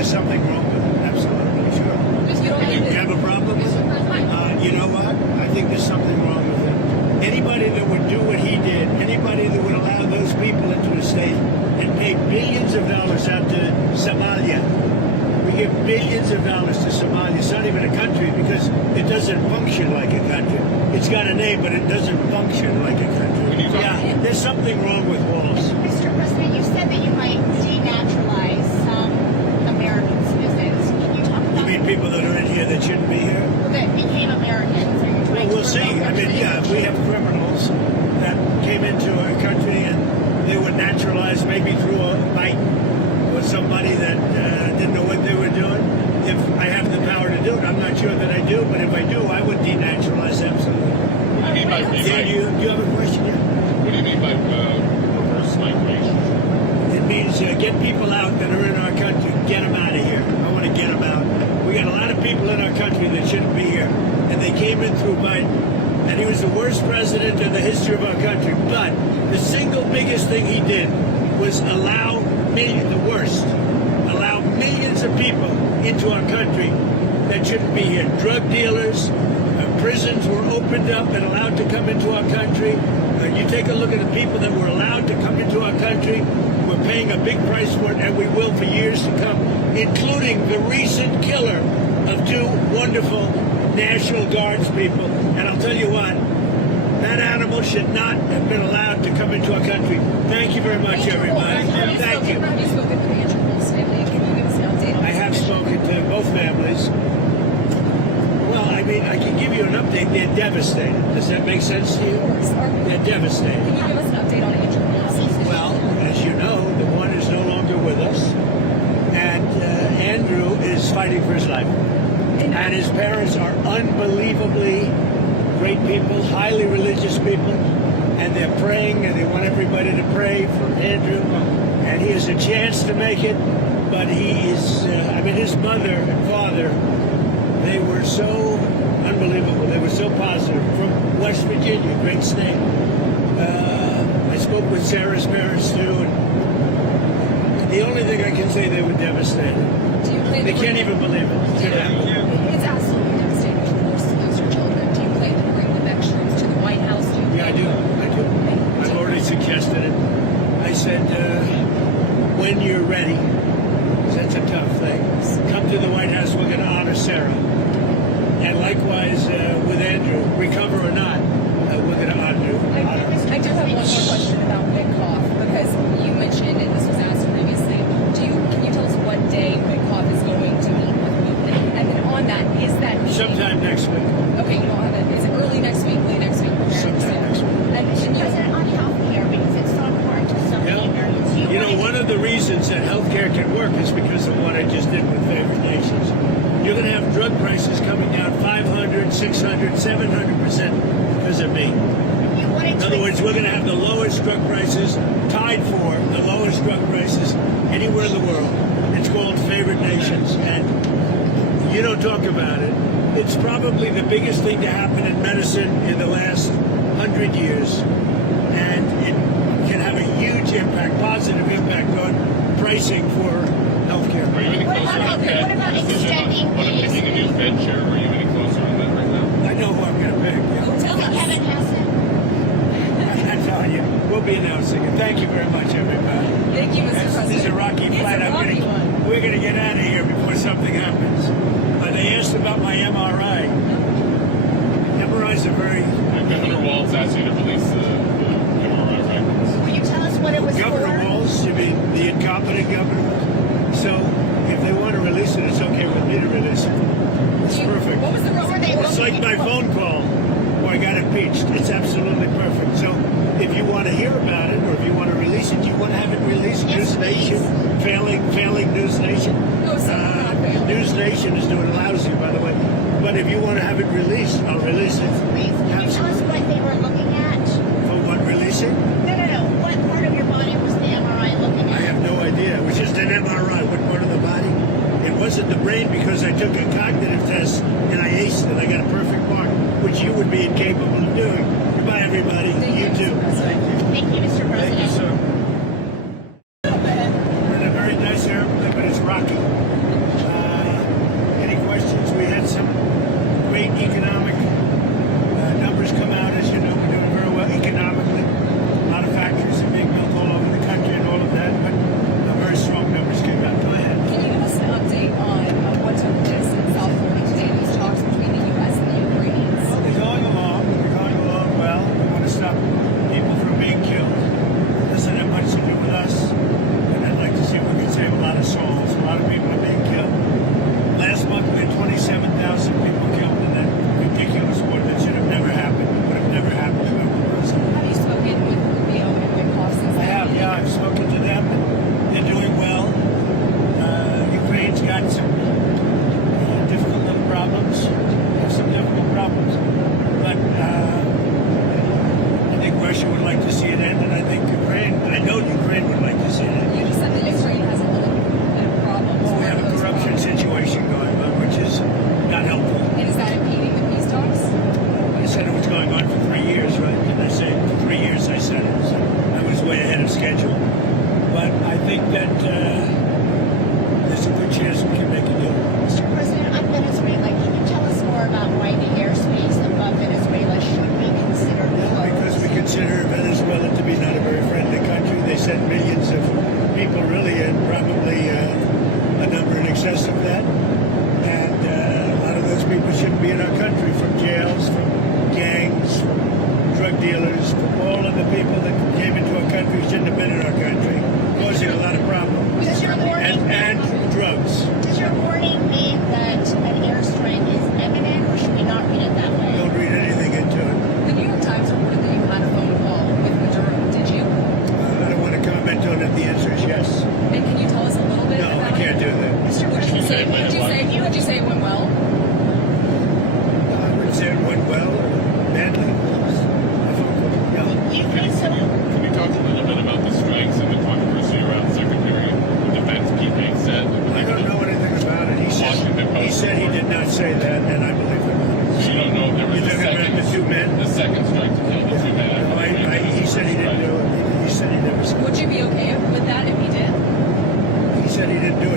there's something wrong with it. Absolutely, sure. You don't You have a problem with it? You know what? I think there's something wrong with it. Anybody that would do what he did, anybody that would allow those people into a state and pay billions of dollars out to Somalia. We give billions of dollars to Somalia. It's not even a country because it doesn't function like a country. It's got a name, but it doesn't function like a country. Yeah, there's something wrong with walls. Mr. President, you said that you might denaturalize some American citizens. Can you talk You about mean people that are in here that shouldn't be here? that became Americans? Are you Well, trying we'll to see. revoke I their mean, yeah, we have criminals that came into our country and they were naturalized maybe through a fight or somebody that didn't know what they were doing. If I have the power to do it, I'm not sure that I do, but if I do, I would denaturalize absolutely. What do you mean by Yeah, do you have a question? Yeah. What do you mean by reverse migration? It means get people out that are in our country, get them out of here. I want to get them out. We got a lot of people in our country that shouldn't be here, and they came in through Biden, and he was the worst president in the history of our country. But the single biggest thing he did was allow millions of people into our country that shouldn't be here. Drug dealers, prisons were opened up and allowed to come into our country. You take a look at the people that were allowed to come into our country. We're paying a big price for it, and we will for years to come, including the recent killer of two wonderful National Guards people. And I'll tell you what, that animal should not have been allowed to come into our country. Thank you very much, everybody. Thank you. Have you spoken to the Andrew Wolf's family? Can you give us an update on I have spoken to both families. Well, I mean, I can give you an update. They're devastated. Does that make sense to you? Of course. They're devastated. Can you give us an update on Andrew Wolf's? Well, as you know, the one is no longer with us, and Andrew is fighting for his life. And his parents are unbelievably great people, highly religious people, and they're praying, and they want everybody to pray for Andrew. And he has a chance to make it, but he is, his mother and father, they were so unbelievable. They were so positive. From West Virginia, great state. I spoke with Sarah's parents too, and the only thing I can say, they were devastated. Do you plan They to can't bring- even believe it. It's absolutely devastating, of course, to lose your children. Do you plan to bring them back troops to the White House? Do you Yeah, I do. I've already suggested it. I said, when you're ready, 'cause that's a tough thing, come to the White House, we're going to honor Sarah. And likewise with Andrew, recover or not, we're going to honor you. I do have one more question about Witkoff, because you mentioned, and this was asked previously, can you tell us what day Witkoff is going to meet with Putin? And then on that, is that meeting... Sometime next week. Okay, you don't have it. Is it early next week, late next week? Sometime next week. And can you... President, on health care, because it's so important to so many Americans. You know, one of the reasons that healthcare can work is because of what I just did with favored nations. You're going to have drug prices coming down 500, 600, 700% because of me. In other words, we're going to have the lowest drug prices, tied for the lowest drug prices anywhere in the world. It's called favored nations, and you don't talk about it. It's probably the biggest thing to happen in medicine in the last 100 years, and it can have a huge impact, positive impact on pricing for healthcare. Are you any closer on Fed? What about Decision extending on picking a new Fed chair? Are you any closer on that right now? I know who I'm going to pick. Yeah. Tell us. Kevin Hegseth. I'm telling you, we'll be announcing it. Thank you very much, everybody. Thank you, Mr. President. This is a rocky flight. We're going to get out of here before something happens. They asked about my MRI. MRIs are very... Governor Walz asked you to release the MRI records. Will you tell us what it was Governor for? Walz, you mean the incompetent governor? So if they want to release it, it's okay with me to release it. It's perfect. What was the reason they It's like my phone call where I got impeached. It's absolutely perfect. So if you want to hear about it or if you want to release it, you want to have it released. Yes, News Nation, failing News Nation. No, sir, not failing. News Nation is doing lousy, by the way. But if you want to have it released, I'll release it. Please, can you tell us what they were looking at? For what, releasing? No. What part of your body was the MRI looking I at? have no idea. It was just an MRI. What part of the body? It wasn't the brain because I took a cognitive test and I aced it. I got a perfect mark, which you would be incapable of doing. Goodbye, everybody. You too. Thank you, Mr. Thank you, President. sir. We're in a very nice airplane, but it's rocky.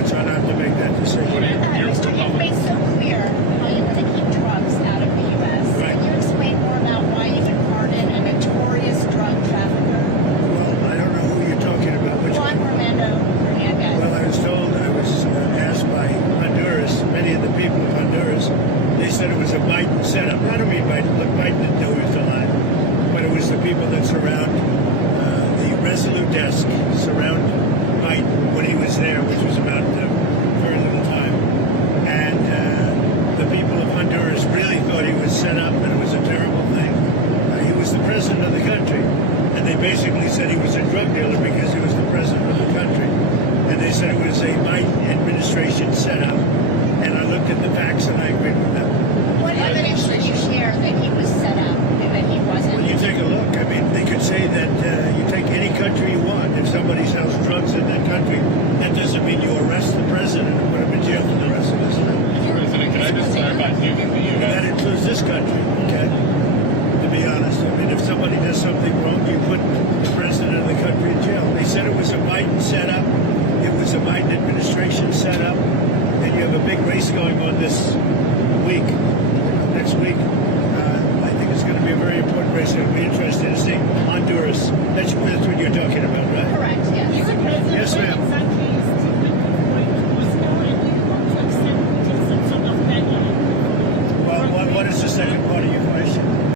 so I don't have to make that decision. What do you, you're Mr. You've made so clear how you want to keep drugs out of the U.S. Right. Can you explain more about why you can pardon a notorious drug trafficker, Well, I don't know who you're talking about. Which Juan Romando Hernandez? Well, I was told, I was asked by Honduras, many of the people of Honduras, they said it was a Biden setup. I don't mean Biden, look, Biden didn't know he was alive, but it was the people that surround the Resolute desk, surround Biden when he was there, which was about very little time. And the people of Honduras really thought he was set up and it was a terrible thing. He was the president of the country, and they basically said he was a drug dealer because he was the president of the country. And they said it was a Biden administration setup. And I looked at the facts and I agreed with them. What evidence did you share that he was set up and that he wasn't? Well, you take a look. I mean, they could say that you take any country you want. If somebody sells drugs in that country, that doesn't mean you arrest the president and put him in jail for the rest of his life. Mr. President, can I just clarify, do you think the That U.S. includes this country, okay? To be honest. I mean, if somebody does something wrong, you put the president of the country in jail. They said it was a Biden setup. It was a Biden administration setup. And you have a big race going on this week, next week. I think it's going to be a very important race. It'll be interesting to see Honduras. That's what you're talking about, right? Correct, yes. Yes, ma'am.